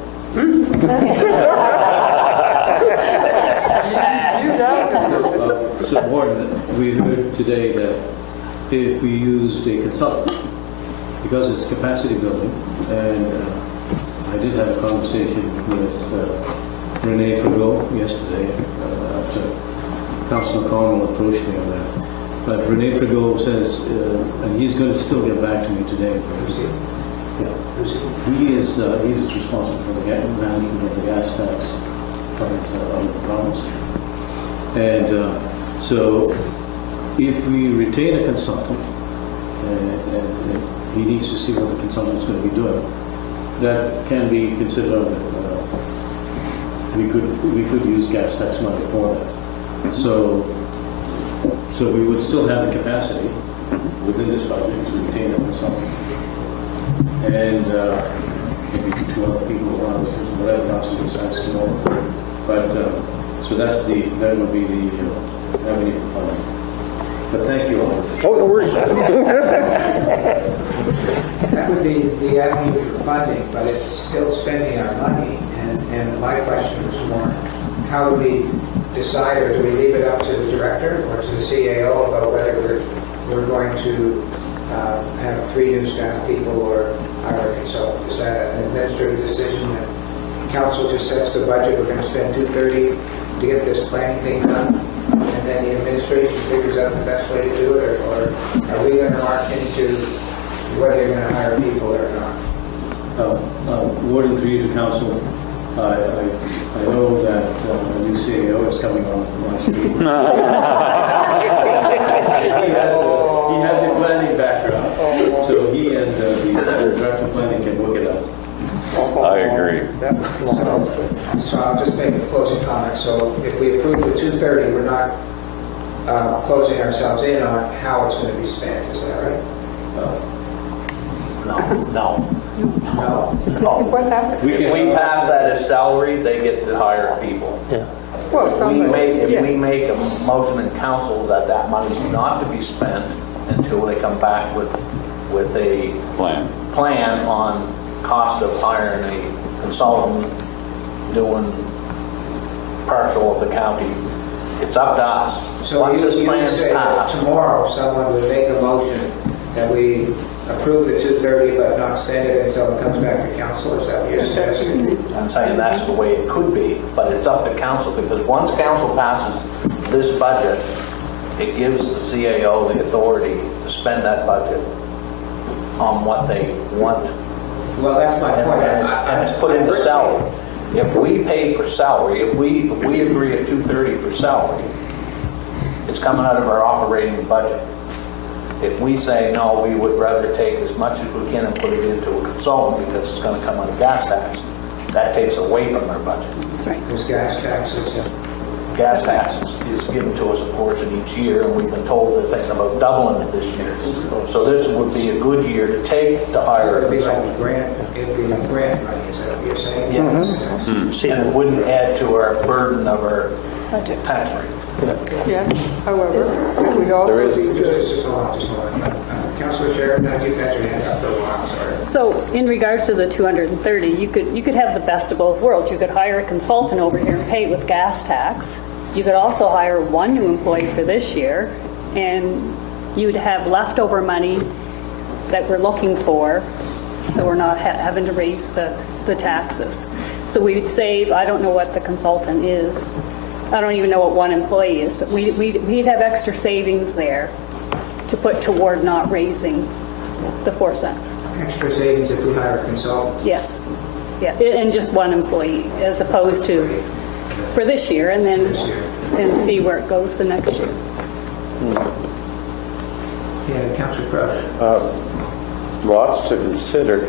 So, Warren, we heard today that if we used a consultant, because it's capacity building, and I did have a conversation with Renee Frigo yesterday after Councilor Cornwall approached me on that. But Renee Frigo says, and he's going to still get back to me today. He is responsible for the management of the gas tax funds on the province. And so if we retain a consultant, and he needs to see what the consultant is going to be doing, that can be considered, we could use gas tax money for that. So we would still have the capacity within this budget to retain a consultant. And maybe 2 other people, whatever council decides to know. But so that would be the avenue for funding. But thank you all. Oh, no worries. That would be the avenue for funding, but it's still spending our money. And my question was more, how do we decide, or do we leave it up to the director or to the CAO about whether we're going to have 3 new staff people or hire a consultant? Is that an administrative decision that council just sets the budget, we're going to spend $230 to get this planning thing done, and then the administration figures out the best way to do it, or are we going to march into whether you're going to hire people or not? Warden, through you to council, I know that the new CEO is coming on last week. He has a planning background, so he and the director of planning can work it out. I agree. So I'll just make a closing comment. So if we approve the 230, we're not closing ourselves in on how it's going to be spent. Is that right? No. What happened? If we pass that as salary, they get to hire people. Well, If we make a motion in council that that money is not to be spent until they come back with a plan on cost of hiring a consultant doing partial of the county, it's up to us. So once this you plan would is say that passed, tomorrow someone would make a motion that we approve the 230 but not spend it until it comes back to council? Is that what you're suggesting? I'm saying that's the way it could be, but it's up to council, because once council passes this budget, it gives the CAO the authority to spend that budget on what they want. Well, that's my point. And it's put into salary. If we pay for salary, if we agree at 230 for salary, it's coming out of our operating budget. If we say, no, we would rather take as much as we can and put it into a consultant because it's going to come out of gas tax, that takes away from their budget. That's right. Because gas taxes. Gas taxes is given to us a portion each year, and we've been told they're thinking about doubling it this year. So this would be a good year to take to hire a It'd be like consultant. a grant. It'd be like grant money. Is that what you're saying? Yes. And it wouldn't add to our burden of our tax rate. Yeah, however, it would also be good. Just hold on. Councilor Sheridan, you've had your hand up for a while. Sorry. So in regards to the 230, you could have the best of both worlds. You could hire a consultant over here and pay it with gas tax. You could also hire 1 new employee for this year, and you'd have leftover money that we're looking for, so we're not having to raise the taxes. So we'd save, I don't know what the consultant is. I don't even know what 1 employee is, but we'd have extra savings there to put toward not raising the 4 cents. Extra savings if we hire a consultant? Yes. Yeah, and just 1 employee as opposed to for this year, and then see where it goes the next year. Yeah, Councilor Crowe. Lots to consider.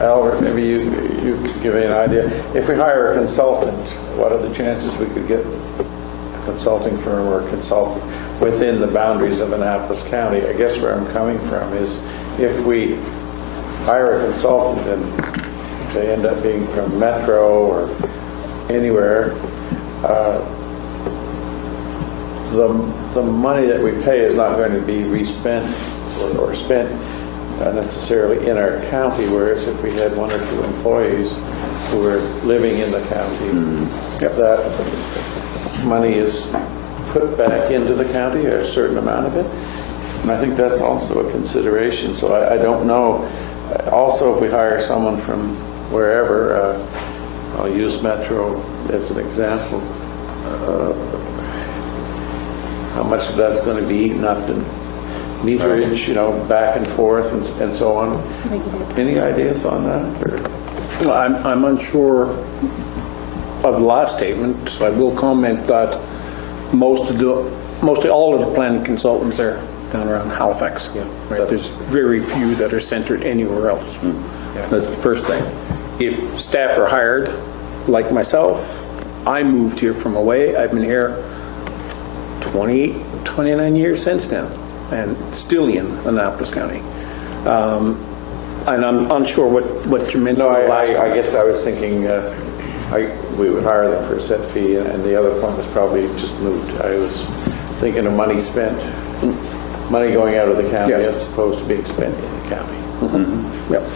Albert, maybe you could give me an idea. If we hire a consultant, what are the chances we could get a consulting firm or a consultant within the boundaries of Annapolis County? I guess where I'm coming from is if we hire a consultant and they end up being from Metro or anywhere, the money that we pay is not going to be respent or spent necessarily in our county, whereas if we had 1 or 2 employees who were living in the county, that money is put back into the county, or a certain amount of it. And I think that's also a consideration. So I don't know. Also, if we hire someone from wherever, I'll use Metro as an example, how much of that's going to be eaten up in meterage, back and forth and so on. Any ideas on that? Or? Well, I'm unsure of the last statement, so I will comment that mostly all of the planning consultants are down around Halifax. Yeah, right. There's very few that are centered anywhere else. Yeah. That's the first thing. If staff are hired, like myself, I moved here from away. I've been here 29 years since then, and still in Annapolis County. And I'm unsure what you meant. No, I guess I was thinking we would hire them for a set fee, and the other one was probably just moved. I was thinking of money spent, money going out of the county as opposed to being spent in the county. Mm-hmm. Yep.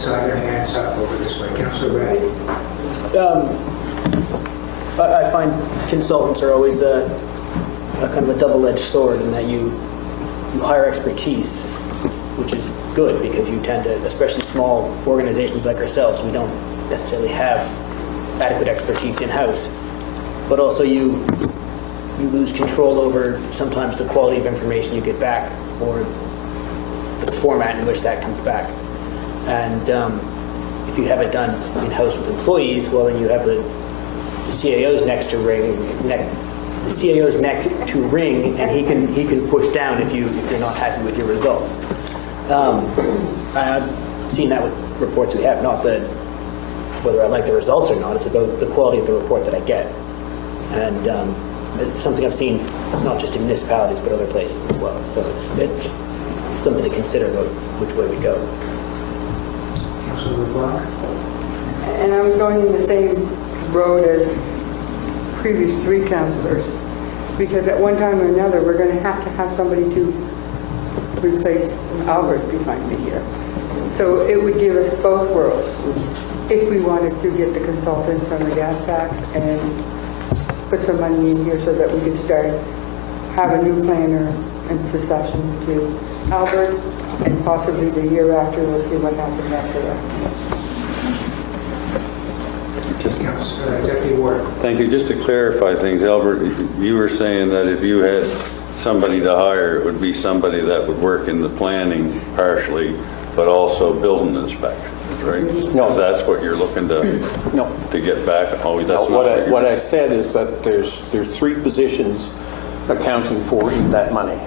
So I'm going to hands up over this way. Councilor Ray. I find consultants are always a kind of a double-edged sword in that you hire expertise, which is good because you tend to, especially small organizations like ourselves, we don't necessarily have adequate expertise in-house. But also you lose control over sometimes the quality of information you get back or the format in which that comes back. And if you have it done in-house with employees, well, then you have the CAO's next to ring, the CAO's neck to ring, and he can push down if you're not happy with your results. I've seen that with reports we have. Not that whether I like the results or not, it's about the quality of the report that I get, and it's something I've seen not just in municipalities but other places as well. So it's just something to consider about which way we go. And I was going in the same road as previous three councillors, because at one time or another we're going to have somebody to replace Albert behind me here. So it would give us both worlds if we wanted to get the consultant from the gas tax and put some money in here so that we could have a new planner in succession to Albert, and possibly the year after we'll see what happens after that. Deputy Ward. Thank you. Just to clarify things, Albert, you were saying that if you had somebody to hire, it would be somebody that would work in the planning partially, but also building inspections, right? No. That's what you're looking to get back. Oh, that's not what I said is that there's three positions accounting for that money.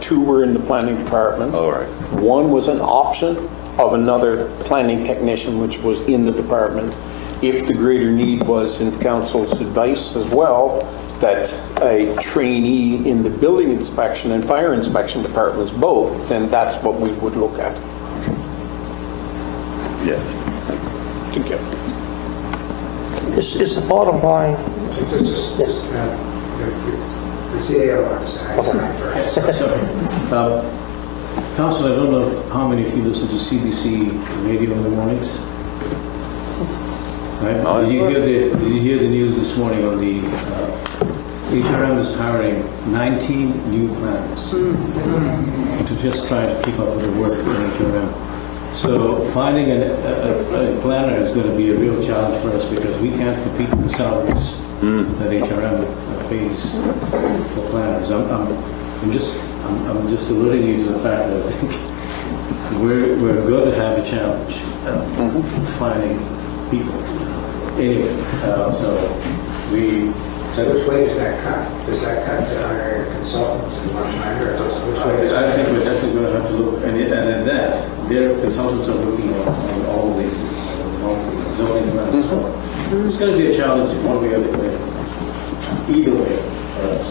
Two were in the planning department. All right. One was an option of another planning technician, which was in the department. If the greater need was, in council's advice as well, that a trainee in the building inspection and fire inspection departments both, then that's what we would look at. Yes. Thank you. Is the bottom line? The CAO on the side first. Council, I don't know how many of you listen to CBC radio in the mornings. Right? Did you hear the news this morning on the HRM is hiring 19 new planners to just try to keep up with the work in HRM. So finding a planner is going to be a real challenge for us because we can't compete with the salaries that HRM pays for planners. I'm just alluding you to the fact that I think we're going to have a challenge finding people. Anyway, so which way does that cut? Does that cut to hire consultants in one planner? I think we're definitely going to have to look, and at that, their consultants are looking at all these zoning plans as well. It's going to be a challenge one way or the other, either way for us.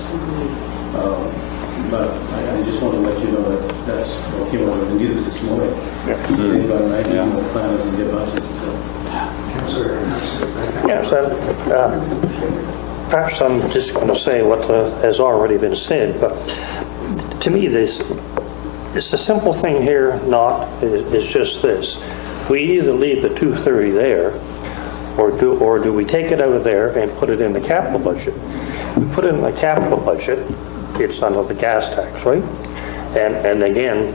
But I just want to let you know that that's what came out of the news this morning. They've got 19 more planners in their budget. Yes, perhaps I'm just going to say what has already been said, but to me it's a simple thing here, is just this. We either leave the 230 there, Or do we take it out of there and put it in the capital budget? We put it in the capital budget, it's under the gas tax, right? And again,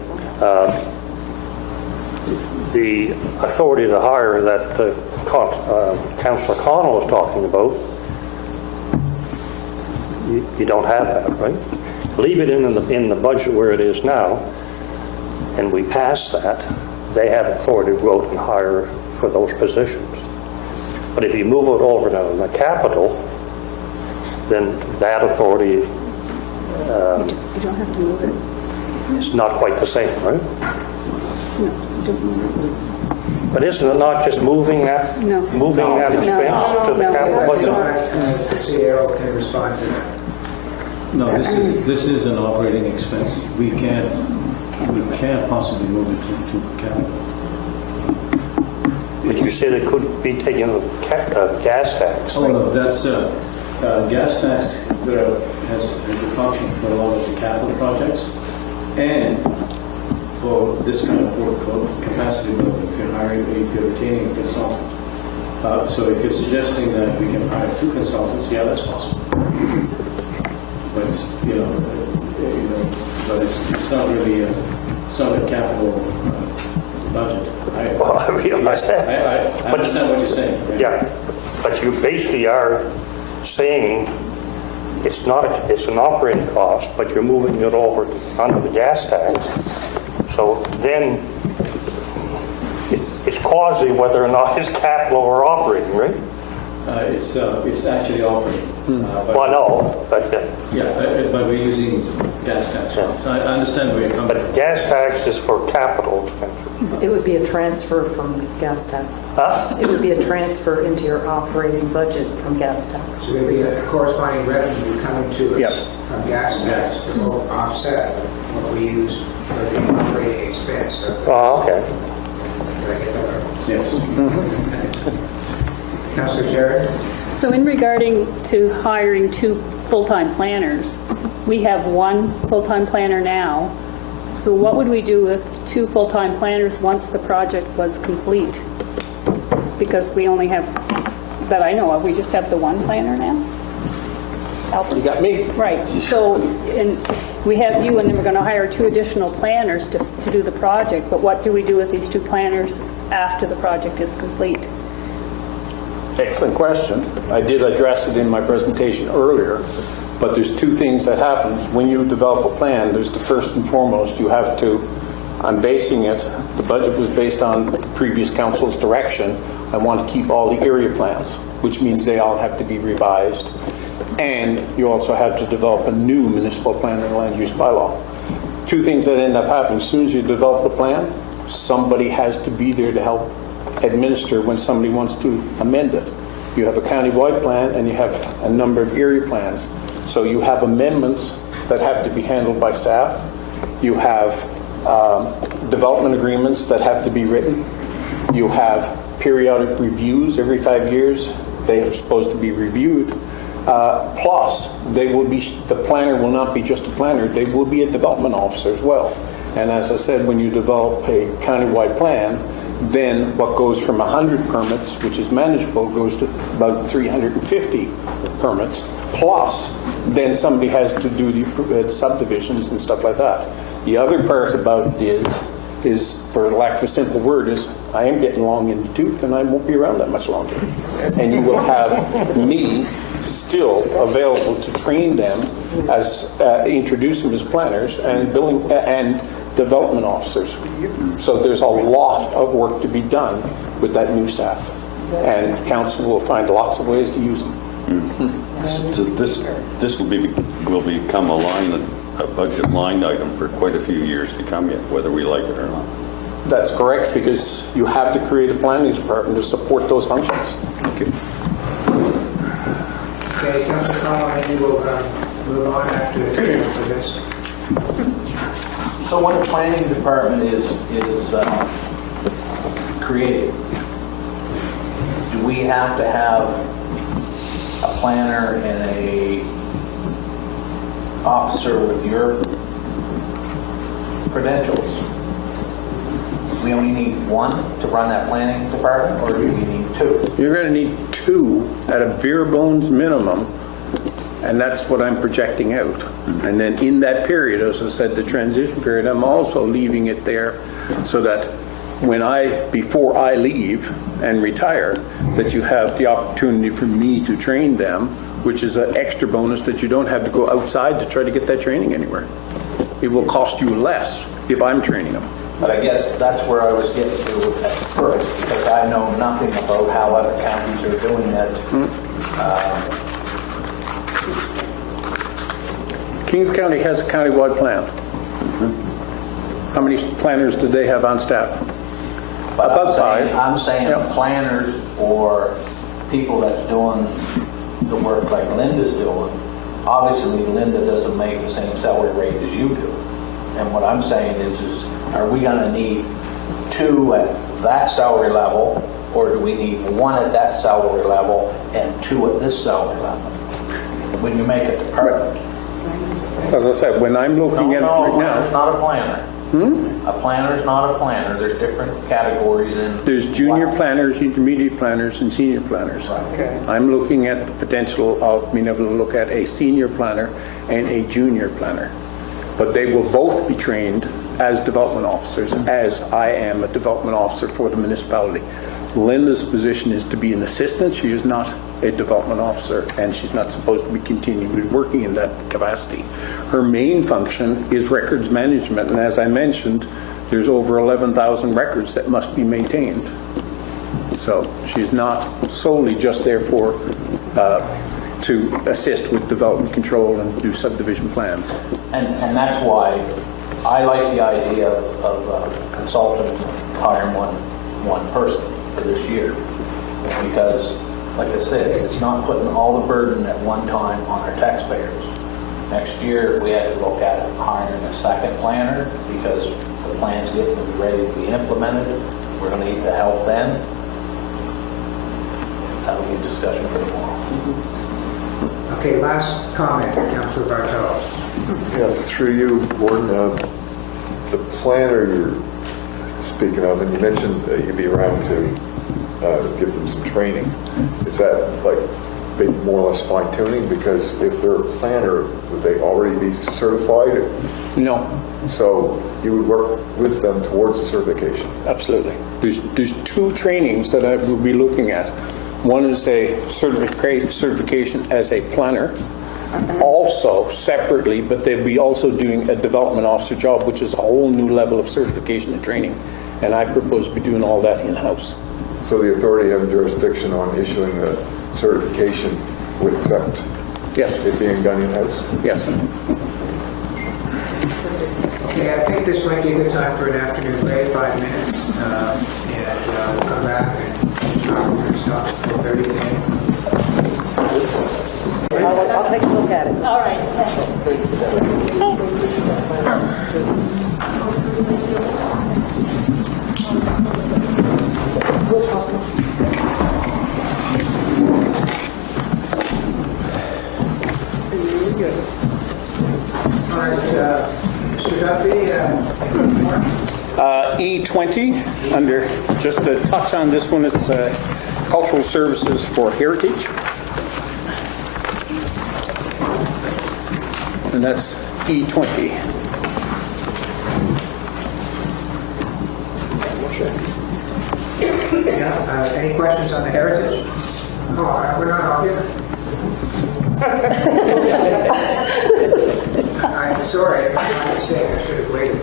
the authority to hire that Councillor Connell was talking about, you don't have that, right? Leave it in the budget where it is now, and we pass that, they have authority to go out and hire for those positions. But if you move it over to the capital, then that authority You don't have to move it. is not quite the same, right? No, you don't move it. But isn't it not just moving that, No. moving that No. expense to the No. capital budget? The CEO can respond to that. No, this is an operating expense. We can't possibly move it to capital. But you said it could be taken out of gas tax. Oh, no, that's, gas tax has a function for a lot of the capital projects and for this kind of work, for capacity building, if you're retaining a consultant. So if you're suggesting that we can hire 2 consultants, yeah, that's possible. But it's, but it's not really it's not a capital budget. Well, I realize that. I understand what you're saying. Right? Yeah, but you basically are saying it's an operating cost, but you're moving it over under the gas tax. So then it's quasi whether or not it's capital or operating, right? It's actually operating. Well, I know, but but we're using gas tax. Yeah. So I understand where you're coming from. but gas tax is for capital. It would be a transfer from gas tax. Huh? It would be a transfer into your operating budget from gas tax. So there'll be a corresponding revenue coming to us Yep. from gas tax to offset what we use for the operating expense. Oh, okay. Did I get that right? Yes. Councillor Sherry? So in regarding to hiring 2 full-time planners, we have 1 full-time planner now. So what would we do with 2 full-time planners once the project was complete? Because we only have, that I know of, we just have the 1 planner now? Albert? You got me. Right. So, and we have you, and then we're going to hire 2 additional planners to do the project. But what do we do with these 2 planners after the project is complete? Excellent question. I did address it in my presentation earlier, but there's 2 things that happens when you develop a plan. There's the first and foremost, you have to, I'm basing it, the budget was based on the previous council's direction. I want to keep all the area plans, which means they all have to be revised. And you also have to develop a new municipal plan and land use bylaw. 2 things that end up happening. As soon as you develop the plan, somebody has to be there to help administer when somebody wants to amend it. You have a county-wide plan and you have a number of area plans. So you have amendments that have to be handled by staff. You have development agreements that have to be written. You have periodic reviews every 5 years. They are supposed to be reviewed. Plus, the planner will not be just a planner, they will be a development officer as well. And as I said, when you develop a countywide plan, then what goes from 100 permits, which is manageable, goes to about 350 permits. Plus, then somebody has to do the subdivisions and stuff like that. The other part about it is, for lack of a simple word, is I am getting long in the tooth and I won't be around that much longer. And you will have me still available to train them as, introduce them as planners and building and development officers. So there's a lot of work to be done with that new staff. And council will find lots of ways to use them. So this will become a budget line item for quite a few years to come yet, whether we like it or not. That's correct, because you have to create a planning department to support those functions. Thank you. Okay, Councillor Connell, maybe we'll move on after this. So when a planning department is created, do we have to have a planner and a officer with your credentials? We only need 1 to run that planning department, or do we need two. You're going to need 2 at a bare bones minimum, and that's what I'm projecting out. And then in that period, as I said, the transition period, I'm also leaving it there so that before I leave and retire, that you have the opportunity for me to train them, which is an extra bonus that you don't have to go outside to try to get that training anywhere. It will cost you less if I'm training them. But I guess that's where I was getting to at first, because I know nothing about how other counties are doing it. Kings County has a countywide plan. How many planners do they have on staff? But About 5. I'm saying Yep. planners or people that's doing the work like Linda's doing. Obviously, Linda doesn't make the same salary rate as you do. And what I'm saying is are we going to need 2 at that salary level, or do we need 1 at that salary level and 2 at this salary level? When you make a department. As I said, when I'm looking at it right a planner's now, not a planner. A planner's not a planner. There's different categories in. there's junior planners, intermediate planners, and senior planners. Okay. I'm looking at the potential of being able to look at a senior planner and a junior planner. But they will both be trained as development officers, as I am a development officer for the municipality. Linda's position is to be an assistant. She is not a development officer, and she's not supposed to be continually working in that capacity. Her main function is records management, and as I mentioned, there's over 11,000 records that must be maintained. So she's not solely just there to assist with development control and do subdivision plans. And that's why I like the idea of a consultant hiring one person for this year. Because, like I said, it's not putting all the burden at one time on our taxpayers. Next year, we had to look at hiring a second planner because the plan's getting ready to be implemented. We're going to need the help then. That'll be a discussion for tomorrow. Okay, last comment, Councilor Bartel. Yeah, through you, Gordon, the planner you're speaking of, and you mentioned that you'd be around to give them some training. Is that like more or less fine tuning? Because if they're a planner, would they already be certified? No. So you would work with them towards the certification? Absolutely. There's 2 trainings that I will be looking at. One is a certification as a planner, also separately, but they'll be also doing a development officer job, which is a whole new level of certification and training. And I propose to be doing all that in-house. So the authority having jurisdiction on issuing the certification would accept it being done in-house? Yes. Okay, I think this might be a good time for an afternoon break, 5 minutes, and we'll come back and stop at 4:30 p.m. I'll take a look at it. All right. All right, Mr. Duffy, E20, under, just to touch on this one, it's cultural services for heritage. And that's E20. any questions on the heritage? Oh, we're not arguing. I'm sorry, I made my mistake. I should have waited.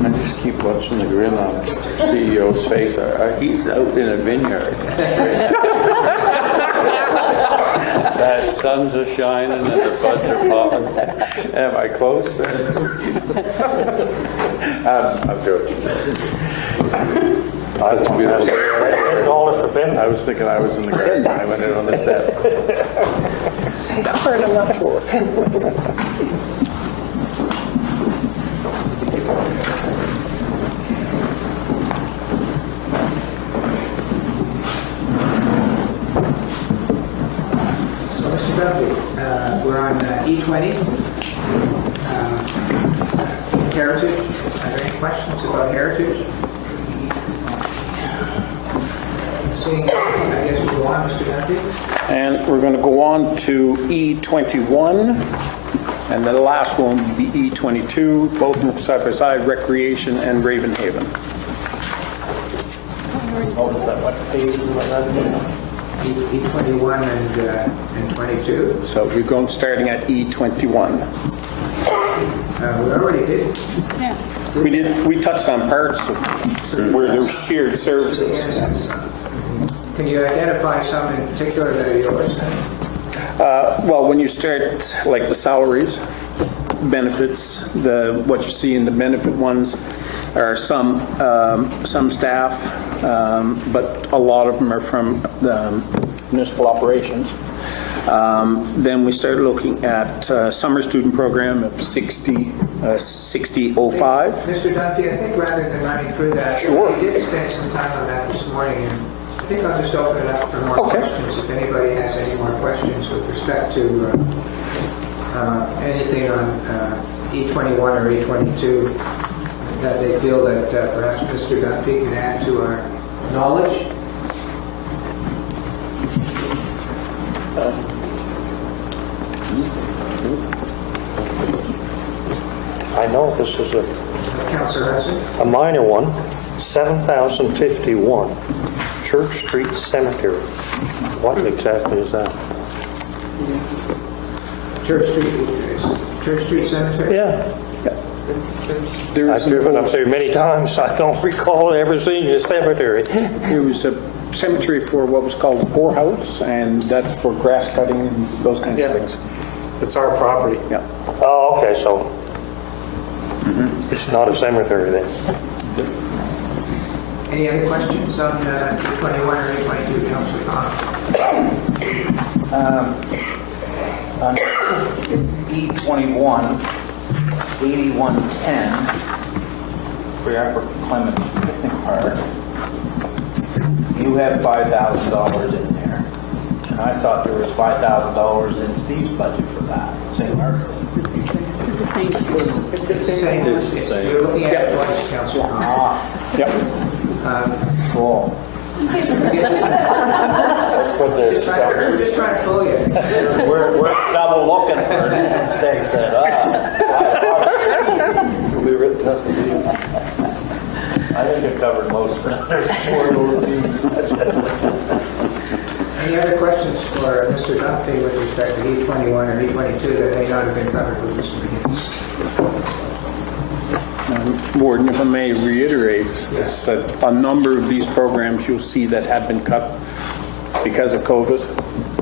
I just keep watching the grin on CEO's face. He's out in a vineyard. That sun's a shining and the buds are popping. Am I close? I'm joking. That's beautiful. I was thinking I was in the garden. I went in on the step. I'm not sure. So, Mr. Duffy, we're on E20. Heritage, are there any questions about Heritage? Seeing, I guess we'll go on, Mr. Duffy. And we're going to go on to E21, and the last one will be E22, both side by side, Recreation and Ravenhaven. What was that, what page was that? E21 and 22. So we're going starting at E21. We already did. Yeah. We touched on parts of where there's shared services. Can you identify some in particular that are yours? Well, when you start, like the salaries, benefits, what you see in the benefit ones are some staff, but a lot of them are from the municipal operations. Then we started looking at summer student program of 6005. Mr. Dunphy, I think rather than running through that, sure. We did spend some time on that this morning, and I think I'll just open it up for more questions. If anybody has any more questions with respect to anything on E21 or E22 that they feel that perhaps Mr. Dunphy can add to our knowledge. I know this is Councillor Hudson. a minor one, 7,051, Church Street Cemetery. What exactly is that? Church Street Cemetery? Yeah. I've driven up there many times. I don't recall ever seeing a cemetery. It was a cemetery for what was called the poorhouse, and that's for grass cutting and those kinds of things. It's our property. Yeah. Oh, okay, so it's not a cemetery then. Any other questions on E21 or E22, Councillor Connell? On E21, 8110, for Upper Clement Picnic Park, you have $5,000 in there. And I thought there was $5,000 in Steve's budget for that. Same article. It's the same. It's the same. You're looking at it twice, Councillor Connell. Yep. Cool. Let's put this. We're just trying to fool you. We're double looking for mistakes at us. It'll be a written testimony. I think it covered most of it. Any other questions for Mr. Duffy with respect to E21 or E22 that may not have been covered with Mr. McGinnis? Warden, if I may reiterate, is that a number of these programs you'll see that have been cut because of COVID.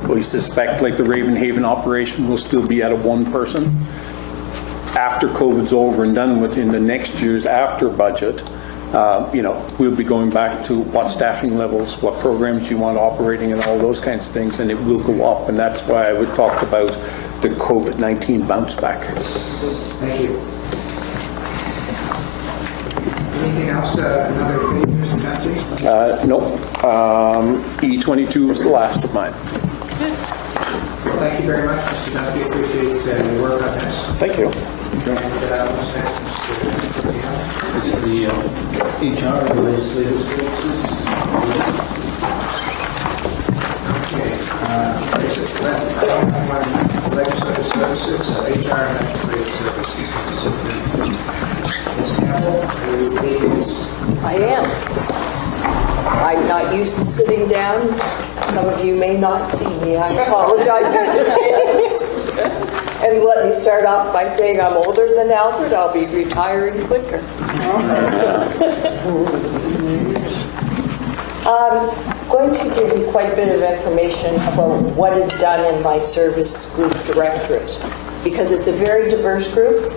We suspect, like the Ravenhaven operation, will still be at a one person. After COVID's over and done with, in the next year's after budget, we'll be going back to what staffing levels, what programs you want operating, and all those kinds of things, and it will go up. And that's why I talked about the COVID-19 bounce back. Thank you. Anything else? Another page, Mr. Duffy? Nope. E22 was the last of mine. Well, thank you very much, Mr. Duffy. Appreciate your work on this. Thank you. And what's next, Mr. Dion? It's the HR, the legislative services. Legislative services, HR and legislative services. Ms. Campbell, are you please? I am. I'm not used to sitting down. Some of you may not see me. I apologize in advance. And let me start off by saying I'm older than Albert. I'll be retiring quicker. I'm going to give you quite a bit of information about what is done in my service group directorate, because it's a very diverse group.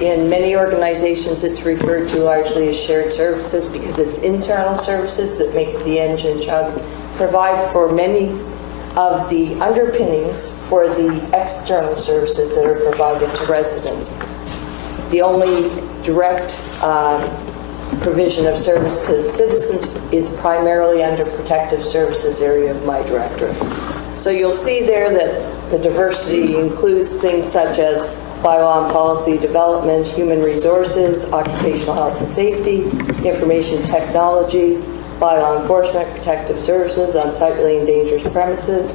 In many organizations, it's referred to largely as shared services because it's internal services that make the engine chug, provide for many of the underpinnings for the external services that are provided to residents. The only direct provision of service to citizens is primarily under protective services area of my directorate. So you'll see there that the diversity includes things such as bylaw and policy development, human resources, occupational health and safety, information technology, bylaw enforcement, protective services, unsightly and dangerous premises,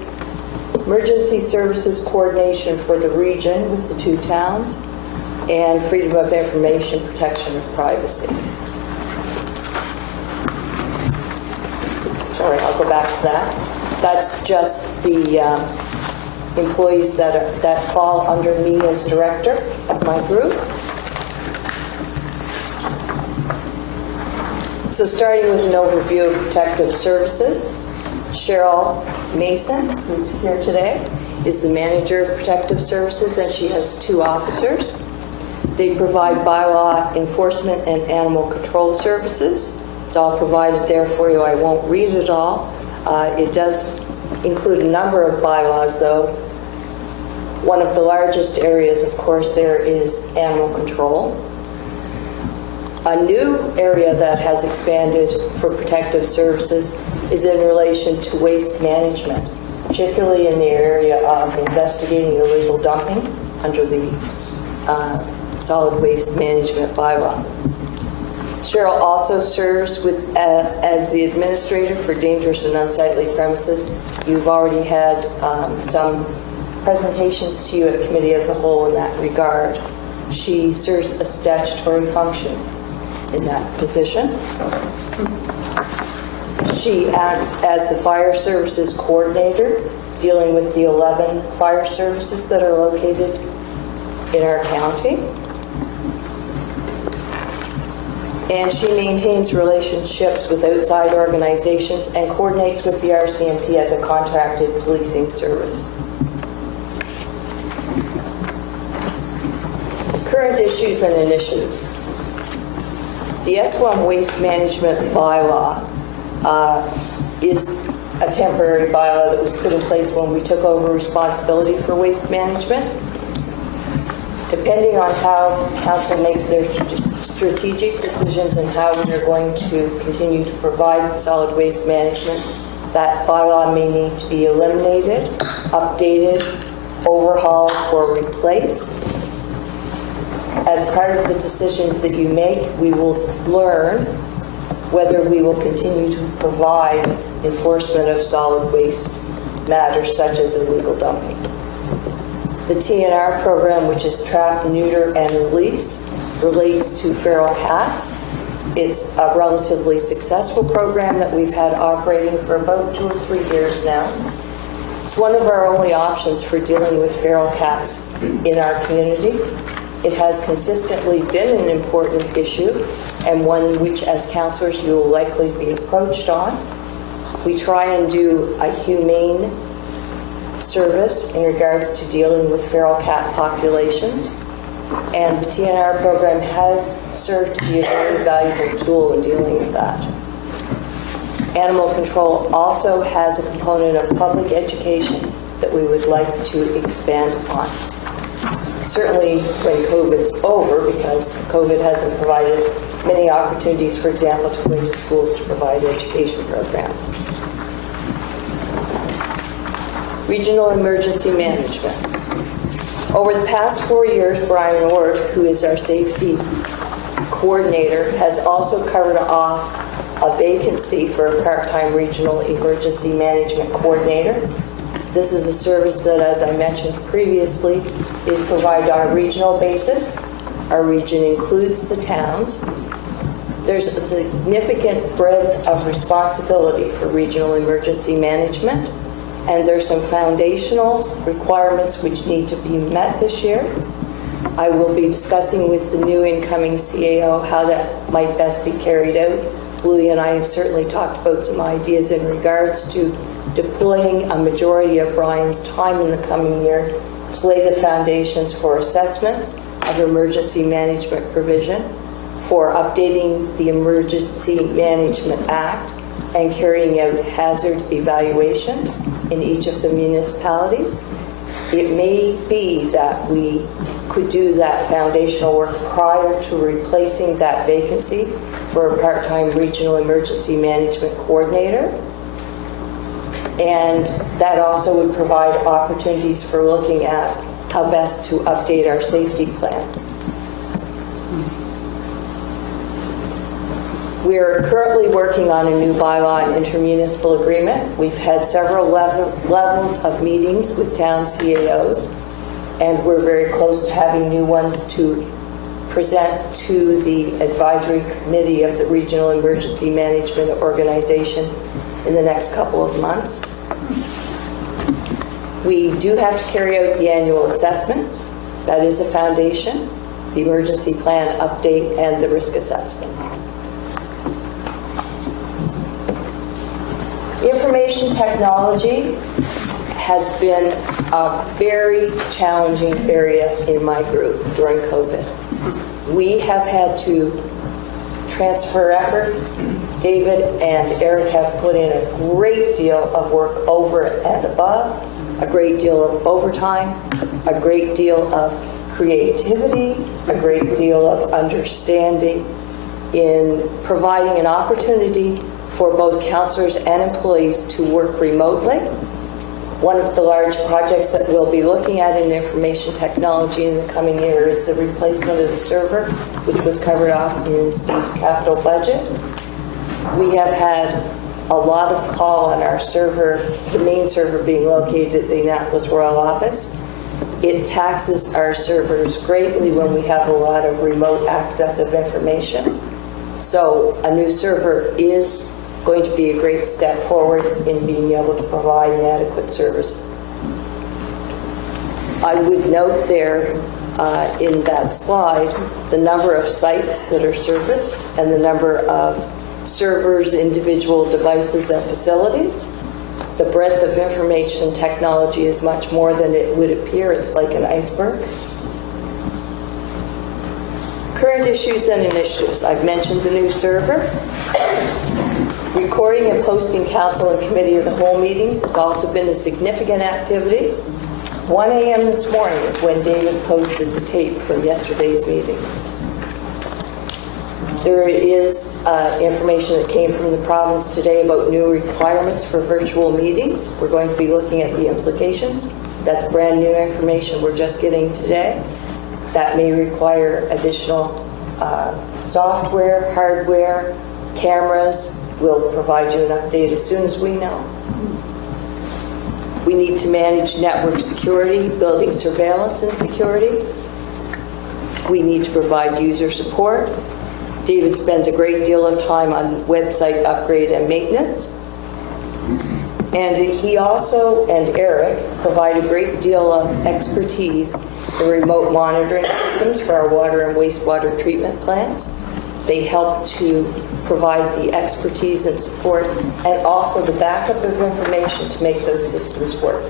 emergency services coordination for the region with the 2 towns, and freedom of information, protection of privacy. Sorry, I'll go back to that. That's just the employees that fall under me as director of my group. So starting with an overview of protective services, Cheryl Mason, who's here today, is the manager of protective services, and she has 2 officers. They provide bylaw enforcement and animal control services. It's all provided there for you. I won't read it all. It does include a number of bylaws, though. One of the largest areas, of course, there is animal control. A new area that has expanded for protective services is in relation to waste management, particularly in the area of investigating illegal dumping under the solid waste management bylaw. Cheryl also serves as the administrator for dangerous and unsightly premises. You've already had some presentations to you at Committee of the Whole in that regard. She serves a statutory function in that position. She acts as the fire services coordinator, dealing with the 11 fire services that are located in our county. And she maintains relationships with outside organizations and coordinates with the RCMP as a contracted policing service. Current issues and initiatives. The S1 Waste Management Bylaw is a temporary bylaw that was put in place when we took over responsibility for waste management. Depending on how council makes their strategic decisions and how we are going to continue to provide solid waste management, that bylaw may need to be eliminated, updated, overhauled, or replaced. As part of the decisions that you make, we will learn whether we will continue to provide enforcement of solid waste matters such as illegal dumping. The TNR program, which is trap, neuter, and release, relates to feral cats. It's a relatively successful program that we've had operating for about 2 or 3 years now. It's one of our only options for dealing with feral cats in our community. It has consistently been an important issue and one which, as councillors, you will likely be approached on. We try and do a humane service in regards to dealing with feral cat populations, and the TNR program has served to be a very valuable tool in dealing with that. Animal control also has a component of public education that we would like to expand upon. Certainly when COVID's over, because COVID hasn't provided many opportunities, for example, to go into schools to provide education programs. Regional emergency management. Over the past 4 years, Brian Ward, who is our safety coordinator, has also covered off a vacancy for a part-time regional emergency management coordinator. This is a service that, as I mentioned previously, is provided on a regional basis. Our region includes the towns. There's a significant breadth of responsibility for regional emergency management, and there's some foundational requirements which need to be met this year. I will be discussing with the new incoming CAO how that might best be carried out. Louie and I have certainly talked about some ideas in regards to deploying a majority of Brian's time in the coming year to lay the foundations for assessments of emergency management provision, for updating the Emergency Management Act, and carrying out hazard evaluations in each of the municipalities. It may be that we could do that foundational work prior to replacing that vacancy for a part-time regional emergency management coordinator. And that also would provide opportunities for looking at how best to update our safety plan. We are currently working on a new bylaw and intermunicipal agreement. We've had several levels of meetings with town CAOs, and we're very close to having new ones to present to the advisory committee of the Regional Emergency Management Organization in the next couple of months. We do have to carry out the annual assessments. That is a foundation, the emergency plan update, and the risk assessments. Information technology has been a very challenging area in my group during COVID. We have had to transfer efforts. David and Eric have put in a great deal of work over and above, a great deal of overtime, a great deal of creativity, a great deal of understanding in providing an opportunity for both councillors and employees to work remotely. One of the large projects that we'll be looking at in information technology in the coming year is the replacement of the server, which was covered off in Steve's capital budget. We have had a lot of call on our server, the main server being located at the Annapolis Royal Office. It taxes our servers greatly when we have a lot of remote access of information. So a new server is going to be a great step forward in being able to provide an adequate service. I would note there in that slide the number of sites that are serviced and the number of servers, individual devices, and facilities. The breadth of information technology is much more than it would appear. It's like an iceberg. Current issues and initiatives. I've mentioned the new server. Recording and posting council and committee of the whole meetings has also been a significant activity. 1 a.m. this morning when David posted the tape from yesterday's meeting. There is information that came from the province today about new requirements for virtual meetings. We're going to be looking at the implications. That's brand new information we're just getting today. That may require additional software, hardware, cameras. We'll provide you an update as soon as we know. We need to manage network security, building surveillance and security. We need to provide user support. David spends a great deal of time on website upgrade and maintenance. And he also, and Eric, provide a great deal of expertise in remote monitoring systems for our water and wastewater treatment plants. They help to provide the expertise and support and also the backup of information to make those systems work.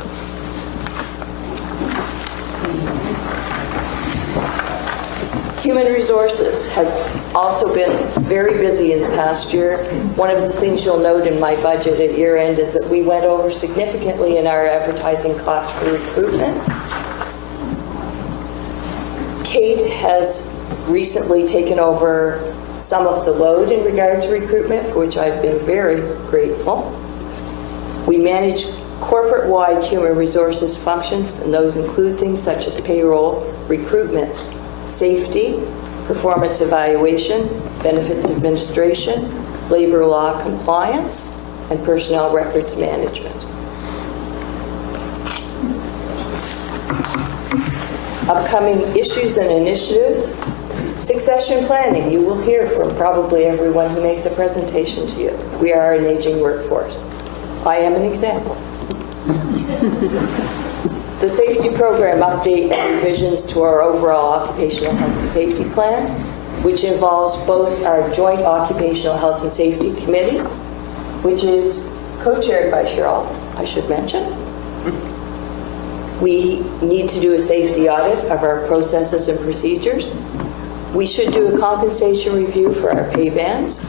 Human resources has also been very busy in the past year. One of the things you'll note in my budget at year end is that we went over significantly in our advertising costs for recruitment. Kate has recently taken over some of the load in regard to recruitment, for which I've been very grateful. We manage corporate-wide human resources functions, and those include things such as payroll, recruitment, safety, performance evaluation, benefits administration, labor law compliance, and personnel records management. Upcoming issues and initiatives. Succession planning. You will hear from probably everyone who makes a presentation to you. We are an aging workforce. I am an example. The safety program update and revisions to our overall occupational health and safety plan, which involves both our joint occupational health and safety committee, which is co-chaired by Cheryl, I should mention. We need to do a safety audit of our processes and procedures. We should do a compensation review for our pay bands.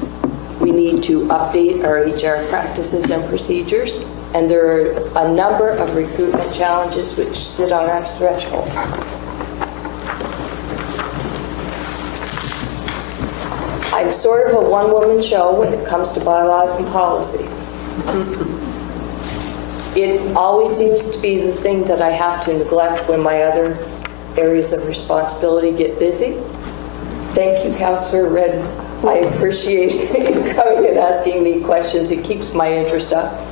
We need to update our HR practices and procedures. And there are a number of recruitment challenges which sit on our threshold. I'm sort of a one-woman show when it comes to bylaws and policies. It always seems to be the thing that I have to neglect when my other areas of responsibility get busy. Thank you, Councillor Red. I appreciate you coming and asking me questions. It keeps my interest up.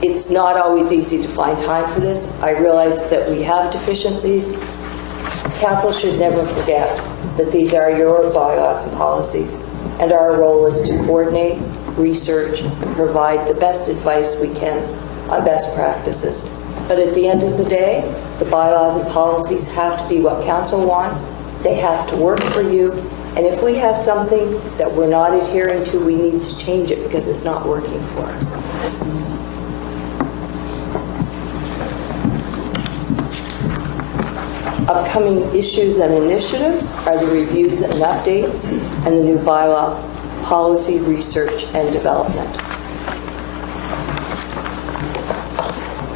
It's not always easy to find time for this. I realize that we have deficiencies. Council should never forget that these are your bylaws and policies, and our role is to coordinate, research, and provide the best advice we can on best practices. But at the end of the day, the bylaws and policies have to be what council wants. They have to work for you. And if we have something that we're not adhering to, we need to change it because it's not working for us. Upcoming issues and initiatives are the reviews and updates and the new bylaw policy, research, and development.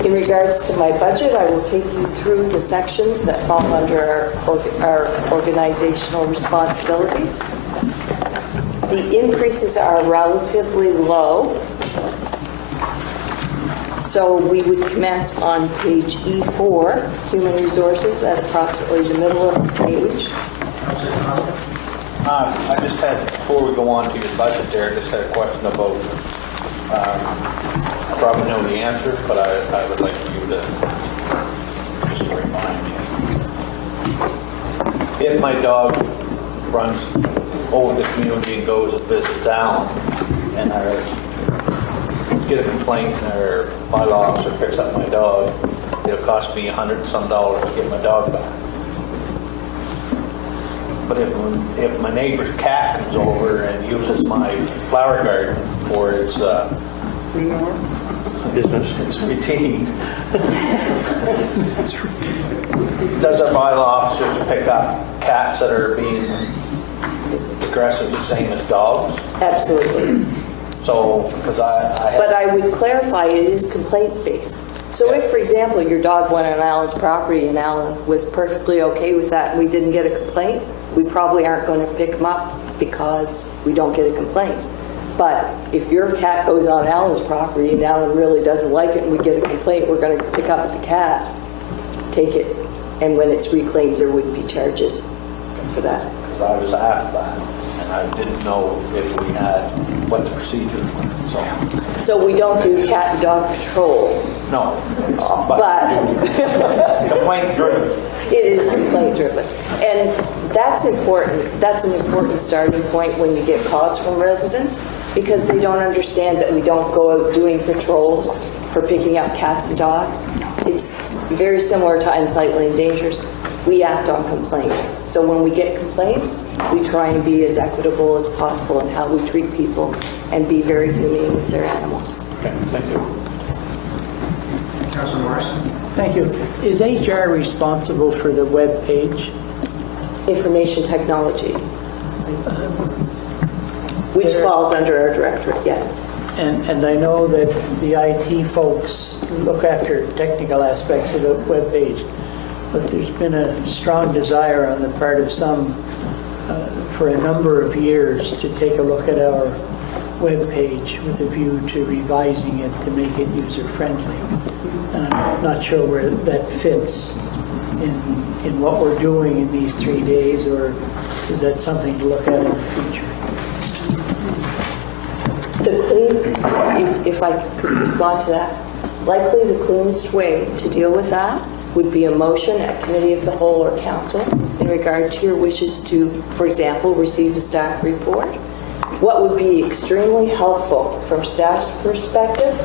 In regards to my budget, I will take you through the sections that fall under our organizational responsibilities. The increases are relatively low. So we would commence on page E4, Human Resources, at approximately the middle of the page. I just had, before we go on to your budget there, I just had a question about, I probably know the answer, but I would like you to just remind me. If my dog runs over the community and goes and visits Alan, and I get a complaint and our bylaw officer picks up my dog, it'll cost me $100 and some to get my dog back. But if my neighbor's cat comes over and uses my flower garden for its business, it's routine. Does our bylaw officers pick up cats that are being aggressive, the same as dogs? Absolutely. So, because But I would clarify, it is complaint-based. So if, for example, your dog went on Alan's property and Alan was perfectly okay with that and we didn't get a complaint, we probably aren't going to pick him up because we don't get a complaint. But if your cat goes on Alan's property and Alan really doesn't like it and we get a complaint, we're going to pick up the cat, take it, and when it's reclaimed, there would be charges for that. Because I was asked that, and I didn't know if we had, what the procedures were. So we don't do cat and dog patrol. No. But complaint driven. It is complaint driven. And that's important. That's an important starting point when you get calls from residents, because they don't understand that we don't go out doing patrols for picking up cats and dogs. It's very similar to unsightly and dangerous. We act on complaints. So when we get complaints, we try and be as equitable as possible in how we treat people and be very humane with their animals. Okay, thank you. Councilor Morrison? Thank you. Is HR responsible for the web page? Information technology, which falls under our directorate, yes. And I know that the IT folks look after technical aspects of the web page, but there's been a strong desire on the part of some for a number of years to take a look at our web page with a view to revising it to make it user-friendly. And I'm not sure where that fits in what we're doing in these 3 days, or is that something to look at in the future? If I could respond to that, likely the cleanest way to deal with that would be a motion at committee of the whole or council in regard to your wishes to, for example, receive a staff report. What would be extremely helpful from staff's perspective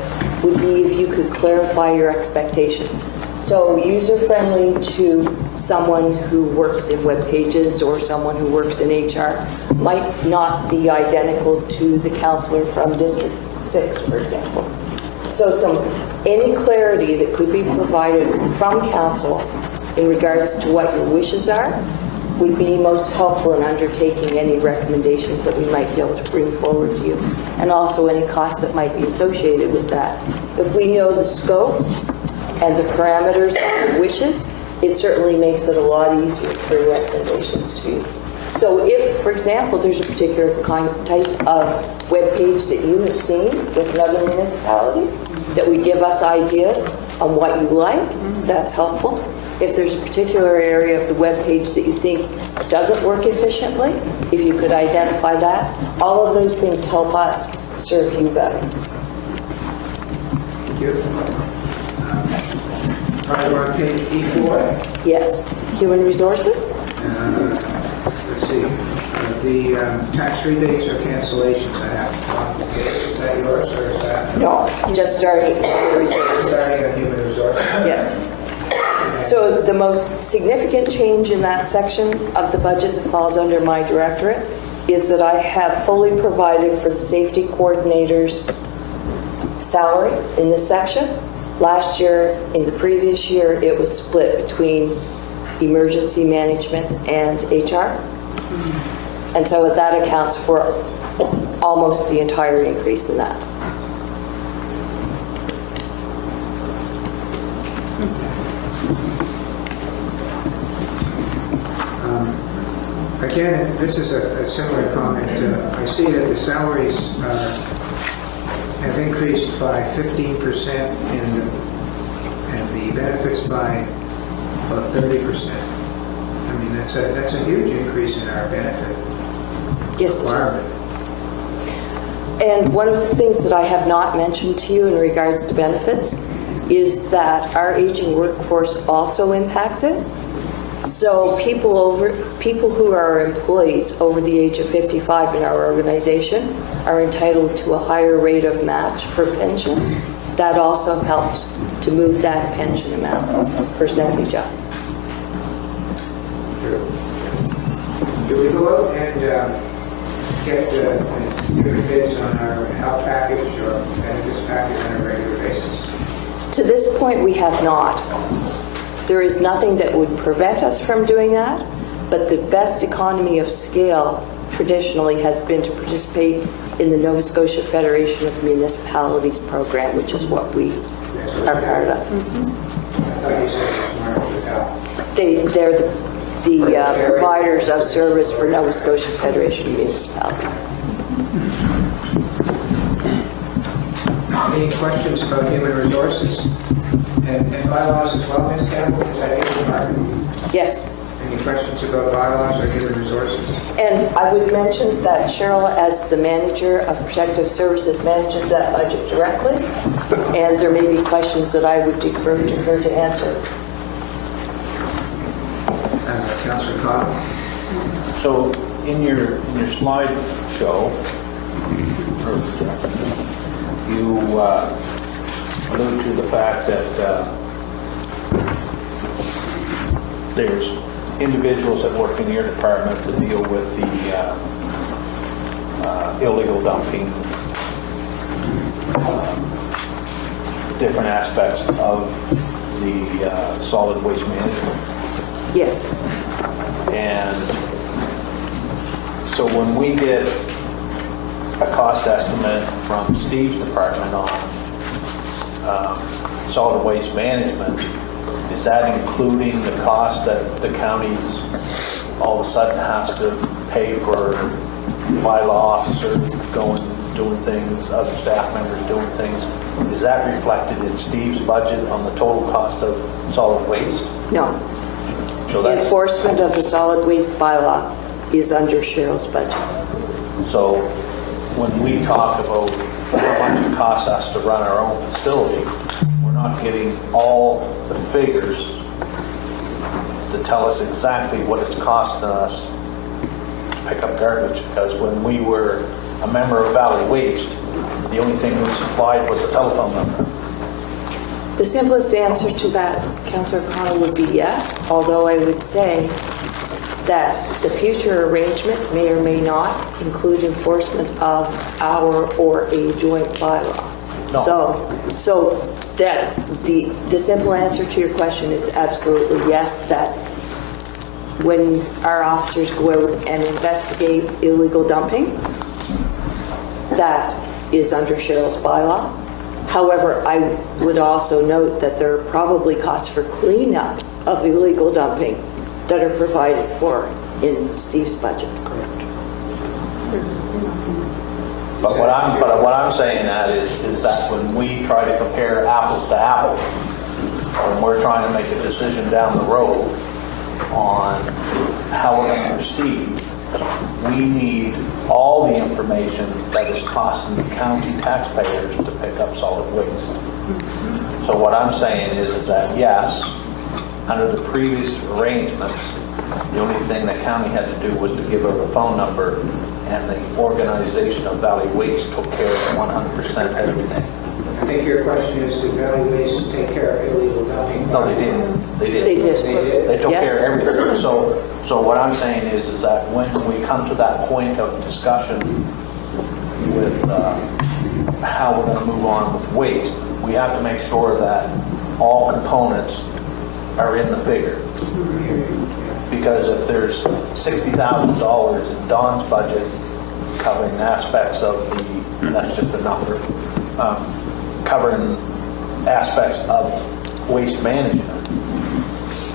would be if you could clarify your expectations. So user-friendly to someone who works in web pages or someone who works in HR might not be identical to the councillor from District 6, for example. So any clarity that could be provided from council in regards to what your wishes are would be most helpful in undertaking any recommendations that we might be able to bring forward to you, and also any costs that might be associated with that. If we know the scope and the parameters of your wishes, it certainly makes it a lot easier to bring recommendations to you. So if, for example, there's a particular type of web page that you have seen with another municipality that would give us ideas on what you like. That's helpful. If there's a particular area of the web page that you think doesn't work efficiently, if you could identify that, all of those things help us serve you better. Thank you. All right, we're on page E4. Yes. Human resources? Let's see. The tax rebates or cancellations I have on the page. Is that yours or is that? No, just starting with human resources. Starting on human resources? Yes. So the most significant change in that section of the budget that falls under my directorate is that I have fully provided for the safety coordinator's salary in this section. Last year, in the previous year, it was split between emergency management and HR. And so that accounts for almost the entire increase in that. Again, this is a similar comment. I see that the salaries have increased by 15% and the benefits by about 30%. I mean, that's a huge increase in our benefit. Yes, it is. And one of the things that I have not mentioned to you in regards to benefits is that our aging workforce also impacts it. So people who are employees over the age of 55 in our organization are entitled to a higher rate of match for pension. That also helps to move that pension amount percentage up. Do we go out and get different bids on our health package or benefits package on a regular basis? To this point, we have not. There is nothing that would prevent us from doing that, but the best economy of scale traditionally has been to participate in the Nova Scotia Federation of Municipalities program, which is what we are part of. I thought you said it was March Health. They're the providers of service for Nova Scotia Federation of Municipalities. Any questions about human resources? And bylaws as well, Ms. Campbell? Is that your department? Yes. Any questions about bylaws or human resources? And I would mention that Cheryl, as the manager of protective services, manages that budget directly, and there may be questions that I would defer to her to answer. Councillor COTW. So in your slide show, you allude to the fact that there's individuals that work in your department to deal with the illegal dumping, different aspects of the solid waste management. Yes. And so when we get a cost estimate from Steve's department on solid waste management, is that including the cost that the county's all of a sudden has to pay for bylaw officer going, doing things, other staff members doing things? Is that reflected in Steve's budget on the total cost of solid waste? No. So The that's, enforcement of the solid waste bylaw is under Cheryl's budget. so when we talk about how much it costs us to run our own facility, we're not getting all the figures to tell us exactly what it's costing us to pick up garbage, because when we were a member of Valley Waste, the only thing we supplied was a telephone number. The simplest answer to that, Councillor Connell, would be yes, although I would say that the future arrangement may or may not include enforcement of our or a joint bylaw. No. So that the simple answer to your question is absolutely yes, that when our officers go out and investigate illegal dumping, that is under Cheryl's bylaw. However, I would also note that there are probably costs for cleanup of illegal dumping that are provided for in Steve's budget. But what I'm saying that is that when we try to compare apples to apples, when we're trying to make a decision down the road on how we're going to proceed, we need all the information that is costing the county taxpayers to pick up solid waste. So what I'm saying is that yes, under the previous arrangements, the only thing the county had to do was to give her a phone number, and the organization of Valley Waste took care of 100% everything. I think your question is, did Valley Waste take care of illegal dumping? No, they didn't. They did. They did. They took Yes. care of everything. So what I'm saying is that when we come to that point of discussion with how we're going to move on with waste, we have to make sure that all components are in the figure. Because if there's $60,000 in Don's budget covering aspects of the, that's just a number, covering aspects of waste management,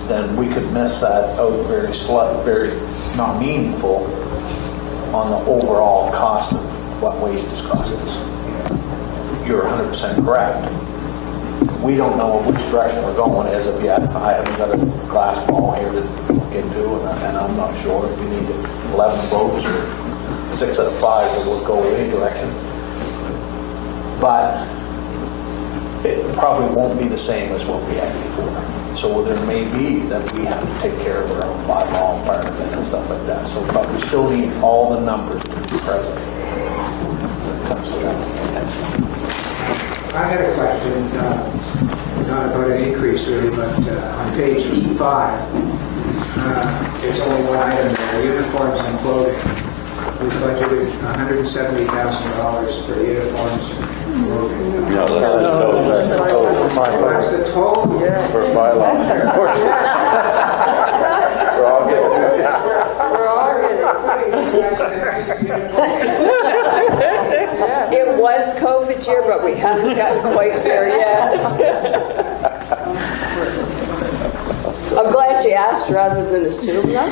then we could miss that out very slight, very not meaningful on the overall cost of what waste is costing us. You're 100% correct. We don't know which direction we're going as of yet. I haven't got a glass ball here to get to, and I'm not sure if we need 11 votes or 6 out of 5 that will go any direction. But it probably won't be the same as what we had before. So there may be that we have to take care of our own bylaw part of it and stuff like that. So, but we still need all the numbers to be present when it comes to that. I had a question, not about an increase really, but on page E5, there's only one item there, uniforms and clothing. We budgeted $170,000 for uniforms and clothing. Yeah, that's the total? Yeah. For bylaw. We're all It was COVID year, but we haven't gotten quite there yet. I'm glad you asked rather than assume that.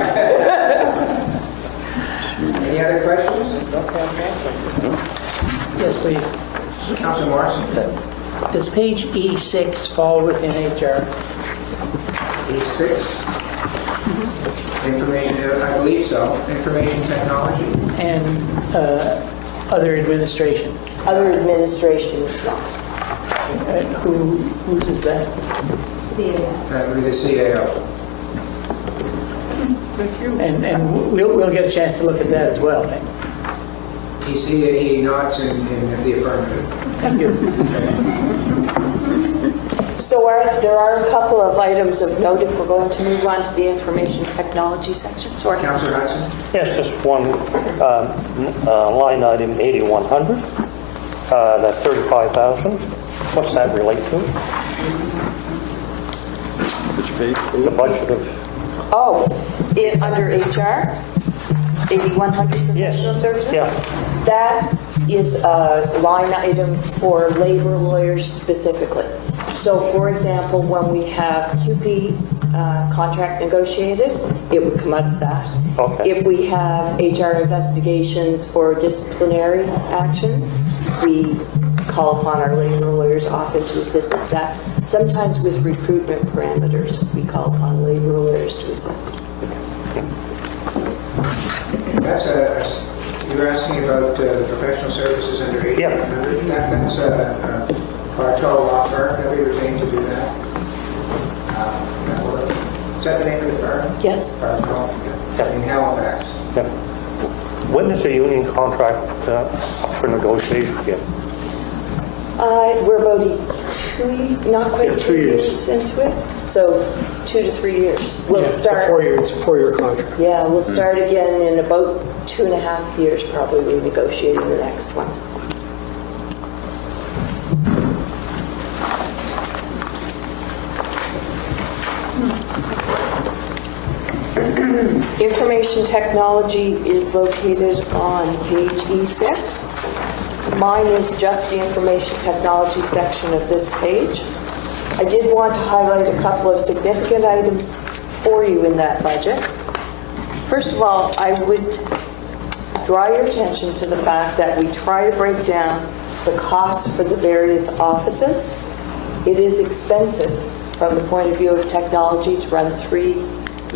Any other questions? Yes, please. Councilor Morrison. Does page E6 fall within HR? E6? Information, I believe so. Information technology. And other administration? Other administration is not. Whose is that? That would be the CAO. And we'll get a chance to look at that as well. He nods in the affirmative. Thank you. So there are a couple of items of note if we're going to move on to the information technology section. Sorry. Councilor Hudson. Yes, just one line item 8100, that 35,000. What's that relate to? Which page? The budget of... Oh, under HR, 8100 professional services? Yeah. That is a line item for labor lawyers specifically. So for example, when we have QP contract negotiated, it would come out of that. Okay. If we have HR investigations or disciplinary actions, we call upon our labor lawyers often to assist with that. Sometimes with recruitment parameters, we call upon labor lawyers to assist. That's you're asking about professional services under 8100? That's Bartow Law Firm that we retained to do that. Is that the name of the firm? Yes. Bartow, in Halifax. Yeah. When is the union contract for negotiation again? We're about not quite 2 years into it. So 2 to 3 years. We'll start. It's a 4-year contract. Yeah, we'll start again in about 2.5 years, probably renegotiating the next one. Information technology is located on page E6. Mine is just the information technology section of this page. I did want to highlight a couple of significant items for you in that budget. First of all, I would draw your attention to the fact that we try to break down the costs for the various offices. It is expensive from the point of view of technology to run 3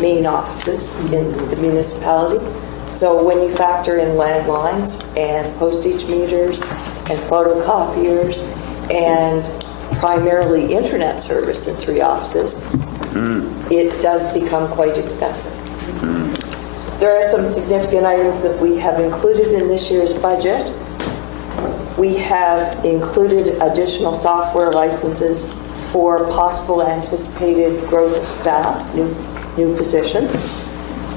main offices in the municipality. So when you factor in landlines and postage meters and photocopiers and primarily internet service in 3 offices, it does become quite expensive. There are some significant items that we have included in this year's budget. We have included additional software licenses for possible anticipated growth of staff, new positions.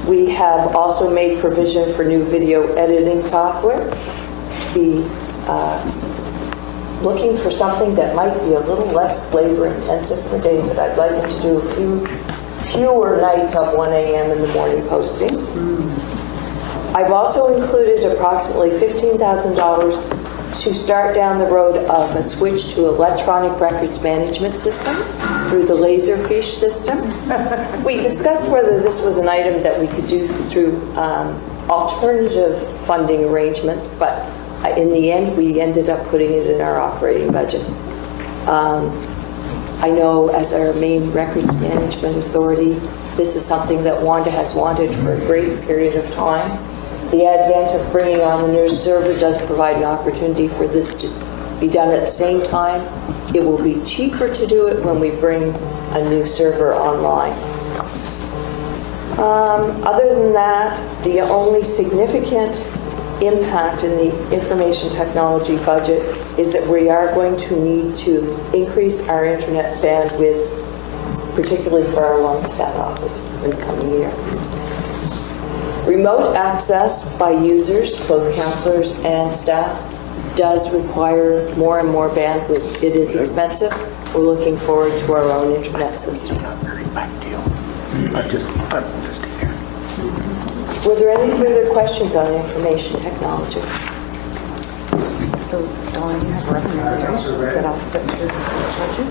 We have also made provision for new video editing software to be looking for something that might be a little less labor intensive for David. I'd like him to do fewer nights of 1 a.m. in the morning postings. I've also included approximately $15,000 to start down the road of a switch to electronic records management system through the Laserfish system. We discussed whether this was an item that we could do through alternative funding arrangements, but in the end, we ended up putting it in our operating budget. I know as our main records management authority, this is something that Wanda has wanted for a great period of time. The advent of bringing on the new server does provide an opportunity for this to be done at the same time. It will be cheaper to do it when we bring a new server online. Other than that, the only significant impact in the information technology budget is that we are going to need to increase our internet bandwidth, particularly for our Longstaff office in the coming year. Remote access by users, both councillors and staff, does require more and more bandwidth. It is expensive. We're looking forward to our own internet system. Were there any further questions on information technology? So, Dawn, you have revenue here that offsets your budget?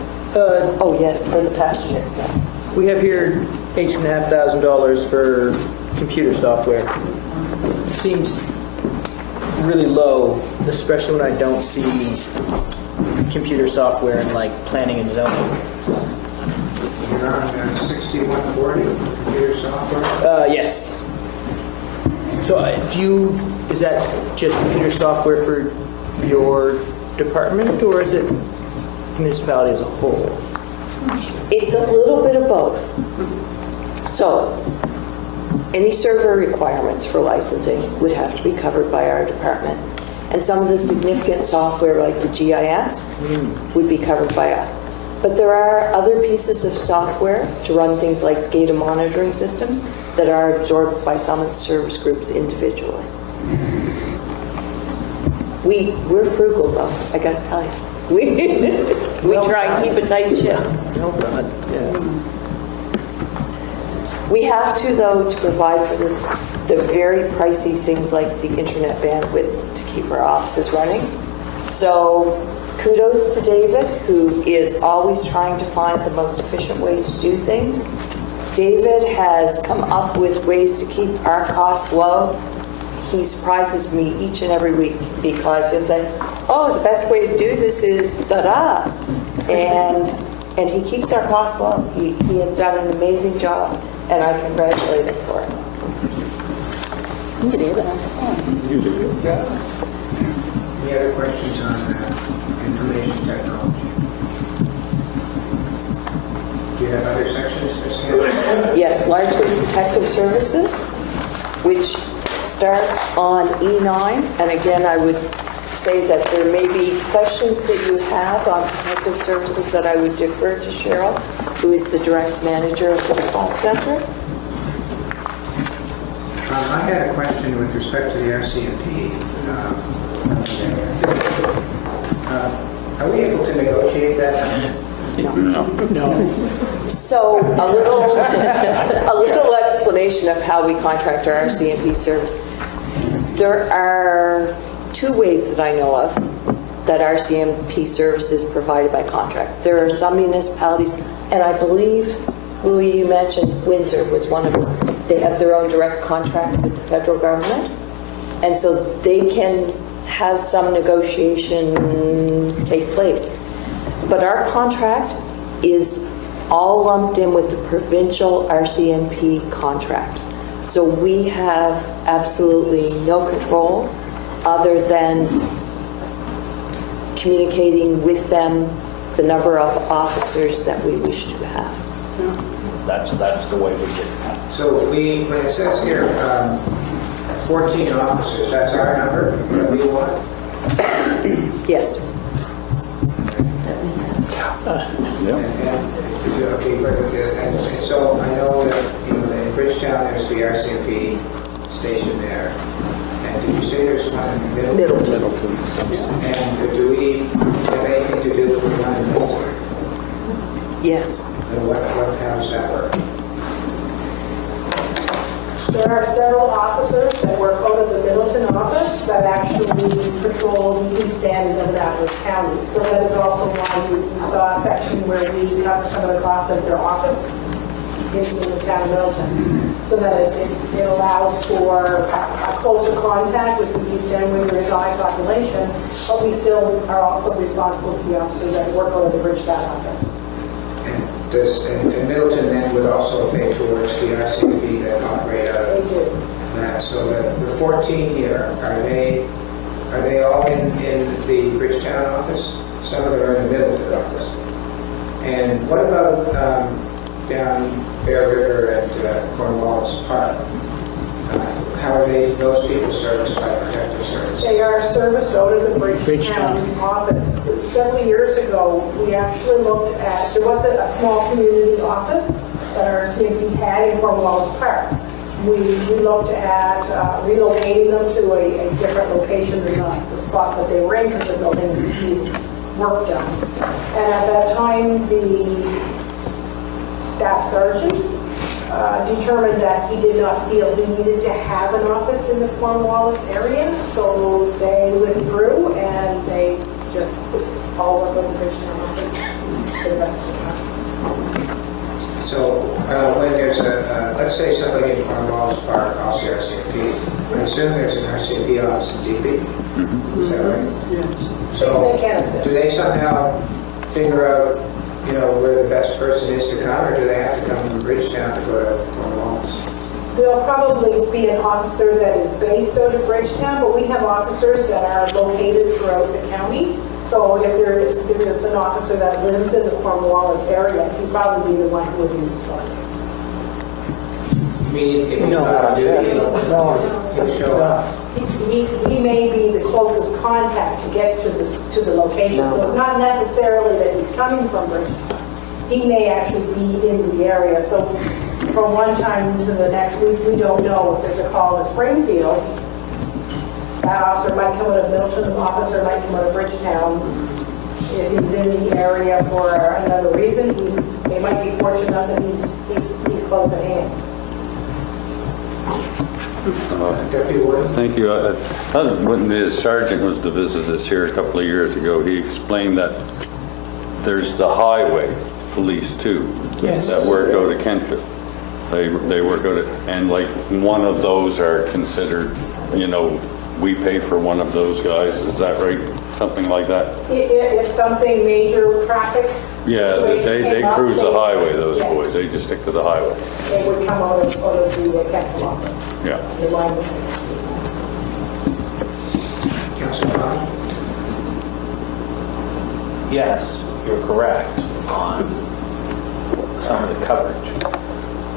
Oh, yeah, for the past year. Yeah. We have here $8,500 for computer software. Seems really low, especially when I don't see computer software in like planning and zoning. You're on 6140 computer software? Yes. So is that just computer software for your department, or is it municipality as a whole? It's a little bit of both. So, any server requirements for licensing would have to be covered by our department. And some of the significant software like the GIS would be covered by us. But there are other pieces of software to run things like SCADA monitoring systems that are absorbed by some of the service groups individually. We're frugal though, I gotta tell you. We try and keep a tight ship. We have to, though, to provide for the very pricey things like the internet bandwidth to keep our offices running. So kudos to David, who is always trying to find the most efficient way to do things. David has come up with ways to keep our costs low. He surprises me each and every week because he'll say, oh, the best way to do this is da-da. And he keeps our costs low. He has done an amazing job, and I congratulate him for it. You did it. You did it. Any other questions on information technology? Do you have other sections, Ms. Hanna? Yes, largely protective services, which starts on E9. And again, I would say that there may be questions that you have on protective services that I would defer to Cheryl, who is the direct manager of this call center. I had a question with respect to the RCMP. Are we able to negotiate that? No. So a little explanation of how we contract our RCMP service. There are two ways that I know of that RCMP service is provided by contract. There are some municipalities, and I believe, Louis, you mentioned Windsor was one of them. They have their own direct contract with the federal government. And so they can have some negotiation take place. But our contract is all lumped in with the provincial RCMP contract. So we have absolutely no control other than communicating with them the number of officers that we wish to have. That's the way we did it. So when it says here, 14 officers, that's our number that we want? Yes. And so I know that, in Bridgetown, there's the RCMP station there. And did you say there's one in Middleton? And do we have anything to do with the one in Middleton? Yes. And how does that work? There are several officers that work out of the Middleton office that actually patrol the east end of Annapolis County. So that is also why you saw a section where we cover some of the cost of their office in the town of Middleton. So that it allows for a closer contact with the east end when there is a high population, but we still are also responsible for the officers that work out of the Bridgetown office. And Middleton then would also pay towards the RCMP that operate out of that. So the 14 here, are they all in the Bridgetown office? Some of them are in the Middleton office. And what about down Bear River at Cornwallis Park? How are those people serviced by Protective Service? They are serviced out of the Bridgetown office. Several years ago, we actually looked at, there was a small community office that our CMP had in Cornwallis Park. We looked at relocating them to a different location than the spot that they were in because the building needed work done. And at that time, the staff sergeant determined that he did not feel he needed to have an office in the Cornwallis area, so they withdrew and they just all work with the Bridgetown office for the rest of the time. So when there's let's say somebody in Cornwallis Park, also RCMP, I assume there's an RCMP office in DP. Is that right? Yes. So they can assist. Do they somehow figure out where the best person is to come, or do they have to come from Bridgetown to go to Cornwallis? There'll probably be an officer that is based out of Bridgetown, but we have officers that are located throughout the county. So if there is an officer that lives in the Cornwallis area, he'd probably be the one who would be responding. You mean if he's not on duty, he'll show up? He may be the closest contact to get to the location. So it's not necessarily that he's coming from Bridgetown. He may actually be in the area. So from one time to the next, we don't know if there's a call to Springfield. That officer might come out of Middleton, the officer might come out of Bridgetown. If he's in the area for another reason, they might be fortunate enough that he's close at hand. Thank you. When the sergeant was to visit us here a couple of years ago, he explained that there's the highway police too. Yes. That work out of Kentfield. They work out of, and like one of those are considered, we pay for one of those guys. Is that right? Something like that? If something major traffic. Yeah, they cruise the highway, those boys. They just stick to the highway. They would come out of the Kentfield office. Yeah. Councilor Brown? Yes, you're correct on some of the coverage.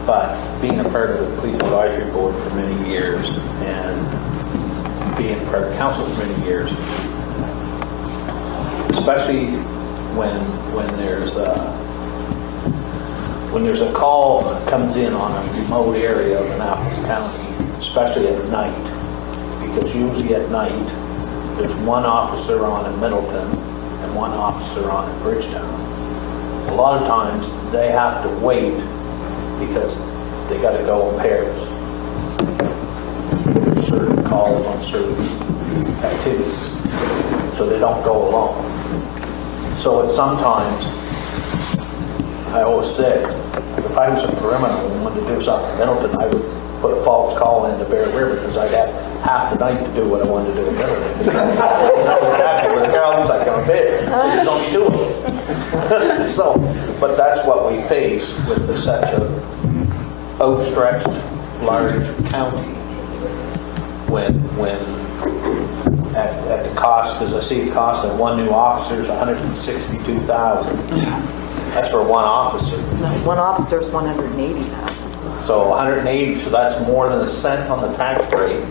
But being a part of the Police Advisory Board for many years and being part of council for many years, especially when there's a call that comes in on a remote area of Annapolis County, especially at night, because usually at night there's one officer on in Middleton and one officer on in Bridgetown. A lot of times they have to wait because they got to go in pairs. There's certain calls on certain activities, so they don't go alone. So sometimes, I always said, if I was a criminal and wanted to do something in Middleton, I would put a false call into Bear River because I'd have half the night to do what I wanted to do. With the cows, I come bid. Don't do it. So, but that's what we face with such a outstretched, large county. When at the cost, because I see the cost of one new officer is $162,000. That's for one officer. One officer is $180,000. So 180, so that's more than a cent on the tax rate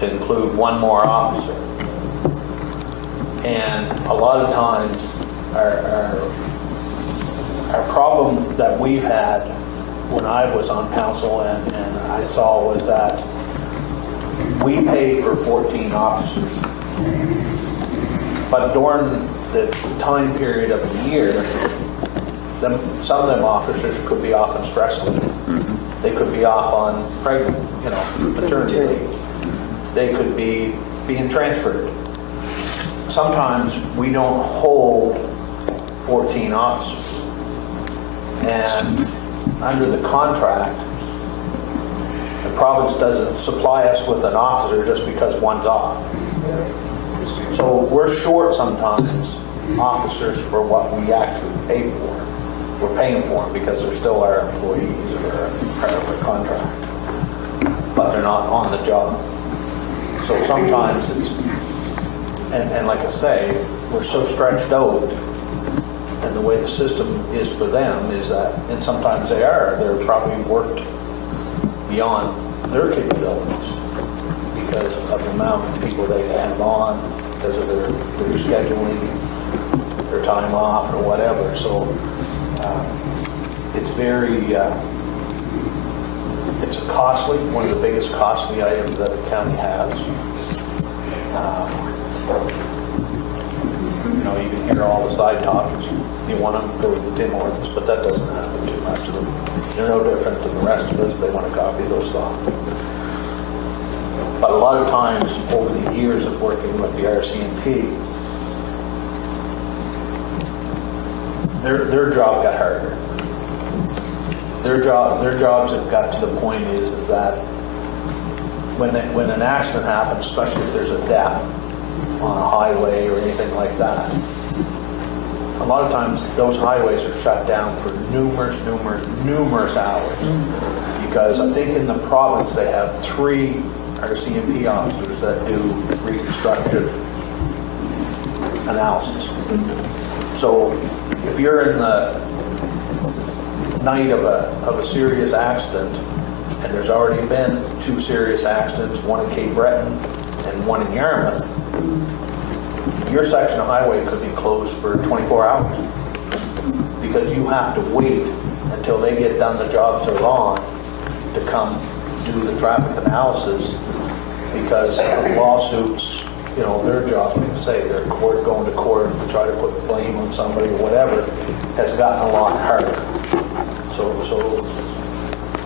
to include one more officer. And a lot of times, our problem that we've had when I was on council and I saw was that we paid for 14 officers. But during the time period of the year, some of them officers could be off on stress leave. They could be off on maternity leave. They could be being transferred. Sometimes we don't hold 14 officers. And under the contract, the province doesn't supply us with an officer just because one's off. So we're short sometimes officers for what we actually pay for. We're paying for them because they're still our employees or part of our contract, but they're not on the job. So sometimes it's, and like I say, we're so stretched out, and the way the system is for them is that, and sometimes they're probably worked beyond their capabilities because of the amount of people they have on, because of their scheduling, their time off or whatever. So it's very, it's a costly, one of the biggest costly items that the county has. You can hear all the side talkers. You want them to go to the Tim Hortons, but that doesn't happen too much of them. They're no different than the rest of us. They want a coffee, they'll stop. But a lot of times, over the years of working with the RCMP, their job got harder. Their jobs have got to the point is that when an accident happens, especially if there's a death on a highway or anything like that, a lot of times those highways are shut down for numerous hours. Because I think in the province they have 3 RCMP officers that do reconstruction analysis. So if you're in the night of a serious accident, and there's already been 2 serious accidents, one in Cape Breton and one in Yarmouth, your section of highway could be closed for 24 hours because you have to wait until they get done the jobs they're on to come do the traffic analysis because of lawsuits, their job, like I say, their court, going to court to try to put blame on somebody or whatever, has gotten a lot harder. So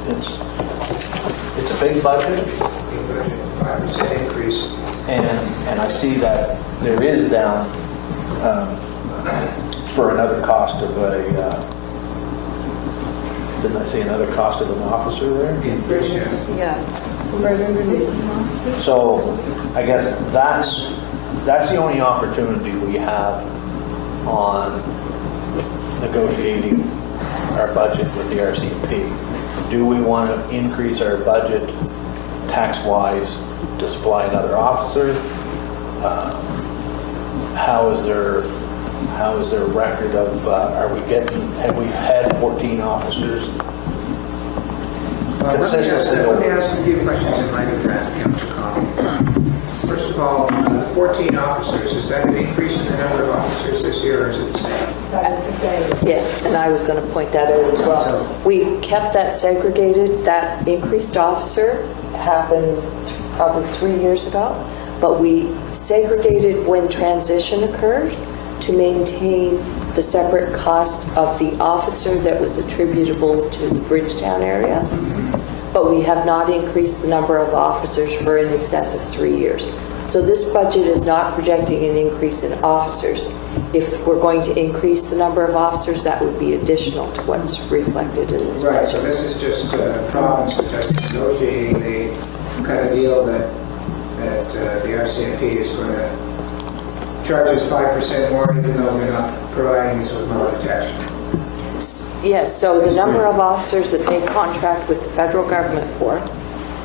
it's a big budget. 5% increase. And I see that there is down for another cost of didn't I see another cost of an officer there? Yeah. So I guess that's the only opportunity we have on negotiating our budget with the RCMP. Do we want to increase our budget tax-wise to supply another officer? How is their record of, have we had 14 officers? Let me ask a few questions in light of that, Councilor Connell. First of all, the 14 officers, is that an increase in the number of officers this year, or is it the same? That is the same. Yes, and I was going to point that out as well. We kept that segregated. That increased officer happened probably 3 years ago, but we segregated when transition occurred to maintain the separate cost of the officer that was attributable to the Bridgetown area. But we have not increased the number of officers for in excess of 3 years. So this budget is not projecting an increase in officers. If we're going to increase the number of officers, that would be additional to what's reflected in this budget. Right, so this is just province that's negotiating. They cut a deal that that the RCMP is going to charge us 5% more even though we're not providing us with more protection. Yes, so the number of officers that they contract with the federal government for,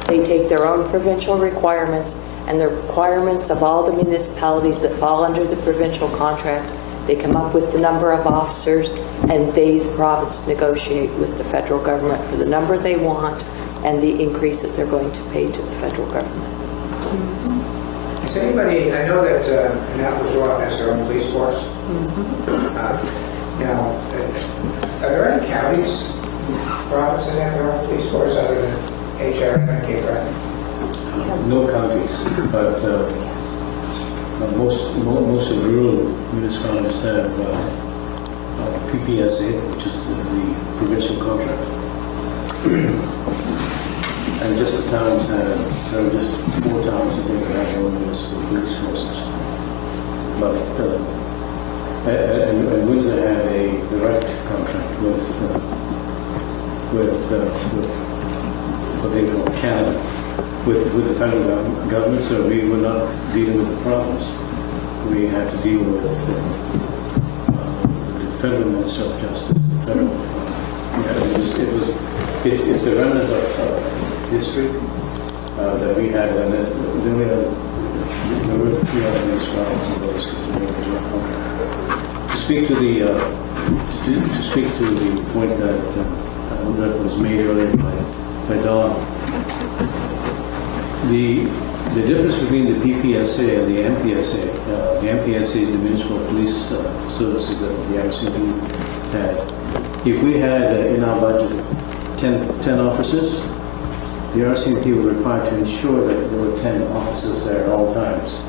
they take their own provincial requirements and the requirements of all the municipalities that fall under the provincial contract. They come up with the number of officers, and they, the province, negotiate with the federal government for the number they want and the increase that they're going to pay to the federal government. Is anybody, I know that Annapolis Royal has their own police force. Now, are there any counties, province that have their own police force other than HRM and Cape Breton? No counties, but most of the rural municipalities have PPSA, which is the provincial contract. And just the towns have, there are just 4 towns that have their own municipal police forces. But, and Windsor had a direct contract with what they call Canada, with the federal government, so we were not dealing with the province. We had to deal with the federal Minister of Justice, the federal. It's a remnant of history that we had, and then we had there were 3 other municipalities in those. To speak to the point that was made earlier by Don. The difference between the PPSA and the MPSA, the MPSA is the Municipal Police Services that the RCMP had. If we had in our budget 10 officers, the RCMP were required to ensure that there were 10 officers there at all times.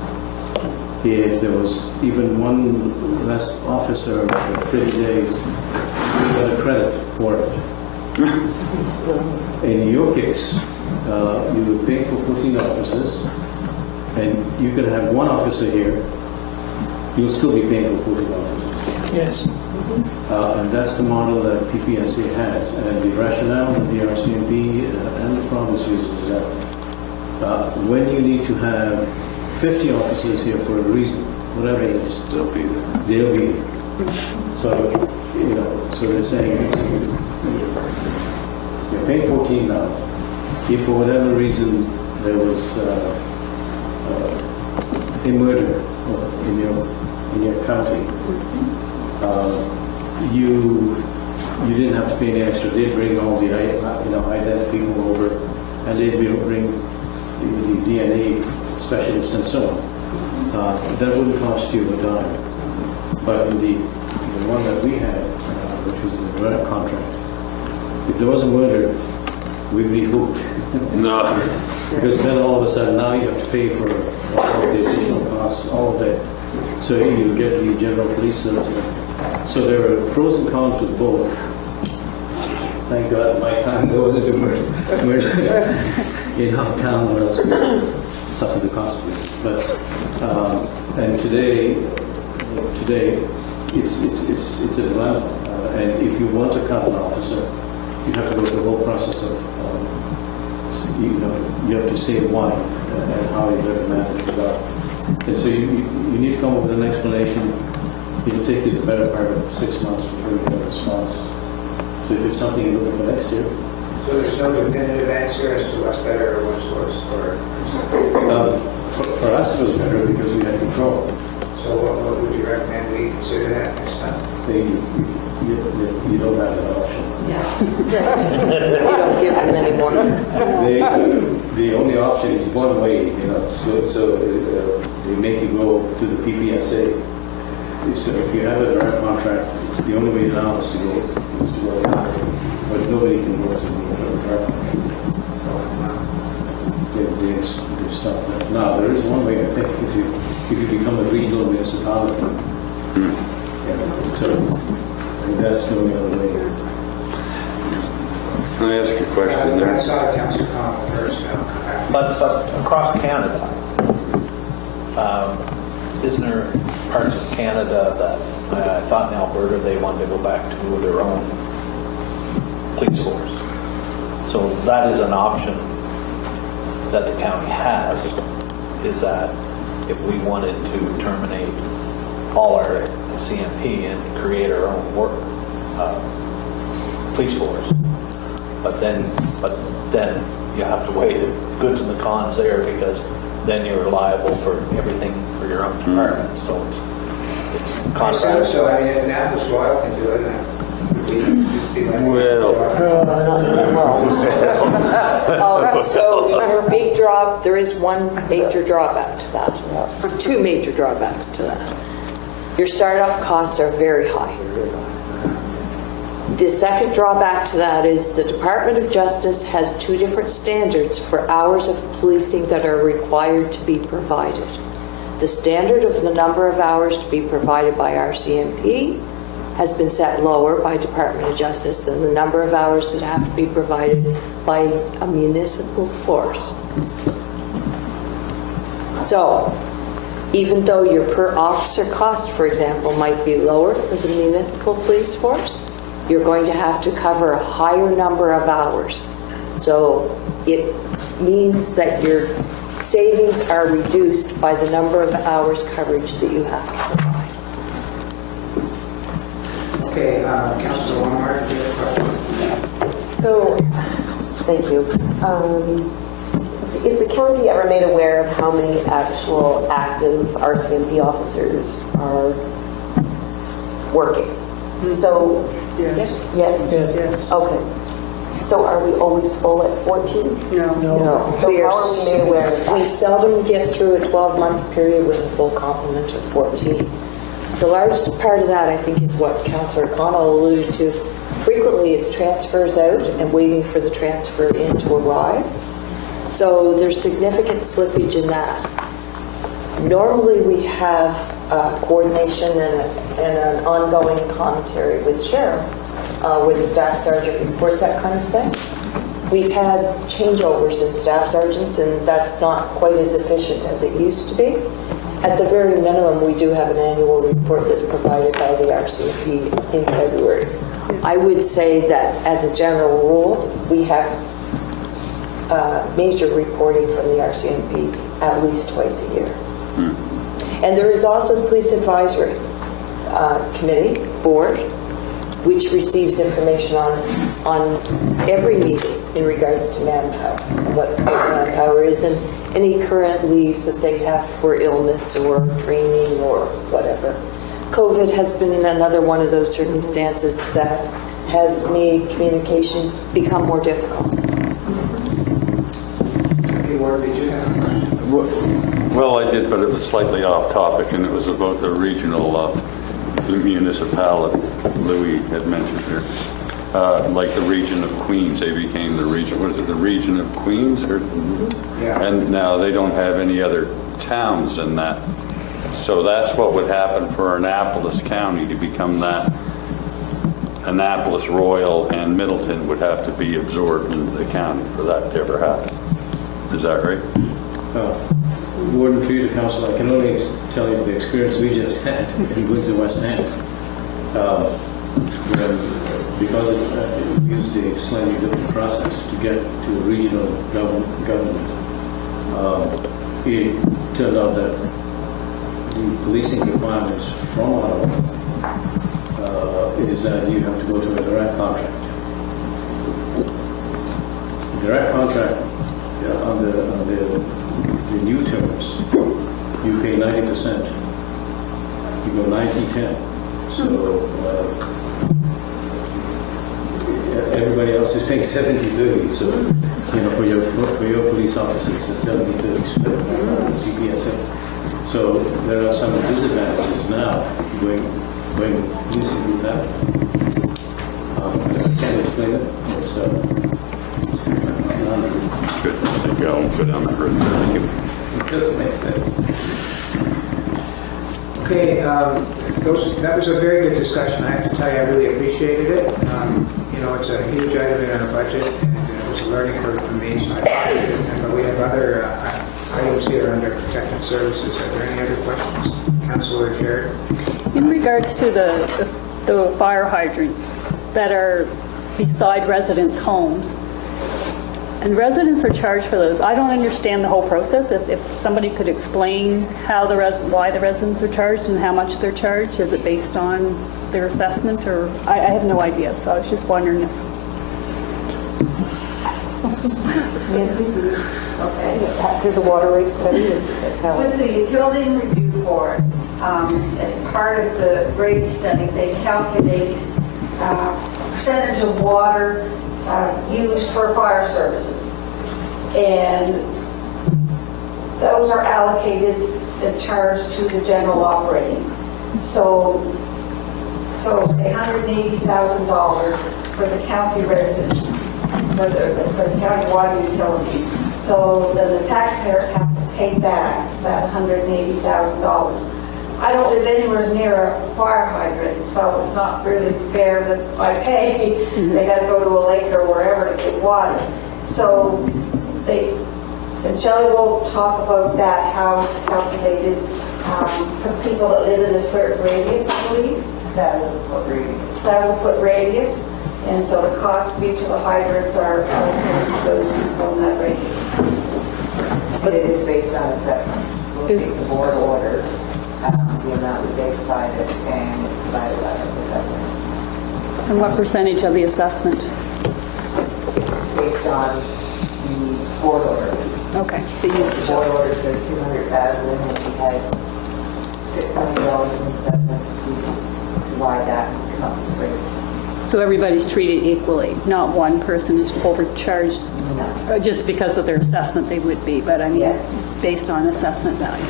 If there was even one less officer for 30 days, we got a credit for it. In your case, you would pay for 14 officers, and you could have 1 officer here, you'll still be paying for 14 officers. Yes. And that's the model that PPSA has. And the rationale of the RCMP and the province uses is that when you need to have 50 officers here for a reason, whatever it is, they'll be there. So, so they're saying, you're paying 14 now. If for whatever reason there was a murder in your county, you didn't have to pay any extra. They'd bring all the identified people over, and they'd bring the DNA specialists and so on. That wouldn't cost you a dime. But in the one that we had, which was the direct contract, if there was a murder, we'd be hooked. No. Because then all of a sudden now you have to pay for all the additional costs, all of that. So you get the general police service. So there are pros and cons with both. Thank God at my time there wasn't a murder in our town where else we suffer the consequences. But and today it's a dilemma. And if you want to cut an officer, you have to go through the whole process of you have to say why and how you're going to manage it up. And so you need to come up with an explanation. It'll take you the better part of 6 months before you get a response. So if it's something you're looking for next year. So there's no definitive answer as to what's better or what's worse? For us it was better because we had control. So what would you recommend we consider that next time? You don't have that option. Yeah. You don't give them any more. The only option is one way, so they make you go to the PPSA. So if you have a direct contract, the only way now is to go but nobody can go to the direct contract. They've stopped that. Now, there is one way, I think, if you become a regional municipality. So that's the only other way. Can I ask a question there? I saw Councilor Connell first. But across Canada, isn't there parts of Canada that I thought in Alberta they wanted to go back to their own police force? So that is an option that the county has. is that if we wanted to terminate all our CMP and create our own police force, but then you have to weigh the goods and the cons there, because then you're liable for everything for your own department. So it's contract. So, I mean, if Annapolis Royal can do it, so your big drop, there is one major drawback to that, or two major drawbacks to that. Your startup costs are very high. The second drawback to that is the Department of Justice has two different standards for hours of policing that are required to be provided. The standard of the number of hours to be provided by RCMP has been set lower by Department of Justice than the number of hours that have to be provided by a municipal force. So, even though your per officer cost, for example, might be lower for the municipal police force, you're going to have to cover a higher number of hours. So it means that your savings are reduced by the number of hours coverage that you have to provide. Okay, Councilor Walmart, do you have a question? So, thank you. Is the county ever made aware of how many actual active RCMP officers are working? So, yes? Yes. Okay. So are we always full at 14? No. So how are we made aware of that? We seldom get through a 12-month period with a full complement of 14. The largest part of that, I think, is what Councillor Connell alluded to. Frequently, it's transfers out and waiting for the transfer in to arrive. So there's significant slippage in that. Normally, we have coordination and an ongoing commentary with Sheriff, where the staff sergeant reports that kind of thing. We've had changeovers in staff sergeants, and that's not quite as efficient as it used to be. At the very minimum, we do have an annual report that's provided by the RCMP in February. I would say that, as a general rule, we have major reporting from the RCMP at least twice a year. And there is also the Police Advisory Committee, Board, which receives information on every meeting in regards to manpower, and what manpower is, and any current leaves that they have for illness or training or whatever. COVID has been another one of those circumstances that has made communication become more difficult. Well, I did, but it was slightly off topic, and it was about the regional municipality Louis had mentioned here. Like the region of Queens, they became the region, what is it, the region of Queens? Yeah. And now they don't have any other towns in that. So that's what would happen for Annapolis County to become that. Annapolis, Royal, and Middleton would have to be absorbed into the county for that to ever happen. Is that right? Warden, through the council, I can only tell you the experience we just had in Woods and West Nance. Because it used a slightly different process to get to a regional government, it turned out that the policing requirements from Ottawa is that you have to go to a direct contract. Direct contract on the new terms, you pay 90%. You go 90-10. So everybody else is paying 70-30. So for your police officers, it's 70-30 split. PPSA. So there are some disadvantages now going policing with that. I can't explain it. It's good. Maybe I won't go down that road. Thank you. It doesn't make sense. Okay, that was a very good discussion. I have to tell you, I really appreciated it. It's a huge item in our budget, and it was a learning curve for me, so I appreciate it. But we have other items here under protected services. Are there any other questions? Councilor Sheridan? In regards to the fire hydrants that are beside residents' homes, And residents are charged for those. I don't understand the whole process. If somebody could explain how why the residents are charged and how much they're charged, is it based on their assessment, or I have no idea. So I was just wondering if. Okay. After the water rate study, that's how. With the utility review board, as part of the rate study, they calculate percentage of water used for fire services. And those are allocated and charged to the general operating. So say $180,000 for the county residents, for the county water utility. So then the taxpayers have to pay back that $180,000. I don't live anywhere near a fire hydrant, so it's not really fair that I pay. They got to go to a lake or wherever to get water. So and Shelley will talk about that, how it's calculated for people that live in a certain radius, I believe. 1,000-foot radius. 1,000-foot radius. And so the cost of each of the hydrants are allocated to those people in that radius. But it is based on assessment. We'll take the board order, the amount that they provided, and it's divided by the assessment. And what percentage of the assessment? Based on the board order. Okay. The usage. The board order says $200,000, and if we had $600 in assessment, we just divide that and come up with the rate. So everybody's treated equally, not one person is overcharged just because of their assessment they would be, but I mean, based on assessment value.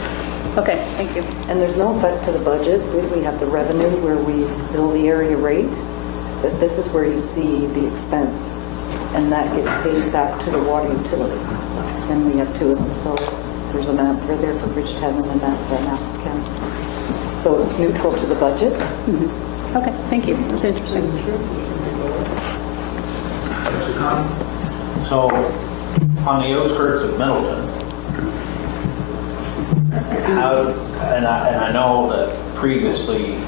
Okay, thank you. And there's no effect to the budget. We have the revenue where we bill the area rate, but this is where you see the expense, and that gets paid back to the water utility. And we have two of them, so there's a map for there for Bridgetown and a map for Annapolis County. So it's neutral to the budget. Mm-hmm. Okay, thank you. That's interesting. So, on the outskirts of Middleton, and I know that previously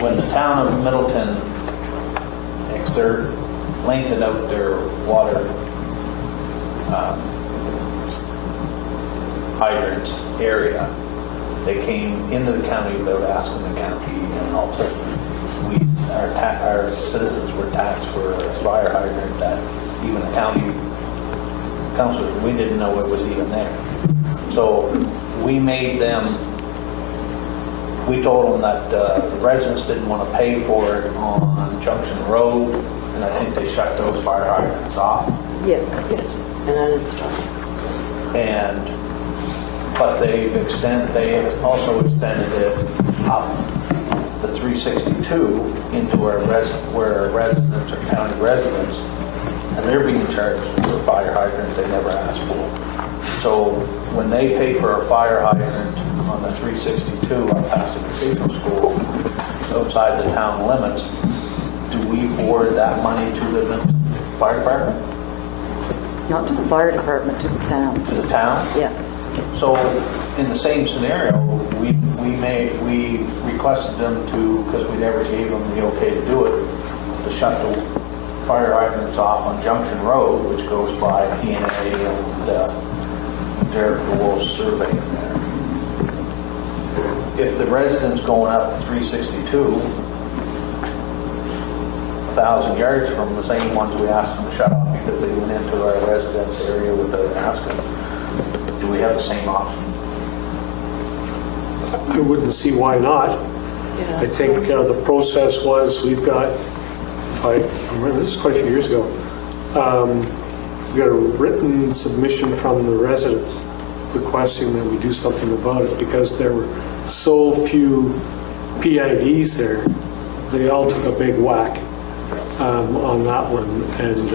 when the town of Middleton lengthened out their water hydrants area, they came into the county without asking the county, and all of a sudden our citizens were taxed for a fire hydrant that even the county councilors, we didn't know it was even there. So we told them that the residents didn't want to pay for it on Junction Road, and I think they shut those fire hydrants off. Yes. And then it's done. But they also extended it up the 362 into where residents or county residents, and they're being charged for a fire hydrant they never asked for. So when they pay for a fire hydrant on the 362 on past the vocational school outside the town limits, do we forward that money to the fire department? Not to the fire department, to the town. To the town? Yeah. So in the same scenario, we requested them to, because we never gave them the okay to do it, to shut the fire hydrants off on Junction Road, which goes by P&A and Derek Wolf's survey in there. If the residents going up to 362, 1,000 yards from the same ones we asked them to shut off because they went into our residence area without asking, do we have the same option? I wouldn't see why not. I think the process was, we've got, if I remember, this is quite a few years ago, we got a written submission from the residents requesting that we do something about it because there were so few PIVs there. They all took a big whack on that one, and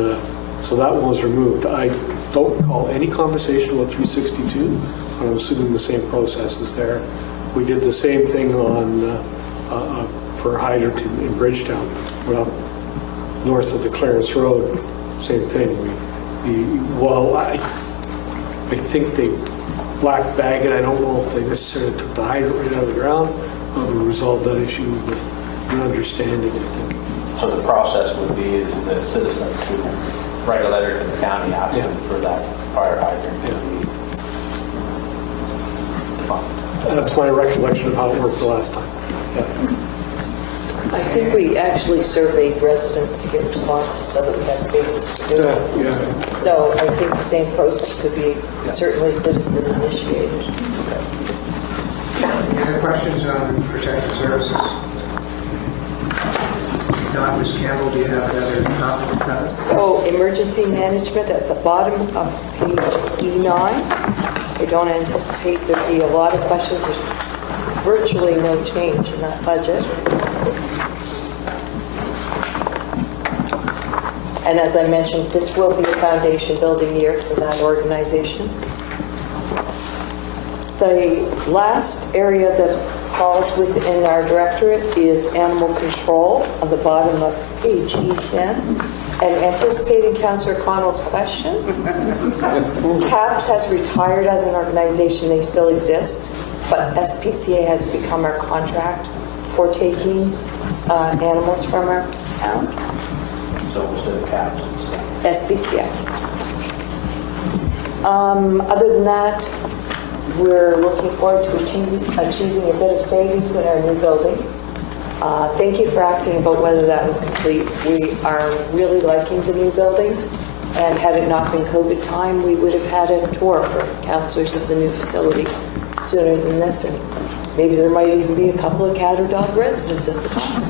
so that one was removed. I don't recall any conversation about 362, but I'm assuming the same process is there. We did the same thing on for hydrant in Bridgetown, well, north of the Clarence Road. Same thing. I think they black bagged it. I don't know if they necessarily took the hydrant right out of the ground. We resolved that issue with an understanding, I think. So the process would be is the citizen to write a letter to the county asking for that fire hydrant to be funded. That's my recollection of how it worked the last time. I think we actually surveyed residents to get responses so that we had the basis to do it. Yeah. So I think the same process could be certainly citizen initiated. Any other questions on protective services? Not Ms. Campbell, do you have another topic to cover? So emergency management at the bottom of page E9. I don't anticipate there'd be a lot of questions. There's virtually no change in that budget. And as I mentioned, this will be a foundation building year for that organization. The last area that falls within our directorate is animal control on the bottom of page E10. And anticipating Councillor Connell's question, CAPS has retired as an organization. They still exist, but SPCA has become our contract for taking animals from our town. So instead of CAPS, SPCA. Other than that, we're looking forward to achieving a bit of savings in our new building. Thank you for asking about whether that was complete. We are really liking the new building, and had it not been COVID time, we would have had a tour for councillors of the new facility sooner than this, and maybe there might even be a couple of cat or dog residents at the time.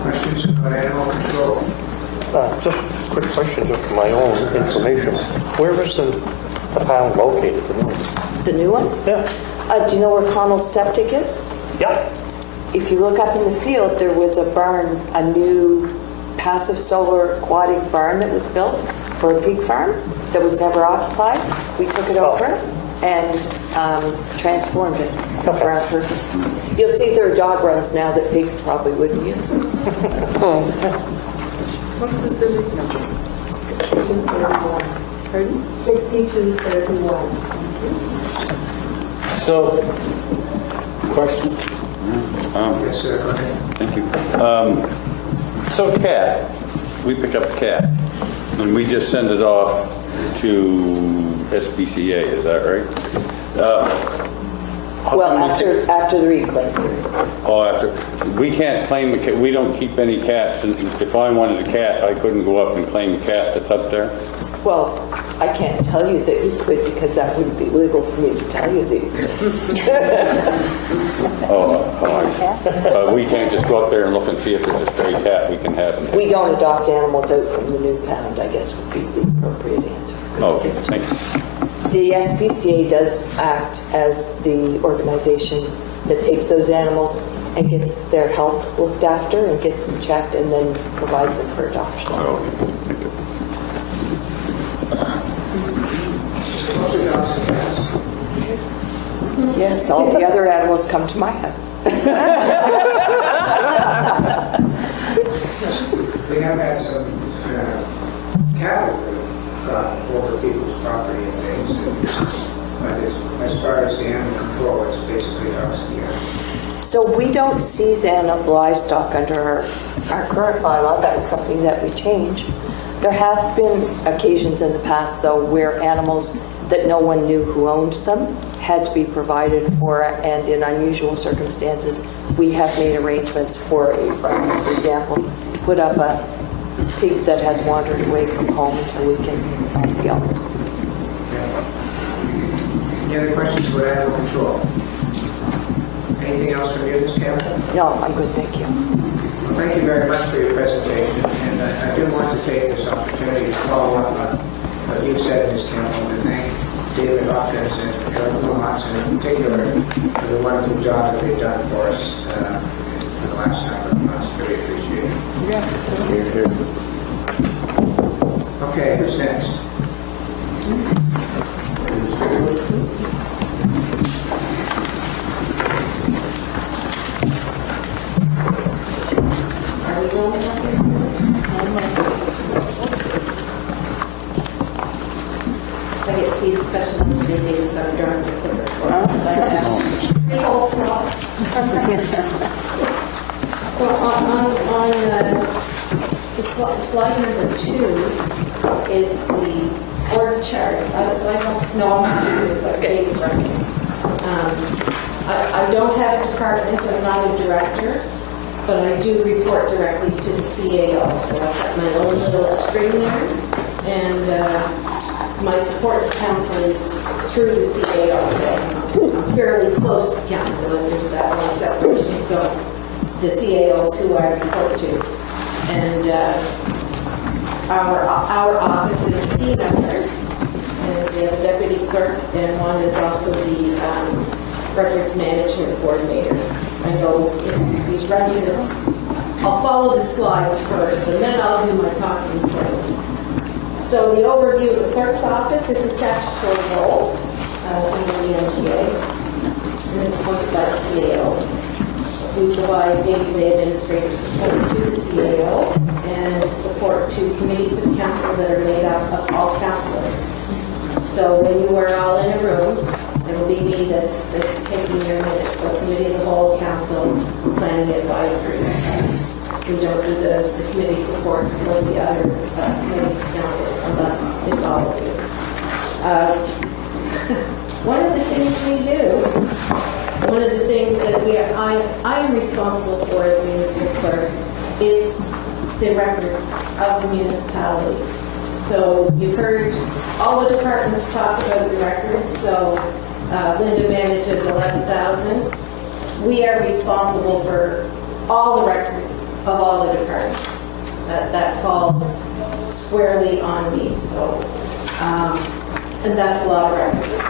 Questions about animal control? Just a quick question, just for my own information. Where is the pound located? The new one? Yeah. Do you know where Connell's septic is? Yeah. If you look up in the field, there was a barn, a new passive solar aquatic barn that was built for a pig farm that was never occupied. We took it over and transformed it for our purpose. You'll see there are dog runs now that pigs probably wouldn't use. Pardon? 6231. So, question? Yes, sir, go ahead. Thank you. So cat, we pick up a cat, and we just send it off to SPCA, is that right? Well, after the reclaim period. Oh, after, we can't claim a cat, we don't keep any cats, and if I wanted a cat, I couldn't go up and claim a cat that's up there? Well, I can't tell you that you could because that wouldn't be legal for me to tell you that you could. We can't just go up there and look and see if there's a stray cat we can have. We don't adopt animals out from the new pound, I guess would be the appropriate answer. Okay, thank you. The SPCA does act as the organization that takes those animals and gets their health looked after and gets them checked and then provides them for adoption. Yes, all the other animals come to my house. We have had some cattle got over people's property and things, but as far as the animal control, it's basically dogs and cats. So we don't seize livestock under our current bylaw. That was something that we changed. There have been occasions in the past, though, where animals that no one knew who owned them had to be provided for, and in unusual circumstances, we have made arrangements for a farm, for example, put up a pig that has wandered away from home until we can find the owner. Any other questions about animal control? Anything else from you, Ms. Campbell? No, I'm good, thank you. Well, thank you very much for your presentation, and I do want to take this opportunity to follow up on what you said, Ms. Campbell, and thank David Hopkins and Eric Wilmots in particular for the wonderful job that they've done for us for the last number of months. Very appreciated. Okay, who's next? I get to be the special today, so I'm drawing the clipper for us. I have 3 whole slots. slide number 2 is the org chart. So I don't know how to do it, but David's running. I don't have a department, I'm not a director, but I do report directly to the CAO. So I've got my own little string there, and my support to council is through the CAO. So I'm fairly close to council, and there's that one separation. So the CAO is who I report to. And our office is a team effort, and we have a deputy clerk, and one is also the records management coordinator. I know he's running this. I'll follow the slides first, and then I'll do my talking points. So the overview of the clerk's office is a statutory role under the MGA, and it's appointed by the CAO. We provide day-to-day administrative support to the CAO and support to committees of the council that are made up of all councillors. So when you are all in a room, it'll be me that's taking your minutes. So committee of the whole, council, planning advisory. We don't do the committee support for the other committees of council unless it's all of you. One of the things we do, one of the things that I am responsible for as municipal clerk is the records of the municipality. So you've heard all the departments talk about the records. So Linda manages 11,000. We are responsible for all the records of all the departments. That falls squarely on me. So, and that's a lot of records.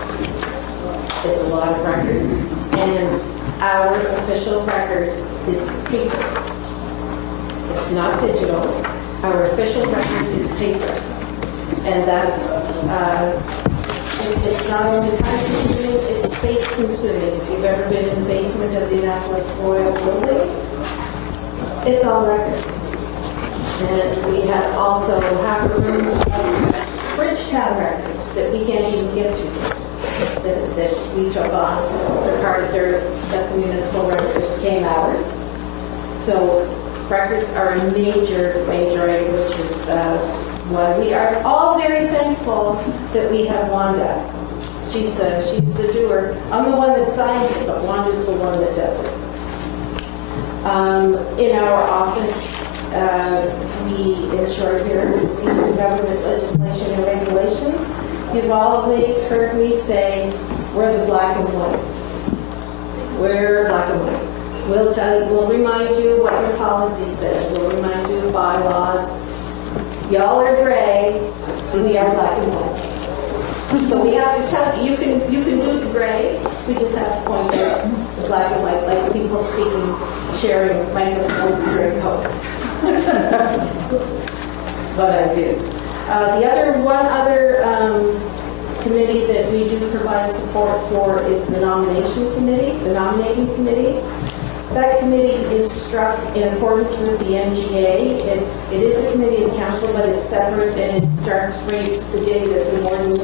It's a lot of records. And our official record is paper. It's not digital. Our official record is paper. And that's, it's not only time consuming, it's space consuming. If you've ever been in the basement of the Annapolis Royal Building, it's all records. And we have also half a room of Bridgetown records that we can't even get to. That we took on. They're part of that's a municipal record that became ours. So records are a major item, which is why we are all very thankful that we have Wanda. She's the doer. I'm the one that signs it, but Wanda's the one that does it. In our office, we ensure adherence to senior government legislation and regulations. You've always heard me say, we're the black and white. We're black and white. We'll tell you, we'll remind you what your policy says. We'll remind you of bylaws. Y'all are gray, and we are black and white. So we have to tell you, you can do the gray. We just have to point out the black and white, like people speaking, sharing microphones during COVID. That's what I do. One other committee that we do provide support for is the nomination committee, the nominating committee. That committee is struck in accordance with the MGA. It is a committee of council, but it's separate, and it starts right the day that the warden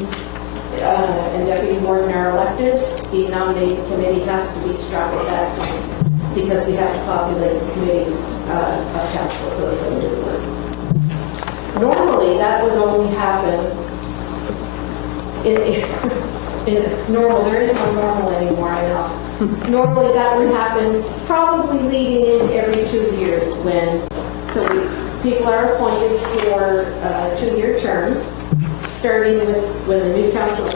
and deputy warden are elected. The nominating committee has to be struck at that point because we have to populate the committees of council so that they do work. Normally, that would only happen in normal. There is no normal anymore, I know. Normally, that would happen probably leading in every 2 years people are appointed for 2-year terms, starting with when the new council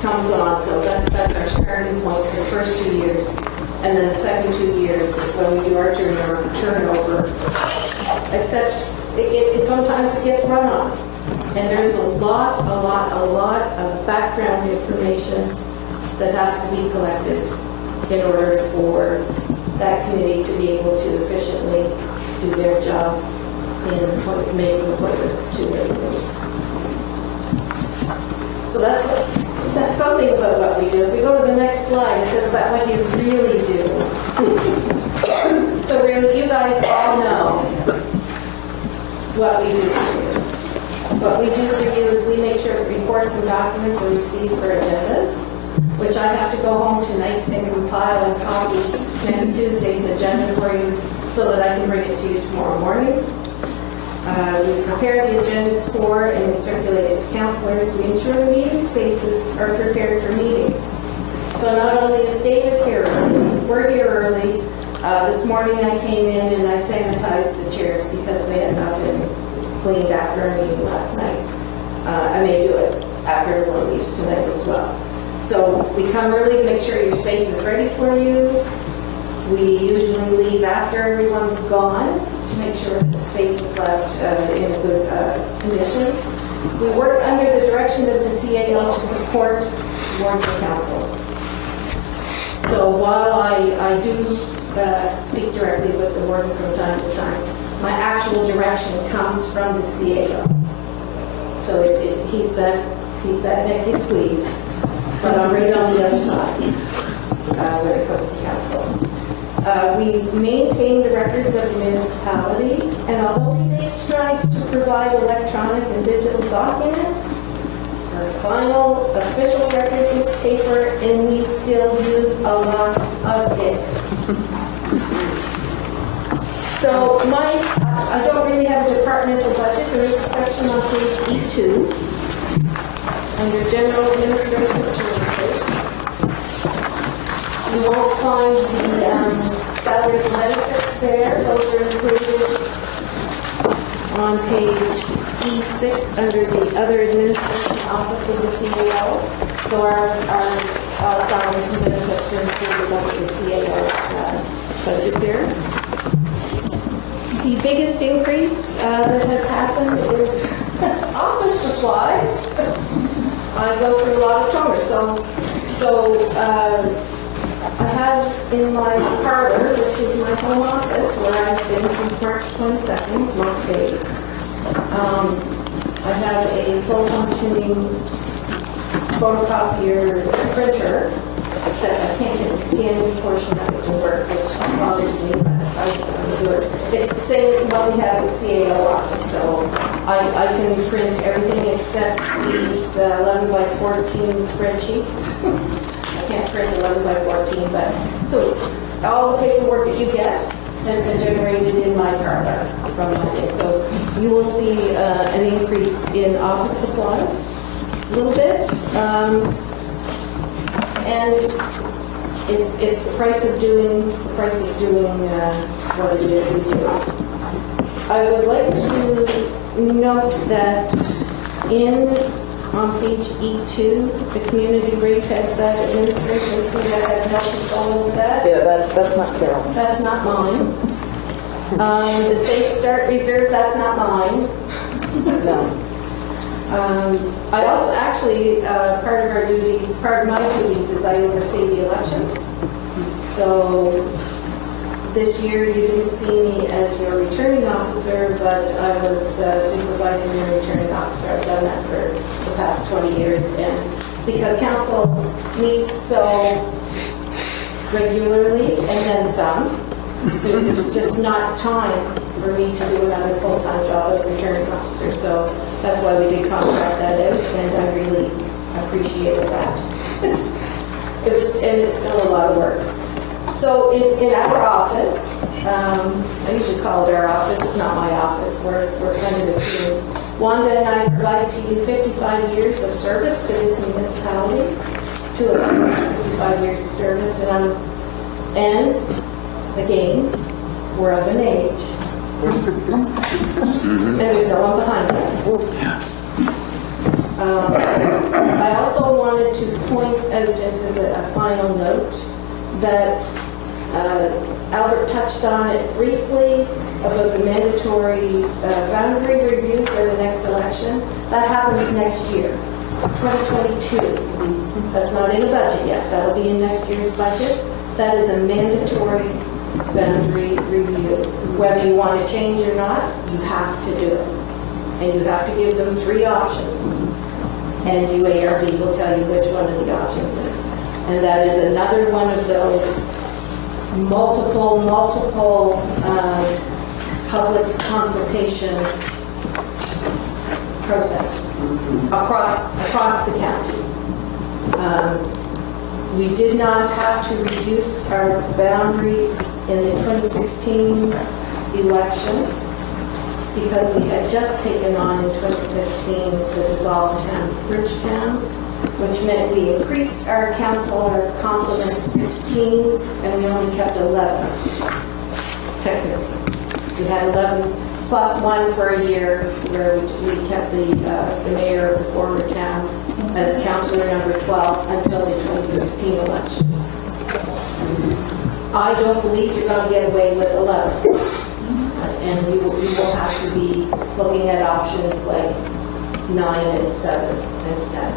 comes on. So that's our starting point for the first 2 years. And then the second 2 years is when we do our turnover. Except sometimes it gets run on. And there's a lot of background information that has to be collected in order for that committee to be able to efficiently do their job in making appointments to their committees. So that's something about what we do. If we go to the next slide, it says about what you really do. So really, you guys all know what we do for you. What we do for you is we make sure that reports and documents are received for agendas, which I have to go home tonight and compile and copy next Tuesday's agenda for you so that I can bring it to you tomorrow morning. We prepared the agendas for and we circulated to councillors to ensure the meeting spaces are prepared for meetings. So not only is David here early, we're here early. This morning I came in and I sanitized the chairs because they had not been cleaned after our meeting last night. I may do it after everyone leaves tonight as well. So we come early to make sure your space is ready for you. We usually leave after everyone's gone to make sure that the space is left in a good condition. We work under the direction of the CAO to support Warren Council. So while I do speak directly with the warden from time to time, my actual direction comes from the CAO. So he's that neck squeeze, but I'm right on the other side when it comes to council. We maintain the records of the municipality, and although we make strides to provide electronic and digital documents, our final official record is paper, and we still use a lot of it. So I don't really have a departmental budget. There is a section on page E2 under General Administration Services. You won't find the salaries and benefits there. Those are included on page E6 under the Other Administration Office of the CAO. So our salaries and benefits are included under the CAO's budget there. The biggest increase that has happened is office supplies. I go through a lot of trauma, so I have in my parlor, which is my home office, where I've been since March 22nd, most days. I have a full functioning photocopier printer, except I can't get the scanning portion of it to work, which bothers me, but I can do it. It's the same as what we have at CAO office, so I can print everything except these 11 by 14 spreadsheets. I can't print 11 by 14, but so all the paperwork that you get has been generated in my parlor from that day. So you will see an increase in office supplies a little bit. And it's the price of doing what it is we do. I would like to note that on page E2, the community rate has that administration fee that has no control over that. Yeah, that's not Carol. That's not mine. The Safe Start Reserve, that's not mine. No. I also actually, part of my duties is I oversee the elections. So this year you didn't see me as your returning officer, but I was supervising your returning officer. I've done that for the past 20 years. And because council meets so regularly and then some, there's just not time for me to do another full-time job as returning officer. So that's why we did contract that out, and I really appreciated that. It's still a lot of work. So in our office, I usually call it our office, it's not my office, we're kind of a team. Wanda and I provided to you 55 years of service to this municipality, two of us, 55 years of service, and again, we're of an age. And there's no one behind us. I also wanted to point out, just as a final note, that Albert touched on it briefly about the mandatory boundary review for the next election. That happens next year, 2022. That's not in the budget yet. That'll be in next year's budget. That is a mandatory boundary review. Whether you want to change or not, you have to do it. And you have to give them 3 options. And UARB will tell you which one of the options is. And that is another one of those multiple public consultation processes across the county. We did not have to reduce our boundaries in the 2016 election because we had just taken on in 2015 the dissolved town of Bridgetown, which meant we increased our councillor complement to 16, and we only kept 11, technically. We had 11 plus 1 for a year, where we kept the mayor of the former town as councillor number 12 until the 2016 election. I don't believe you're going to get away with 11. And we will have to be looking at options like 9 and 7 instead.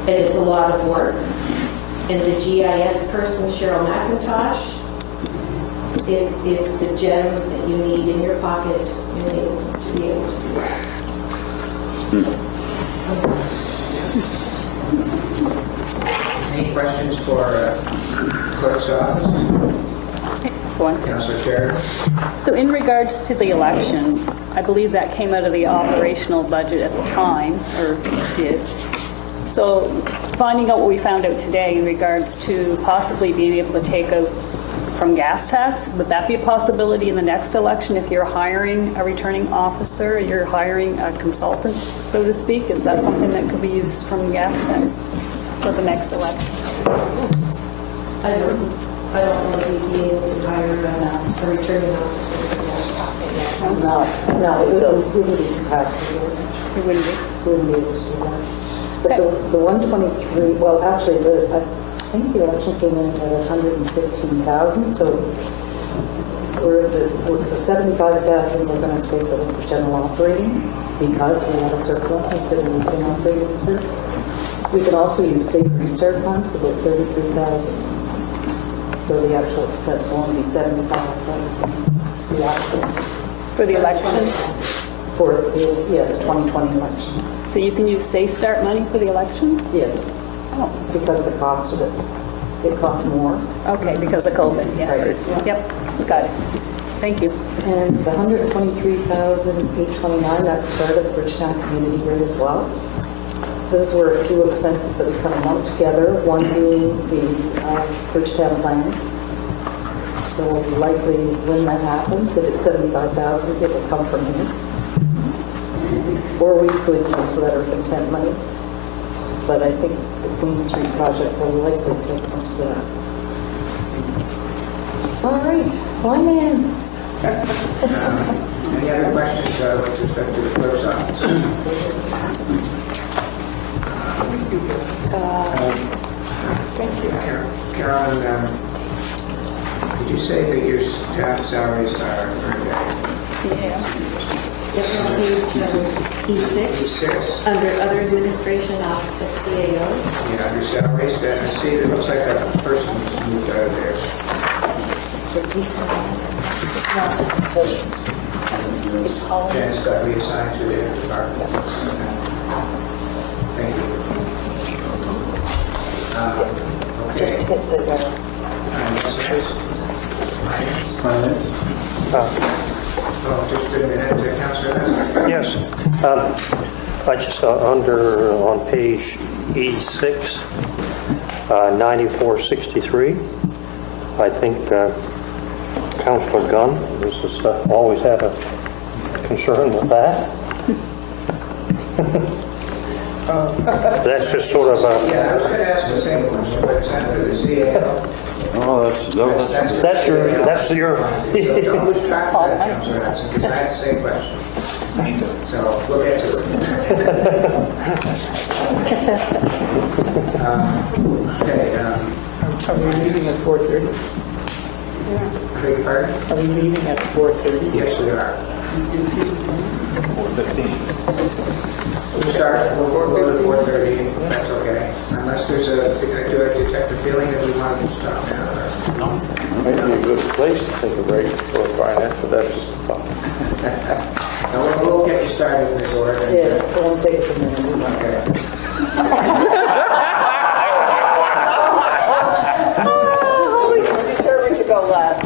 And it's a lot of work. And the GIS person, Cheryl McIntosh, is the gem that you need in your pocket to be able to do that. Any questions for clerk's office? Councilor Chair. So in regards to the election, I believe that came out of the operational budget at the time, or did. So finding out what we found out today in regards to possibly being able to take out from gas tax, would that be a possibility in the next election if you're hiring a returning officer, you're hiring a consultant, so to speak? Is that something that could be used from gas tax for the next election? I don't know if we'd be able to hire a returning officer. No, it wouldn't be capacity. It wouldn't be. We wouldn't be able to do that. But the 123, well, actually, I think the election came in at 115,000, so we're the 75,000 we're going to take out of general operating because we have a surplus instead of using operating reserve. We can also use safe restart funds, about 33,000. So the actual expense will only be 75,000. The actual For the election? For the 2020 election. So you can use Safe Start money for the election? Yes. Oh. Because of the cost of it. It costs more. Okay, because of COVID, yes. Right. Yep, got it. Thank you. And the 123,829, that's part of the Bridgetown community rate as well. Those were a few expenses that we kind of lumped together, one being the Bridgetown plan. So likely when that happens, if it's 75,000, it will come from here. Or we could use letter of intent money. But I think the Queen Street project will likely take most of that. All right, finance. Any other questions with respect to the clerk's office? Thank you. Carolyn, did you say that your staff salaries are E6, under other administration, office of CAO. Yeah, under salaries, I see it looks like a person who's moved out of there. Jan's got reassigned to their department. Thank you. Okay. Just hit the Finance. Oh, just a minute, Councilor. Yes. I just saw on page E6, 9463. I think Councilor Gunn always had a concern with that. That's just sort of a... Yeah, I was going to ask the same question, but it's under the CAO. Oh, that's your... Don't lose track of that, Councilor Hudson, because I had the same question. So we'll get to it. Okay. Are we leaving at 4:30? Beg your pardon? Are we leaving at 4:30? Yes, we are. 4:15. We'll start. We'll go to 4:30. That's okay. Unless there's I detect a feeling that we want to stop now. Might be a good place to take a break for finance, but that's just a thought. No, we'll get you started in this order. Yeah, so it won't take us a minute. Okay. We're determined to go last.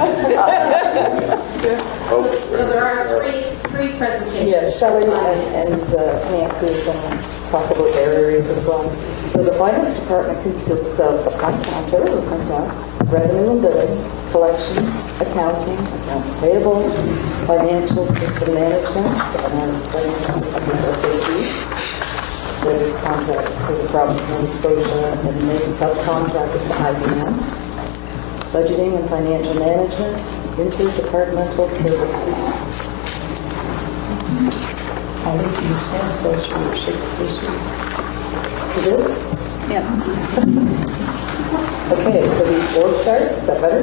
So there are three presentations. Yeah, Shelley and Nancy are going to talk about their areas as well. So the finance department consists of a front counter, or front desk, revenue and billing, collections, accounting, accounts payable, financial system management, and financial system SAP. There's contract for the province of Nova Scotia and they subcontracted to IBM. Budgeting and financial management, interdepartmental services. I think you stand close to your signature. To this? Yeah. Okay, so the org chart, is that better?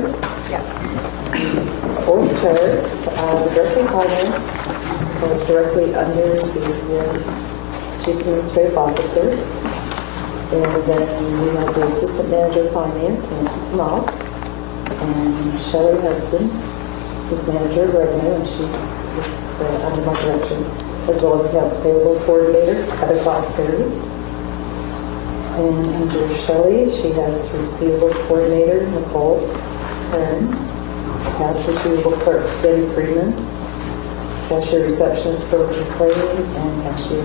Yeah. Org chart, the director of finance goes directly under the chief administrative officer. And then we have the assistant manager of finance, Nancy Kamal, and Shelley Hudson, who's manager of revenue, and she is under my direction, as well as accounts payable coordinator, Heather Fox-Perry. And under Shelley, she has receivables coordinator, Nicole Kearns, accounts receivable clerk, Debbie Freeman, cashier receptionist, Phyllis McLean, and cashier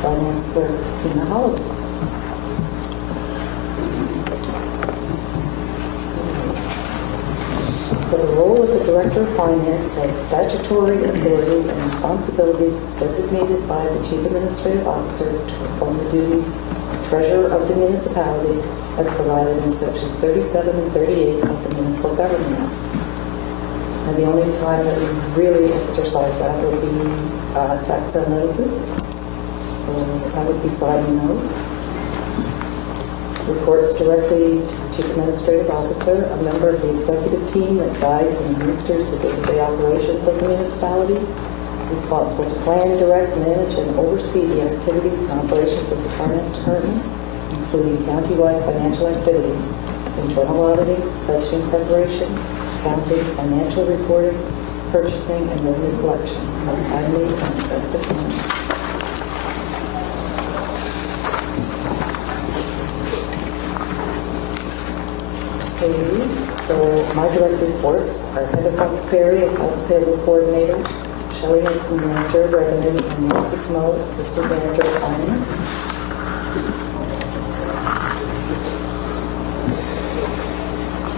finance clerk, Tina Holliday. So the role of the Director of Finance has statutory authority and responsibilities designated by the Chief Administrative Officer to perform the duties of Treasurer of the municipality as provided in Sections 37 and 38 of the Municipal Government Act. And the only time that we really exercise that would be tax sale notices. So I would be signing those. Reports directly to the Chief Administrative Officer, a member of the executive team that guides and administers the day-to-day operations of the municipality, responsible to plan, direct, manage, and oversee the activities and operations of the Finance Department, including county-wide financial activities, internal auditing, budgeting preparation, accounting, financial reporting, purchasing, and revenue collection of timely and effective manner. So my direct reports are Heather Fox-Perry, accounts payable coordinator, Shelley Hudson, manager of revenue, and Nancy Kamal, assistant manager of finance.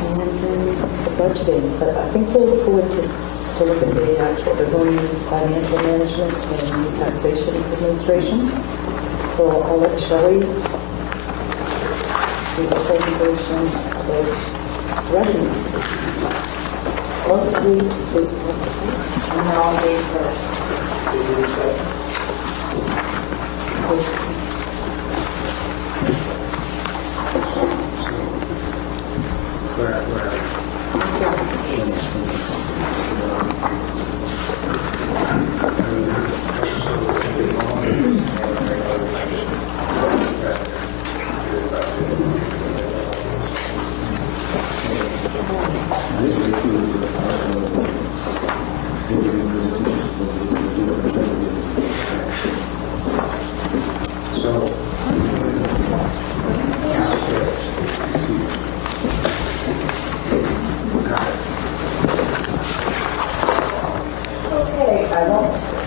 And then the budgeting, but I think we'll go into to look at the actual, there's only financial management and taxation administration. So I'll let Shelley do the presentation of revenue. Let's read the nominate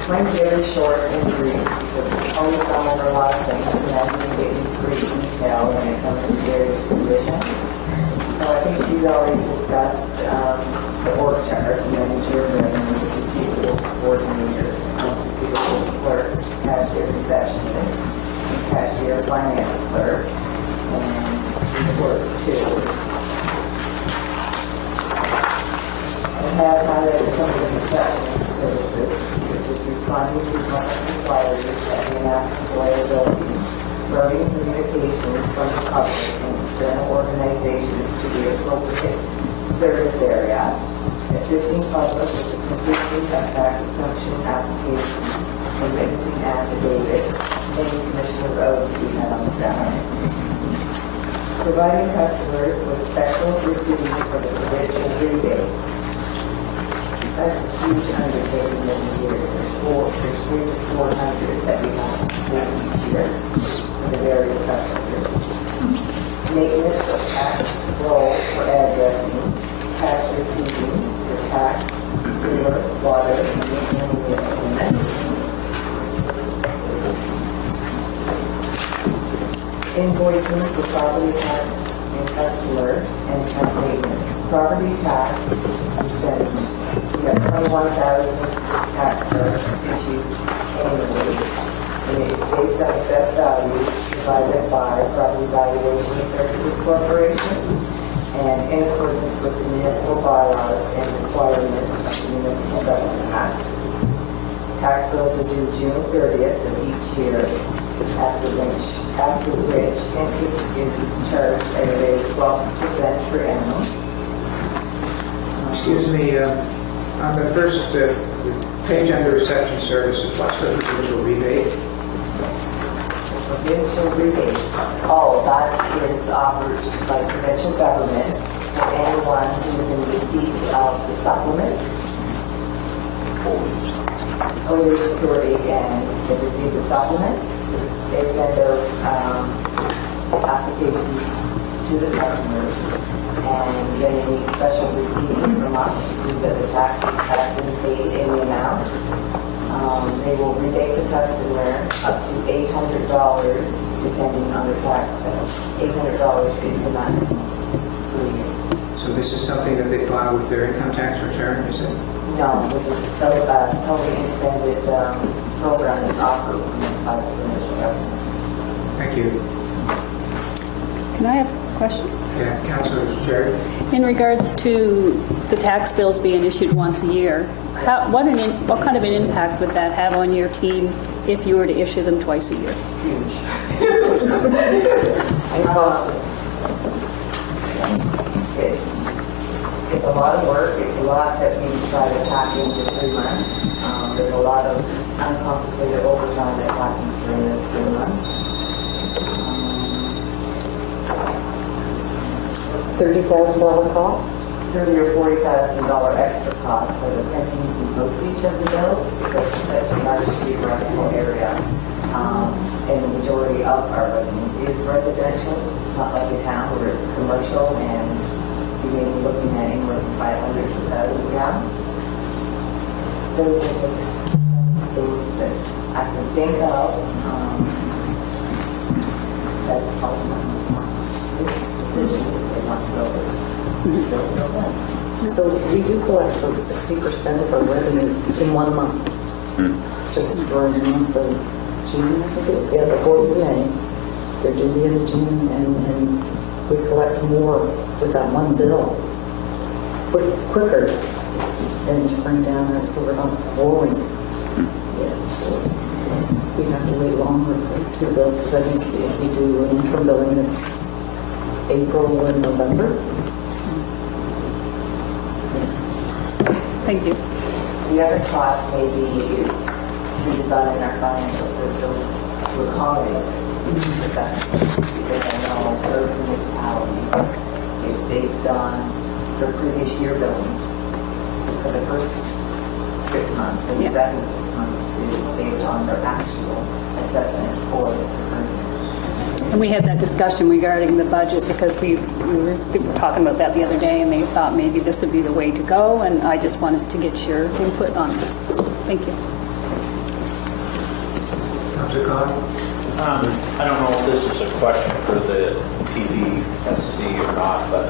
Mine's very short and brief because we've always gone over a lot of things and then we get into great detail when it comes to various positions. So I think she's already discussed the org chart, manager, revenue, receivables coordinator, receivables clerk, cashier receptionist, and cashier finance clerk, and reports too. I have highlighted some of the reception services, responding to market inquiries that we ask employability, promoting communications from the public and external organizations to the appropriate service area, assisting public with the completion of tax exemption applications, and witnessing affidavits, and commission of oaths we had on staff. Providing customers with special receipts for the provision of rebate. That's a huge undertaking every year. There's 300 to 400 that we have to make each year for the various customers. Maintenance of tax roll for addressing, tax receiving for tax, sewer, water, and utility equipment. Invoicing for property tax and customers and account maintenance. Property tax percentage, we have 21,000 tax cards issued annually. And it's based on assessed value provided by Property Valuation Services Corporation and in accordance with the municipal bylaws and requirements of the Municipal Government Act. Tax bills are due June 30th of each year, after which interest is charged at a rate of 12% per annum. Excuse me, on the first page under reception services, what's the provincial rebate? Provincial rebate, that is offered by provincial government for anyone who is in receipt of the supplement, Social Security, and they receive the supplement. They send their applications to the customers, and then any special receipts from us to prove that the tax has been paid in the amount. They will rebate the customer up to $800 depending on the tax bill. $800 is the maximum per year. So this is something that they file with their income tax return, is it? No, this is a totally independent program that's offered by the provincial government. Thank you. Can I have a question? Yeah, Councilor Jerry. In regards to the tax bills being issued once a year, what kind of an impact would that have on your team if you were to issue them twice a year? Huge. It's a lot of work. It's a lot that we try to pack into 3 months. There's a lot of uncompensated overtime that happens during those 3 months. $30,000 cost? $30,000 or $40,000 extra cost for the printing and postage of the bills, because it's such a large geographical area. And the majority of our revenue is residential. It's not like a town where it's commercial and you may be looking at anywhere from 500 to 1,000 gallons. Those are just things that I can think of. That's ultimately they want to go with. So we do collect about 60% of our revenue in 1 month. Just during the month of June, I think it is. Yeah, the 4th of May. They're due the end of June, and we collect more with that one bill quicker than to bring down, so we're not rolling. Yeah, so we have to wait longer for 2 bills, because I think if we do an interim billing, it's April and November. Thank you. The other cost may be done in our financial system to accommodate that, because I know those municipalities, it's based on their previous year billing for the first 6 months, and the second 6 months is based on their actual assessment for the current year. And we had that discussion regarding the budget because we were talking about that the other day, and they thought maybe this would be the way to go, and I just wanted to get your input on that. So, thank you. Councilor Khan? I don't know if this is a question for the PVSC or not, but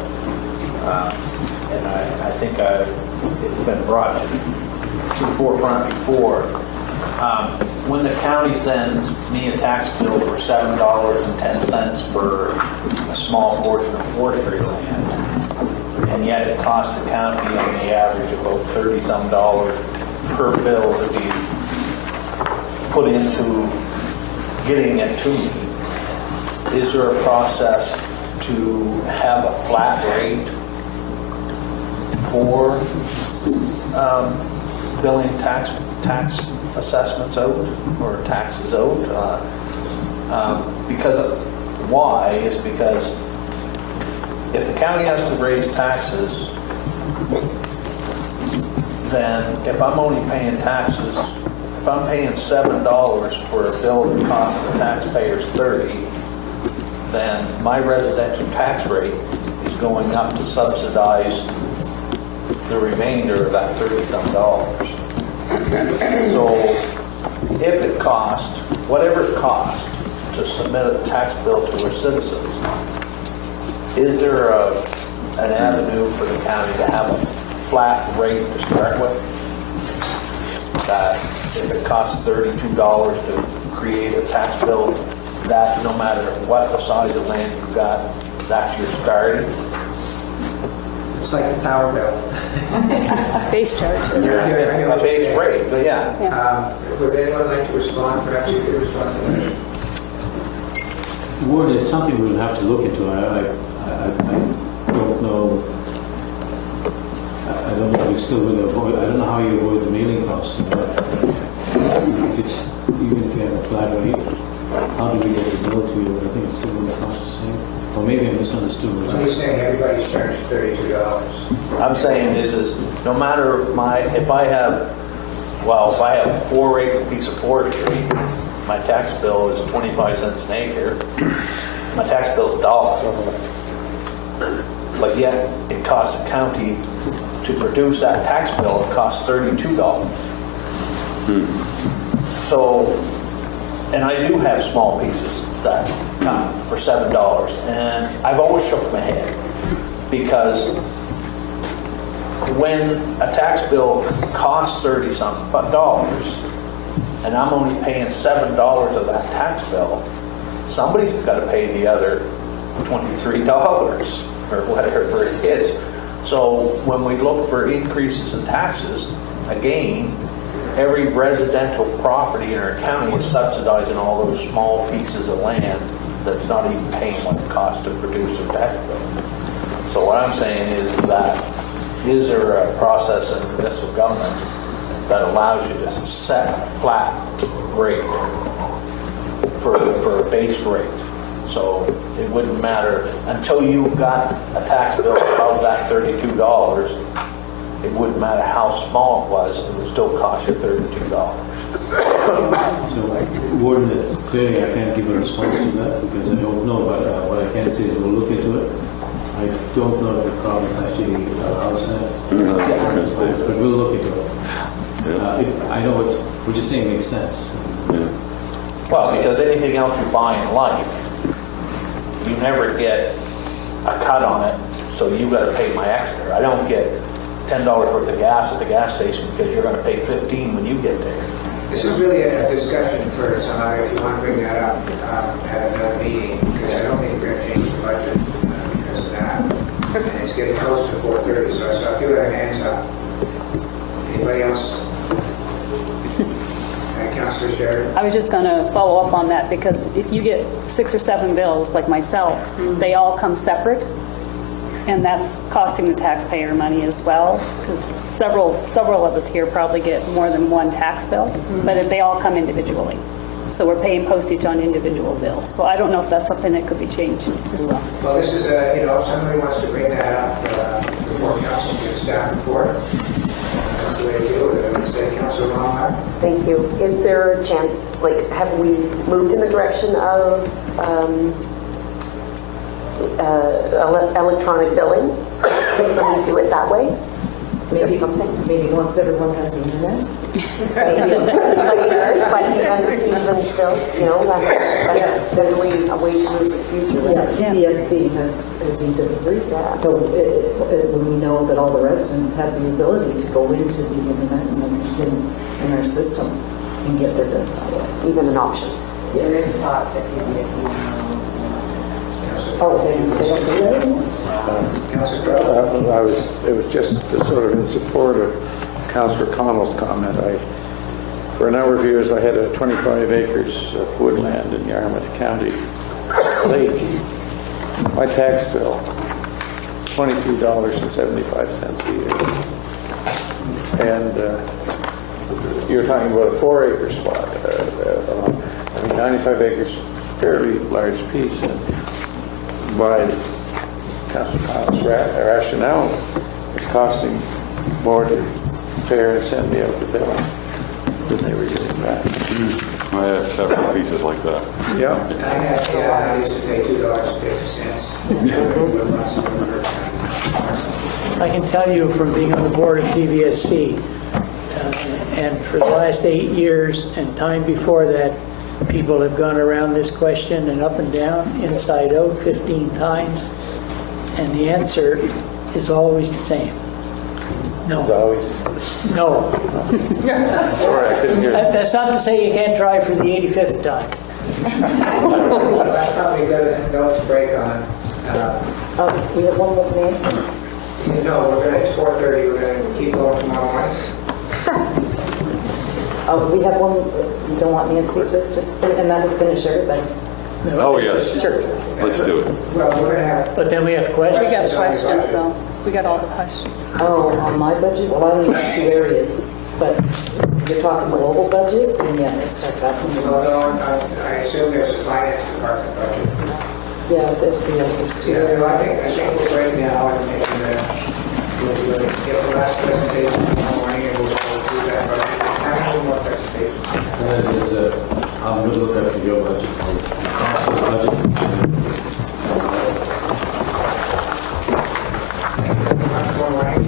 and I think it's been brought to the forefront before. When the county sends me a tax bill for $7.10 for a small portion of forestry land, and yet it costs the county on the average about $30-some per bill to be put into getting it to me, is there a process to have a flat rate for billing tax assessments out or taxes out? Because why is because if the county has to raise taxes, then if I'm only paying taxes, if I'm paying $7 for a bill that costs the taxpayers $30, then my residential tax rate is going up to subsidize the remainder of that $30-some. So if it costs, whatever it costs to submit a tax bill to our citizens, is there an avenue for the county to have a flat rate to start with? That if it costs $32 to create a tax bill, that no matter what the size of land you've got, that's your starting? It's like the power bill. Base charge. A base rate, but yeah. Would anyone like to respond? Perhaps you could respond to that. Word is something we'll have to look into. I don't know. I don't know if you're still going to avoid. I don't know how you avoid the mailing costs. But if it's even if you have a flat rate, how do we get the bill to you? I think it's still going to cost the same. Or maybe I misunderstood. So you're saying everybody's charged $32? I'm saying is no matter if I have a 4-acre piece of forestry, my tax bill is 25 cents an acre. My tax bill is $1. But yet it costs the county to produce that tax bill, it costs $32. So, and I do have small pieces that come for $7, and I've always shook my head because when a tax bill costs $30-something and I'm only paying $7 of that tax bill, somebody's got to pay the other $23 or whatever it is. So when we look for increases in taxes, again, every residential property in our county is subsidizing all those small pieces of land that's not even paying what it costs to produce a tax bill. So what I'm saying is that, is there a process in municipal government that allows you to set a flat rate for a base rate? So it wouldn't matter until you got a tax bill above that $32. It wouldn't matter how small it was; it would still cost you $32. So, Warden, clearly I can't give a response to that because I don't know. But what I can say is we'll look into it. I don't know if the province actually allows that, but we'll look into it. I know what you're saying makes sense. Well, because anything else you buy in life, you never get a cut on it, so you got to pay my extra. I don't get $10 worth of gas at the gas station because you're going to pay $15 when you get there. This is really a discussion for tonight, if you want to bring that up at another meeting, because I don't think we're going to change the budget because of that. And it's getting close to 4:30, so I saw a few other hands up. Anybody else? Councilor Sheridan? I was just going to follow up on that because if you get 6 or 7 bills like myself, they all come separate, and that's costing the taxpayer money as well because several of us here probably get more than one tax bill, but if they all come individually. So we're paying postage on individual bills. So I don't know if that's something that could be changed as well. Well, this is if somebody wants to bring that up before council gives staff report, that's the way to do it. I would say Councilor Longmire. Thank you. Is there a chance, have we moved in the direction of electronic billing? Can we do it that way? Maybe once everyone has the internet. But even still, that's definitely a way to move the future. Yeah, PBSC has e-delivery. Yeah. So when we know that all the residents have the ability to go into the internet and in our system and get their bill that way. Even an option. There is talk that PBSC Oh, they don't do that anymore? It was just sort of in support of Councillor Connell's comment. For a number of years, I had 25 acres of woodland in Yarmouth County Lake. My tax bill, $22.75 a year. And you're talking about a 4-acre spot. 95 acres, fairly large piece. And by Councillor Connell's rationale, it's costing more to prepare and send me out the bill than they were getting back. I have several pieces like that. Yeah. I used to pay $2.50. I can tell you from being on the board of PVSC, and for the last 8 years and time before that, people have gone around this question and up and down, inside out, 15 times. And the answer is always the same. No. It's always, No. sorry, I couldn't hear. That's not to say you can't try for the 85th time. That's probably good note to break on. We have one more, Nancy. No, it's 4:30, we're going to keep going tomorrow morning. We have one, you don't want Nancy to just, and that would finish everybody. Oh, yes. Sure. Let's do it. Well, we're going to have... But then we have questions. We got questions, so we got all the questions. Oh, on my budget? Well, I only have 2 areas, but you're talking global budget, and yeah, let's start that one. Well, no, I assume there's a finance department budget. Yeah, there's 2 Yeah, I areas. think we'll break now and we'll get the last presentation tomorrow morning and we'll go through that budget. How many more presentations? And then there's I'm going to look at your budget, council budget. Tomorrow morning,